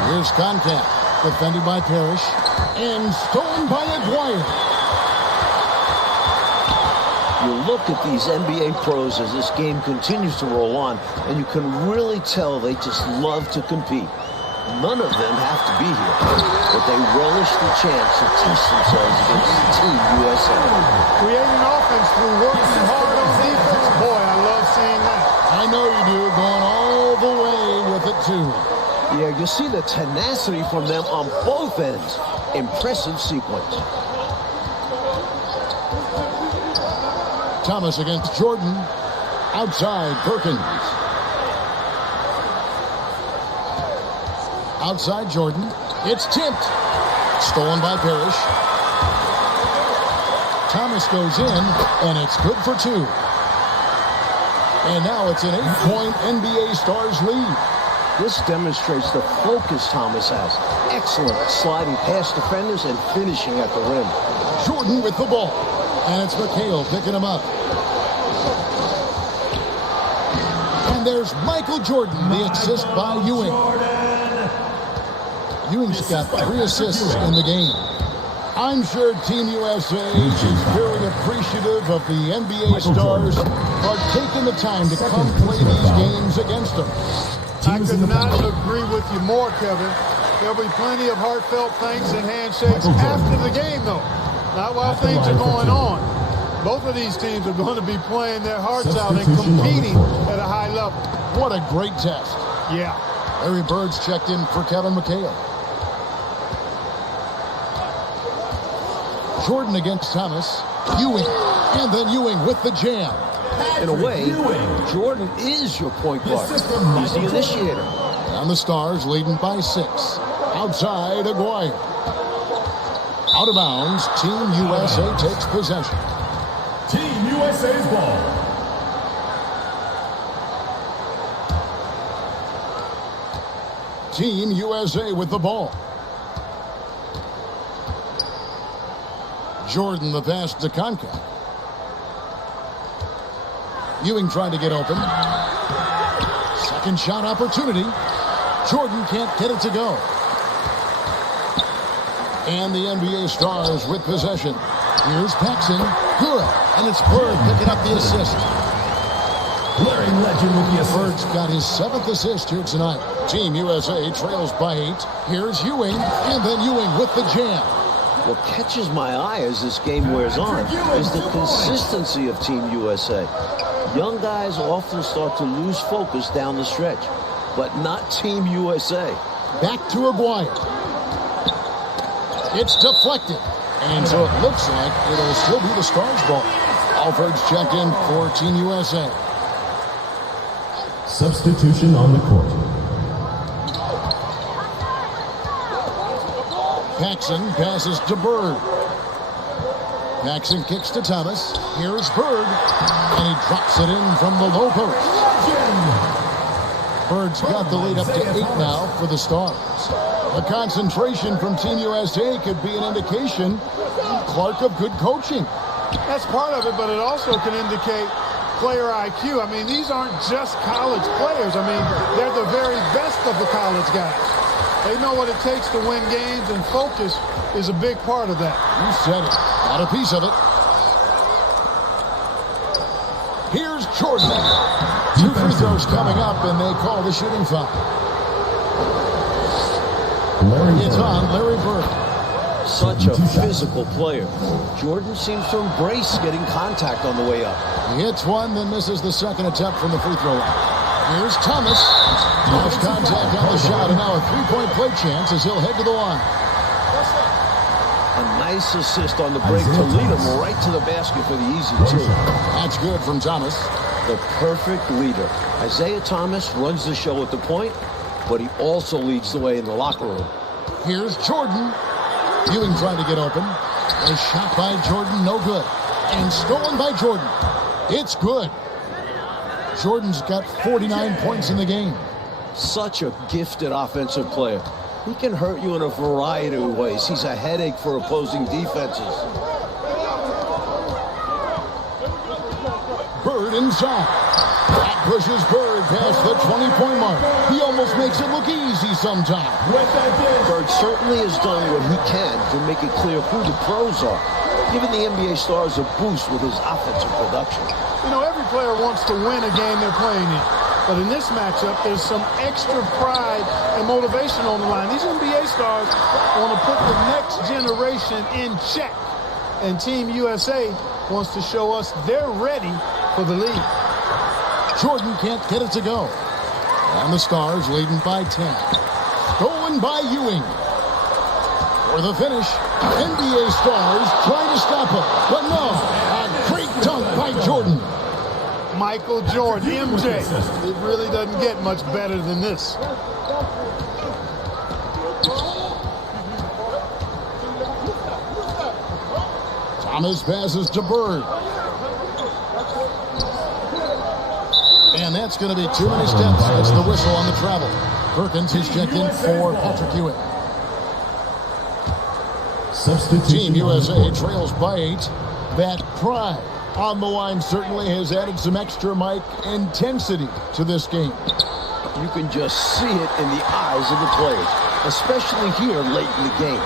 Here's Concat. Defended by Parrish. And stolen by Aguirre. You look at these NBA pros as this game continues to roll on, and you can really tell they just love to compete. None of them have to be here, but they relish the chance to test themselves against Team USA. Creating offense through working hard on defense. Boy, I love seeing that. I know you do. Going all the way with it, too. Yeah, you see the tenacity from them on both ends. Impressive sequence. Thomas against Jordan. Outside, Perkins. Outside, Jordan. It's tipped. Stolen by Parrish. Thomas goes in, and it's good for 2. And now it's an 8-point NBA Stars lead. This demonstrates the focus Thomas has. Excellent sliding past defenders and finishing at the rim. Jordan with the ball. And it's McHale picking him up. And there's Michael Jordan, the assist by Ewing. Ewing's got 3 assists in the game. I'm sure Team USA is very appreciative of the NBA stars for taking the time to come play these games against them. I could not agree with you more, Kevin. There'll be plenty of heartfelt thanks and handshakes after the game, though. Not while things are going on. Both of these teams are going to be playing their hearts out and competing at a high level. What a great test. Yeah. Larry Bird's checked in for Kevin McHale. Jordan against Thomas. Ewing. And then Ewing with the jam. In a way, Jordan is your point guard. He's the initiator. And the Stars leading by 6. Outside, Aguirre. Out of bounds, Team USA takes possession. Team USA's ball. Team USA with the ball. Jordan the pass to Concat. Ewing trying to get open. Second shot opportunity. Jordan can't get it to go. And the NBA Stars with possession. Here's Paxson. Good. And it's Bird picking up the assist. Glaring legend with the assist. Bird's got his 7th assist here tonight. Team USA trails by 8. Here's Ewing. And then Ewing with the jam. What catches my eye as this game wears on is the consistency of Team USA. Young guys often start to lose focus down the stretch, but not Team USA. Back to Aguirre. It's deflected. And so it looks like it'll still be the Stars' ball. Alford's checked in for Team USA. Substitution on the court. Paxson passes to Bird. Paxson kicks to Thomas. Here's Bird. And he drops it in from the low post. Bird's got the lead up to 8 now for the Stars. A concentration from Team USA could be an indication, Clark, of good coaching. That's part of it, but it also can indicate player IQ. I mean, these aren't just college players. I mean, they're the very best of the college guys. They know what it takes to win games, and focus is a big part of that. You said it. Got a piece of it. Here's Jordan. 2 free throws coming up, and they call the shooting foul. It's on Larry Bird. Such a physical player. Jordan seems to embrace getting contact on the way up. He hits one, then misses the second attempt from the free throw line. Here's Thomas. Lost contact on the shot, and now a 3-point play chance as he'll head to the line. A nice assist on the break to lead him right to the basket for the easy 2. That's good from Thomas. The perfect leader. Isaiah Thomas runs the show at the point, but he also leads the way in the locker room. Here's Jordan. Ewing trying to get open. A shot by Jordan, no good. And stolen by Jordan. It's good. Jordan's got 49 points in the game. Such a gifted offensive player. He can hurt you in a variety of ways. He's a headache for opposing defenses. Bird inside. That pushes Bird past the 20-point mark. He almost makes it look easy sometimes. Bird certainly has done what he can to make it clear who the pros are, giving the NBA Stars a boost with his offensive production. You know, every player wants to win a game they're playing in. But in this matchup, there's some extra pride and motivation on the line. These NBA stars want to put the next generation in check. And Team USA wants to show us they're ready for the lead. Jordan can't get it to go. And the Stars leading by 10. Stolen by Ewing. For the finish, NBA Stars trying to stop him. But no, a great dunk by Jordan. Michael Jordan, MJ. It really doesn't get much better than this. Thomas passes to Bird. And that's going to be too many steps. That's the whistle on the travel. Perkins is checked in for Patrick Ewing. Team USA trails by 8. That pride on the line certainly has added some extra mic intensity to this game. You can just see it in the eyes of the players, especially here late in the game.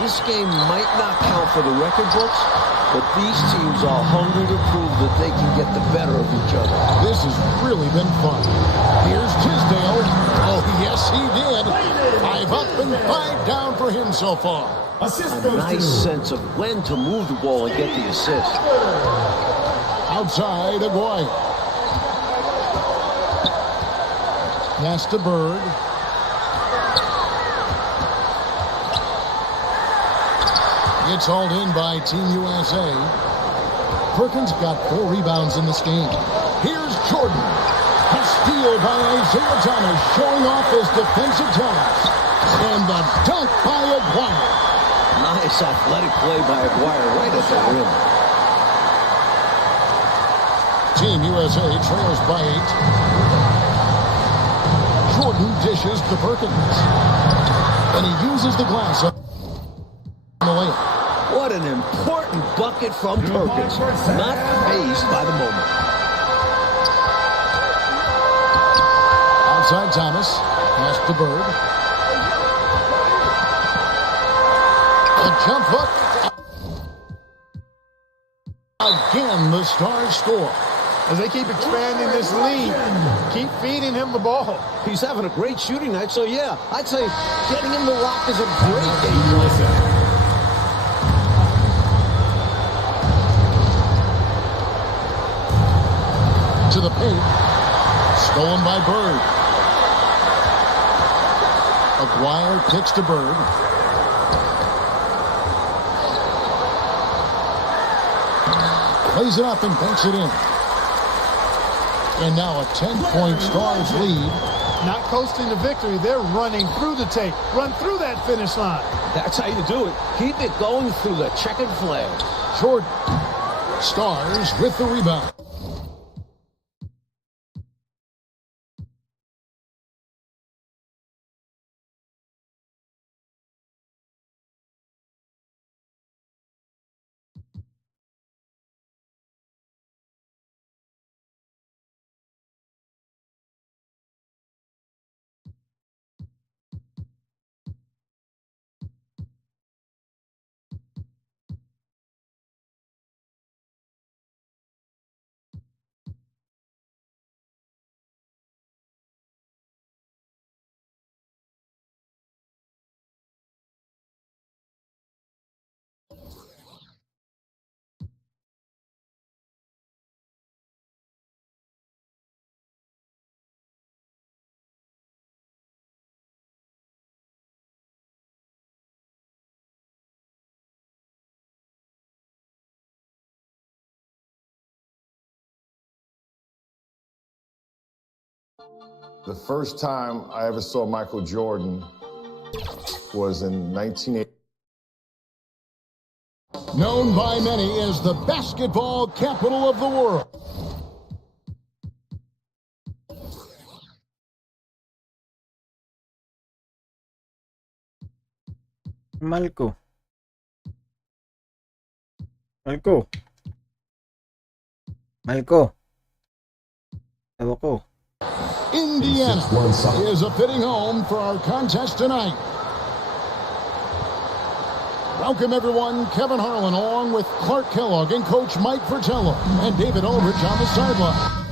This game might not count for the record books, but these teams are hungry to prove that they can get the better of each other. This has really been fun. Here's Tisdale. Oh, yes, he did. 5 up and 5 down for him so far. A nice sense of when to move the ball and get the assist. Outside, Aguirre. Pass to Bird. It's hauled in by Team USA. Perkins got 4 rebounds in this game. Here's Jordan. A steal by Isaiah Thomas, showing off his defensive talents. And the dunk by Aguirre. Nice athletic play by Aguirre right at the rim. Team USA trails by 8. Jordan dishes to Perkins. And he uses the glass on the layup. What an important bucket from Perkins. Not fazed by the moment. Outside Thomas. Pass to Bird. The jump hook. Again, the Stars score. As they keep expanding this lead, keep feeding him the ball. He's having a great shooting night, so yeah, I'd say getting him the rock is a great game plan. To the paint. Stolen by Bird. Aguirre kicks to Bird. Plays it up and banks it in. And now a 10-point Stars lead. Not coasting to victory. They're running through the tape. Run through that finish line. That's how you do it. Keep it going through the checkered flag. Jordan. Stars with the rebound. The first time I ever saw Michael Jordan was in 1980. Known by many as the basketball capital of the world. Malco. Ewan ko. Indiana is a fitting home for our contest tonight. Welcome, everyone. Kevin Harlan along with Clark Kellogg and Coach Mike Fratello and David Aldridge on the sideline.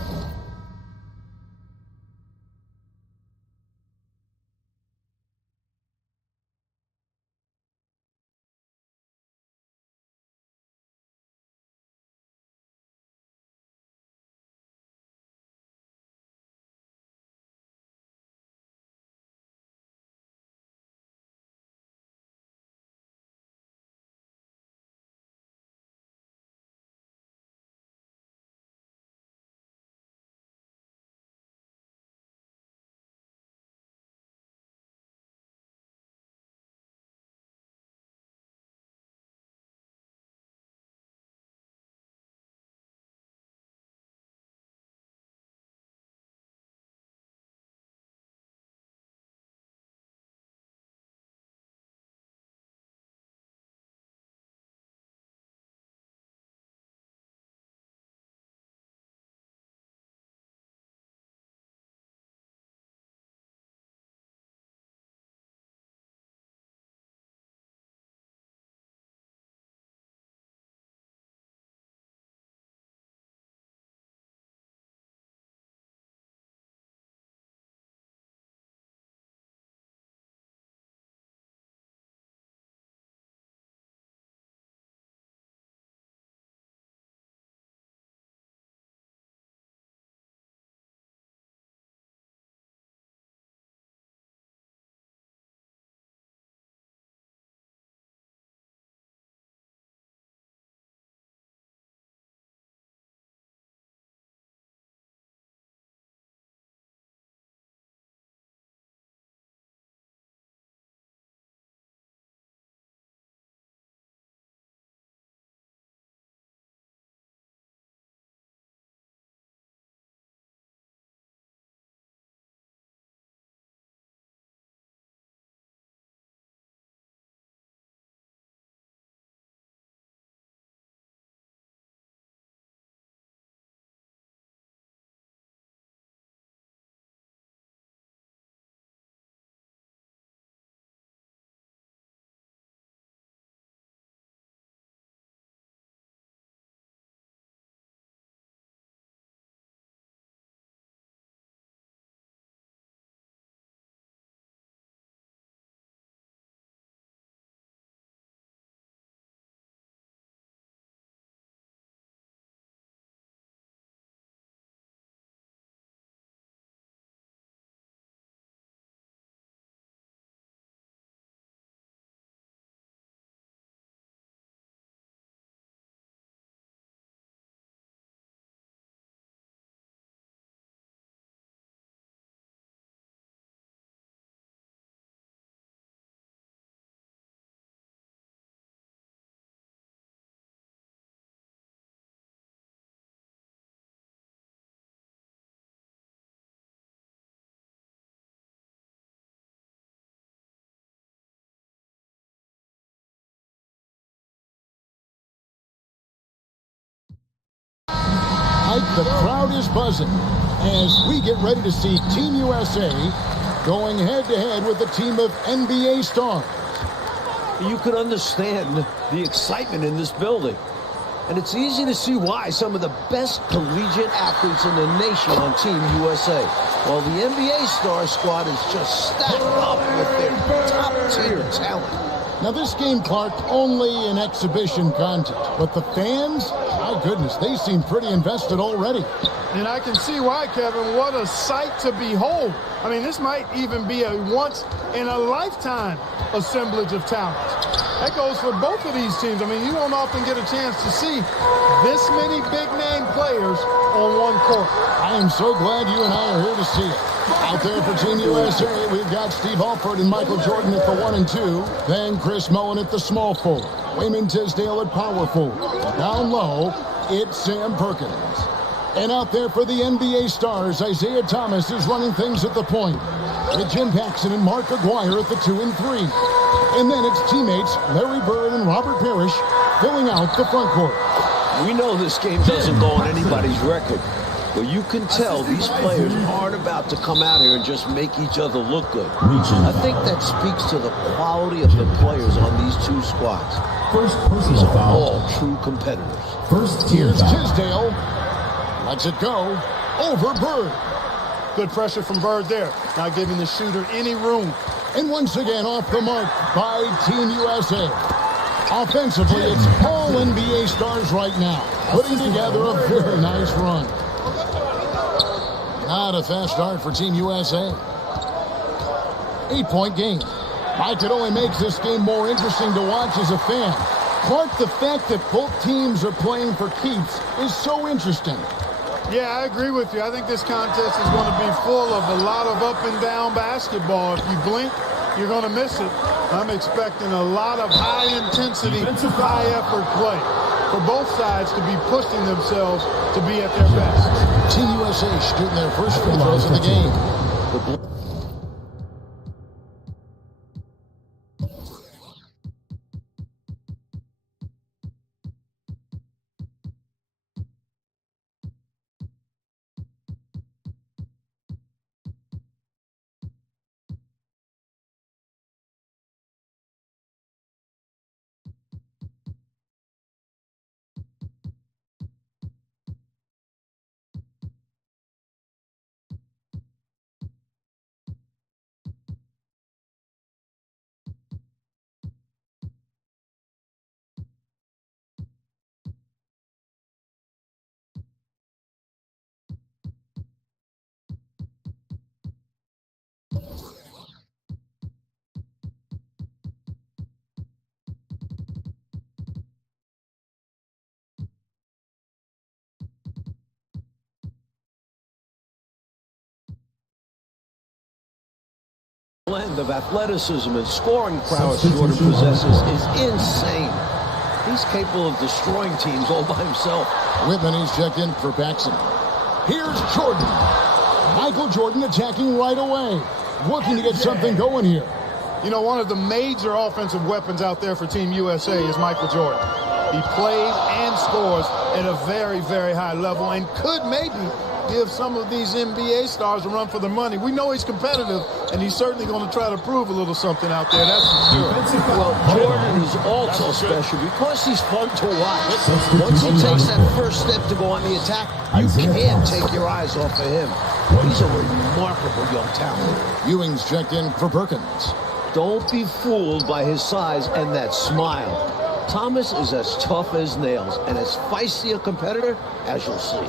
Mike, the crowd is buzzing as we get ready to see Team USA going head-to-head with a team of NBA stars. You can understand the excitement in this building. And it's easy to see why some of the best collegiate athletes in the nation on Team USA. While the NBA star squad is just stacked up with their top-tier talent. Now this game, Clark, only an exhibition contest, but the fans, my goodness, they seem pretty invested already. And I can see why, Kevin. What a sight to behold. I mean, this might even be a once-in-a-lifetime assemblage of talent. That goes for both of these teams. I mean, you don't often get a chance to see this many big-name players on one court. I am so glad you and I are here to see it. Out there for Team USA, we've got Steve Alford and Michael Jordan at the 1 and 2. Then Chris Mullen at the small forward. Wayman Tisdale at power forward. Down low, it's Sam Perkins. And out there for the NBA stars, Isaiah Thomas is running things at the point, with Jim Paxson and Mark Aguirre at the 2 and 3. And then it's teammates Larry Bird and Robert Parrish filling out the front court. We know this game doesn't go on anybody's record, but you can tell these players aren't about to come out here and just make each other look good. I think that speaks to the quality of the players on these two squads. These are all true competitors. Here's Tisdale. Lets it go. Over Bird. Good pressure from Bird there. Not giving the shooter any room. And once again off the mark by Team USA. Offensively, it's all NBA stars right now, putting together a very nice run. Not a fast start for Team USA. 8-point game. Mike, it only makes this game more interesting to watch as a fan. Clark, the fact that both teams are playing for keeps is so interesting. Yeah, I agree with you. I think this contest is going to be full of a lot of up and down basketball. If you blink, you're going to miss it. I'm expecting a lot of high intensity, high effort play for both sides to be pushing themselves to be at their best. Team USA shooting their first free throws of the game. Blend of athleticism and scoring prowess Jordan possesses is insane. He's capable of destroying teams all by himself. Whitman is checked in for Paxson. Here's Jordan. Michael Jordan attacking right away, looking to get something going here. You know, one of the major offensive weapons out there for Team USA is Michael Jordan. He plays and scores at a very, very high level and could maybe give some of these NBA stars a run for their money. We know he's competitive, and he's certainly going to try to prove a little something out there, that's for sure. Well, Jordan is also special because he's fun to watch. Once he takes that first step to go on the attack, you can't take your eyes off of him. He's a remarkable young talent. Ewing's checked in for Perkins. Don't be fooled by his size and that smile. Thomas is as tough as nails and as feisty a competitor as you'll see.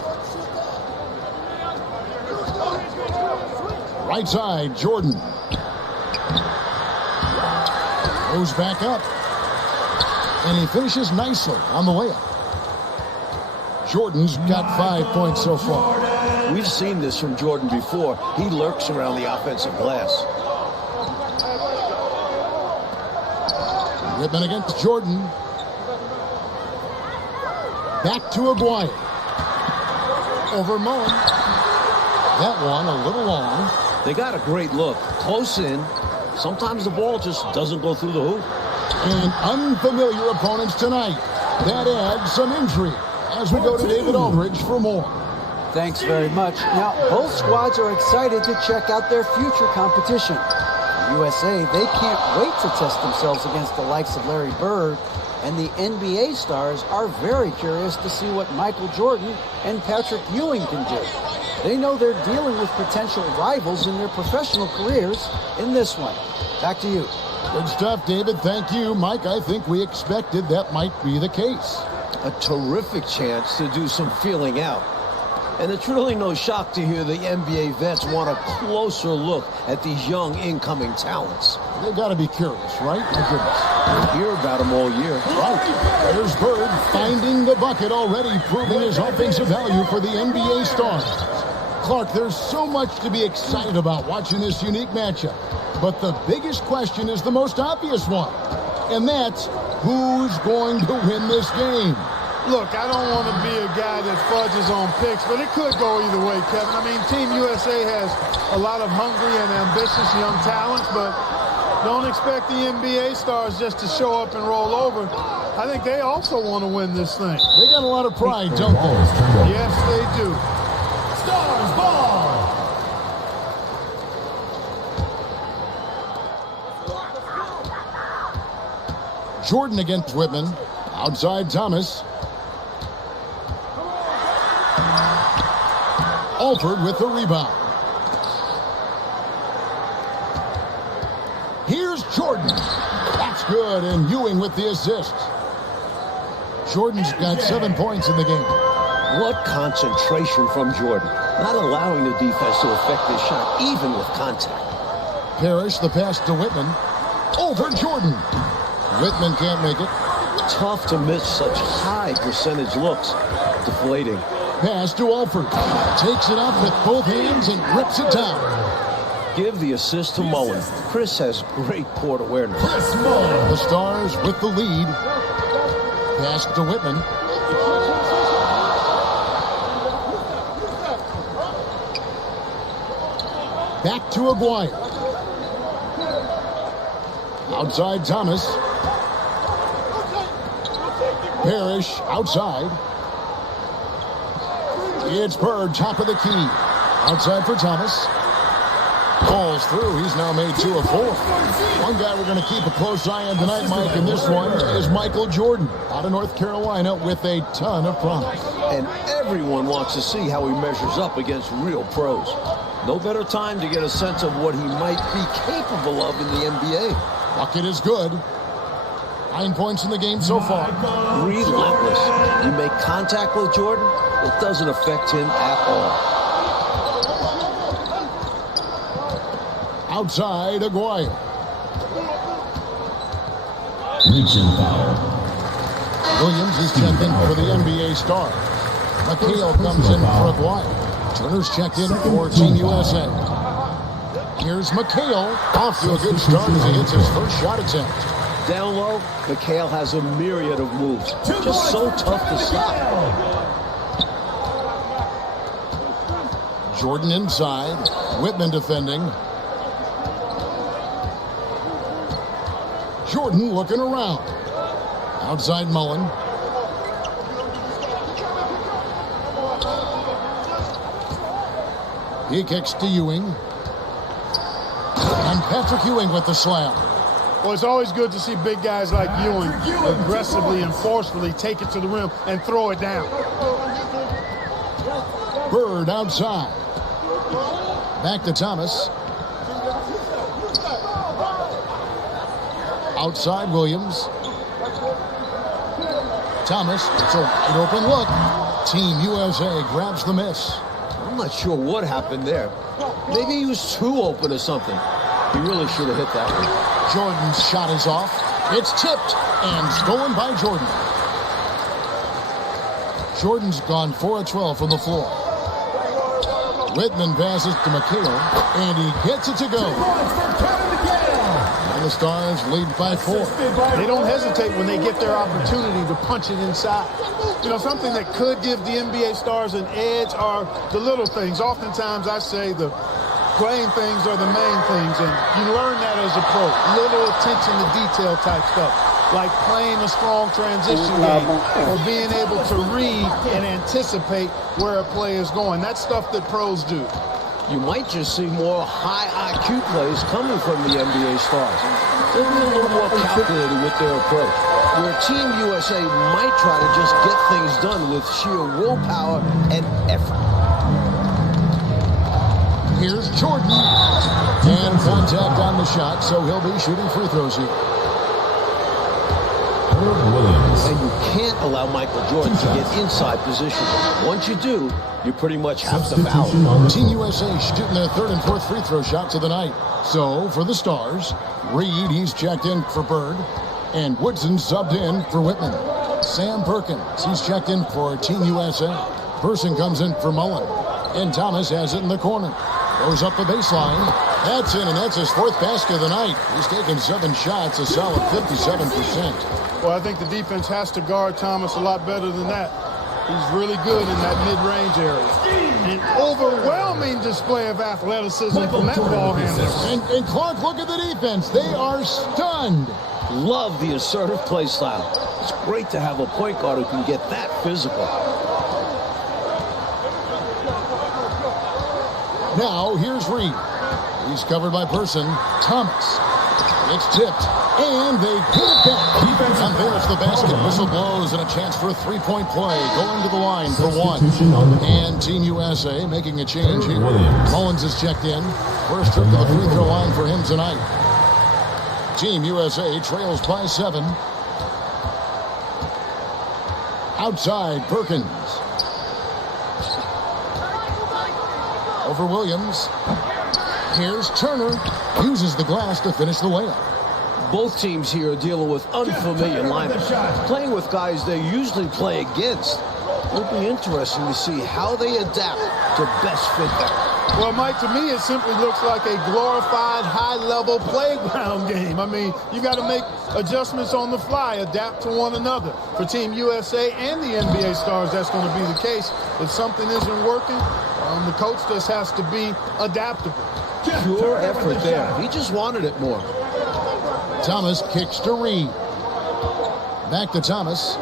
Right side, Jordan. Goes back up. And he finishes nicely on the layup. Jordan's got 5 points so far. We've seen this from Jordan before. He lurks around the offensive glass. Whitman against Jordan. Back to Aguirre. Over Mullen. That one a little long. They got a great look. Close in. Sometimes the ball just doesn't go through the hoop. And unfamiliar opponents tonight. That adds some intrigue as we go to David Aldridge for more. Thanks very much. Now, both squads are excited to check out their future competition. USA, they can't wait to test themselves against the likes of Larry Bird, and the NBA stars are very curious to see what Michael Jordan and Patrick Ewing can do. They know they're dealing with potential rivals in their professional careers in this one. Back to you. Good stuff, David. Thank you. Mike, I think we expected that might be the case. A terrific chance to do some feeling out. And it's really no shock to hear the NBA vets want a closer look at these young incoming talents. They've got to be curious, right? My goodness. We hear about them all year. Right. There's Bird finding the bucket, already proving his offensive value for the NBA stars. Clark, there's so much to be excited about watching this unique matchup. But the biggest question is the most obvious one. And that's who's going to win this game? Look, I don't want to be a guy that fudges on picks, but it could go either way, Kevin. I mean, Team USA has a lot of hungry and ambitious young talent, but don't expect the NBA stars just to show up and roll over. I think they also want to win this thing. They got a lot of pride, don't they? Yes, they do. Stars ball! Jordan against Whitman. Outside Thomas. Alford with the rebound. Here's Jordan. That's good, and Ewing with the assist. Jordan's got 7 points in the game. What concentration from Jordan. Not allowing the defense to affect this shot, even with contact. Parrish, the pass to Whitman. Over Jordan. Whitman can't make it. Tough to miss such high percentage looks. Deflating. Pass to Alford. Takes it up with both hands and rips it down. Give the assist to Mullen. Chris has great court awareness. The Stars with the lead. Pass to Whitman. Back to Aguirre. Outside Thomas. Parrish outside. It's Bird, top of the key. Outside for Thomas. Falls through. He's now made 2 of 4. One guy we're going to keep a close eye on tonight, Mike, and this one is Michael Jordan out of North Carolina with a ton of promise. And everyone wants to see how he measures up against real pros. No better time to get a sense of what he might be capable of in the NBA. Bucket is good. 9 points in the game so far. Relentless. You make contact with Jordan, it doesn't affect him at all. Outside, Aguirre. Reaching foul. Williams is checked in for the NBA star. McHale comes in for Aguirre. Turner's checked in for Team USA. Here's McHale. Off to a good start as he hits his first shot attempt. Down low, McHale has a myriad of moves. Just so tough to stop. Jordan inside. Whitman defending. Jordan looking around. Outside Mullen. He kicks to Ewing. And Patrick Ewing with the slam. Well, it's always good to see big guys like Ewing aggressively and forcefully take it to the rim and throw it down. Bird outside. Back to Thomas. Outside Williams. Thomas, it's an open look. Team USA grabs the miss. I'm not sure what happened there. Maybe he was too open or something. He really should have hit that one. Jordan's shot is off. It's tipped and stolen by Jordan. Jordan's gone 4 of 12 from the floor. Whitman passes to McHale, and he gets it to go. And the Stars lead by 4. They don't hesitate when they get their opportunity to punch it inside. You know, something that could give the NBA stars an edge are the little things. Oftentimes, I say the playing things are the main things, and you learn that as a pro. Little attention to detail type stuff. like playing a strong transition game or being able to read and anticipate where a play is going. That's stuff that pros do. You might just see more high IQ plays coming from the NBA stars. They'll be a little more calculated with their approach, where Team USA might try to just get things done with sheer willpower and effort. Here's Jordan. And contact on the shot, so he'll be shooting free throws here. And you can't allow Michael Jordan to get inside position. Once you do, you pretty much have to foul. Team USA shooting their third and fourth free throw shots of the night. So, for the Stars, Reed, he's checked in for Bird. And Woodson subbed in for Whitman. Sam Perkins, he's checked in for Team USA. Person comes in for Mullen. And Thomas has it in the corner. Goes up the baseline. That's in, and that's his fourth basket of the night. He's taken 7 shots, a solid 57%. Well, I think the defense has to guard Thomas a lot better than that. He's really good in that mid-range area. An overwhelming display of athleticism from that ball handler. And Clark, look at the defense. They are stunned. Love the assertive play style. It's great to have a point guard who can get that physical. Now, here's Reed. He's covered by Person. Thomas. It's tipped. And they get it back. And there's the basket. Whistle blows and a chance for a three-point play. Going to the line for one. And Team USA making a change here. Mullins is checked in. First trip to the free throw line for him tonight. Team USA trails by 7. Outside, Perkins. Over Williams. Here's Turner. Uses the glass to finish the layup. Both teams here are dealing with unfamiliar lineups, playing with guys they usually play against. It'll be interesting to see how they adapt to best fit them. Well, Mike, to me, it simply looks like a glorified high-level playground game. I mean, you got to make adjustments on the fly, adapt to one another. For Team USA and the NBA stars, that's going to be the case. If something isn't working, the coach just has to be adaptable. Pure effort there. He just wanted it more. Thomas kicks to Reed. Back to Thomas.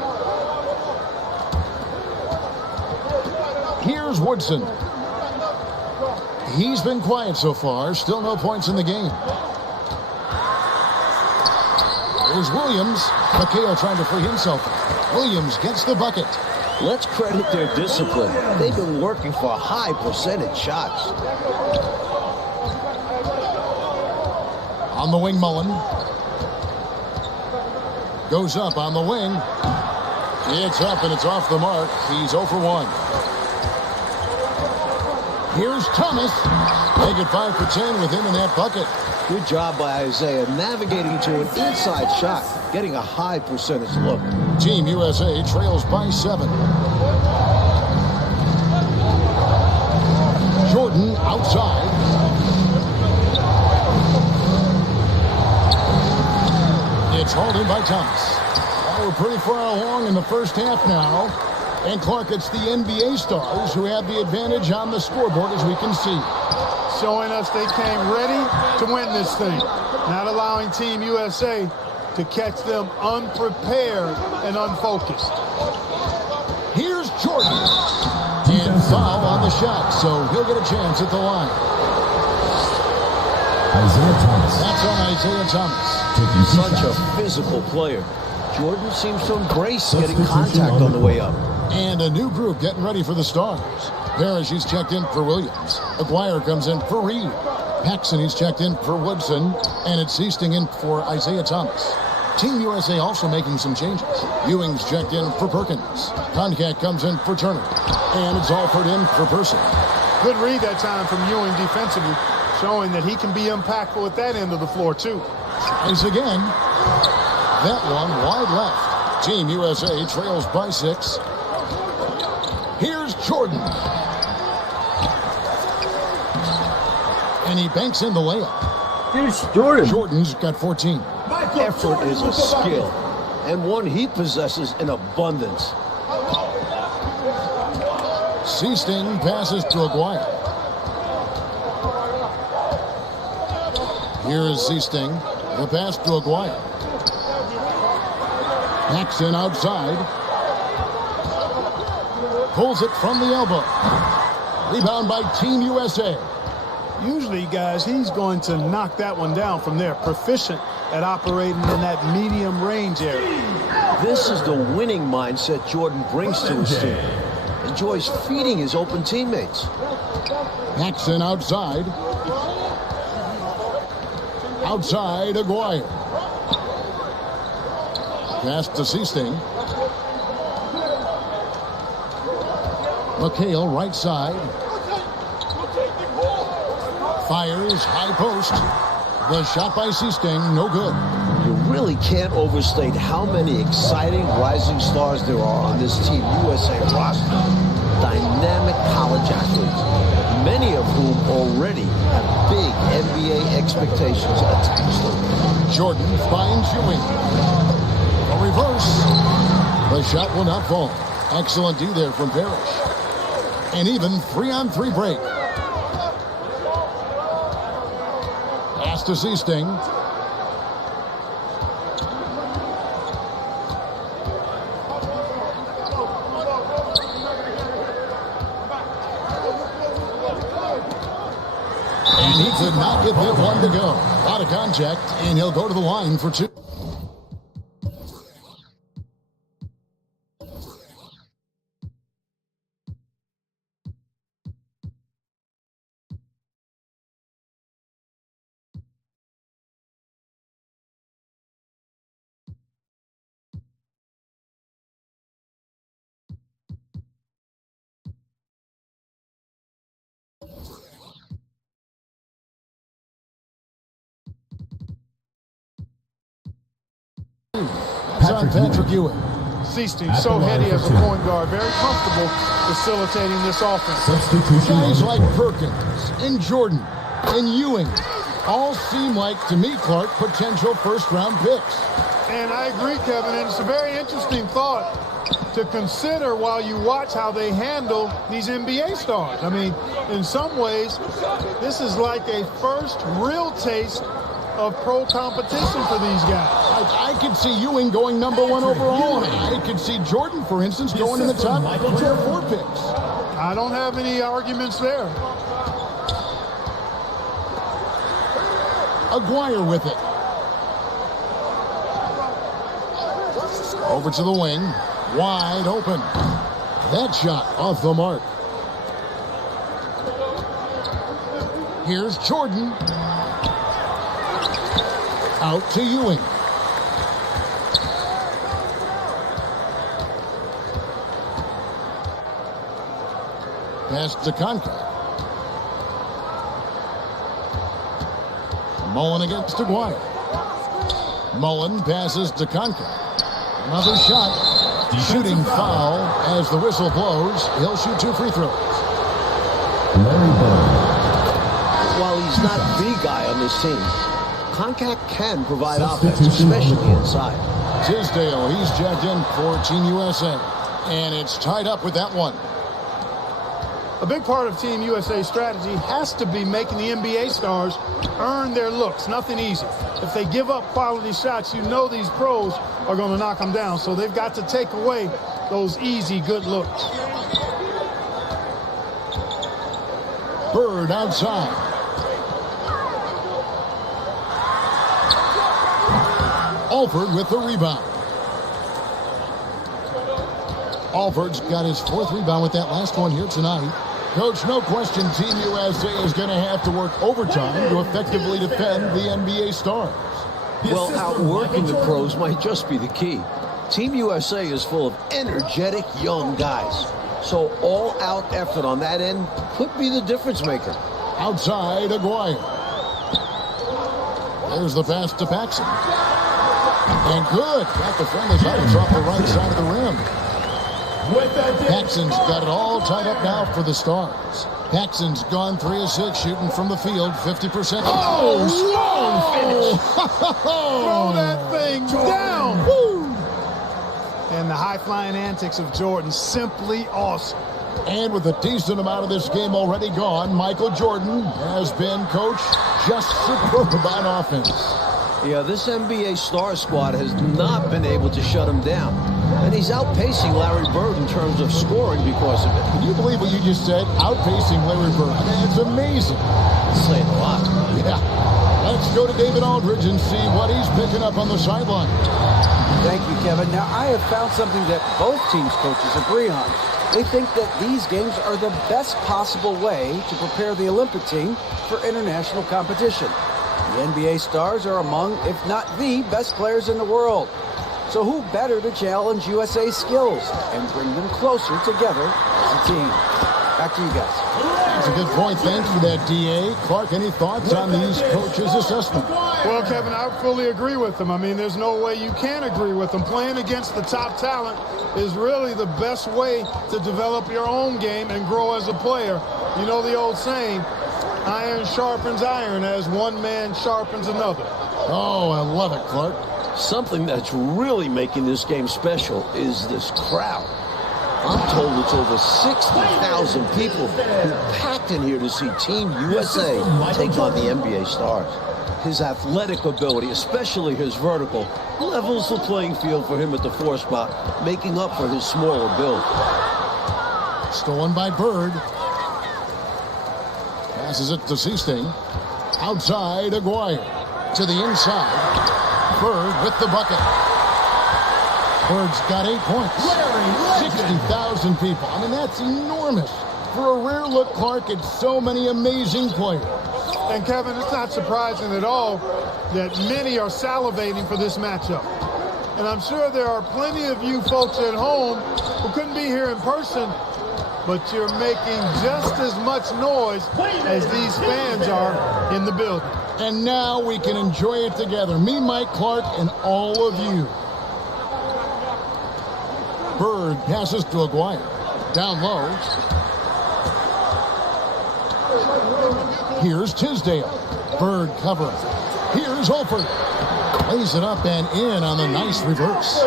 Here's Woodson. He's been quiet so far. Still no points in the game. Here's Williams. Mikhail trying to free himself. Williams gets the bucket. Let's credit their discipline. They've been working for high percentage shots. On the wing, Mullen. Goes up on the wing. It's up and it's off the mark. He's 0 for 1. Here's Thomas. Make it 5 for 10 with him in that bucket. Good job by Isaiah navigating to an inside shot, getting a high percentage look. Team USA trails by 7. Jordan outside. It's hauled in by Thomas. Well, we're pretty far along in the first half now. And Clark, it's the NBA stars who have the advantage on the scoreboard, as we can see. Showing us they came ready to win this thing. Not allowing Team USA to catch them unprepared and unfocused. Here's Jordan. And foul on the shot, so he'll get a chance at the line. Isaiah Thomas. That's on Isaiah Thomas. Such a physical player. Jordan seems to embrace getting contact on the way up. And a new group getting ready for the Stars. Parrish, he's checked in for Williams. Aguirre comes in for Reed. Paxson, he's checked in for Woodson. And it's Easting in for Isaiah Thomas. Team USA also making some changes. Ewing's checked in for Perkins. Concat comes in for Turner. And it's Alford in for Person. Good read that time from Ewing defensively, showing that he can be impactful at that end of the floor, too. Tries again. That one wide left. Team USA trails by 6. Here's Jordan. And he banks in the layup. Here's Jordan. Jordan's got 14. Effort is a skill, and one he possesses in abundance. Seasting passes to Aguirre. Here is Seasting. The pass to Aguirre. Jackson outside. Pulls it from the elbow. Rebound by Team USA. Usually, guys, he's going to knock that one down from there. Proficient at operating in that medium range area. This is the winning mindset Jordan brings to his team. Enjoys feeding his open teammates. Jackson outside. Outside, Aguirre. Pass to Seasting. McHale, right side. Fires, high post. The shot by Seasting, no good. You really can't overstate how many exciting rising stars there are on this Team USA roster. Dynamic college athletes, many of whom already have big NBA expectations attached to them. Jordan finds Ewing. A reverse. The shot will not fall. Excellent D there from Parrish. An even 3-on-3 break. Pass to Seasting. And he could not get that one to go. Out of contact, and he'll go to the line for two. That's on Patrick Ewing. Seasting so heady as a point guard, very comfortable facilitating this offense. Guys like Perkins and Jordan and Ewing all seem like, to me, Clark, potential first-round picks. And I agree, Kevin, and it's a very interesting thought to consider while you watch how they handle these NBA stars. I mean, in some ways, this is like a first real taste of pro competition for these guys. I could see Ewing going #1 overall. I could see Jordan, for instance, going in the top 3 or 4 picks. I don't have any arguments there. Aguirre with it. Over to the wing. Wide open. That shot off the mark. Here's Jordan. Out to Ewing. Pass to Conker. Mullen against Aguirre. Mullen passes to Conker. Another shot. Shooting foul as the whistle blows. He'll shoot 2 free throws. While he's not the guy on this team, Concac can provide offense, especially inside. Tisdale, he's checked in for Team USA. And it's tied up with that one. A big part of Team USA's strategy has to be making the NBA stars earn their looks. Nothing easy. If they give up quality shots, you know these pros are going to knock them down. So they've got to take away those easy, good looks. Bird outside. Alford with the rebound. Alford's got his 4th rebound with that last one here tonight. Coach, no question Team USA is going to have to work overtime to effectively defend the NBA stars. Well, outworking the pros might just be the key. Team USA is full of energetic young guys. So all-out effort on that end could be the difference maker. Outside, Aguirre. There's the pass to Paxson. And good. Got the friendly fires off the right side of the rim. Paxson's got it all tied up now for the Stars. Paxson's gone 3 of 6 shooting from the field, 50%. Oh, strong finish. Throw that thing down. Woo. And the high-flying antics of Jordan, simply awesome. And with a decent amount of this game already gone, Michael Jordan has been, Coach, just superb on offense. Yeah, this NBA star squad has not been able to shut him down. And he's outpacing Larry Bird in terms of scoring because of it. Can you believe what you just said? Outpacing Larry Bird. I mean, it's amazing. It's saying a lot. Yeah. Let's go to David Aldridge and see what he's picking up on the sideline. Thank you, Kevin. Now, I have found something that both teams' coaches agree on. They think that these games are the best possible way to prepare the Olympic team for international competition. The NBA stars are among, if not the, best players in the world. So who better to challenge USA's skills and bring them closer together as a team? Back to you guys. That's a good point. Thanks for that, D.A. Clark, any thoughts on these coaches' assessment? Well, Kevin, I fully agree with them. I mean, there's no way you can agree with them. Playing against the top talent is really the best way to develop your own game and grow as a player. You know the old saying, iron sharpens iron as one man sharpens another. Oh, I love it, Clark. Something that's really making this game special is this crowd. I'm told it's over 60,000 people who packed in here to see Team USA take on the NBA stars. His athletic ability, especially his vertical, levels the playing field for him at the 4 spot, making up for his smaller build. Stolen by Bird. Passes it to Seasting. Outside, Aguirre. To the inside. Bird with the bucket. Bird's got 8 points. 60,000 people. I mean, that's enormous. For a rare look, Clark, it's so many amazing players. And Kevin, it's not surprising at all that many are salivating for this matchup. And I'm sure there are plenty of you folks at home who couldn't be here in person, but you're making just as much noise as these fans are in the building. And now we can enjoy it together. Me, Mike Clark, and all of you. Bird passes to Aguirre. Down low. Here's Tisdale. Bird covering. Here's Alford. Lays it up and in on the nice reverse.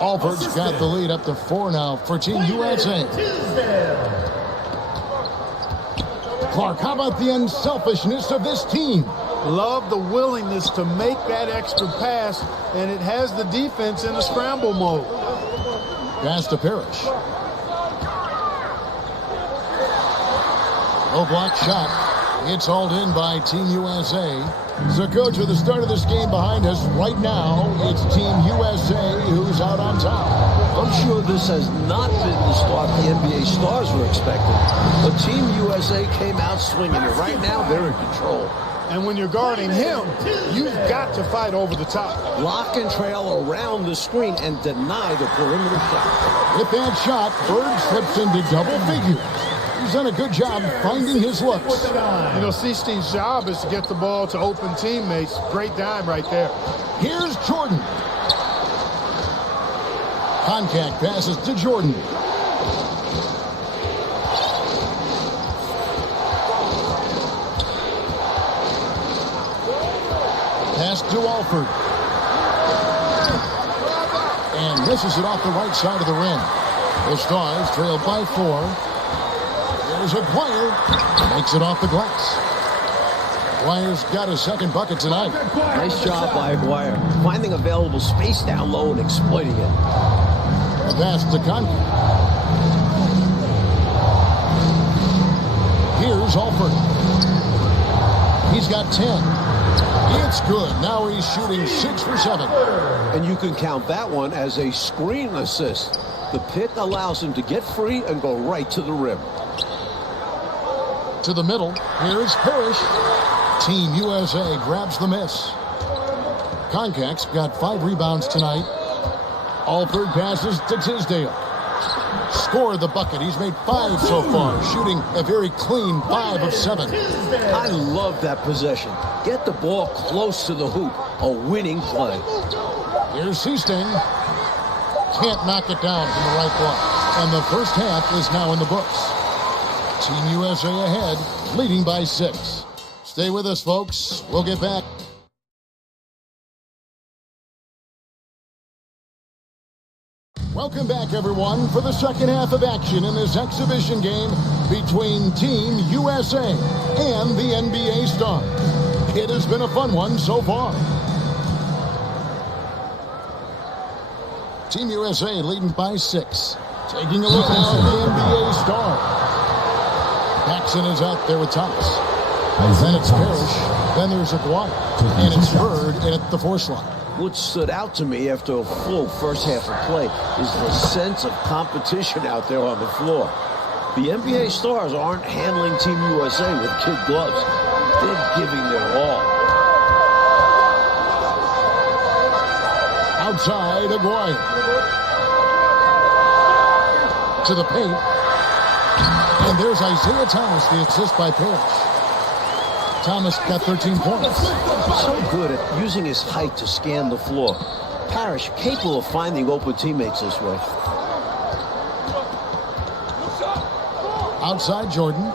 Alford's got the lead up to 4 now for Team USA. Clark, how about the unselfishness of this team? Love the willingness to make that extra pass, and it has the defense in a scramble mode. Pass to Parrish. Low block shot. It's hauled in by Team USA. So, Coach, with the start of this game behind us, right now, it's Team USA who's out on top. I'm sure this has not been the start the NBA stars were expecting. But Team USA came out swinging, and right now they're in control. And when you're guarding him, you've got to fight over the top. Lock and trail around the screen and deny the perimeter shot. With that shot, Bird slips into double figures. He's done a good job finding his looks. You know, Seastein's job is to get the ball to open teammates. Great dime right there. Here's Jordan. Contact passes to Jordan. Pass to Alford. And misses it off the right side of the rim. The Stars trail by 4. There's Aguirre. Makes it off the glass. Aguirre's got his second bucket tonight. Nice job by Aguirre. Finding available space down low and exploiting it. A pass to Conley. Here's Alford. He's got 10. It's good. Now he's shooting 6 for 7. And you can count that one as a screen assist. The pick allows him to get free and go right to the rim. To the middle. Here's Parrish. Team USA grabs the miss. Concac's got 5 rebounds tonight. Alford passes to Tisdale. Scored the bucket. He's made 5 so far, shooting a very clean 5 of 7. I love that possession. Get the ball close to the hoop. A winning play. Here's Seasting. Can't knock it down from the right block. And the first half is now in the books. Team USA ahead, leading by 6. Stay with us, folks. We'll get back. Welcome back, everyone, for the second half of action in this exhibition game between Team USA and the NBA Stars. It has been a fun one so far. Team USA leading by 6. Taking a look now at the NBA star. Paxson is out there with Thomas. Then it's Parrish. Then there's Aguirre. And it's Bird in at the 4 slot. What stood out to me after a full first half of play is the sense of competition out there on the floor. The NBA stars aren't handling Team USA with kid gloves. They're giving their all. Outside, Aguirre. To the paint. And there's Isaiah Thomas, the assist by Parrish. Thomas got 13 points. So good at using his height to scan the floor. Parrish capable of finding open teammates this way. Outside, Jordan.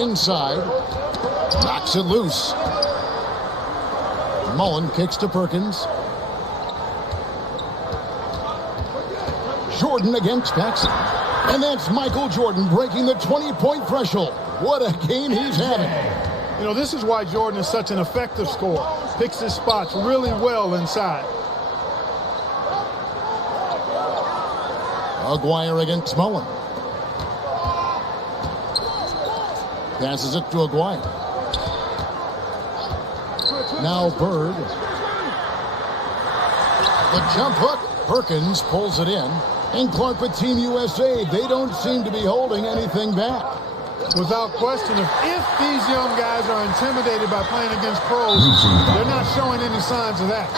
Inside. Knocks it loose. Mullen kicks to Perkins. Jordan against Paxson. And that's Michael Jordan breaking the 20-point threshold. What a game he's having. You know, this is why Jordan is such an effective scorer. Picks his spots really well inside. Aguirre against Mullen. Passes it to Aguirre. Now Bird. The jump hook. Perkins pulls it in. And Clark with Team USA, they don't seem to be holding anything back. Without question, if these young guys are intimidated by playing against pros, they're not showing any signs of that.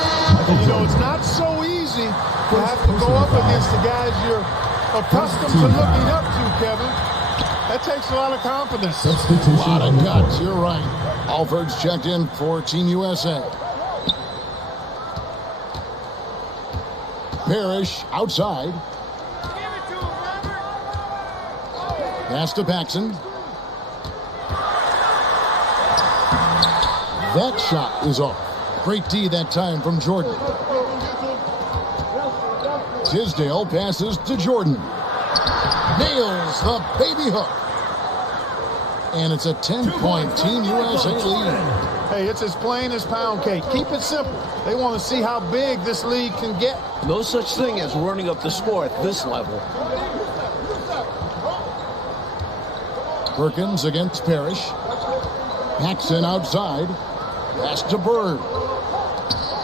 And, you know, it's not so easy to have to go up against the guys you're accustomed to looking up to, Kevin. That takes a lot of confidence. A lot of guts, you're right. Alford's checked in for Team USA. Parrish outside. Pass to Paxson. That shot is off. Great D that time from Jordan. Tisdale passes to Jordan. Nails the baby hook. And it's a 10-point Team USA lead. Hey, it's as plain as pound cake. Keep it simple. They want to see how big this league can get. No such thing as running up the score at this level. Perkins against Parrish. Paxson outside. Pass to Bird.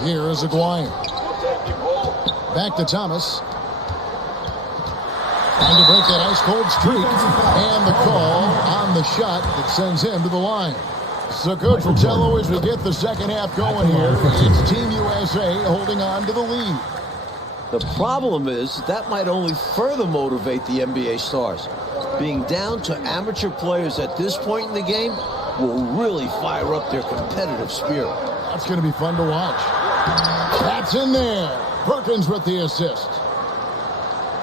Here is Aguirre. Back to Thomas. Trying to break that ice-cold streak. And the call on the shot that sends him to the line. So, Coach Fratello, as we get the second half going here, it's Team USA holding on to the lead. The problem is that might only further motivate the NBA stars. Being down to amateur players at this point in the game will really fire up their competitive spirit. That's going to be fun to watch. That's in there. Perkins with the assist.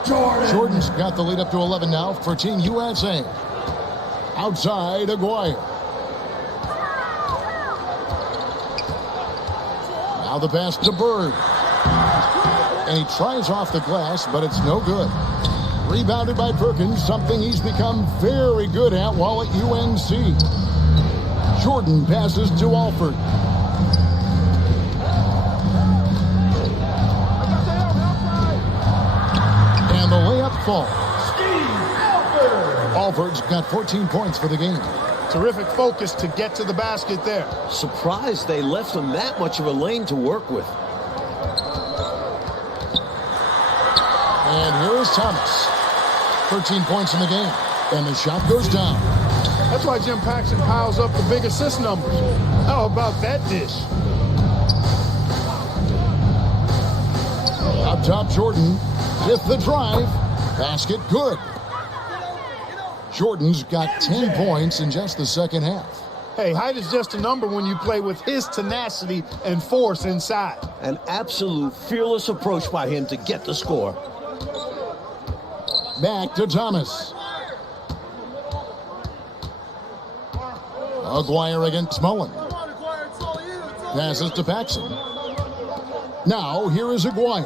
Jordan's got the lead up to 11 now for Team USA. Outside, Aguirre. Now the pass to Bird. And he tries off the glass, but it's no good. Rebounded by Perkins, something he's become very good at while at UNC. Jordan passes to Alford. And the layup falls. Alford's got 14 points for the game. Terrific focus to get to the basket there. Surprised they left him that much of a lane to work with. And here is Thomas. 13 points in the game. And the shot goes down. That's why Jim Paxson piles up the big assist numbers. How about that dish? Up top, Jordan with the drive. Basket good. Jordan's got 10 points in just the second half. Hey, height is just a number when you play with his tenacity and force inside. An absolute fearless approach by him to get the score. Back to Thomas. Aguirre against Mullen. Passes to Paxson. Now, here is Aguirre.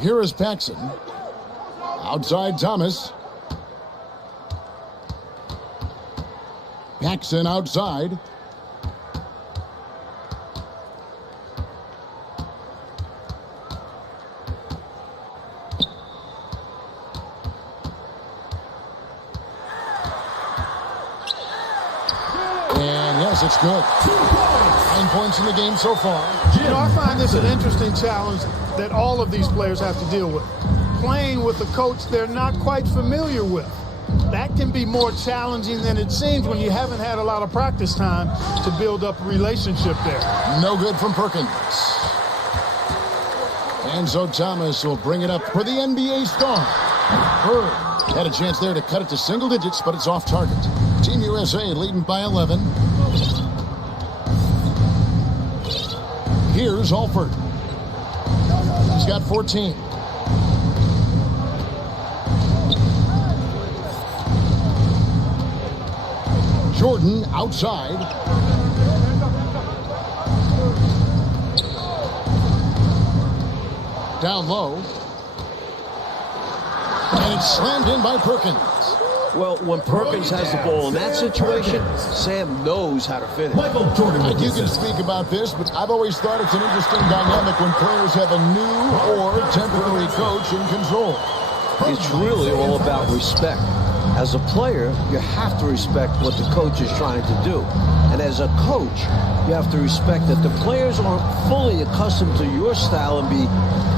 Here is Paxson. Outside Thomas. Paxson outside. And yes, it's good. 9 points in the game so far. You know, I find this an interesting challenge that all of these players have to deal with. Playing with a coach they're not quite familiar with. That can be more challenging than it seems when you haven't had a lot of practice time to build up a relationship there. No good from Perkins. And so Thomas will bring it up for the NBA star. Bird had a chance there to cut it to single digits, but it's off target. Team USA leading by 11. Here's Alford. He's got 14. Jordan outside. Down low. And it's slammed in by Perkins. Well, when Perkins has the ball in that situation, Sam knows how to finish. And you can speak about this, but I've always thought it's an interesting dynamic when players have a new or temporary coach in control. It's really all about respect. As a player, you have to respect what the coach is trying to do. And as a coach, you have to respect that the players aren't fully accustomed to your style and be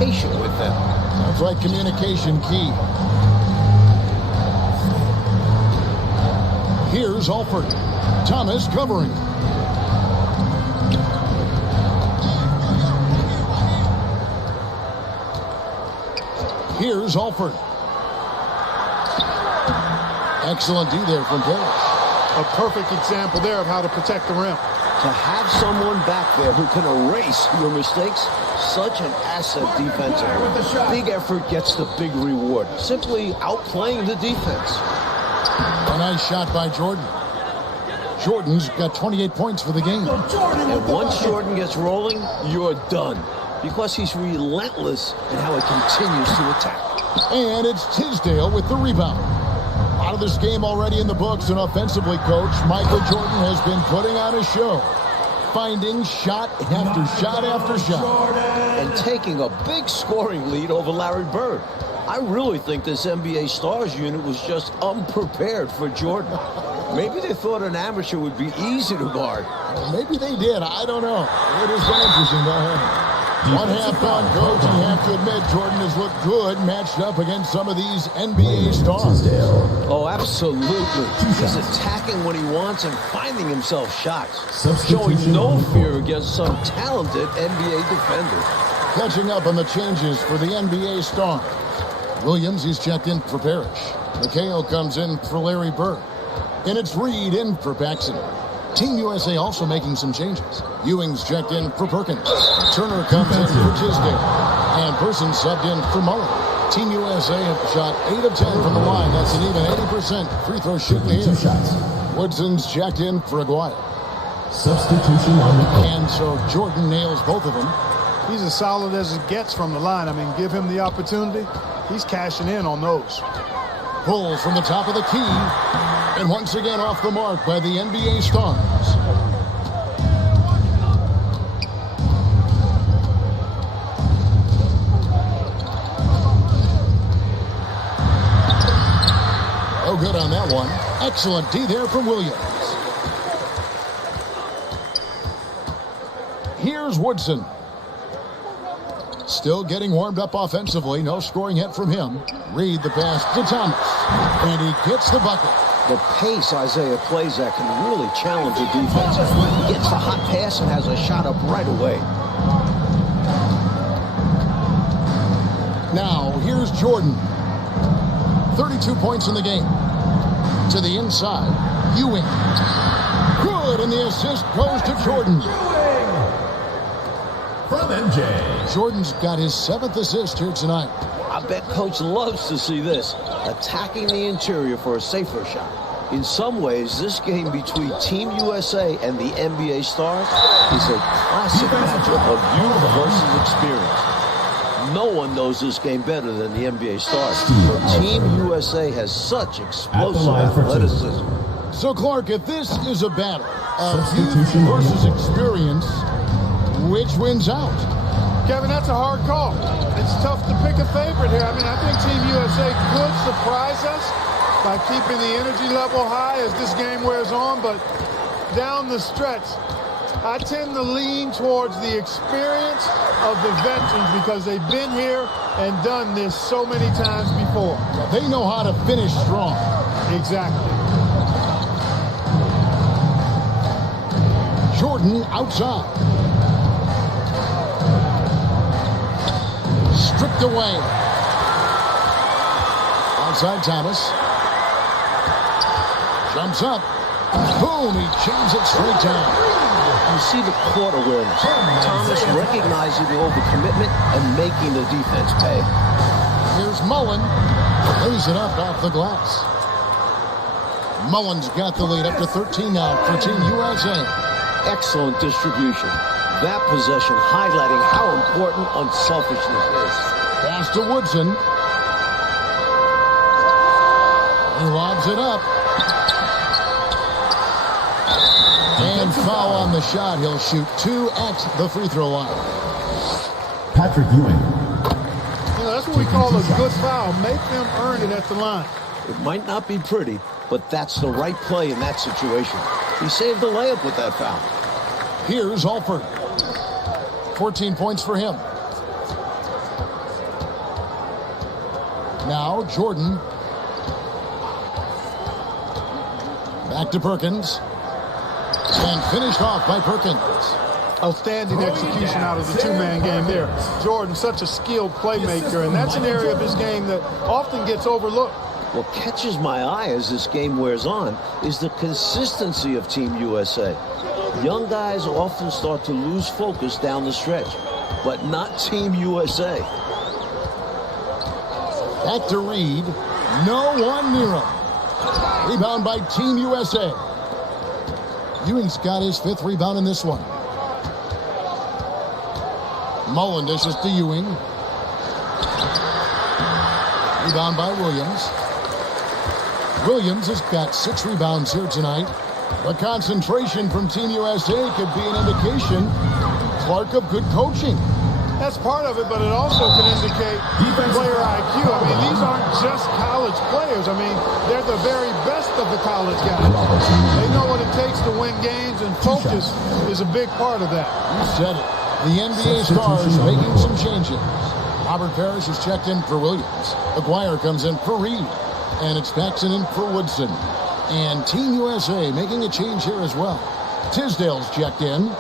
patient with them. That's right, communication key. Here's Alford. Thomas covering. Here's Alford. Excellent D there from Parrish. A perfect example there of how to protect the rim. To have someone back there who can erase your mistakes, such an asset defensively. Big effort gets the big reward. Simply outplaying the defense. A nice shot by Jordan. Jordan's got 28 points for the game. And once Jordan gets rolling, you're done. Because he's relentless in how he continues to attack. And it's Tisdale with the rebound. Out of this game already in the books, and offensively, coach Michael Jordan has been putting on a show. Finding shot after shot after shot. And taking a big scoring lead over Larry Bird. I really think this NBA Stars unit was just unprepared for Jordan. Maybe they thought an amateur would be easy to guard. Maybe they did. I don't know. It has been interesting. Go ahead. One half gone, coach. You have to admit Jordan has looked good matched up against some of these NBA stars. Oh, absolutely. He's attacking when he wants and finding himself shots. Showing no fear against some talented NBA defenders. Catching up on the changes for the NBA star. Williams, he's checked in for Parrish. McHale comes in for Larry Bird. And it's Reed in for Paxson. Team USA also making some changes. Ewing's checked in for Perkins. Turner comes in for Tisdale. And Person subbed in for Mullen. Team USA have shot 8 of 10 from the line. That's an even 80% free throw shooting here. Woodson's checked in for Aguirre. Substitution on the court. And so Jordan nails both of them. He's as solid as it gets from the line. I mean, give him the opportunity. He's cashing in on those. Pull from the top of the key. And once again off the mark by the NBA stars. Oh, good on that one. Excellent D there from Williams. Here's Woodson. Still getting warmed up offensively. No scoring yet from him. Reed the pass to Thomas. And he gets the bucket. The pace Isaiah plays at can really challenge a defense. He gets the hot pass and has a shot up right away. Now, here's Jordan. 32 points in the game. To the inside. Ewing. Good, and the assist goes to Jordan. From MJ. Jordan's got his 7th assist here tonight. I bet Coach loves to see this. Attacking the interior for a safer shot. In some ways, this game between Team USA and the NBA Stars is a classic matchup of youth versus experience. No one knows this game better than the NBA Stars. Team USA has such explosive athleticism. So, Clark, if this is a battle of youth versus experience, which wins out? Kevin, that's a hard call. It's tough to pick a favorite here. I mean, I think Team USA could surprise us by keeping the energy level high as this game wears on, but down the stretch, I tend to lean towards the experience of the veterans because they've been here and done this so many times before. They know how to finish strong. Exactly. Jordan outside. Stripped away. Outside Thomas. Jumps up. Boom, he jams it straight down. You see the court awareness. Thomas recognizing the overcommitment and making the defense pay. Here's Mullen. Lays it up off the glass. Mullen's got the lead up to 13 now for Team USA. Excellent distribution. That possession highlighting how important unselfishness is. Pass to Woodson. He lobs it up. And foul on the shot. He'll shoot 2 at the free throw line. Patrick Ewing. You know, that's what we call a good foul. Make them earn it at the line. It might not be pretty, but that's the right play in that situation. He saved the layup with that foul. Here's Alford. 14 points for him. Now Jordan. Back to Perkins. And finished off by Perkins. Outstanding execution out of the two-man game there. Jordan, such a skilled playmaker, and that's an area of his game that often gets overlooked. What catches my eye as this game wears on is the consistency of Team USA. Young guys often start to lose focus down the stretch, but not Team USA. Back to Reed. No one near him. Rebound by Team USA. Ewing's got his 5th rebound in this one. Mullen dishes to Ewing. Rebound by Williams. Williams has got 6 rebounds here tonight. The concentration from Team USA could be an indication, Clark, of good coaching. That's part of it, but it also can indicate player IQ. I mean, these aren't just college players. I mean, they're the very best of the college guys. They know what it takes to win games, and focus is a big part of that. You said it. The NBA stars making some changes. Robert Parrish has checked in for Williams. Aguirre comes in for Reed. And it's Paxson in for Woodson. And Team USA making a change here as well. Tisdale's checked in.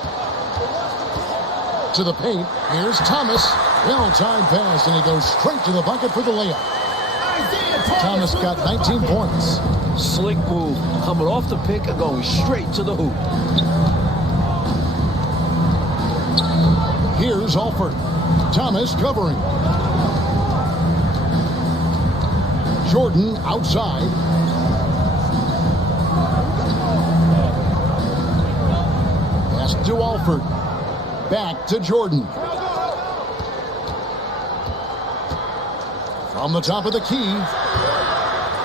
To the paint. Here's Thomas. Well-timed pass, and he goes straight to the bucket for the layup. Thomas got 19 points. Slick move. Coming off the pick and going straight to the hoop. Here's Alford. Thomas covering. Jordan outside. Pass to Alford. Back to Jordan. From the top of the key.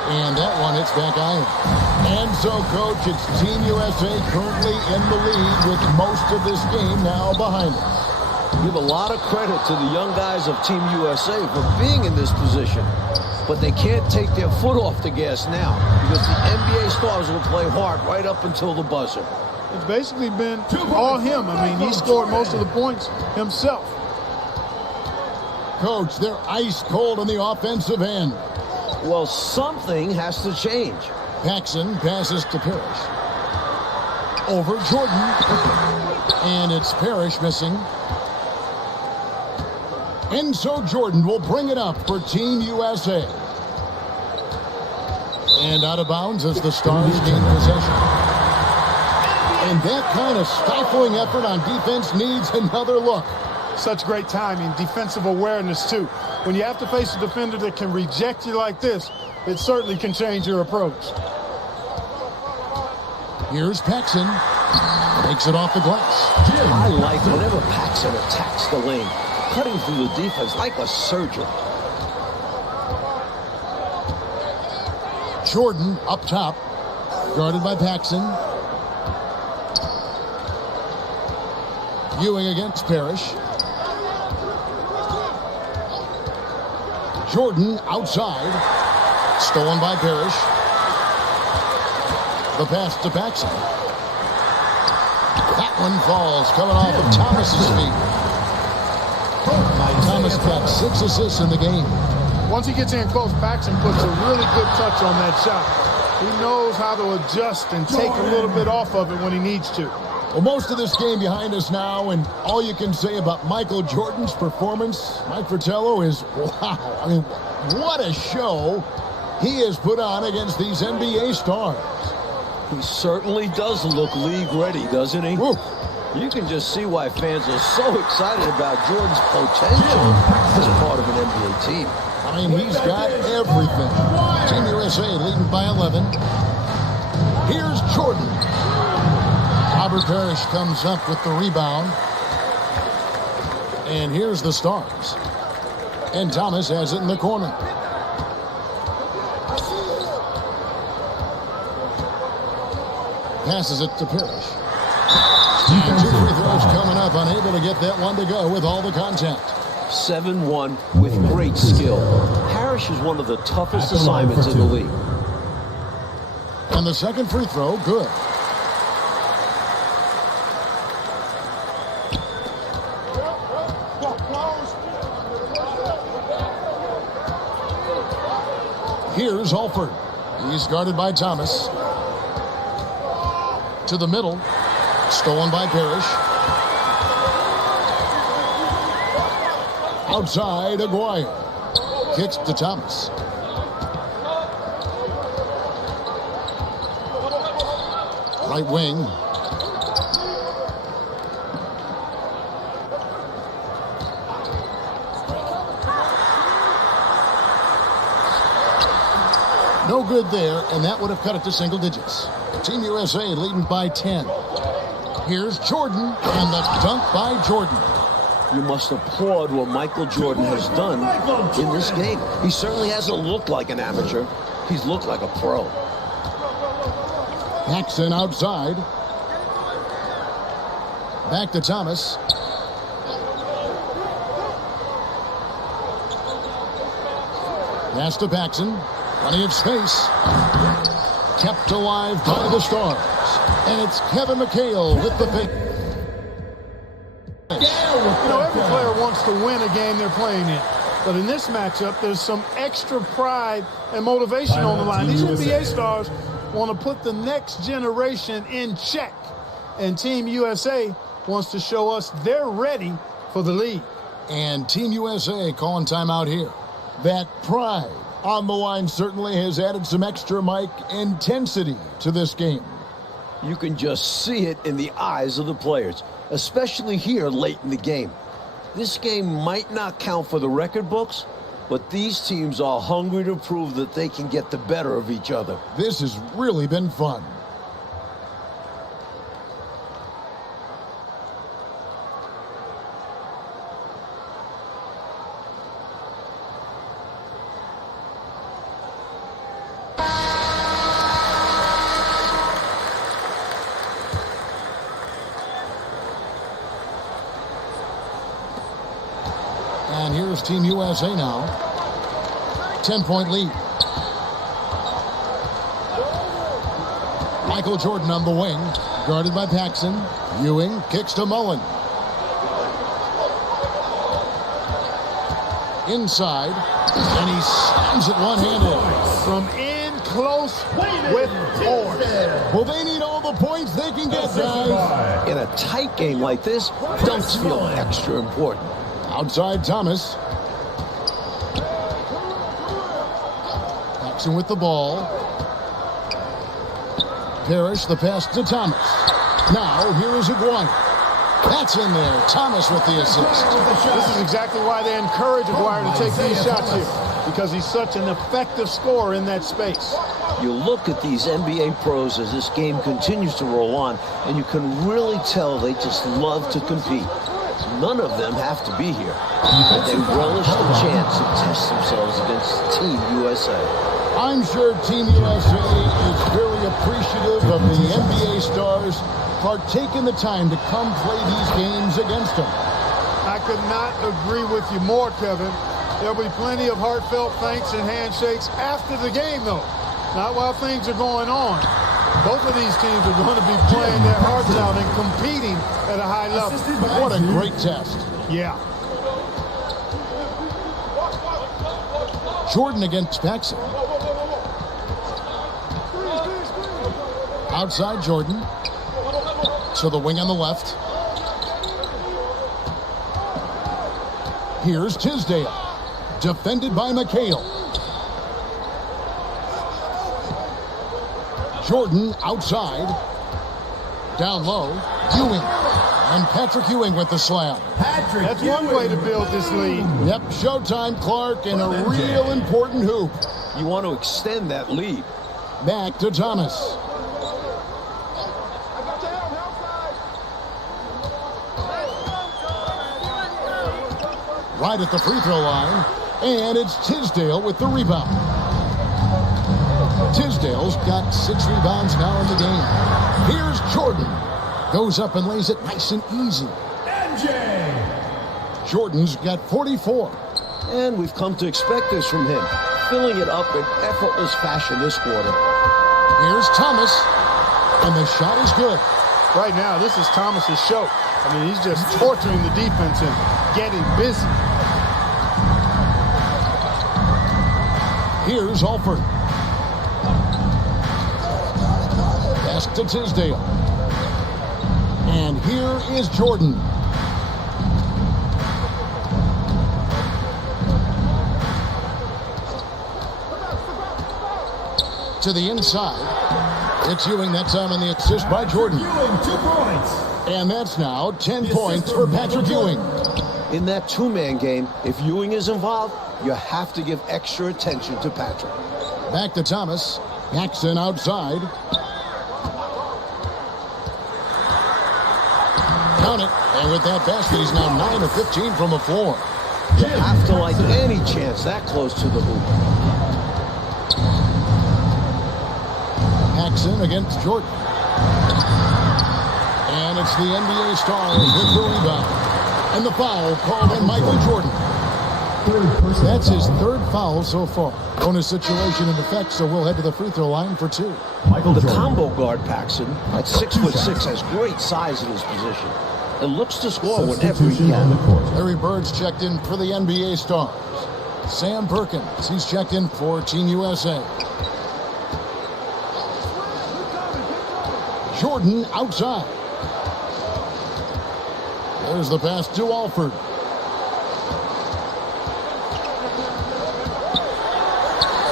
And that one hits back iron. And so, Coach, it's Team USA currently in the lead with most of this game now behind us. Give a lot of credit to the young guys of Team USA for being in this position. But they can't take their foot off the gas now because the NBA stars will play hard right up until the buzzer. It's basically been all him. I mean, he scored most of the points himself. Coach, they're ice cold on the offensive end. Well, something has to change. Paxson passes to Parrish. Over Jordan. And it's Parrish missing. And so Jordan will bring it up for Team USA. And out of bounds as the Stars gain possession. And that kind of stifling effort on defense needs another look. Such great timing, defensive awareness too. When you have to face a defender that can reject you like this, it certainly can change your approach. Here's Paxson. Takes it off the glass. I like whenever Paxson attacks the lane, cutting through the defense like a surgeon. Jordan up top. Guarded by Paxson. Ewing against Parrish. Jordan outside. Stolen by Parrish. The pass to Paxson. That one falls, coming off of Thomas's feet. Thomas got 6 assists in the game. Once he gets in close, Paxson puts a really good touch on that shot. He knows how to adjust and take a little bit off of it when he needs to. Well, most of this game behind us now, and all you can say about Michael Jordan's performance, Mike Fratello, is wow. I mean, what a show he has put on against these NBA stars. He certainly does look league ready, doesn't he? Woo. You can just see why fans are so excited about Jordan's potential as part of an NBA team. I mean, he's got everything. Team USA leading by 11. Here's Jordan. Robert Parrish comes up with the rebound. And here's the Stars. And Thomas has it in the corner. Passes it to Parrish. And 2 free throws coming up, unable to get that one to go with all the contact. 7-1 with great skill. Parrish is one of the toughest assignments in the league. And the second free throw, good. Here's Holford. He's guarded by Thomas. To the middle. Stolen by Parrish. Outside, Aguirre. Kicks to Thomas. Right wing. No good there, and that would have cut it to single digits. Team USA leading by 10. Here's Jordan, and the dunk by Jordan. You must applaud what Michael Jordan has done in this game. He certainly hasn't looked like an amateur. He's looked like a pro. Paxson outside. Back to Thomas. Pass to Paxson. Plenty of space. Kept alive by the Stars. And it's Kevin McHale with the pick. You know, every player wants to win a game they're playing in. But in this matchup, there's some extra pride and motivation on the line. These NBA stars want to put the next generation in check. And Team USA wants to show us they're ready for the league. And Team USA calling timeout here. That pride on the line certainly has added some extra, Mike, intensity to this game. You can just see it in the eyes of the players, especially here late in the game. This game might not count for the record books, but these teams are hungry to prove that they can get the better of each other. This has really been fun. And here's Team USA now. 10-point lead. Michael Jordan on the wing. Guarded by Paxson. Ewing kicks to Mullen. Inside. And he slams it one-handed. From in close with force. Well, they need all the points they can get, guys. In a tight game like this, dunks feel extra important. Outside Thomas. Paxson with the ball. Parrish, the pass to Thomas. Now, here is Aguirre. That's in there. Thomas with the assist. This is exactly why they encourage Aguirre to take these shots here, because he's such an effective scorer in that space. You look at these NBA pros as this game continues to roll on, and you can really tell they just love to compete. None of them have to be here, but they relish the chance to test themselves against Team USA. I'm sure Team USA is very appreciative of the NBA stars for taking the time to come play these games against them. I could not agree with you more, Kevin. There'll be plenty of heartfelt thanks and handshakes after the game, though. Not while things are going on. Both of these teams are going to be playing their hearts out and competing at a high level. What a great test. Yeah. Jordan against Paxson. Outside Jordan. To the wing on the left. Here's Tisdale. Defended by McHale. Jordan outside. Down low. Ewing. And Patrick Ewing with the slam. That's one way to build this lead. Yep, showtime, Clark, and a real important hoop. You want to extend that lead. Back to Thomas. Right at the free throw line. And it's Tisdale with the rebound. Tisdale's got 6 rebounds now in the game. Here's Jordan. Goes up and lays it nice and easy. Jordan's got 44. And we've come to expect this from him. Filling it up in effortless fashion this quarter. Here's Thomas. And the shot is good. Right now, this is Thomas's show. I mean, he's just torturing the defense and getting busy. Here's Alford. Pass to Tisdale. And here is Jordan. To the inside. It's Ewing that time on the assist by Jordan. Ewing, 2 points. And that's now 10 points for Patrick Ewing. In that two-man game, if Ewing is involved, you have to give extra attention to Patrick. Back to Thomas. Paxson outside. Count it. And with that basket, he's now 9 of 15 from the floor. You have to like any chance that close to the hoop. Paxson against Jordan. And it's the NBA Stars with the rebound. And the foul called on Michael Jordan. That's his 3rd foul so far. Bonus situation in effect, so we'll head to the free throw line for 2. The combo guard, Paxson, at 6'6", has great size in his position and looks to score whenever he can. Larry Bird's checked in for the NBA Stars. Sam Perkins, he's checked in for Team USA. Jordan outside. There's the pass to Alford.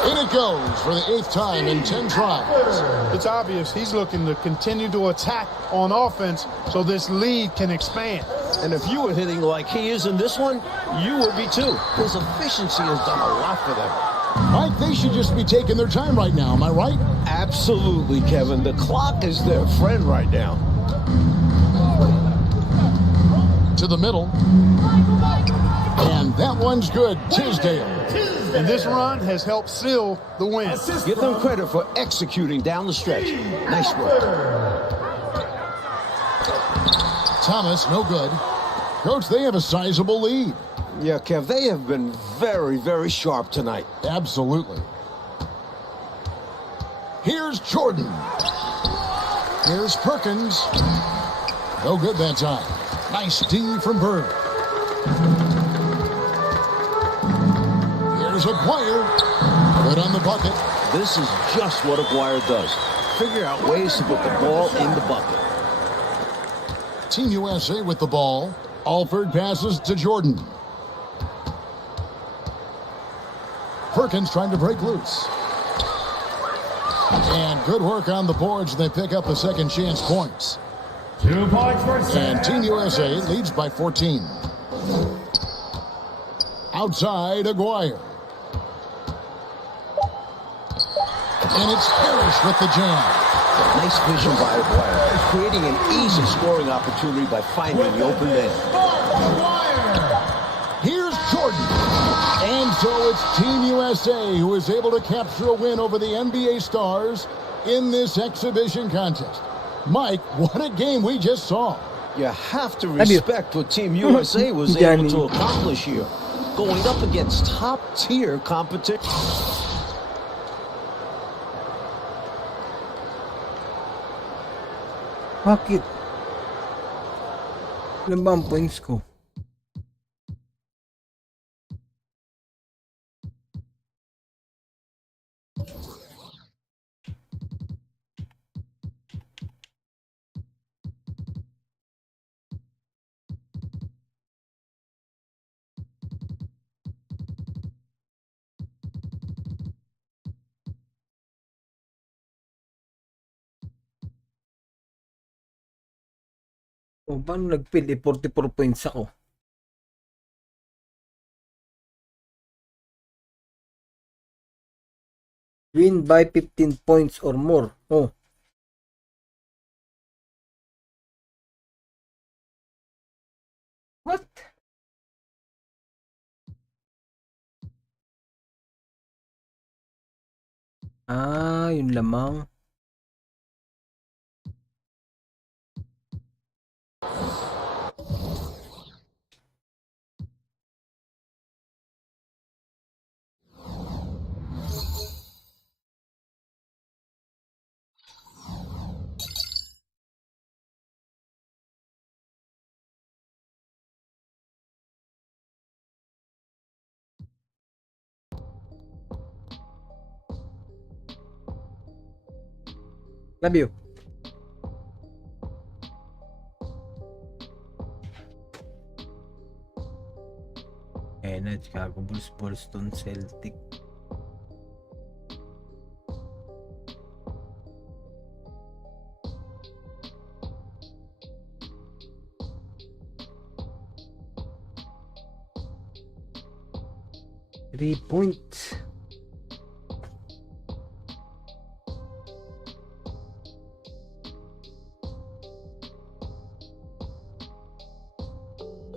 In it goes for the 8th time in 10 tries. It's obvious he's looking to continue to attack on offense so this lead can expand. And if you were hitting like he is in this one, you would be too. His efficiency has done a lot for them. Mike, they should just be taking their time right now, am I right? Absolutely, Kevin. The clock is their friend right now. To the middle. And that one's good. Tisdale. And this run has helped seal the win. Give them credit for executing down the stretch. Nice work. Thomas, no good. Coach, they have a sizable lead. Yeah, Kev, they have been very, very sharp tonight. Absolutely. Here's Jordan. Here's Perkins. No good that time. Nice D from Bird. Here's Aguirre. Good on the bucket. This is just what Aguirre does. Figure out ways to put the ball in the bucket. Team USA with the ball. Alford passes to Jordan. Perkins trying to break loose. And good work on the boards. They pick up the second chance points. 2 points for Sam. And Team USA leads by 14. Outside, Aguirre. And it's Parrish with the jam. Nice vision by Aguirre, creating an easy scoring opportunity by finding the open man. Here's Jordan. And So it's Team USA who is able to capture a win over the NBA Stars in this exhibition contest. Mike, what a game we just saw. You have to respect what Team USA was able to accomplish here, going up against top-tier competition. Bakit? Ilan ba ang points ko? O, paano nag-fill? 44 points ako. Win by 15 points or more. Oh. What? Yun lamang. Love you. Ayan na, Chicago Bulls, Boston Celtic. Three points.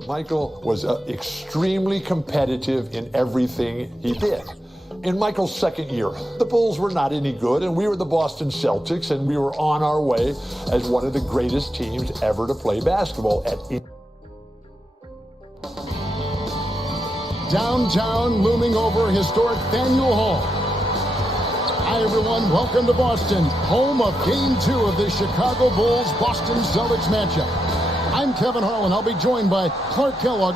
Michael was extremely competitive in everything he did. In Michael's second year, the Bulls were not any good, and we were the Boston Celtics, and we were on our way as one of the greatest teams ever to play basketball at. Downtown, looming over historic Faneuil Hall. Hi, everyone. Welcome to Boston, home of Game 2 of the Chicago Bulls-Boston Celtics matchup. I'm Kevin Harlan. I'll be joined by Clark Kellogg.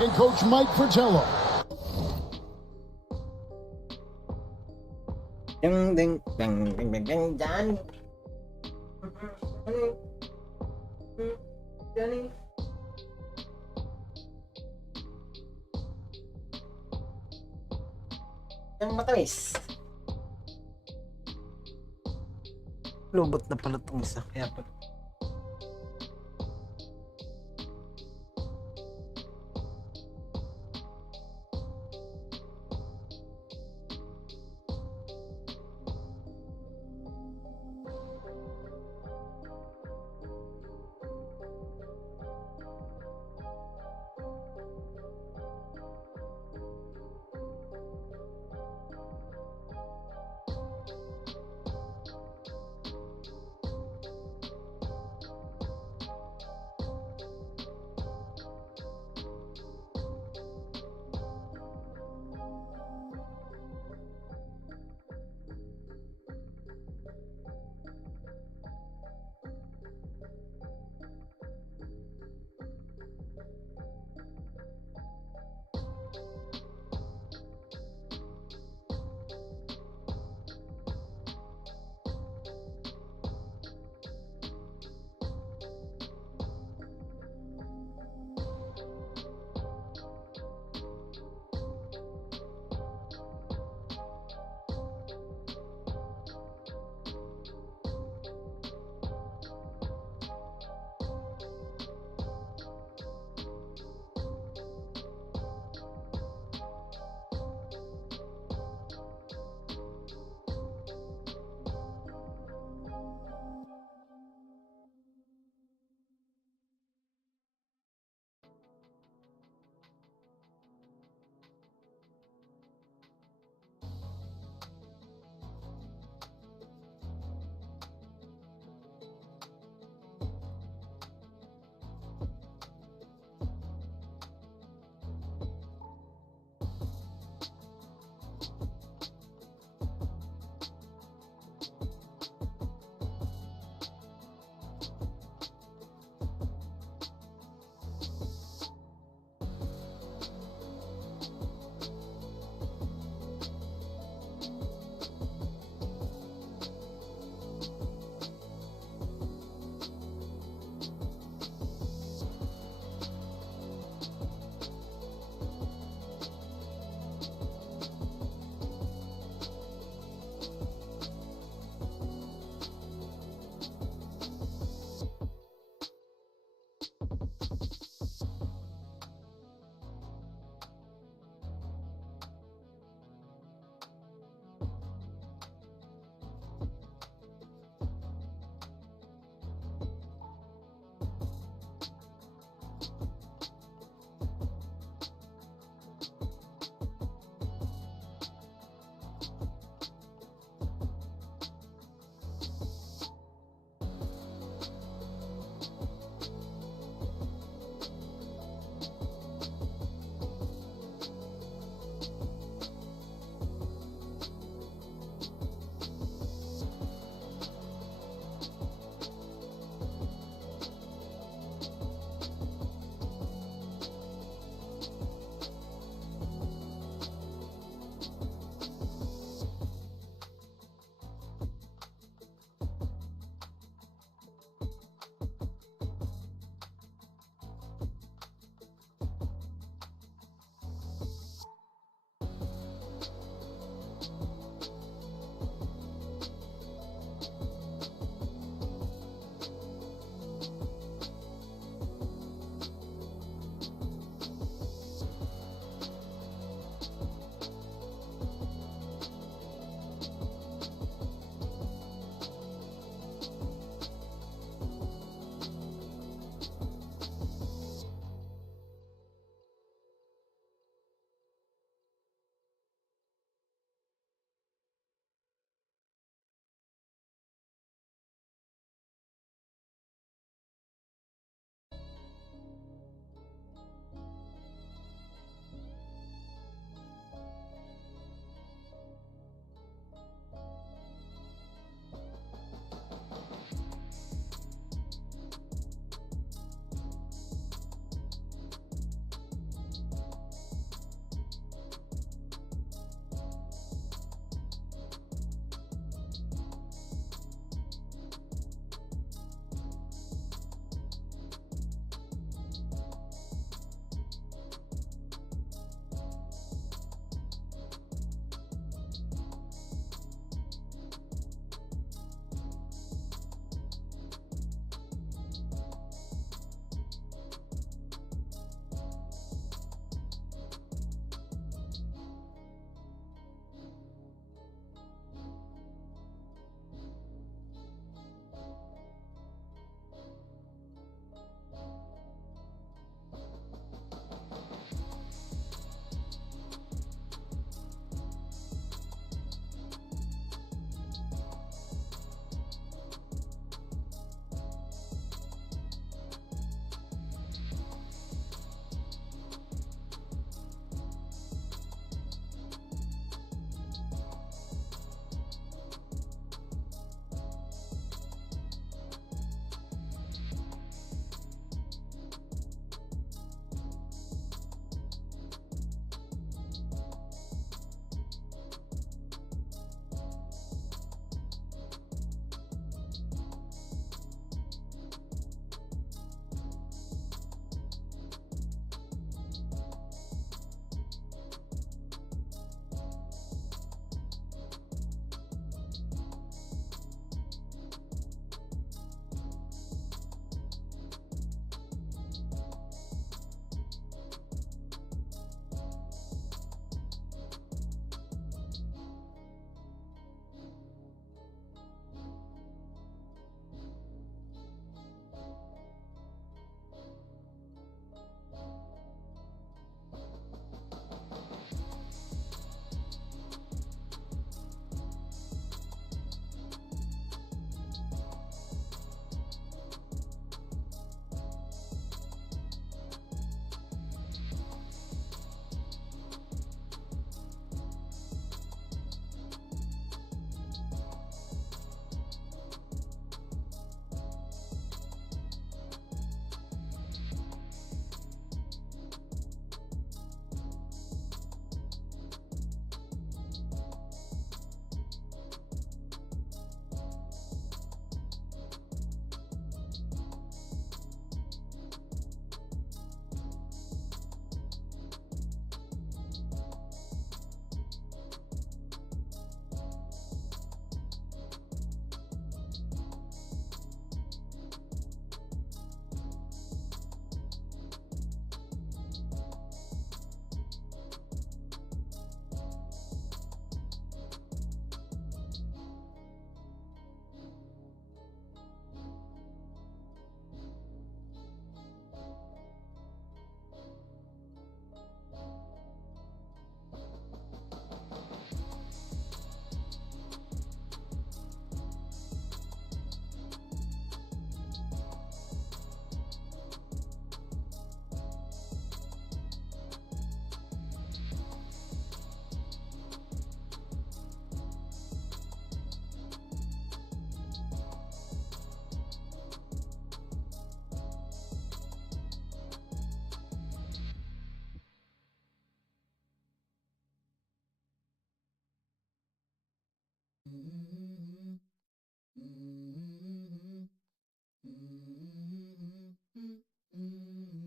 And Coach Mike Fratello. Ding ding ding ding ding ding ding. Johnny. Yung matamis. Lubot na pala itong isa. Kaya pala.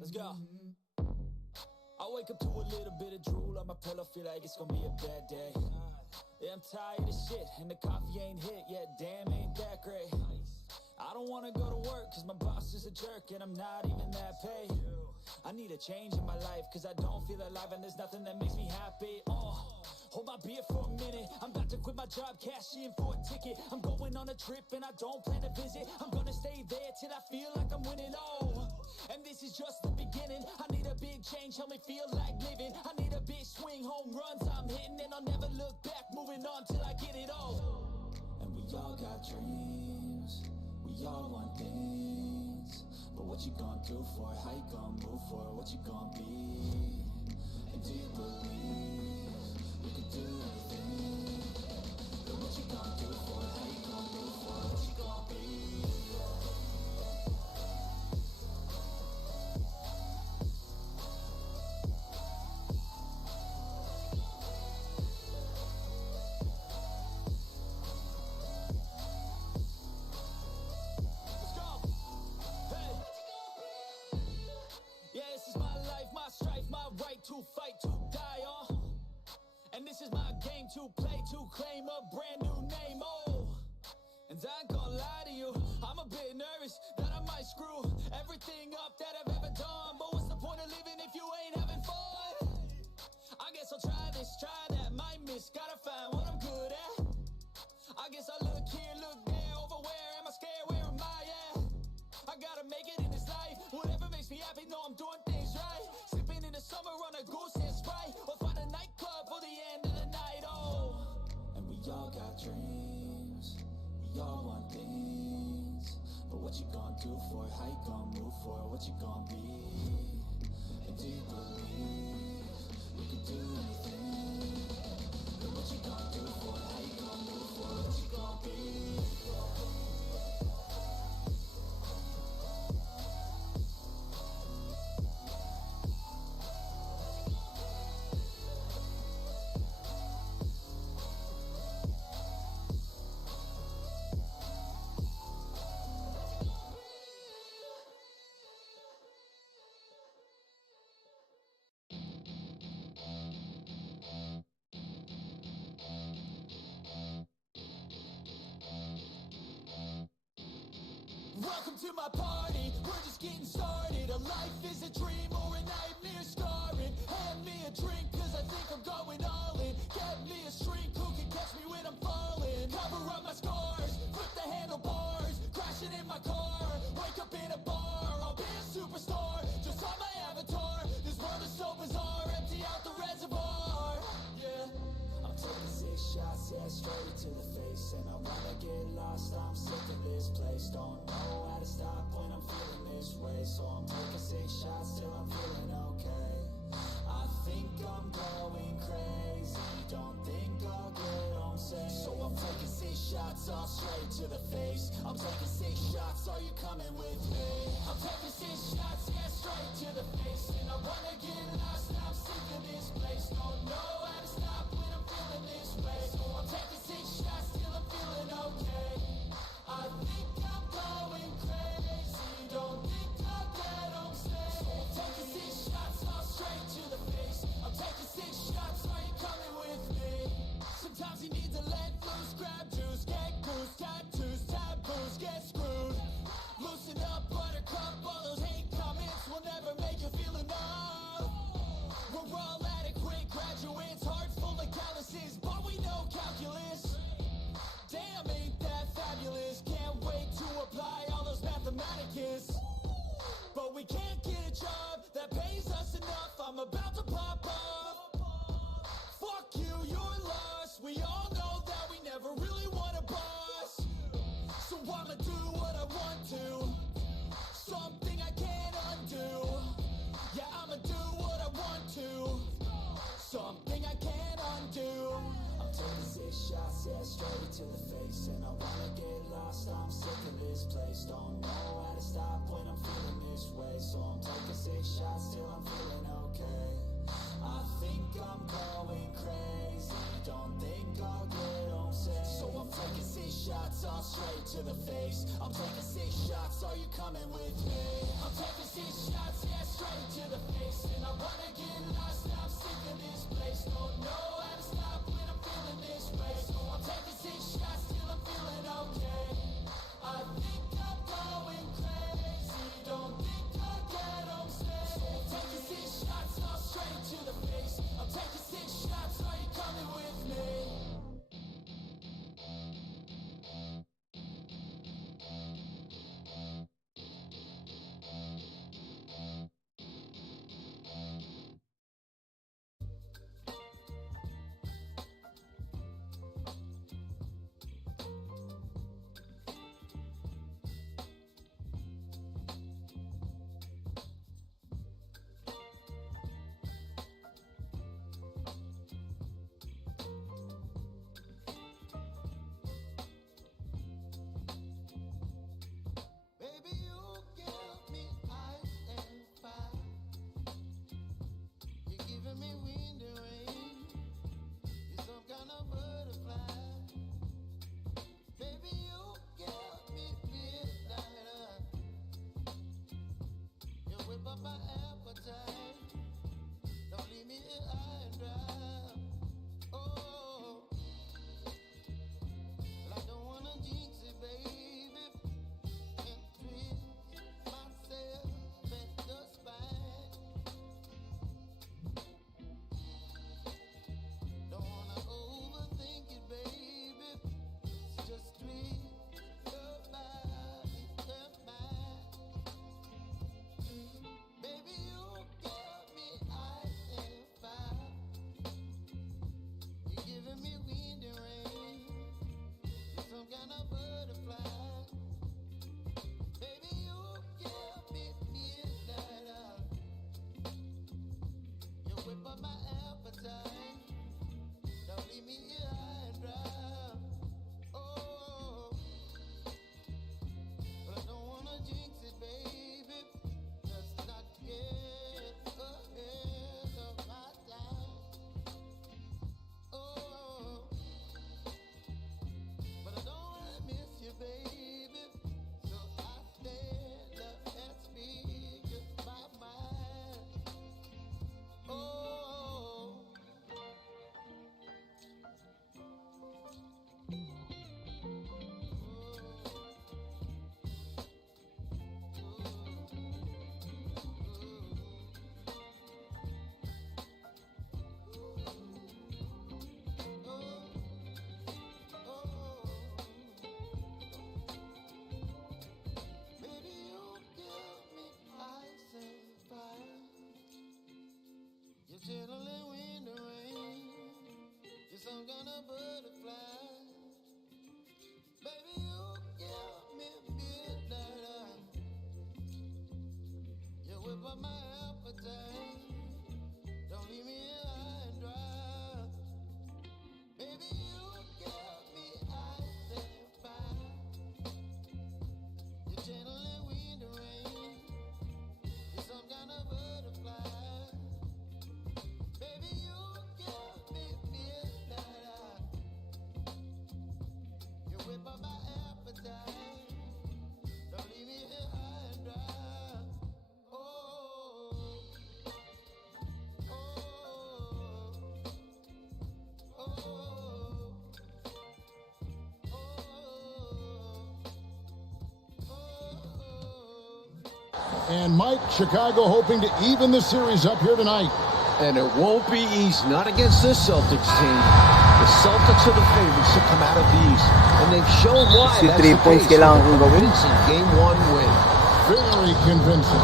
Let's go. I wake up to a little bit of drool on my pillow, feel like it's gonna be a bad day. Yeah, I'm tired of shit, and the coffee ain't hit yet, damn, ain't that great. I don't wanna go to work, cause my boss is a jerk, and I'm not even that paid. I need a change in my life, cause I don't feel alive, and there's nothing that makes me happy. Hold my beer for a minute, I'm about to quit my job, cash in for a ticket. I'm going on a trip and I don't plan to visit. I'm gonna stay there till I feel like I'm winning, and this is just the beginning. I need a big change, help me feel like living. I need a big swing, home runs I'm hitting, and I'll never look back, moving on till I get it all. And we all got dreams, we all want things, but what you gonna do for it? How you gonna move for it? What you gonna be? And do you believe you can do anything? But what you gonna do for it? How you gonna move for it? What you gonna be? Strife, my right to fight, to die on. And this is my game to play, to claim a brand new name, And I ain't gonna lie to you, I'm a bit nervous that I might screw everything up that I've ever done. But what's the point of living if you ain't having fun? I guess I'll try this, try that, might miss, gotta find what I'm good at. I guess I look here, look there, over where am I scared, where am I at? I gotta make it in this life, whatever makes me happy, know I'm doing things right. In the summer on a goose and Sprite, or find a nightclub for the end of the night, And we all got dreams, we all want things, but what you gonna do for it? How you gonna move for it? What you gonna be? And do you believe you can do anything? But what you gonna do for it? How you gonna move for it? What you gonna be? To my party, we're just getting started. A life is a dream or a nightmare scarring. Hand me a drink cause I think I'm going all in. Get me a shrink who can catch me when I'm falling. Cover up my scars, flip the handlebars, crashing in my car, wake up in a bar. I'll be a superstar, just on my avatar. This world is so bizarre, empty out the reservoir. Yeah, I'm taking 6 shots, yeah, straight to the face. And I wanna get lost, I'm sick of this place. Don't know how to stop when I'm feeling this way. So I'm taking 6 shots till I'm feeling okay. I think I'm going crazy, don't think I'll get on safe. So I'm taking 6 shots all straight to the face. I'm taking 6 shots, are you coming with me? I'm taking 6 shots, yeah, straight to the face. And I wanna get lost, I'm sick of this place. Don't know how to stop when I'm feeling this way. So I'm taking 6 shots till I'm feeling okay. I think I'm going crazy, don't think I'll get on safe. So I'm taking 6 shots all straight to the face. I'm taking 6 shots, are you coming with me? Sometimes you need to let loose, grab juice, get goose, tattoos, taboos, get screwed. Loosen up, buttercup, all those hate comments will never make you feel enough. We're all adequate graduates, hearts full of calluses, but we know calculus. Damn, ain't that fabulous? Can't wait to apply all those mathematicus. But we can't get a job that pays us enough. I'm about to pop up. Fuck you, you're lost. We all know that we never really want a boss. So I'ma do what I want to, something I can't undo. Yeah, I'ma do what I want to, something I can't undo. I'm taking 6 shots, yeah, straight to the face. And I wanna get lost, I'm sick of this place. Don't know how to stop when I'm feeling this way. So I'm taking 6 shots till I'm feeling okay. I think I'm going crazy, don't think I'll get on safe. So I'm taking 6 shots all straight to the face. I'm taking 6 shots, are you coming with me? I'm taking 6 shots, yeah, straight straight to the face. And I wanna get lost, now I'm sick of this place. Don't know how to stop when I'm feeling this way. So I'm taking 6 shots till I'm feeling okay. I think I'm going crazy. Don't think I'll get home safe. So I'm taking 6 shots, all straight to the face. I'm taking 6 shots, are you coming with me? Baby, you give me ice and fire. You're giving me wind and rain. You're some kind of butterfly. Baby, you give me midnight. You whip up my appetite. Don't leave me here high and dry. Oh, well, I don't wanna jinx it, baby. Chilling wind and rain. You're some kind of butterfly. Baby, you give me midnight. You whip up my appetite. Don't leave me here high and dry. Baby, you give me ice and fire. You're chilling wind and rain. You're some kind of butterfly. Baby, you give me midnight. You whip up my appetite. Don't leave me here high and dry. Oh, oh, oh, oh. And Mike, Chicago hoping to even the series up here tonight. And it won't be easy, not against this Celtics team. The Celtics are the favorites to come out of the East, and they've shown why that's the case. Convincing Game 1 win. Very convincing.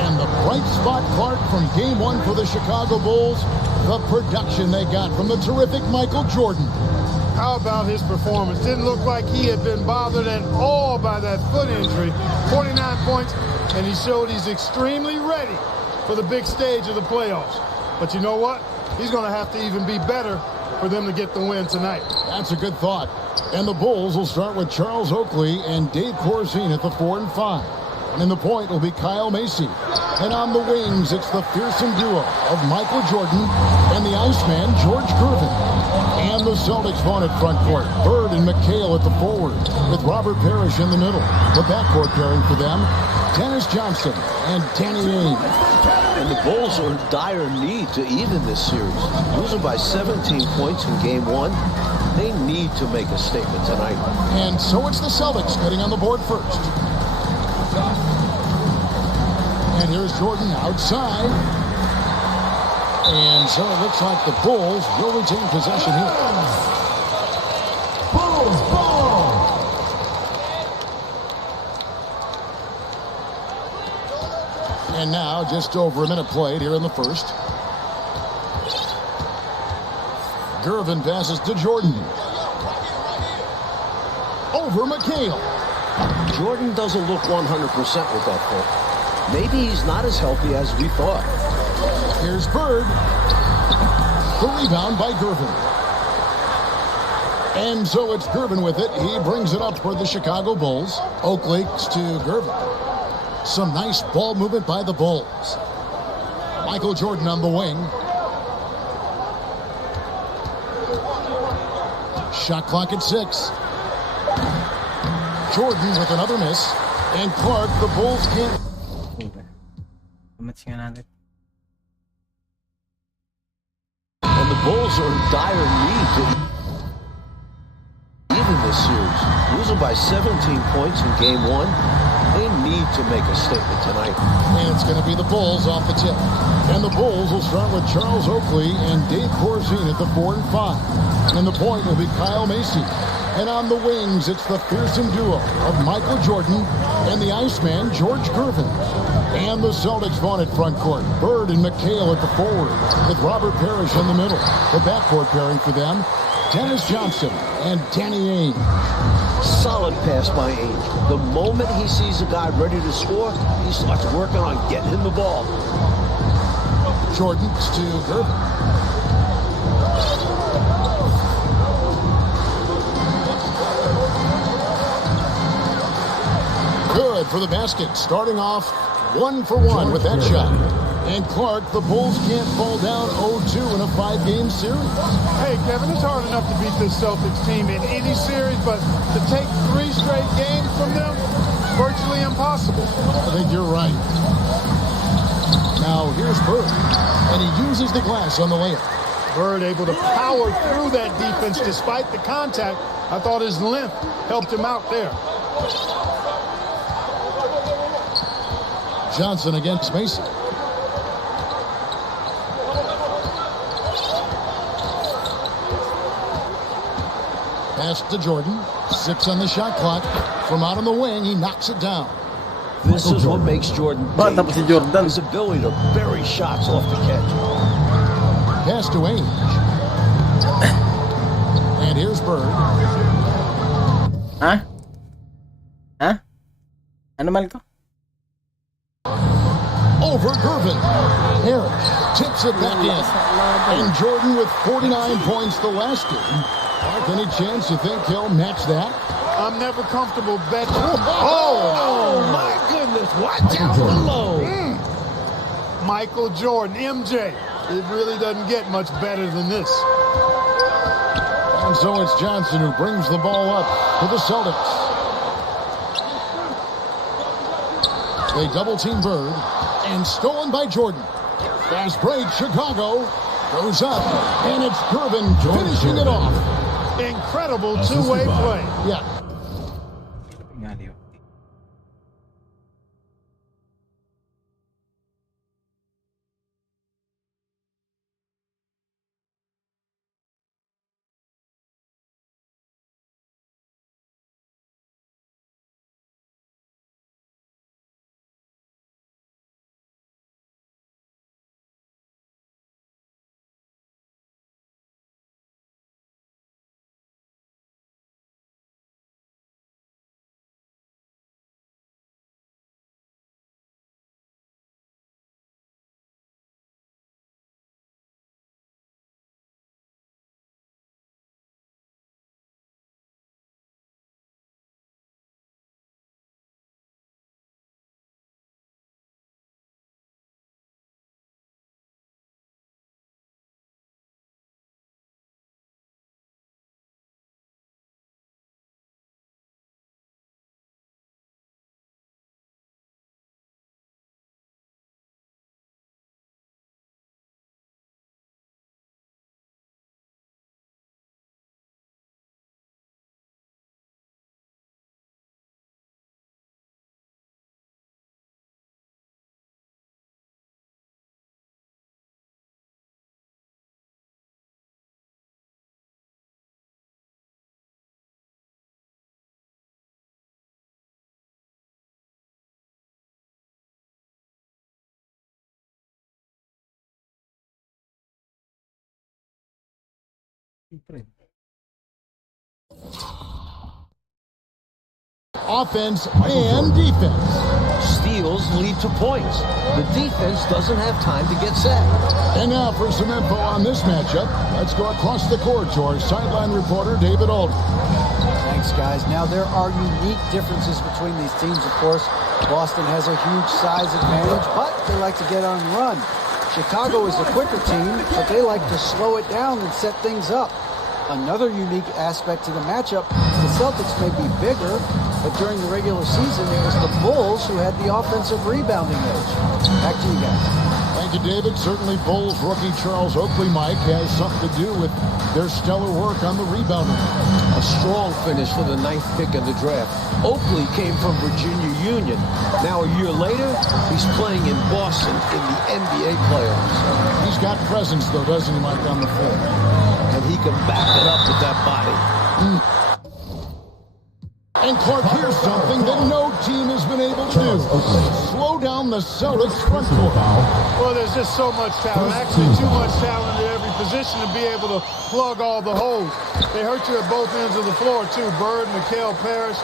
And the bright spot, Clark, from Game 1 for the Chicago Bulls, the production they got from the terrific Michael Jordan. How about his performance? Didn't look like he had been bothered at all by that foot injury. 49 points, and he showed he's extremely ready for the big stage of the playoffs. But you know what? He's going to have to even be better for them to get the win tonight. That's a good thought. And the Bulls will start with Charles Oakley and Dave Corzine at the 4 and 5. And in the point will be Kyle Macy. And on the wings, it's the fearsome duo of Michael Jordan and the Iceman, George Gervin. And the Celtics vaunted front court, Bird and McHale at the forward, with Robert Parrish in the middle. The backcourt pairing for them, Dennis Johnson and Danny Ainge. And the Bulls are in dire need to even this series. Losing by 17 points in game one, they need to make a statement tonight. And so it's the Celtics getting on the board first. And here's Jordan outside. And so it looks like the Bulls will retain possession here. Bulls ball. And now just over a minute played here in the first. Gervin passes to Jordan. Over McHale. Jordan doesn't look 100% with that foot. Maybe he's not as healthy as we thought. Here's Bird. The rebound by Gervin. And so it's Gervin with it. He brings it up for the Chicago Bulls. Oakley to Gervin. Some nice ball movement by the Bulls. Michael Jordan on the wing. Shot clock at 6. Jordan with another miss. And Clark, the Bulls can't. And the Bulls are in dire need to even this series. Losing by 17 points in game one, they need to make a statement tonight. And it's going to be the Bulls off the tip. And the Bulls will start with Charles Oakley and Dave Corzine at the 4 and 5. And the point will be Kyle Macy. And on the wings, it's the fearsome duo of Michael Jordan and the Iceman, George Gervin. And the Celtics vaunted front court. Bird and McHale at the forward, with Robert Parrish in the middle. The backcourt pairing for them, Dennis Johnson and Danny Ainge. Solid pass by Ainge. The moment he sees a guy ready to score, he starts working on getting him the ball. Jordan to Gervin. Good for the basket. Starting off 1 for 1 with that shot. And Clark, the Bulls can't fall down 0-2 in a 5-game series. Hey, Kevin, it's hard enough to beat this Celtics team in any series, but to take 3 straight games from them, virtually impossible. I think you're right. Now, here's Bird, and he uses the glass on the layup. Bird able to power through that defense despite the contact. I thought his length helped him out there. Johnson against Mason. Pass to Jordan. 6 on the shot clock. From out on the wing, he knocks it down. This is what makes Jordan dangerous. His ability to bury shots off the catch. Pass to Ainge. And here's Bird. Hah? Hah? Ano mal ko? Over Gervin. Harris tips it back in. And Jordan with 49 points the last game. Mark, any chance you think he'll match that? I'm never comfortable betting. Oh, my goodness. Watch out below. Michael Jordan, MJ. It really doesn't get much better than this. And so it's Johnson who brings the ball up for the Celtics. They double-team Bird. And stolen by Jordan. Fast break, Chicago goes up, and it's Gervin finishing it off. Incredible two-way play. Yeah. Offense and defense. Steals lead to points. The defense doesn't have time to get set. And now for some info on this matchup, let's go across the court to our sideline reporter, David Aldridge. Thanks, guys. Now, there are unique differences between these teams, of course. Boston has a huge size advantage, but they like to get on and run. Chicago is a quicker team, but they like to slow it down and set things up. Another unique aspect to the matchup, the Celtics may be bigger, but during the regular season, it was the Bulls who had the offensive rebounding edge. Back to you guys. Thank you, David. Certainly Bulls rookie Charles Oakley, Mike, has something to do with their stellar work on the rebounding. A strong finish for the 9th pick of the draft. Oakley came from Virginia Union. Now, a year later, he's playing in Boston in the NBA playoffs. He's got presence, though, doesn't he, Mike, on the floor? And he can back it up with that body. And Clark, here's something that no team has been able to do. Slow down the Celtics front court. Well, there's just so much talent. Actually, too much talent at every position to be able to plug all the holes. They hurt you at both ends of the floor, too. Bird, Mikal, Parrish,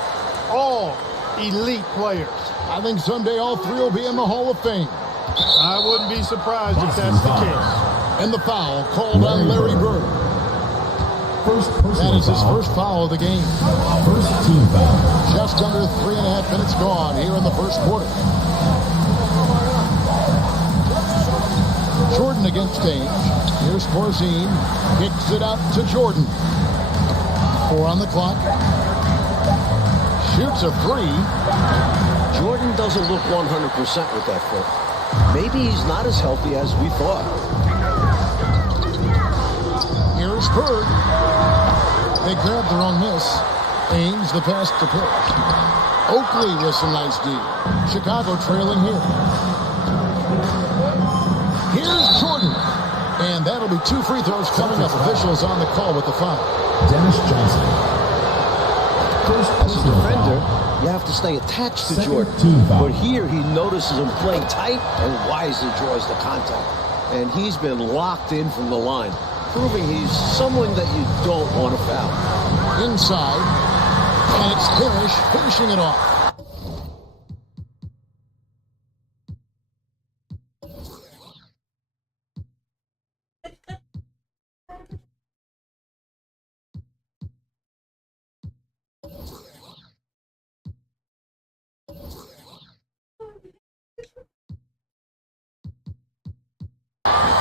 all elite players. I think someday all three will be in the Hall of Fame. I wouldn't be surprised if that's the case. And the foul called on Larry Bird. That is his first foul of the game. First team foul. Just under 3.5 minutes gone here in the first quarter. Jordan against Ainge. Here's Corzine. Kicks it out to Jordan. 4 on the clock. Shoots a 3. Jordan doesn't look 100% with that foot. Maybe he's not as healthy as we thought. Here's Bird. They grabbed their own miss. Ainge the pass to Parrish. Oakley with some nice D. Chicago trailing here. Here's Jordan. And that'll be 2 free throws coming up. Officials on the call with the foul. Dennis Johnson. As a defender, you have to stay attached to Jordan. But here he notices him playing tight and wisely draws the contact. And he's been locked in from the line, proving he's someone that you don't want to foul. Inside, and it's Parrish finishing it off.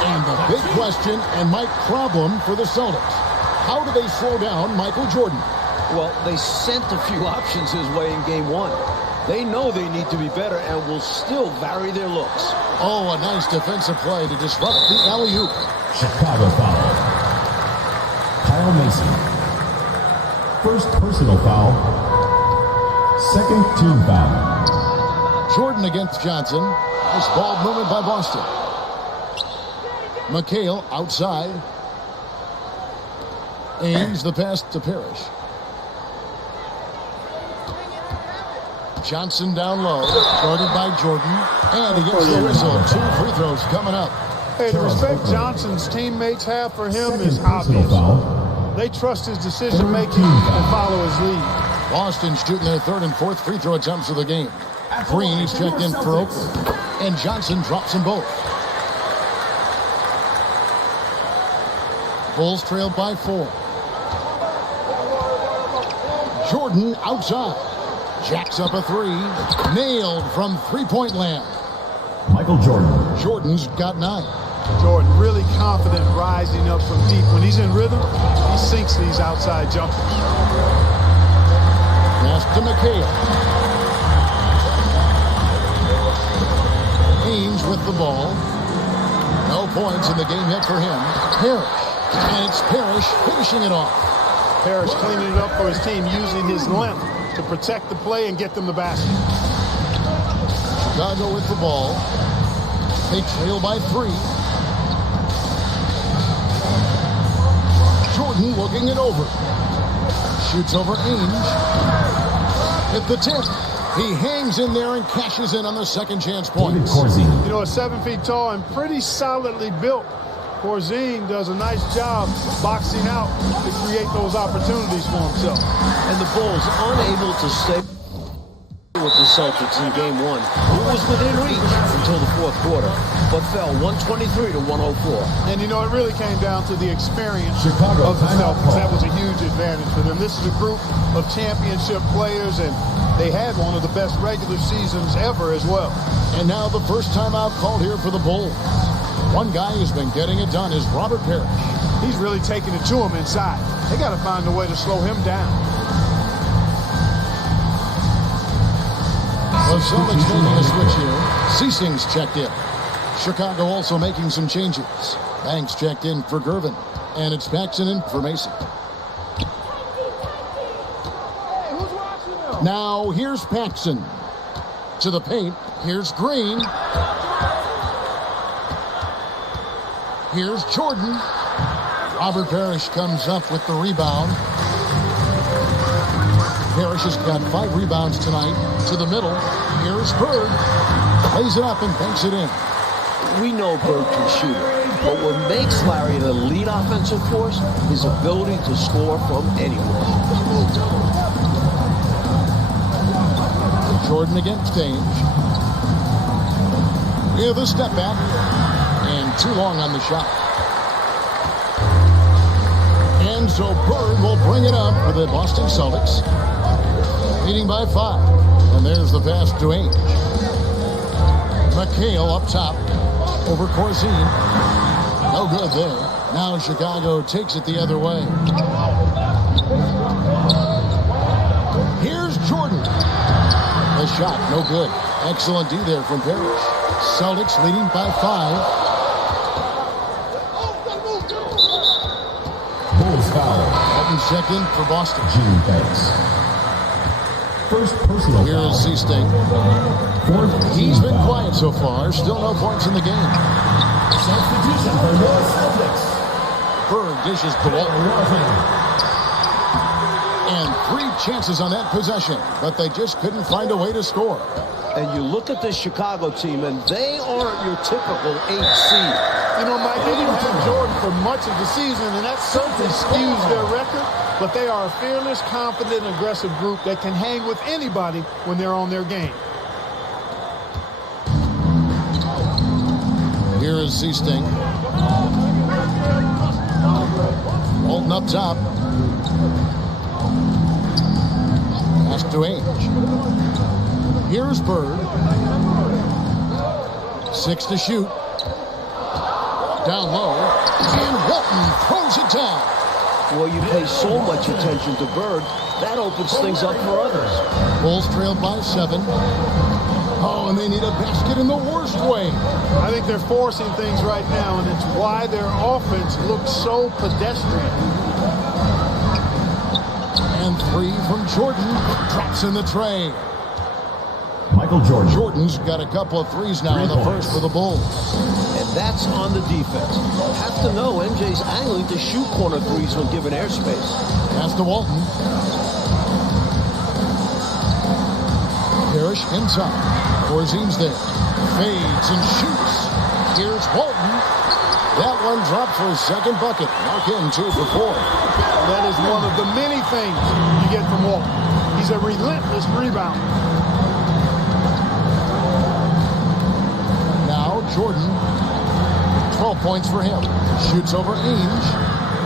And the big question and Mike problem for the Celtics. How do they slow down Michael Jordan? Well, they sent a few options his way in game 1. They know they need to be better and will still vary their looks. Oh, a nice defensive play to disrupt the alley-oop. Chicago foul. Kyle Mason. First personal foul. Second team foul. Jordan against Johnson. Nice ball movement by Boston. Mikal outside. Ainge the pass to Parrish. Johnson down low, guarded by Jordan, and he gets the whistle. 2 free throws coming up. Hey, the respect Johnson's teammates have for him is obvious. They trust his decision-making and follow his lead. Boston shooting their 3rd and 4th free throw attempts of the game. Green is checked in for Oakley, and Johnson drops them both. Bulls trailed by 4. Jordan outside. Jacks up a 3. Nailed from three-point land. Michael Jordan. Jordan's got 9. Jordan really confident rising up from deep. When he's in rhythm, he sinks these outside jumpers. Pass to Mikal. Ainge with the ball. No points in the game yet for him. Parrish. And it's Parrish finishing it off. Parrish cleaning it up for his team, using his length to protect the play and get them the basket. Chicago with the ball. They trail by 3. Jordan looking it over. Shoots over Ainge. At the tip. He hangs in there and cashes in on the second chance points. You know, 7 feet tall and pretty solidly built. Warzone does a nice job boxing out to create those opportunities for himself. And the Bulls unable to stay with the Celtics in game one, who was within reach until the fourth quarter, but fell 123 to 104. And you know, it really came down to the experience of the Celtics. That was a huge advantage for them. This is a group of championship players, and they had one of the best regular seasons ever as well. And now the first timeout called here for the Bulls. One guy who's been getting it done is Robert Parrish. He's really taking it to him inside. They got to find a way to slow him down. The Celtics making a switch here. Ceasing's checked in. Chicago also making some changes. Banks checked in for Gervin. And it's Paxson in for Mason. Now here's Paxson. To the paint. Here's Green. Here's Jordan. Robert Parrish comes up with the rebound. Parrish has got 5 rebounds tonight. To the middle. Here's Bird. Plays it up and banks it in. We know Bird can shoot it, but what makes Larry an elite offensive force is his ability to score from anywhere. Jordan against Ainge. With a step back. And too long on the shot. And so Bird will bring it up for the Boston Celtics. Leading by 5. And there's the pass to Ainge. McHale up top over Corzine. No good there. Now Chicago takes it the other way. Here's Jordan. The shot, no good. Excellent D there from Parrish. Celtics leading by 5. Bulls foul. Elton checked in for Boston. Thanks. First personal Here foul. is Seasting. He's been quiet so far. Still no points in the game. Substitution for your Celtics. Bird dishes to Walton. And 3 chances on that possession, but they just couldn't find a way to score. And you look at this Chicago team, and they aren't your typical 8 seed. You know, Mike, they didn't have Jordan for much of the season, and that certainly skews their record. But they are a fearless, confident, aggressive group that can hang with anybody when they're on their game. Here is Seasting. Walton up top. Pass to Ainge. Here's Bird. 6 to shoot. Down low. And Walton throws it down. Well, you pay so much attention to Bird, that opens things up for others. Bulls trailed by 7. Oh, and they need a basket in the worst way. I think they're forcing things right now, and it's why their offense looks so pedestrian. And 3 from Jordan. Drops in the tray. Michael Jordan. Jordan's got a couple of threes now in the first for the Bulls. And that's on the defense. Have to know MJ's angling to shoot corner threes when given airspace. Pass to Walton. Parrish inside. Corzine's there. Fades and shoots. Here's Walton. That one dropped for his second bucket. Mark in 2 for 4. That is one of the many things you get from Walton. He's a relentless rebounder. Now Jordan. 12 points for him. Shoots over Ainge.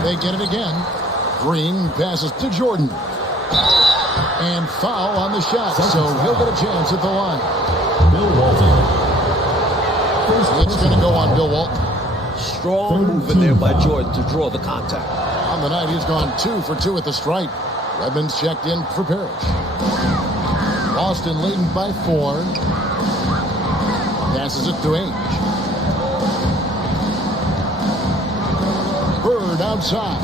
They get it again. Green passes to Jordan. And foul on the shot, so he'll get a chance at the line. Bill Walton. It's going to go on Bill Walton. Strong move in there by Jordan to draw the contact. On the night, he's gone 2 for 2 at the stripe. Redmond's checked in for Parrish. Boston leading by 4. Passes it to Ainge. Bird outside.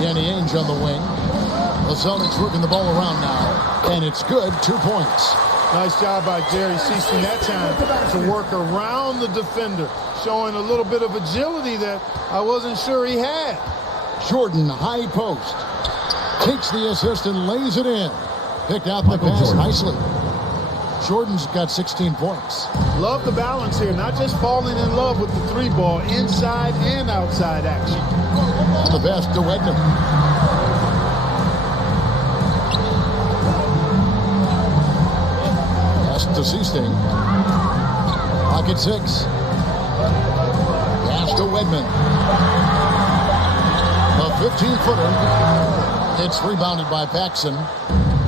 Danny Ainge on the wing. The Celtics working the ball around now. And it's good. 2 points. Nice job by Jerry Seaston that time to work around the defender, showing a little bit of agility that I wasn't sure he had. Jordan, high post. Takes the assist and lays it in. Picked out the pass nicely. Jordan's got 16 points. Love the balance here, not just falling in love with the three ball, inside and outside action. The best to Wedman. Pass to Seasting. Pocket 6. Pass to Wedman. A 15-footer. It's rebounded by Paxson.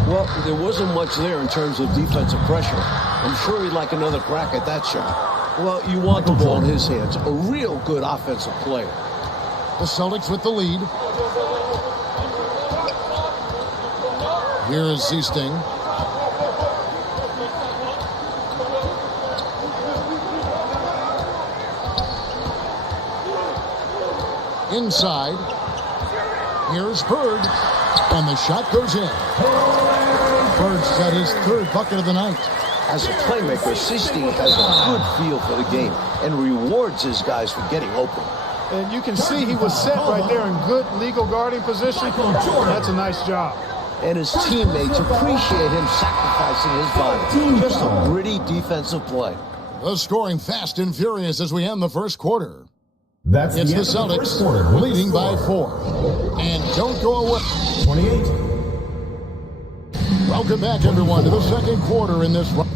Well, there wasn't much there in terms of defensive pressure. I'm sure he'd like another crack at that shot. Well, you want the ball in his hands. A real good offensive player. The Celtics with the lead. Here is Seasting. Inside. Here's Bird. And the shot goes in. Bird's got his third bucket of the night. As a playmaker, Seasting has a good feel for the game and rewards his guys for getting open. And you can see he was set right there in good legal guarding position. That's a nice job. And his teammates appreciate him sacrificing his body. Just a gritty defensive play. The scoring fast and furious as we end the first quarter. That's it's the end of the Celtics first quarter. leading by 4. And don't go away. 28. Welcome back, everyone, to the second quarter in this run.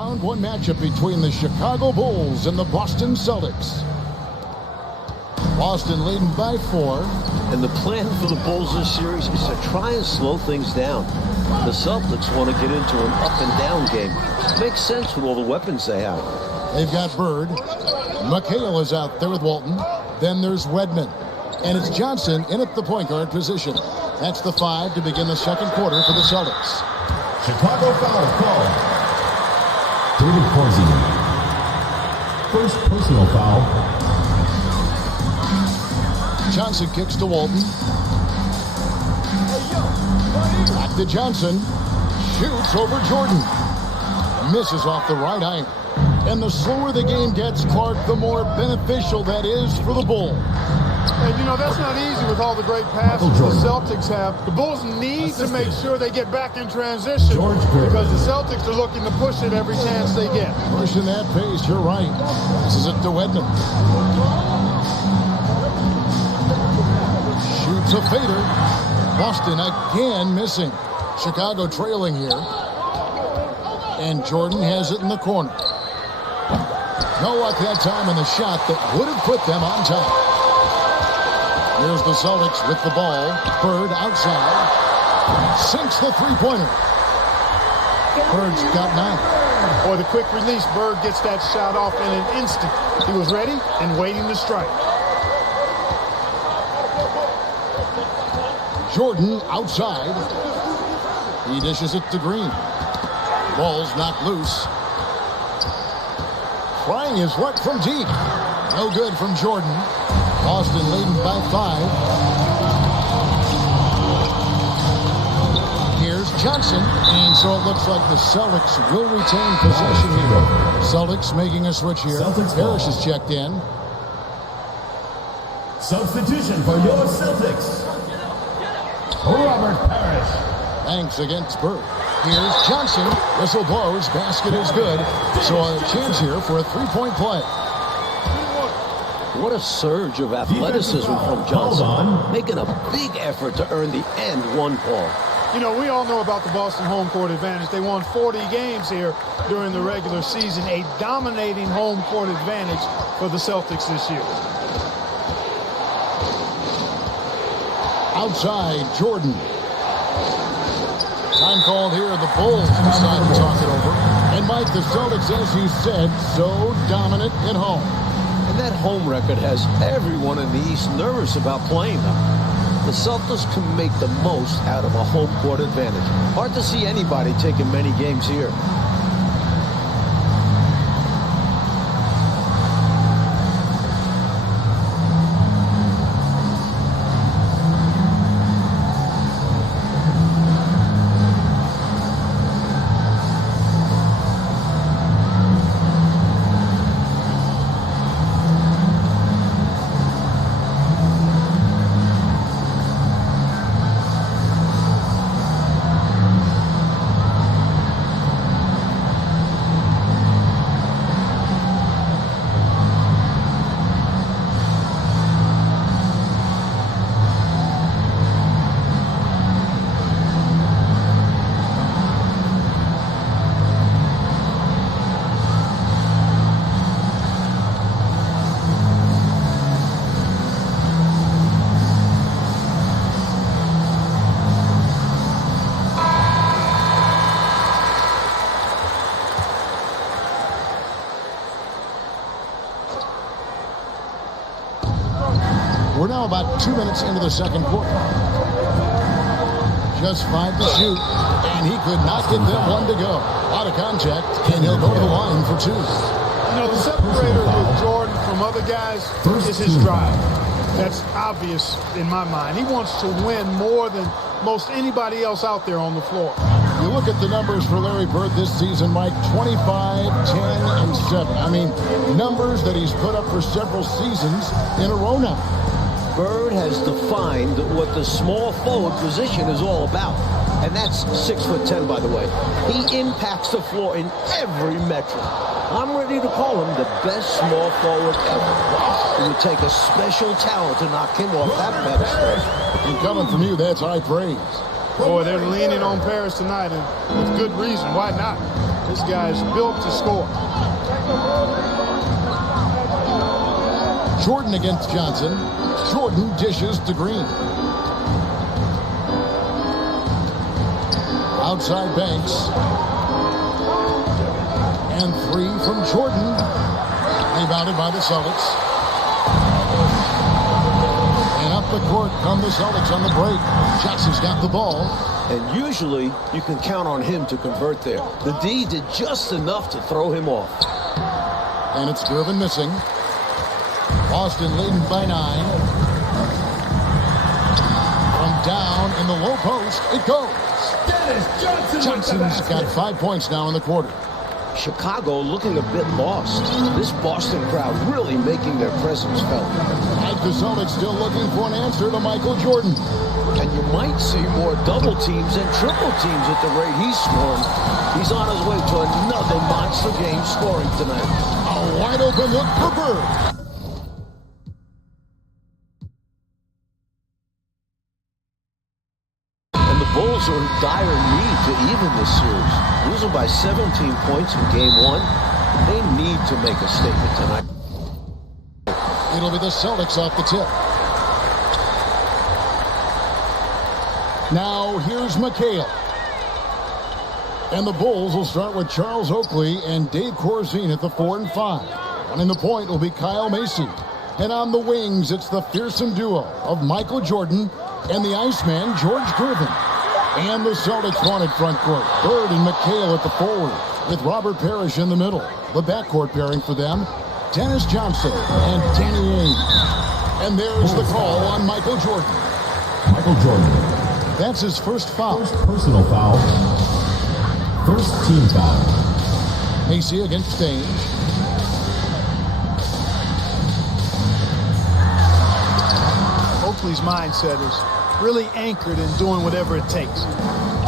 Round 1 matchup between the Chicago Bulls and the Boston Celtics. Boston leading by 4. And the plan for the Bulls this series is to try and slow things down. The Celtics want to get into an up-and-down game. Makes sense with all the weapons they have. They've got Bird. McHale is out there with Walton. Then there's Wedman. And it's Johnson in at the point guard position. That's the 5 to begin the second quarter for the Celtics. Chicago foul called. David Corsi. First personal foul. Johnson kicks to Walton. Back to Johnson. Shoots over Jordan. Misses off the right iron. And the slower the game gets, Clark, the more beneficial that is for the Bulls. And, you know, that's not easy with all the great passes the Celtics have. The Bulls need to make sure they get back in transition because the Celtics are looking to push it every chance they get. Pushing that pace, you're right. This is it to Wedman. Shoots a fader. Boston again missing. Chicago trailing here. And Jordan has it in the corner. No luck that time in the shot that would have put them on top. Here's the Celtics with the ball. Bird outside. Sinks the three-pointer. Bird's got 9. Boy, the quick release, Bird gets that shot off in an instant. He was ready and waiting to strike. Jordan outside. He dishes it to Green. Ball's knocked loose. Trying his luck from deep. No good from Jordan. Boston leading by 5. Here's Johnson. And so it looks like the Celtics will retain possession here. Celtics making a switch here. Harris is checked in. Substitution for your Celtics. Robert Parrish. Banks against Bird. Here's Johnson. Whistle blows. Basket is good. So a chance here for a three-point play. What a surge of athleticism from Johnson, making a big effort to earn the and one ball. You know, we all know about the Boston home court advantage. They won 40 games here during the regular season, a dominating home court advantage for the Celtics this year. Outside, Jordan. Time called here, the Bulls decide to talk it over. And Mike, the Celtics, as you said, so dominant at home. And that home record has everyone in the East nervous about playing them. The Celtics can make the most out of a home court advantage. Hard to see anybody taking many games here. We're now about 2 minutes into the second quarter. Just 5 to shoot, and he could not get them one to go. Out of contact, and he'll go to the line for 2. You know, the separator with Jordan from other guys is his drive. That's obvious in my mind. He wants to win more than most anybody else out there on the floor. You look at the numbers for Larry Bird this season, Mike, 25, 10, and 7. I mean, numbers that he's put up for several seasons in a row now. Bird has defined what the small forward position is all about. And that's 6'10", by the way. He impacts the floor in every metric. I'm ready to call him the best small forward ever. It would take a special talent to knock him off that pedestal. And coming from you, that's high praise. Boy, they're leaning on Paris tonight, and with good reason. Why not? This guy's built to score. Jordan against Johnson. Jordan dishes to Green. Outside Banks. And 3 from Jordan. Rebounded by the Celtics. And up the court come the Celtics on the break. Jackson's got the ball. And usually you can count on him to convert there. The D did just enough to throw him off. And it's Gervin missing. Boston leading by 9. From down in the low post, it goes. Johnson's got 5 points now in the quarter. Chicago looking a bit lost. This Boston crowd really making their presence felt. Mike, the Celtics still looking for an answer to Michael Jordan. And you might see more double teams and triple teams at the rate he's scoring. He's on his way to another monster game scoring tonight. A wide open look for Bird. Bulls are in dire need to even this series. Losing by 17 points in Game 1, they need to make a statement tonight. It'll be the Celtics off the tip. Now here's McHale. And the Bulls will start with Charles Oakley and Dave Corzine at the 4 and 5. Running the point will be Kyle Macy. And on the wings, it's the fearsome duo of Michael Jordan and the Iceman, George Gervin. And the Celtics wanted front court. Bird and McHale at the forward, with Robert Parrish in the middle. The backcourt pairing for them, Dennis Johnson and Danny Ainge. And there's the call on Michael Jordan. Michael Jordan. That's his first foul. First personal foul. First team foul. Macy against Ainge. Oakley's mindset is really anchored in doing whatever it takes.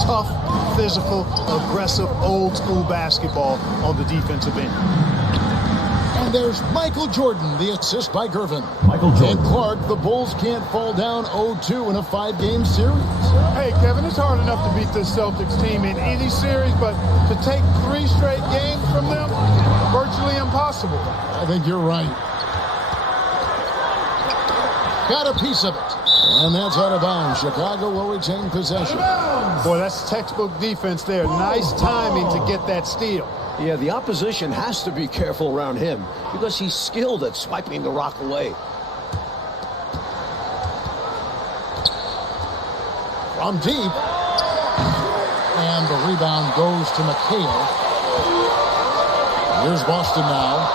Tough, physical, aggressive, old school basketball on the defensive end. And And there's Michael Jordan, the assist by Gervin. Michael Jordan. And Clark, the Bulls can't fall down 0-2 in a 5-game series. Hey, Kevin, it's hard enough to beat this Celtics team in any series, but to take 3 straight games from them, virtually impossible. I think you're right. Got a piece of it. And that's out of bounds. Chicago will retain possession. Boy, that's textbook defense there. Nice timing to get that steal. Yeah, the opposition has to be careful around him because he's skilled at swiping the rock away. From deep. And the rebound goes to McHale. Here's Boston now.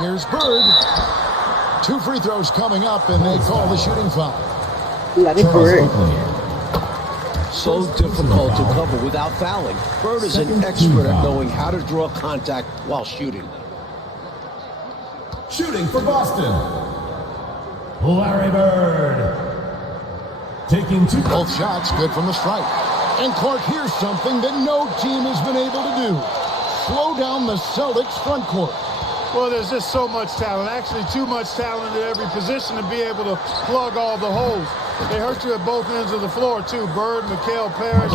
Here's Bird. 2 free throws coming up, and they call the shooting foul. So difficult to cover without fouling. Bird is an expert at knowing how to draw contact while shooting. Shooting for Boston, Larry Bird. Taking 2. Both shots good from the stripe. And Clark, here's something that no team has been able to do. Slow down the Celtics front court. Well, there's just so much talent, actually too much talent at every position to be able to plug all the holes. They hurt you at both ends of the floor, too. Bird, Mikal, Parrish,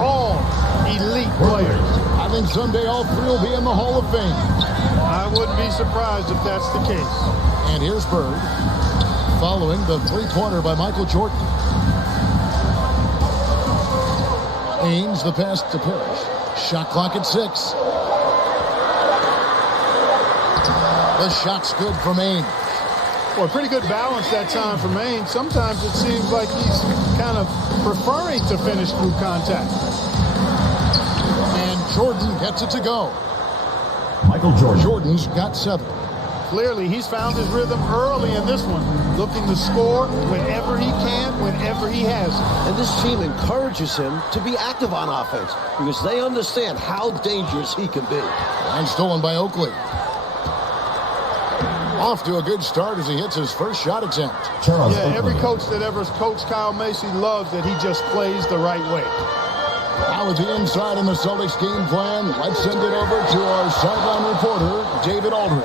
all elite players. I think someday all 3 will be in the Hall of Fame. I wouldn't be surprised if that's the case. And here's Bird, following the 3-pointer by Michael Jordan. Ainge, the pass to Parrish. Shot clock at 6. The shot's good from Ainge. Well, pretty good balance that time from Ainge. Sometimes it seems like he's kind of preferring to finish through contact. And Jordan gets it to go. Michael Jordan. Jordan's got 7. Clearly, he's found his rhythm early in this one, looking to score whenever he can, whenever he has it. And this team encourages him to be active on offense because they understand how dangerous he can be. And stolen by Oakley. Off to a good start as he hits his first shot attempt. Yeah, every coach that ever coached Kyle Macy loves that he just plays the right way. Now with the inside in the Celtics game plan, let's send it over to our sideline reporter, David Aldridge.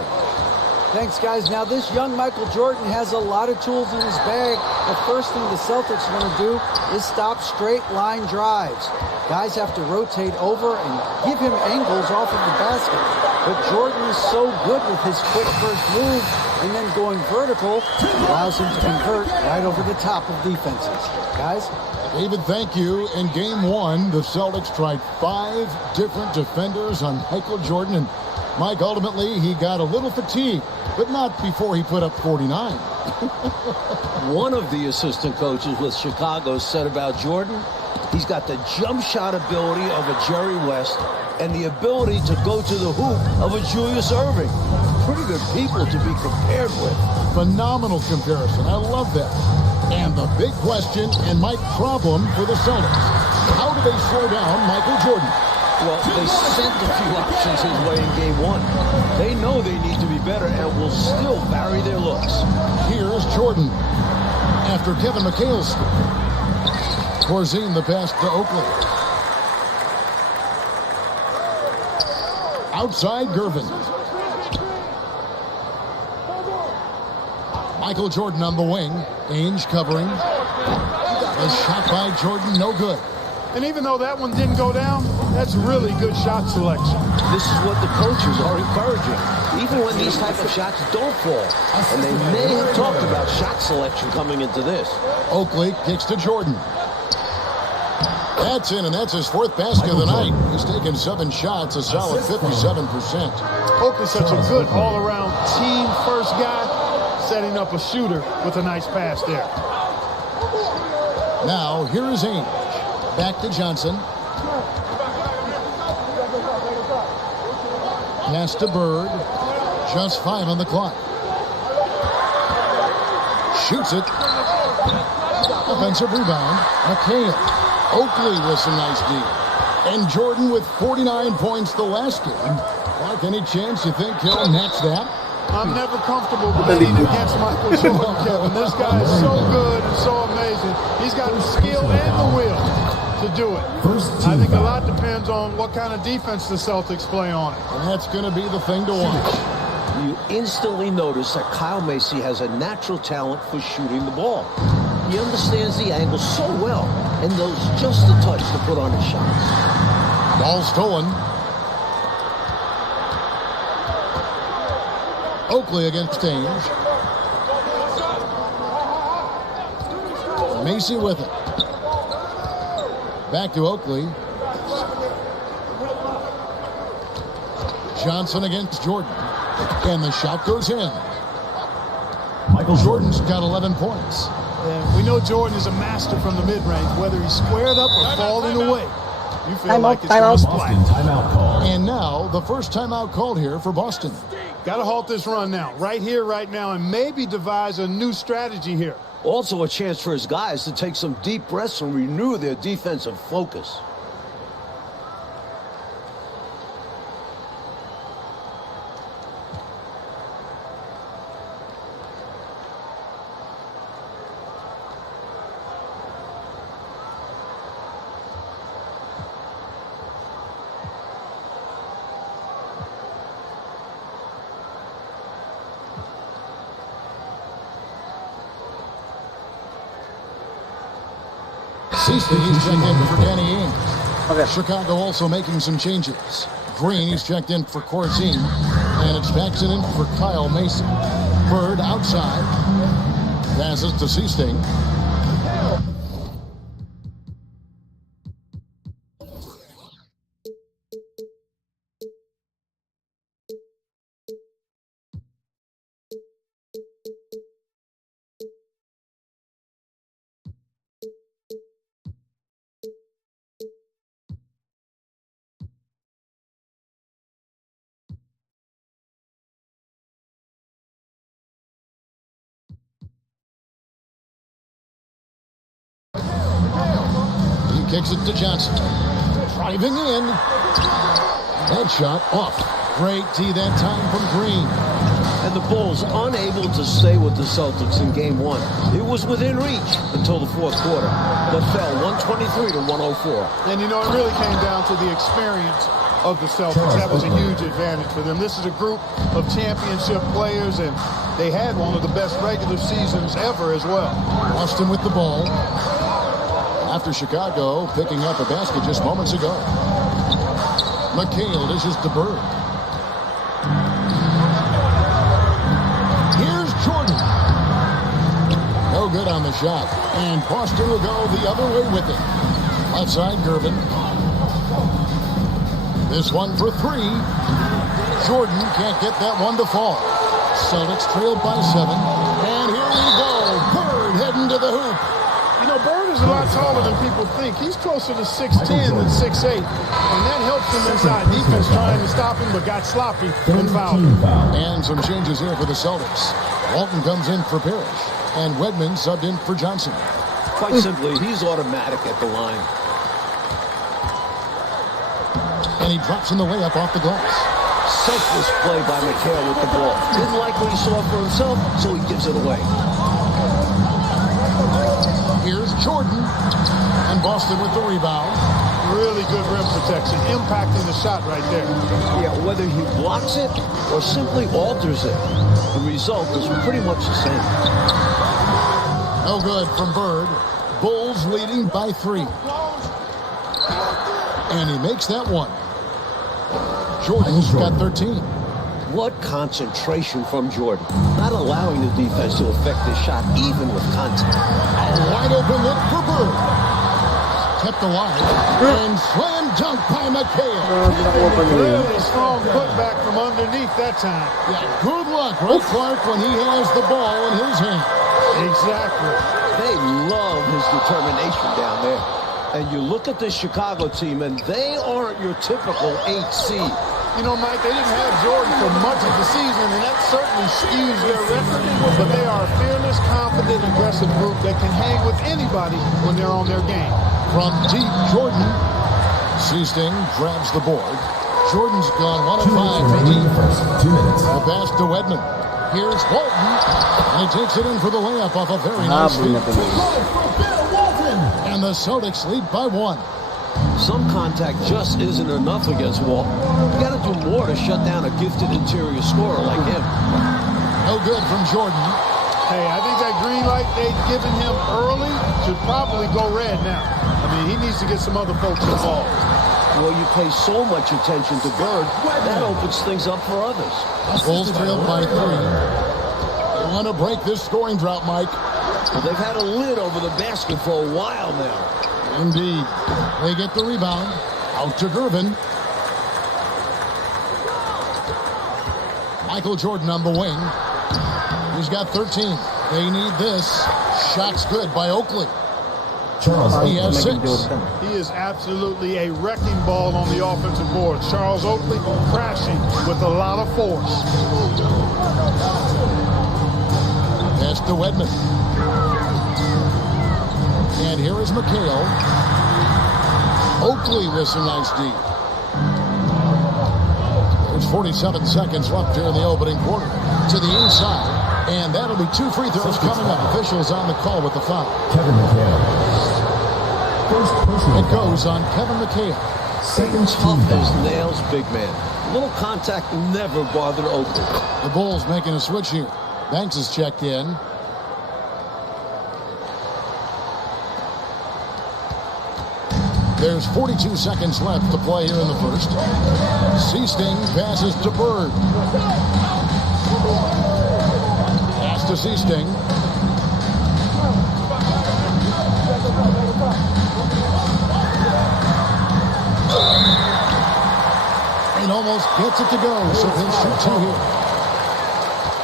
Thanks, guys. Now, this young Michael Jordan has a lot of tools in his bag. The first thing the Celtics want to do is stop straight line drives. Guys have to rotate over and give him angles off of the basket. But Jordan is so good with his quick first move and then going vertical, allows him to convert right over the top of defenses. Guys? David, thank you. In game 1, the Celtics tried 5 different defenders on Michael Jordan, and Mike, ultimately, he got a little fatigued, but not before he put up 49. One of the assistant coaches with Chicago said about Jordan, he's got the jump shot ability of a Jerry West and the ability to go to the hoop of a Julius Erving. Pretty good people to be compared with. Phenomenal comparison. I love that. And the big question and my problem for the Celtics. How do they slow down Michael Jordan? Well, they sent a few options his way in game 1. They know they need to be better and will still vary their looks. Here's Jordan after Kevin McHale scored. Corzine the pass to Oakley. Outside Gervin. Michael Jordan on the wing. Ainge covering. A shot by Jordan, no good. And even though that one didn't go down, that's really good shot selection. This is what the coaches are encouraging, even when these type of shots don't fall. And they may have talked about shot selection coming into this. Oakley kicks to Jordan. That's in, and that's his 4th basket of the night. He's taken 7 shots, a solid 57%. Oakley's such a good all-around team-first guy, setting up a shooter with a nice pass there. Now, here is Ainge. Back to Johnson. Pass to Bird. Just 5 on the clock. Shoots it. Offensive rebound. McHale. Oakley with some nice D. And Jordan with 49 points the last game. Clark, any chance you think he'll match that? I'm never comfortable betting against Michael Jordan, Kevin. This guy is so good and so amazing. He's got the skill and the will. to do it. I think a lot depends on what kind of defense the Celtics play on it. And that's going to be the thing to watch. You instantly notice that Kyle Macy has a natural talent for shooting the ball. He understands the angle so well and knows just the touch to put on his shots. Ball stolen. Oakley against Ainge. Macy with it. Back to Oakley. Johnson against Jordan. And the shot goes in. Michael Jordan's got 11 points. And we know Jordan is a master from the mid-range, whether he's squared up or falling away. You feel Timeout, like it's going to splash. Timeout call. And now, the first timeout called here for Boston. Got to halt this run now, right here, right now, and maybe devise a new strategy here. Also a chance for his guys to take some deep breaths and renew their defensive focus. He's checked in for Danny Ainge. Okay. Chicago also making some changes. Green, he's checked in for Corzine. And it's Paxton in for Kyle Mason. Bird outside. Passes to Seasting. Kicks it to Johnson. Driving in. That shot off. Great D that time from Green. And the Bulls unable to stay with the Celtics in game one. It was within reach until the fourth quarter, but fell 123 to 104. And you know, it really came down to the experience of the Celtics. That was a huge advantage for them. This is a group of championship players, and they had one of the best regular seasons ever as well. Boston with the ball. After Chicago picking up a basket just moments ago. McHale dishes to Bird. Here's Jordan. No good on the shot. And Boston will go the other way with it. Outside Gervin. This one for three. Jordan can't get that one to fall. Celtics trailed by 7. And here we go. Bird heading to the hoop. You know, Bird is a lot taller than people think. He's closer to 6'10 than 6'8. And that helps him inside. Defense trying to stop him, but got sloppy and fouled him. And some changes here for the Celtics. Walton comes in for Parrish. And Wedman subbed in for Johnson. Quite simply, he's automatic at the line. And he drops in the layup off the glass. Selfless play by McHale with the ball. Didn't like what he saw for himself, so he gives it away. Here's Jordan. And Boston with the rebound. Really good rim protection. Impacting the shot right there. Yeah, whether he blocks it or simply alters it, the result is pretty much the same. No good from Bird. Bulls leading by 3. And he makes that one. Jordan's got 13. What concentration from Jordan. Not allowing the defense to affect his shot, even with contact. A wide open look for Bird. Kept alive. And slam dunk by McHale. Really strong putback from underneath that time. Yeah, good luck, right, Clark, when he has the ball in his hand. Exactly. They love his determination down there. And you look at this Chicago team, and they aren't your typical 8 seed. You know, Mike, they didn't have Jordan for much of the season, and that certainly skews their record. But they are a fearless, confident, aggressive group that can hang with anybody when they're on their game. From deep, Jordan. Seasting grabs the board. Jordan's gone 1 of 5 from deep. The pass to Wedman. Here's Walton. And he takes it in for the layup off a very nice feed. And the Celtics lead by 1. Some contact just isn't enough against Walt. You got to do more to shut down a gifted interior scorer like him. No good from Jordan. Hey, I think that green light they've given him early should probably go red now. I mean, he needs to get some other folks involved. Well, you pay so much attention to Bird, that opens things up for others. Bulls trailed by 3. They want to break this scoring drought, Mike. Well, they've had a lid over the basket for a while now. Indeed. They get the rebound. Out to Gervin. Michael Jordan on the wing. He's got 13. They need this. Shots good by Oakley. Charles, he has 6. He is absolutely a wrecking ball on the offensive board. Charles Oakley crashing with a lot of force. Pass to Wedman. And here is McHale. Oakley with some nice D. There's 47 seconds left here in the opening quarter. To the inside. And that'll be 2 free throws coming up. Officials on the call with the foul. Kevin McHale. First personal It goes on Kevin McHale. Second Tough team as foul. nails, big man. Little contact never bothered Oakley. The Bulls making a switch here. Banks is checked in. There's 42 seconds left to play here in the first. Seasting passes to Bird. Pass to Seasting. And almost gets it to go, so he'll shoot 2 here.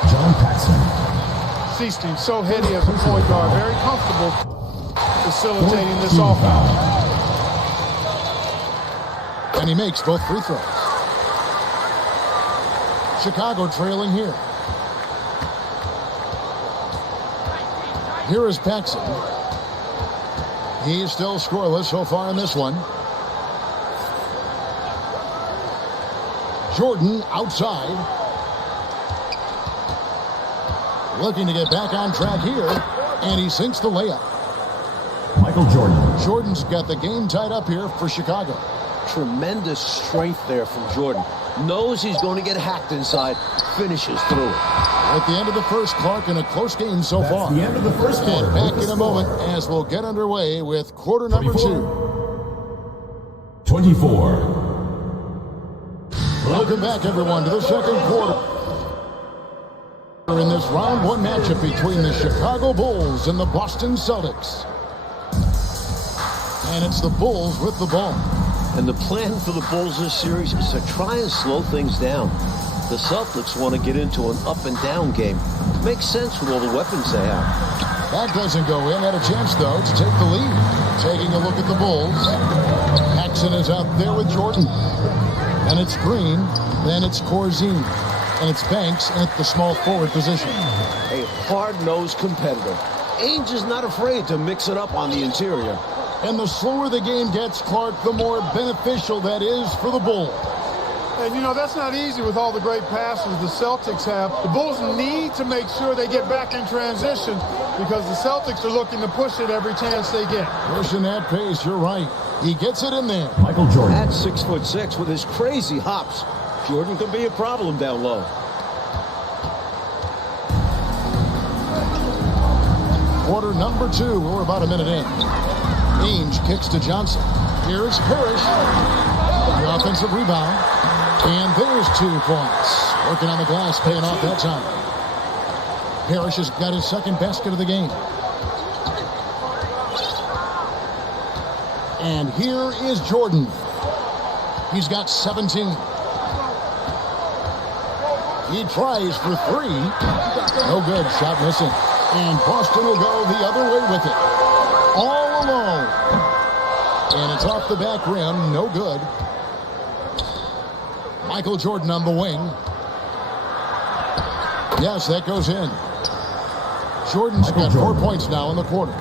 John Paxson. Seasting so heady as a point guard, very comfortable facilitating this offense. And he makes both free throws. Chicago trailing here. Here is Paxson. He's still scoreless so far in this one. Jordan outside. Looking to get back on track here. And he sinks the layup. Michael Jordan. Jordan's got the game tied up here for Chicago. Tremendous strength there from Jordan. Knows he's going to get hacked inside. Finishes through it. At the end of the first, Clark, in a close game so far. The end of the first quarter. And back in a moment as we'll get underway with quarter number 2. 24. Welcome back, everyone, to the second quarter. In this round 1 matchup between the Chicago Bulls and the Boston Celtics. And it's the Bulls with the ball. And the plan for the Bulls this series is to try and slow things down. The Celtics want to get into an up-and-down game. Makes sense with all the weapons they have. That doesn't go in. Had a chance, though, to take the lead. Taking a look at the Bulls. Paxson is out there with Jordan. And it's Green. Then it's Corzine. And it's Banks at the small forward position. A hard-nosed competitor. Ainge is not afraid to mix it up on the interior. And the slower the game gets, Clark, the more beneficial that is for the Bulls. And, you know, that's not easy with all the great passes the Celtics have. The Bulls need to make sure they get back in transition because the Celtics are looking to push it every chance they get. Pushing that pace, you're right. He gets it in there. Michael Jordan. At 6'6" with his crazy hops, Jordan could be a problem down low. Quarter number 2. We're about a minute in. Ainge kicks to Johnson. Here's Parrish. The offensive rebound. And there's 2 points. Working on the glass, paying off that time. Parrish has got his second basket of the game. And here is Jordan. He's got 17. He tries for 3. No good. Shot missing. And Boston will go the other way with it. All alone. And it's off the back rim. No good. Michael Jordan on the wing. Yes, that goes in. Jordan's got 4 points now in the quarter.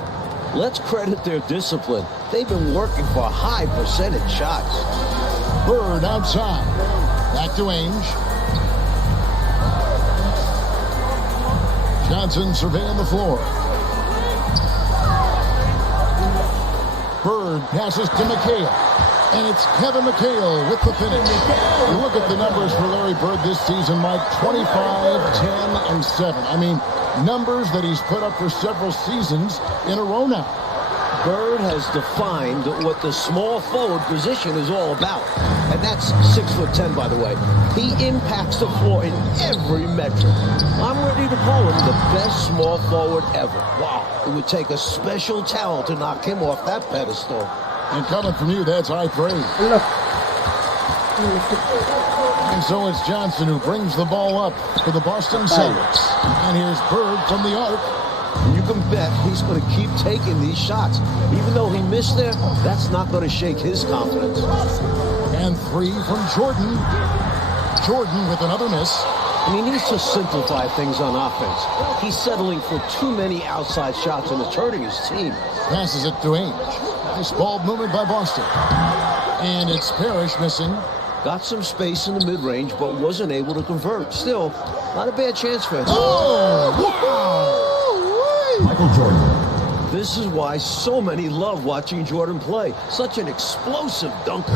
Let's credit their discipline. They've been working for high percentage shots. Bird outside. Back to Ainge. Johnson surveying the floor. Bird passes to McHale. And it's Kevin McHale with the finish. You look at the numbers for Larry Bird this season, Mike, 25, 10, and 7. I mean, numbers that he's put up for several seasons in a row now. Bird has defined what the small forward position is all about. And that's 6'10", by the way. He impacts the floor in every metric. I'm ready to call him the best small forward ever. Wow. It would take a special talent to knock him off that pedestal. And coming from you, that's high praise. And so it's Johnson who brings the ball up for the Boston Celtics. And here's Bird from the arc. You can bet he's going to keep taking these shots. Even though he missed there, that's not going to shake his confidence. And 3 from Jordan. Jordan with another miss. And he needs to simplify things on offense. He's settling for too many outside shots and it's hurting his team. Passes it to Ainge. Nice ball movement by Boston. And it's Parrish missing. Got some space in the mid-range, but wasn't able to convert. Still, not a bad chance for him. Oh, wow! Michael Jordan. This is why so many love watching Jordan play. Such an explosive dunker.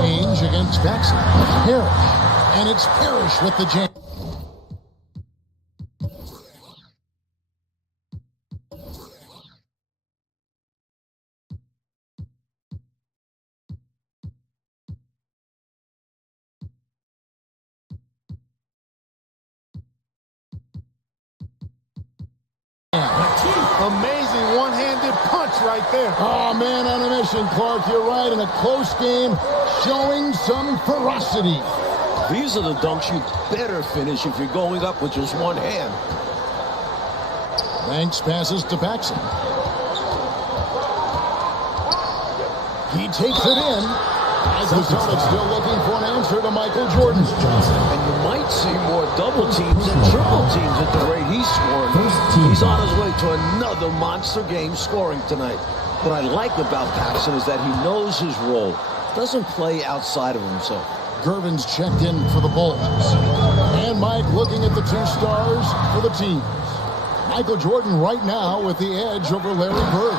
Ainge against Paxson. Parrish. And it's Parrish with the jam. Amazing one-handed punch right there. Oh, man, on a mission, Clark. You're right. In a close game, showing some ferocity. These are the dunks you better finish if you're going up with just one hand. Banks passes to Paxson. He takes it in. As the Celtics still looking for an answer to Michael Jordan. And you might see more double teams and triple teams at the rate he's scoring. He's on his way to another monster game scoring tonight. What I like about Paxson is that he knows his role. Doesn't play outside of himself. Gervin's checked in for the Bulls. And Mike looking at the 2 stars for the teams. Michael Jordan right now with the edge over Larry Bird.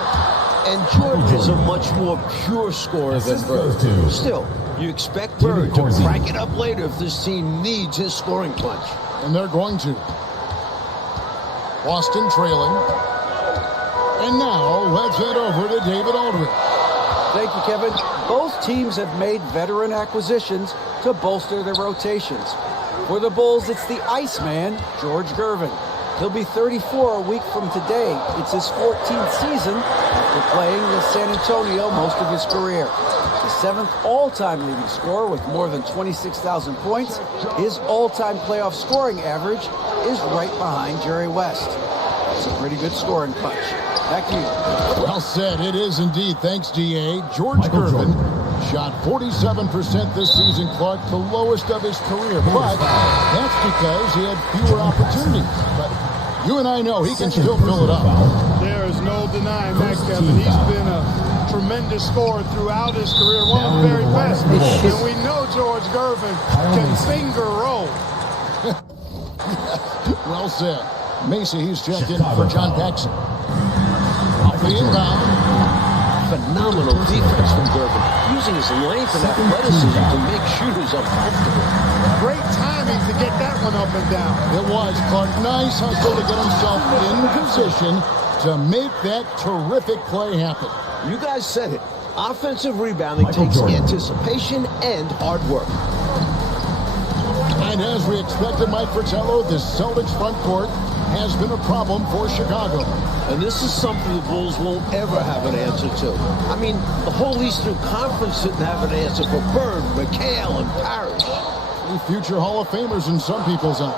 And Jordan is a much more pure scorer than Bird. Still, you expect Bird to crank it up later if this team needs his scoring punch. And they're going to. Boston trailing. And now, let's head over to David Aldridge. Thank you, Kevin. Both teams have made veteran acquisitions to bolster their rotations. For the Bulls, it's the Iceman, George Gervin. He'll be 34 a week from today. It's his 14th season after playing with San Antonio most of his career. The 7th all-time leading scorer with more than 26,000 points. His all-time playoff scoring average is right behind Jerry West. It's a pretty good scoring punch. Back to you. Well said. It is indeed. Thanks, DA. George Gervin shot 47% this season, Clark, the lowest of his career. But that's because he had fewer opportunities. But you and I know he can still fill it up. There is no denying that, Kevin. He's been a tremendous scorer throughout his career, one of the very best. And we know George Gervin can finger roll. Well said. Macy, he's checked in for John Paxson. Off the inbound. Phenomenal defense from Gervin, using his length and athleticism to make shooters uncomfortable. Great timing to get that one up and down. It was, Clark. Nice hustle to get himself in position to make that terrific play happen. You guys said it. Offensive rebounding takes anticipation and hard work. And as we expected, Mike Fratello, the Celtics front court has been a problem for Chicago. And this is something the Bulls won't ever have an answer to. I mean, the whole Eastern Conference didn't have an answer for Bird, McHale, and Parrish. Future Hall of Famers in some people's eyes.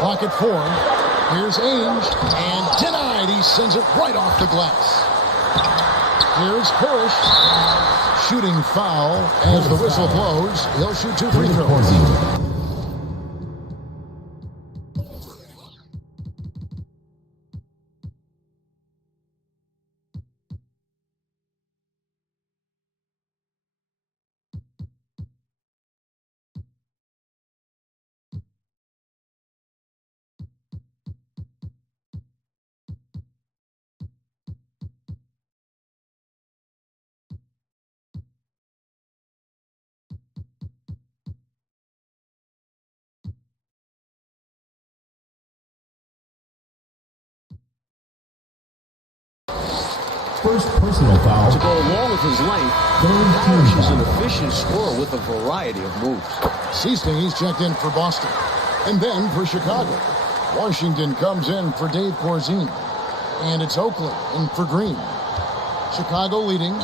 Clock at 4. Here's Ainge, and denied. He sends it right off the glass. Here's Parrish. Shooting foul as the whistle blows. He'll shoot 2 free throws. First personal foul. To go along with his length, Parrish is an efficient scorer with a variety of moves. Seasting, he's checked in for Boston. And then for Chicago. Washington comes in for Dave Corzine. And it's Oakley in for Green. Chicago leading.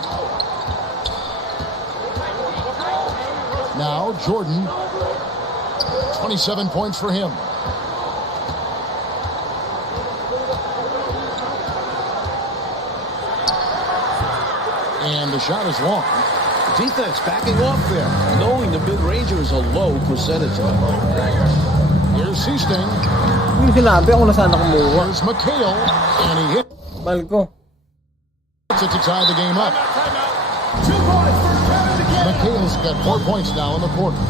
Now Jordan. 27 points for him. And the shot is long. Defense backing off there, knowing the mid-ranger is a low percentage. Here's Seasting. Yung sinabi ako na sana kumuha. Here's McHale. And he hit. Malko. To tie the game up. McHale's got 4 points now in the quarter.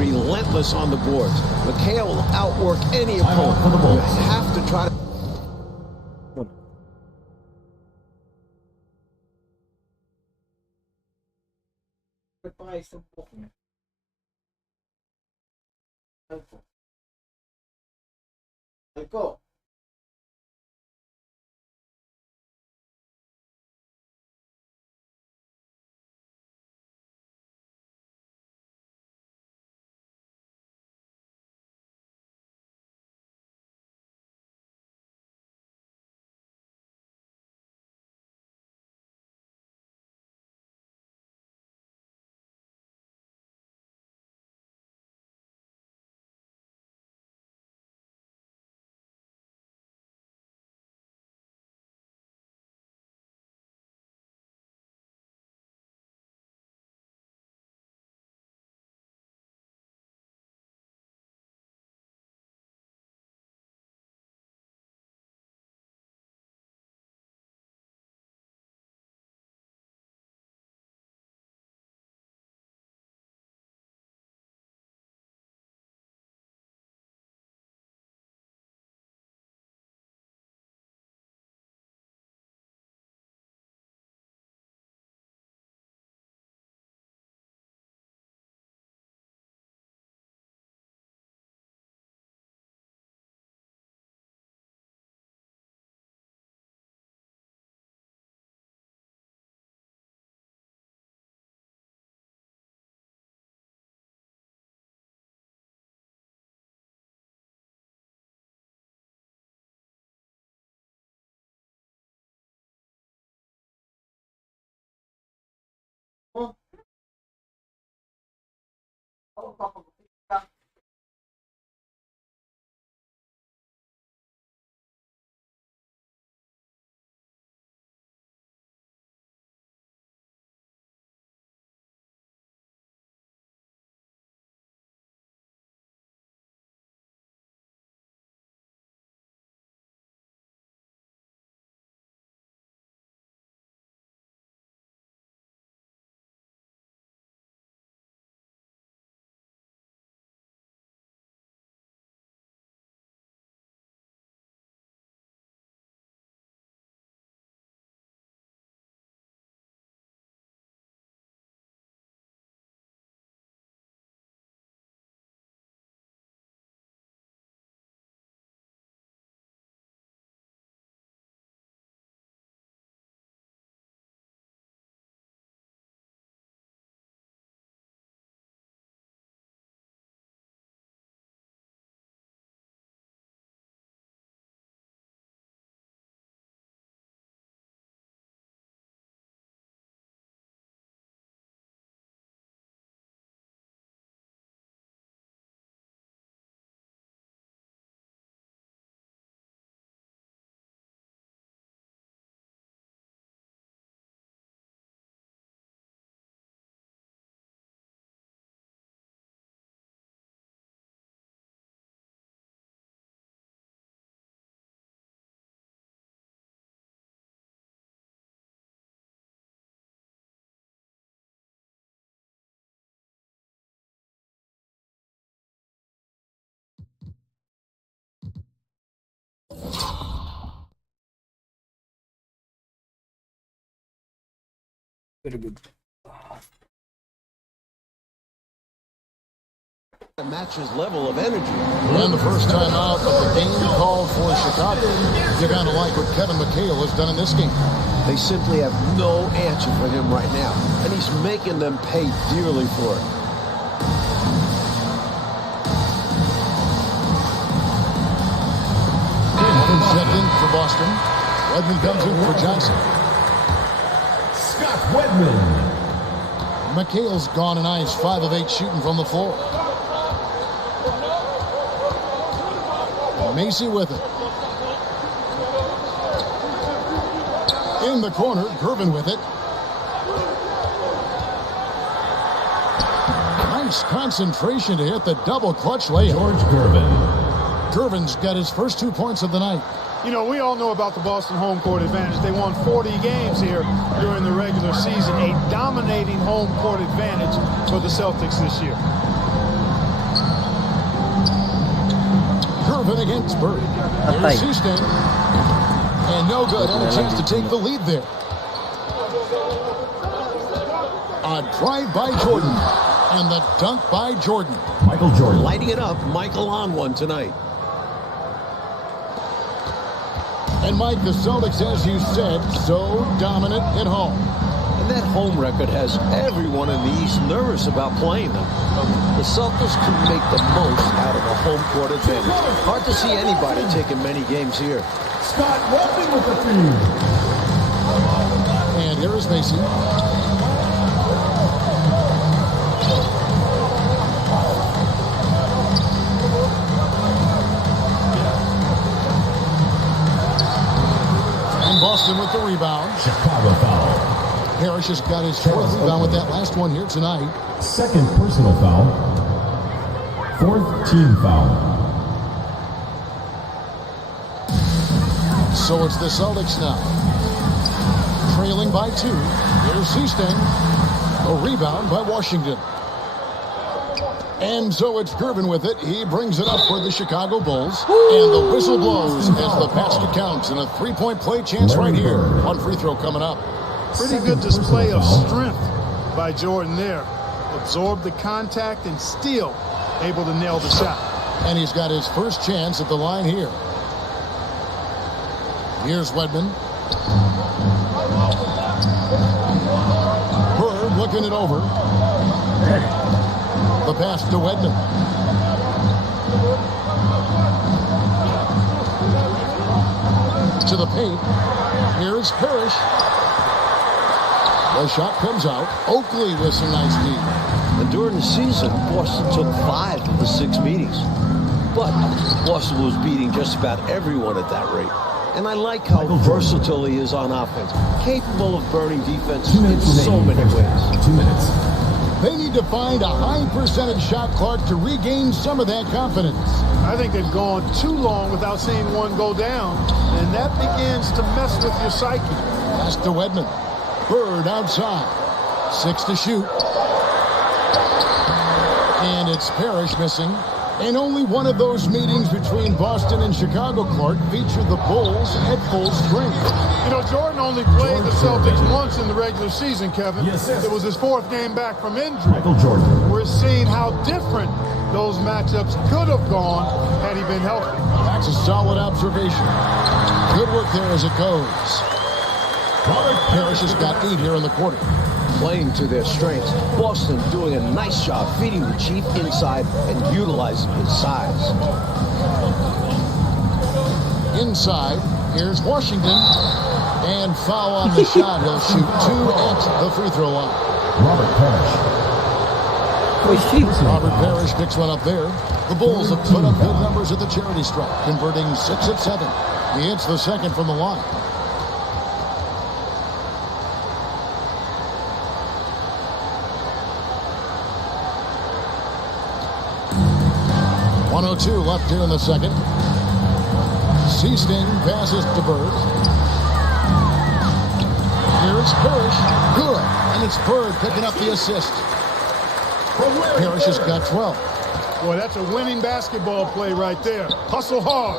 Relentless on the boards. McHale will outwork any opponent. You have to try to... Malko. Very good. Match his level of energy. And the first time out of the game called for Chicago. You're going to like what Kevin McHale has done in this game. They simply have no answer for him right now, and he's making them pay dearly for it. Checked in for Boston. Wedman comes in for Johnson. Scott Wedman. McHale's gone and ice, 5 of 8 shooting from the floor. Macy with it. In the corner, Gervin with it. Nice concentration to hit the double clutch layup. George Gervin. Gervin's got his first 2 points of the night. You know, we all know about the Boston home court advantage. They won 40 games here during the regular season. A dominating home court advantage for the Celtics this year. Gervin against Bird. Here's Houston. And no good. And a chance to take the lead there. A drive by Jordan. And the dunk by Jordan. Michael Jordan. Lighting it up. Michael on one tonight. And Mike, the Celtics, as you said, so dominant at home. And that home record has everyone in the East nervous about playing them. The Celtics can make the most out of a home court advantage. Hard to see anybody taking many games here. Scott Wedman with the feed. And here is Macy. And Boston with the rebound. Chicago foul. Parrish has got his 4th rebound with that last one here tonight. Second personal foul. 4th team foul. So it's the Celtics now. Trailing by 2. Here's Houston. A rebound by Washington. And so it's Gervin with it. He brings it up for the Chicago Bulls. And the whistle blows as the basket counts. And a 3-point play chance right here. One free throw coming up. Pretty good display of strength by Jordan there. Absorbed the contact and still able to nail the shot. And he's got his first chance at the line here. Here's Wedman. Bird looking it over. The pass to Wedman. To the paint. Here's Parrish. The shot comes out. Oakley with some nice deep. And during the season, Boston took 5 of the 6 meetings. But Boston was beating just about everyone at that rate. And I like how versatile he is on offense. Capable of burning defense in so many ways. 2 minutes. They need to find a high percentage shot, Clark, to regain some of that confidence. I think they've gone too long without seeing one go down. And that begins to mess with your psyche. Pass to Wedman. Bird outside. 6 to shoot. And it's Parrish missing. And only one of those meetings between Boston and Chicago, Clark, featured the Bulls at full strength. You know, Jordan only played the Celtics once in the regular season, Kevin. Yes, it was his 4th game back from injury. Michael Jordan. We're seeing how different those matchups could have gone had he been healthy. That's a solid observation. Good work there as it goes. Parrish has got 8 here in the quarter. Playing to their strengths, Boston doing a nice job feeding the Chief inside and utilizing his size. Inside, here's Washington. And foul on the shot. He'll shoot 2 at the free throw line. Robert Parrish. Robert Parrish picks one up there. The Bulls have put up good numbers at the charity stripe, converting 6 of 7. He hits the second from the line. .102 left here in the second. Seasting passes to Bird. Here's Parrish. Good. And it's Bird picking up the assist. Parrish has got 12. Boy, that's a winning basketball play right there. Hustle hard.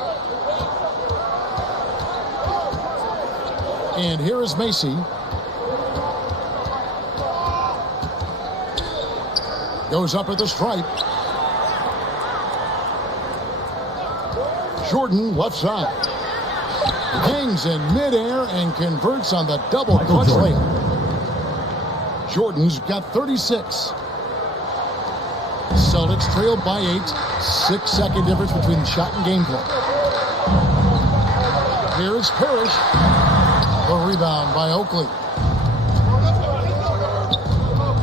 And here is Macy. Goes up at the stripe. Jordan left side. Hangs in midair and converts on the double clutch layup. Jordan's got 36. Celtics trailed by 8. 6-second difference between shot and game clock. Here's Parrish. The rebound by Oakley.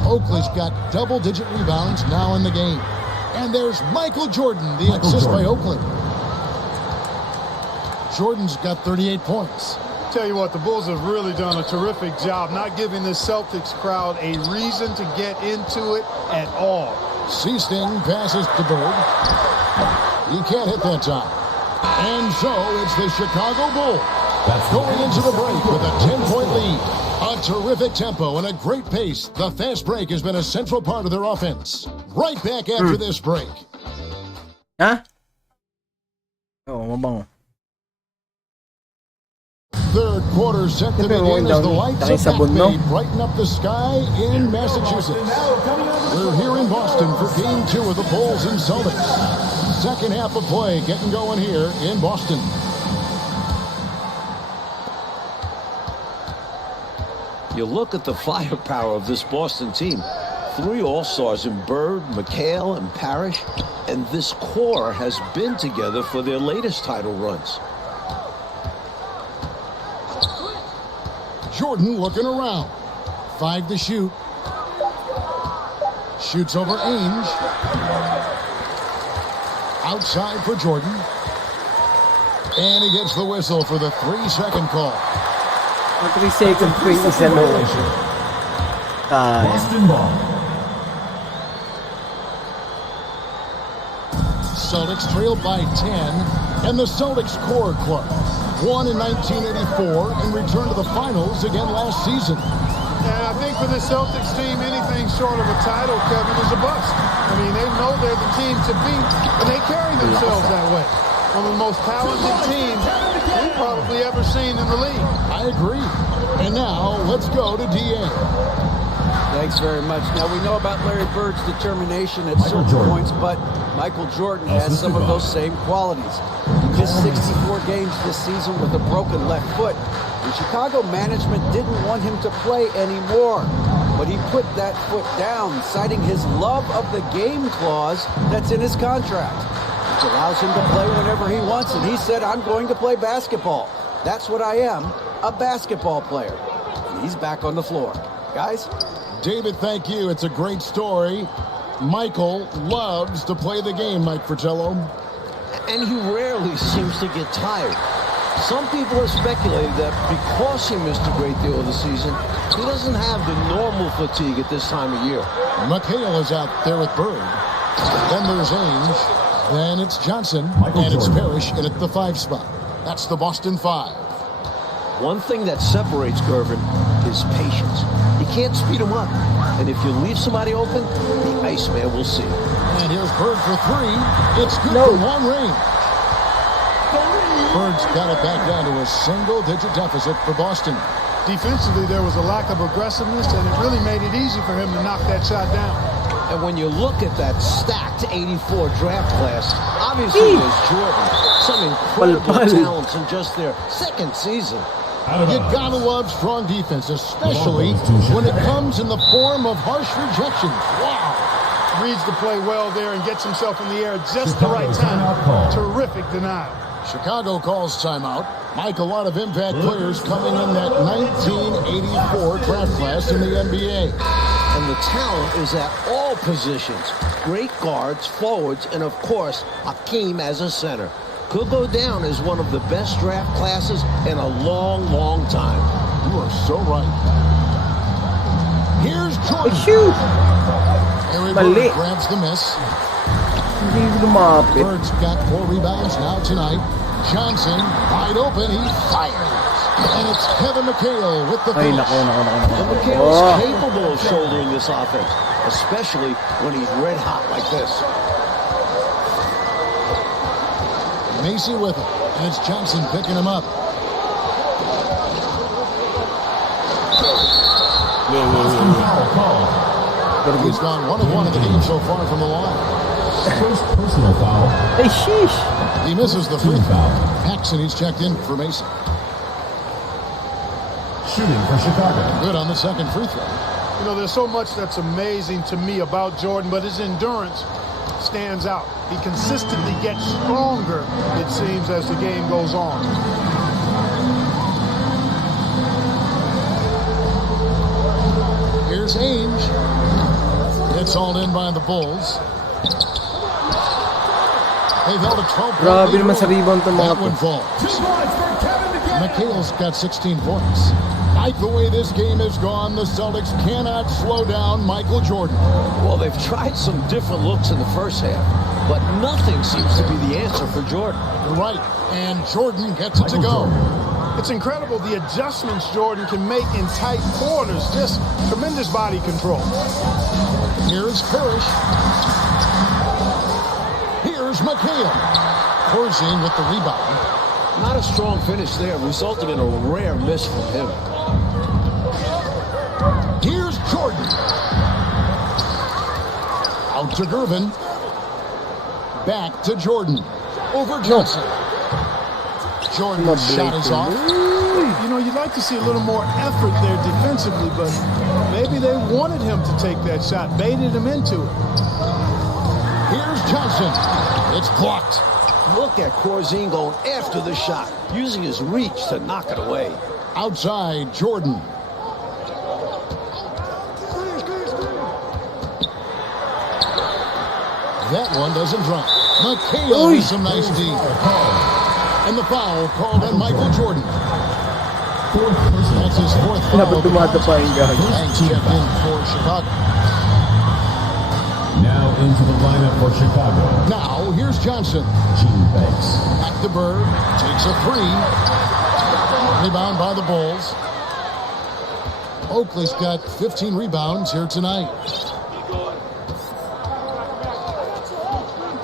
Oakley's got double-digit rebounds now in the game. And there's Michael Jordan, the assist by Oakley. Jordan's got 38 points. Tell you what, the Bulls have really done a terrific job not giving the Celtics crowd a reason to get into it at all. Seasting passes to Bird. He can't hit that time. And so it's the Chicago Bulls going into the break with a 10-point lead. A terrific tempo and a great pace. The fast break has been a central part of their offense. Right back after this break. Huh? Oh, mabango. Third quarter set to begin as the lights of Back Bay brighten up the sky in Massachusetts. We're here in Boston for Game 2 of the Bulls and Celtics. Second half of play getting going here in Boston. You look at the firepower of this Boston team. 3 All-Stars in Bird, McHale, and Parrish. And this core has been together for their latest title runs. Jordan looking around. 5 to shoot. Shoots over Ainge. Outside for Jordan. And he gets the whistle for the 3-second call. 3-second free is a low. Boston ball. Celtics trailed by 10. And the Celtics core club won in 1984 and returned to the finals again last season. And I think for the Celtics team, anything short of a title, Kevin, is a bust. I mean, they know they're the team to beat, and they carry themselves that way. One of the most talented teams we've probably ever seen in the league. I agree. And now, let's go to DA. Thanks very much. Now, we know about Larry Bird's determination at certain points, but Michael Jordan has some of those same qualities. He missed 64 games this season with a broken left foot. And Chicago management didn't want him to play anymore. But he put that foot down, citing his love of the game clause that's in his contract, which allows him to play whenever he wants. And he said, I'm going to play basketball. That's what I am, a basketball player. And he's back on the floor. Guys? David, thank you. It's a great story. Michael loves to play the game, Mike Fratello. And he rarely seems to get tired. Some people have speculated that because he missed a great deal of the season, he doesn't have the normal fatigue at this time of year. McHale is out there with Bird. Then there's Ainge. Then it's Johnson. And it's Parrish in at the 5 spot. That's the Boston 5. One thing that separates Gervin is patience. You can't speed him up. And if you leave somebody open, the Iceman will see it. And here's Bird for 3. It's good for long range. Bird's got it back down to a single-digit deficit for Boston. Defensively, there was a lack of aggressiveness, and it really made it easy for him to knock that shot down. And when you look at that stacked 84 draft class, obviously there's Jordan. Some incredible talents in just their second season. You gotta love strong defense, especially when it comes in the form of harsh rejections. Wow. Reads the play well there and gets himself in the air at just the right time. Terrific denial. Chicago calls timeout. Mike, a lot of impact players coming in that 1984 draft class in the NBA. And the talent is at all positions. Great guards, forwards, and of course, Hakeem as a center. Could go down as one of the best draft classes in a long, long time. You are so right. Here's Jordan. Harry Bird grabs the miss. Bird's got 4 rebounds now tonight. Johnson, wide open, he fires. And it's Kevin McHale with the finish. And McHale is capable of shouldering this offense, especially when he's red hot like this. Macy with it, and it's Johnson picking him up. He's gone 1 of 1 in the game so far from the line. First personal foul. Hey, sheesh. He misses the free foul. Paxson, he's checked in for Mason. Shooting for Chicago. Good on the second free throw. You know, there's so much that's amazing to me about Jordan, but his endurance stands out. He consistently gets stronger, it seems, as the game goes on. Here's Ainge. It's all in by the Bulls. They've held a 12-point Grabe naman sa rebound tong mga That one falls. McHale's got 16 points. Like the way this game has gone, the Celtics cannot slow down Michael Jordan. Well, they've tried some different looks in the first half, but nothing seems to be the answer for Jordan. Right, and Jordan gets it to go. It's incredible the adjustments Jordan can make in tight quarters. Just tremendous body control. Here's Parrish. Here's McHale. Corzine with the rebound. Not a strong finish there, resulting in a rare miss from him. Here's Jordan. Out to Gervin. Back to Jordan. Over Johnson. Jordan's shot is off. You know, you'd like to see a little more effort there defensively, but maybe they wanted him to take that shot, baited him into it. Here's Johnson. It's blocked. Look at Corzine going after the shot, using his reach to knock it away. Outside, Jordan. That one doesn't drop. McHale with some nice D. And the foul called on Michael Jordan. That's his fourth foul. Thanks checked in for Chicago. Now into the lineup for Chicago. Now, here's Johnson. Gene Banks. Back to Bird. Takes a three. Rebound by the Bulls. Oakley's got 15 rebounds here tonight.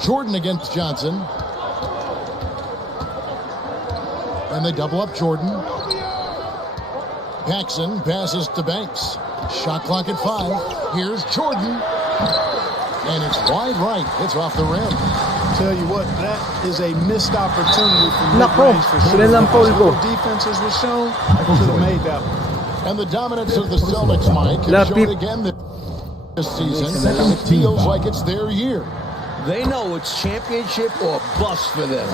Jordan against Johnson. And they double up Jordan. Paxson passes to Banks. Shot clock at 5. Here's Jordan. And it's wide right. It's off the rim. Tell you what, that is a missed opportunity for mid-range for sure. Defenses were shown, should have made that one. And the dominance of the Celtics, Mike, has shown again this season. It feels like it's their year. They know it's championship or bust for them.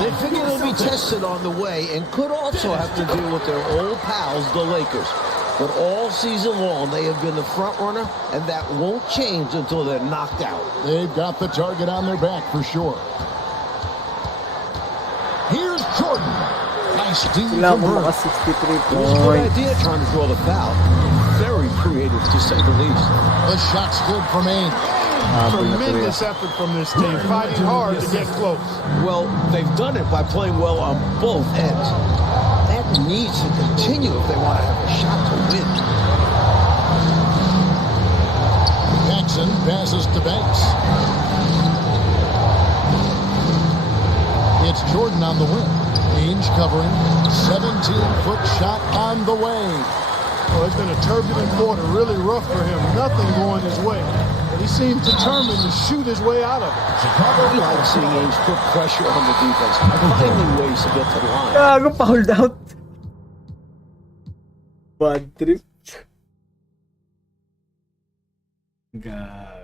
They figure they'll be tested on the way and could also have to deal with their old pals, the Lakers. But all season long, they have been the front runner, and that won't change until they're knocked out. They've got the target on their back for sure. Here's Jordan. Nice D from Bird. It was a good idea trying to draw the foul. Very creative, to say the least. The shot's good from Ainge. Tremendous effort from this team, fighting hard to get close. Well, they've done it by playing well on both ends. That needs to continue if they want to have a shot to win. Paxson passes to Banks. It's Jordan on the wing. Ainge covering. 17-foot shot on the way. Well, it's been a turbulent quarter, really rough for him. Nothing going his way. But he seemed determined to shoot his way out of it. Chicago like seeing Ainge put pressure on the defense, finding ways to get to the line. Gago, fouled out. Bad trip. God.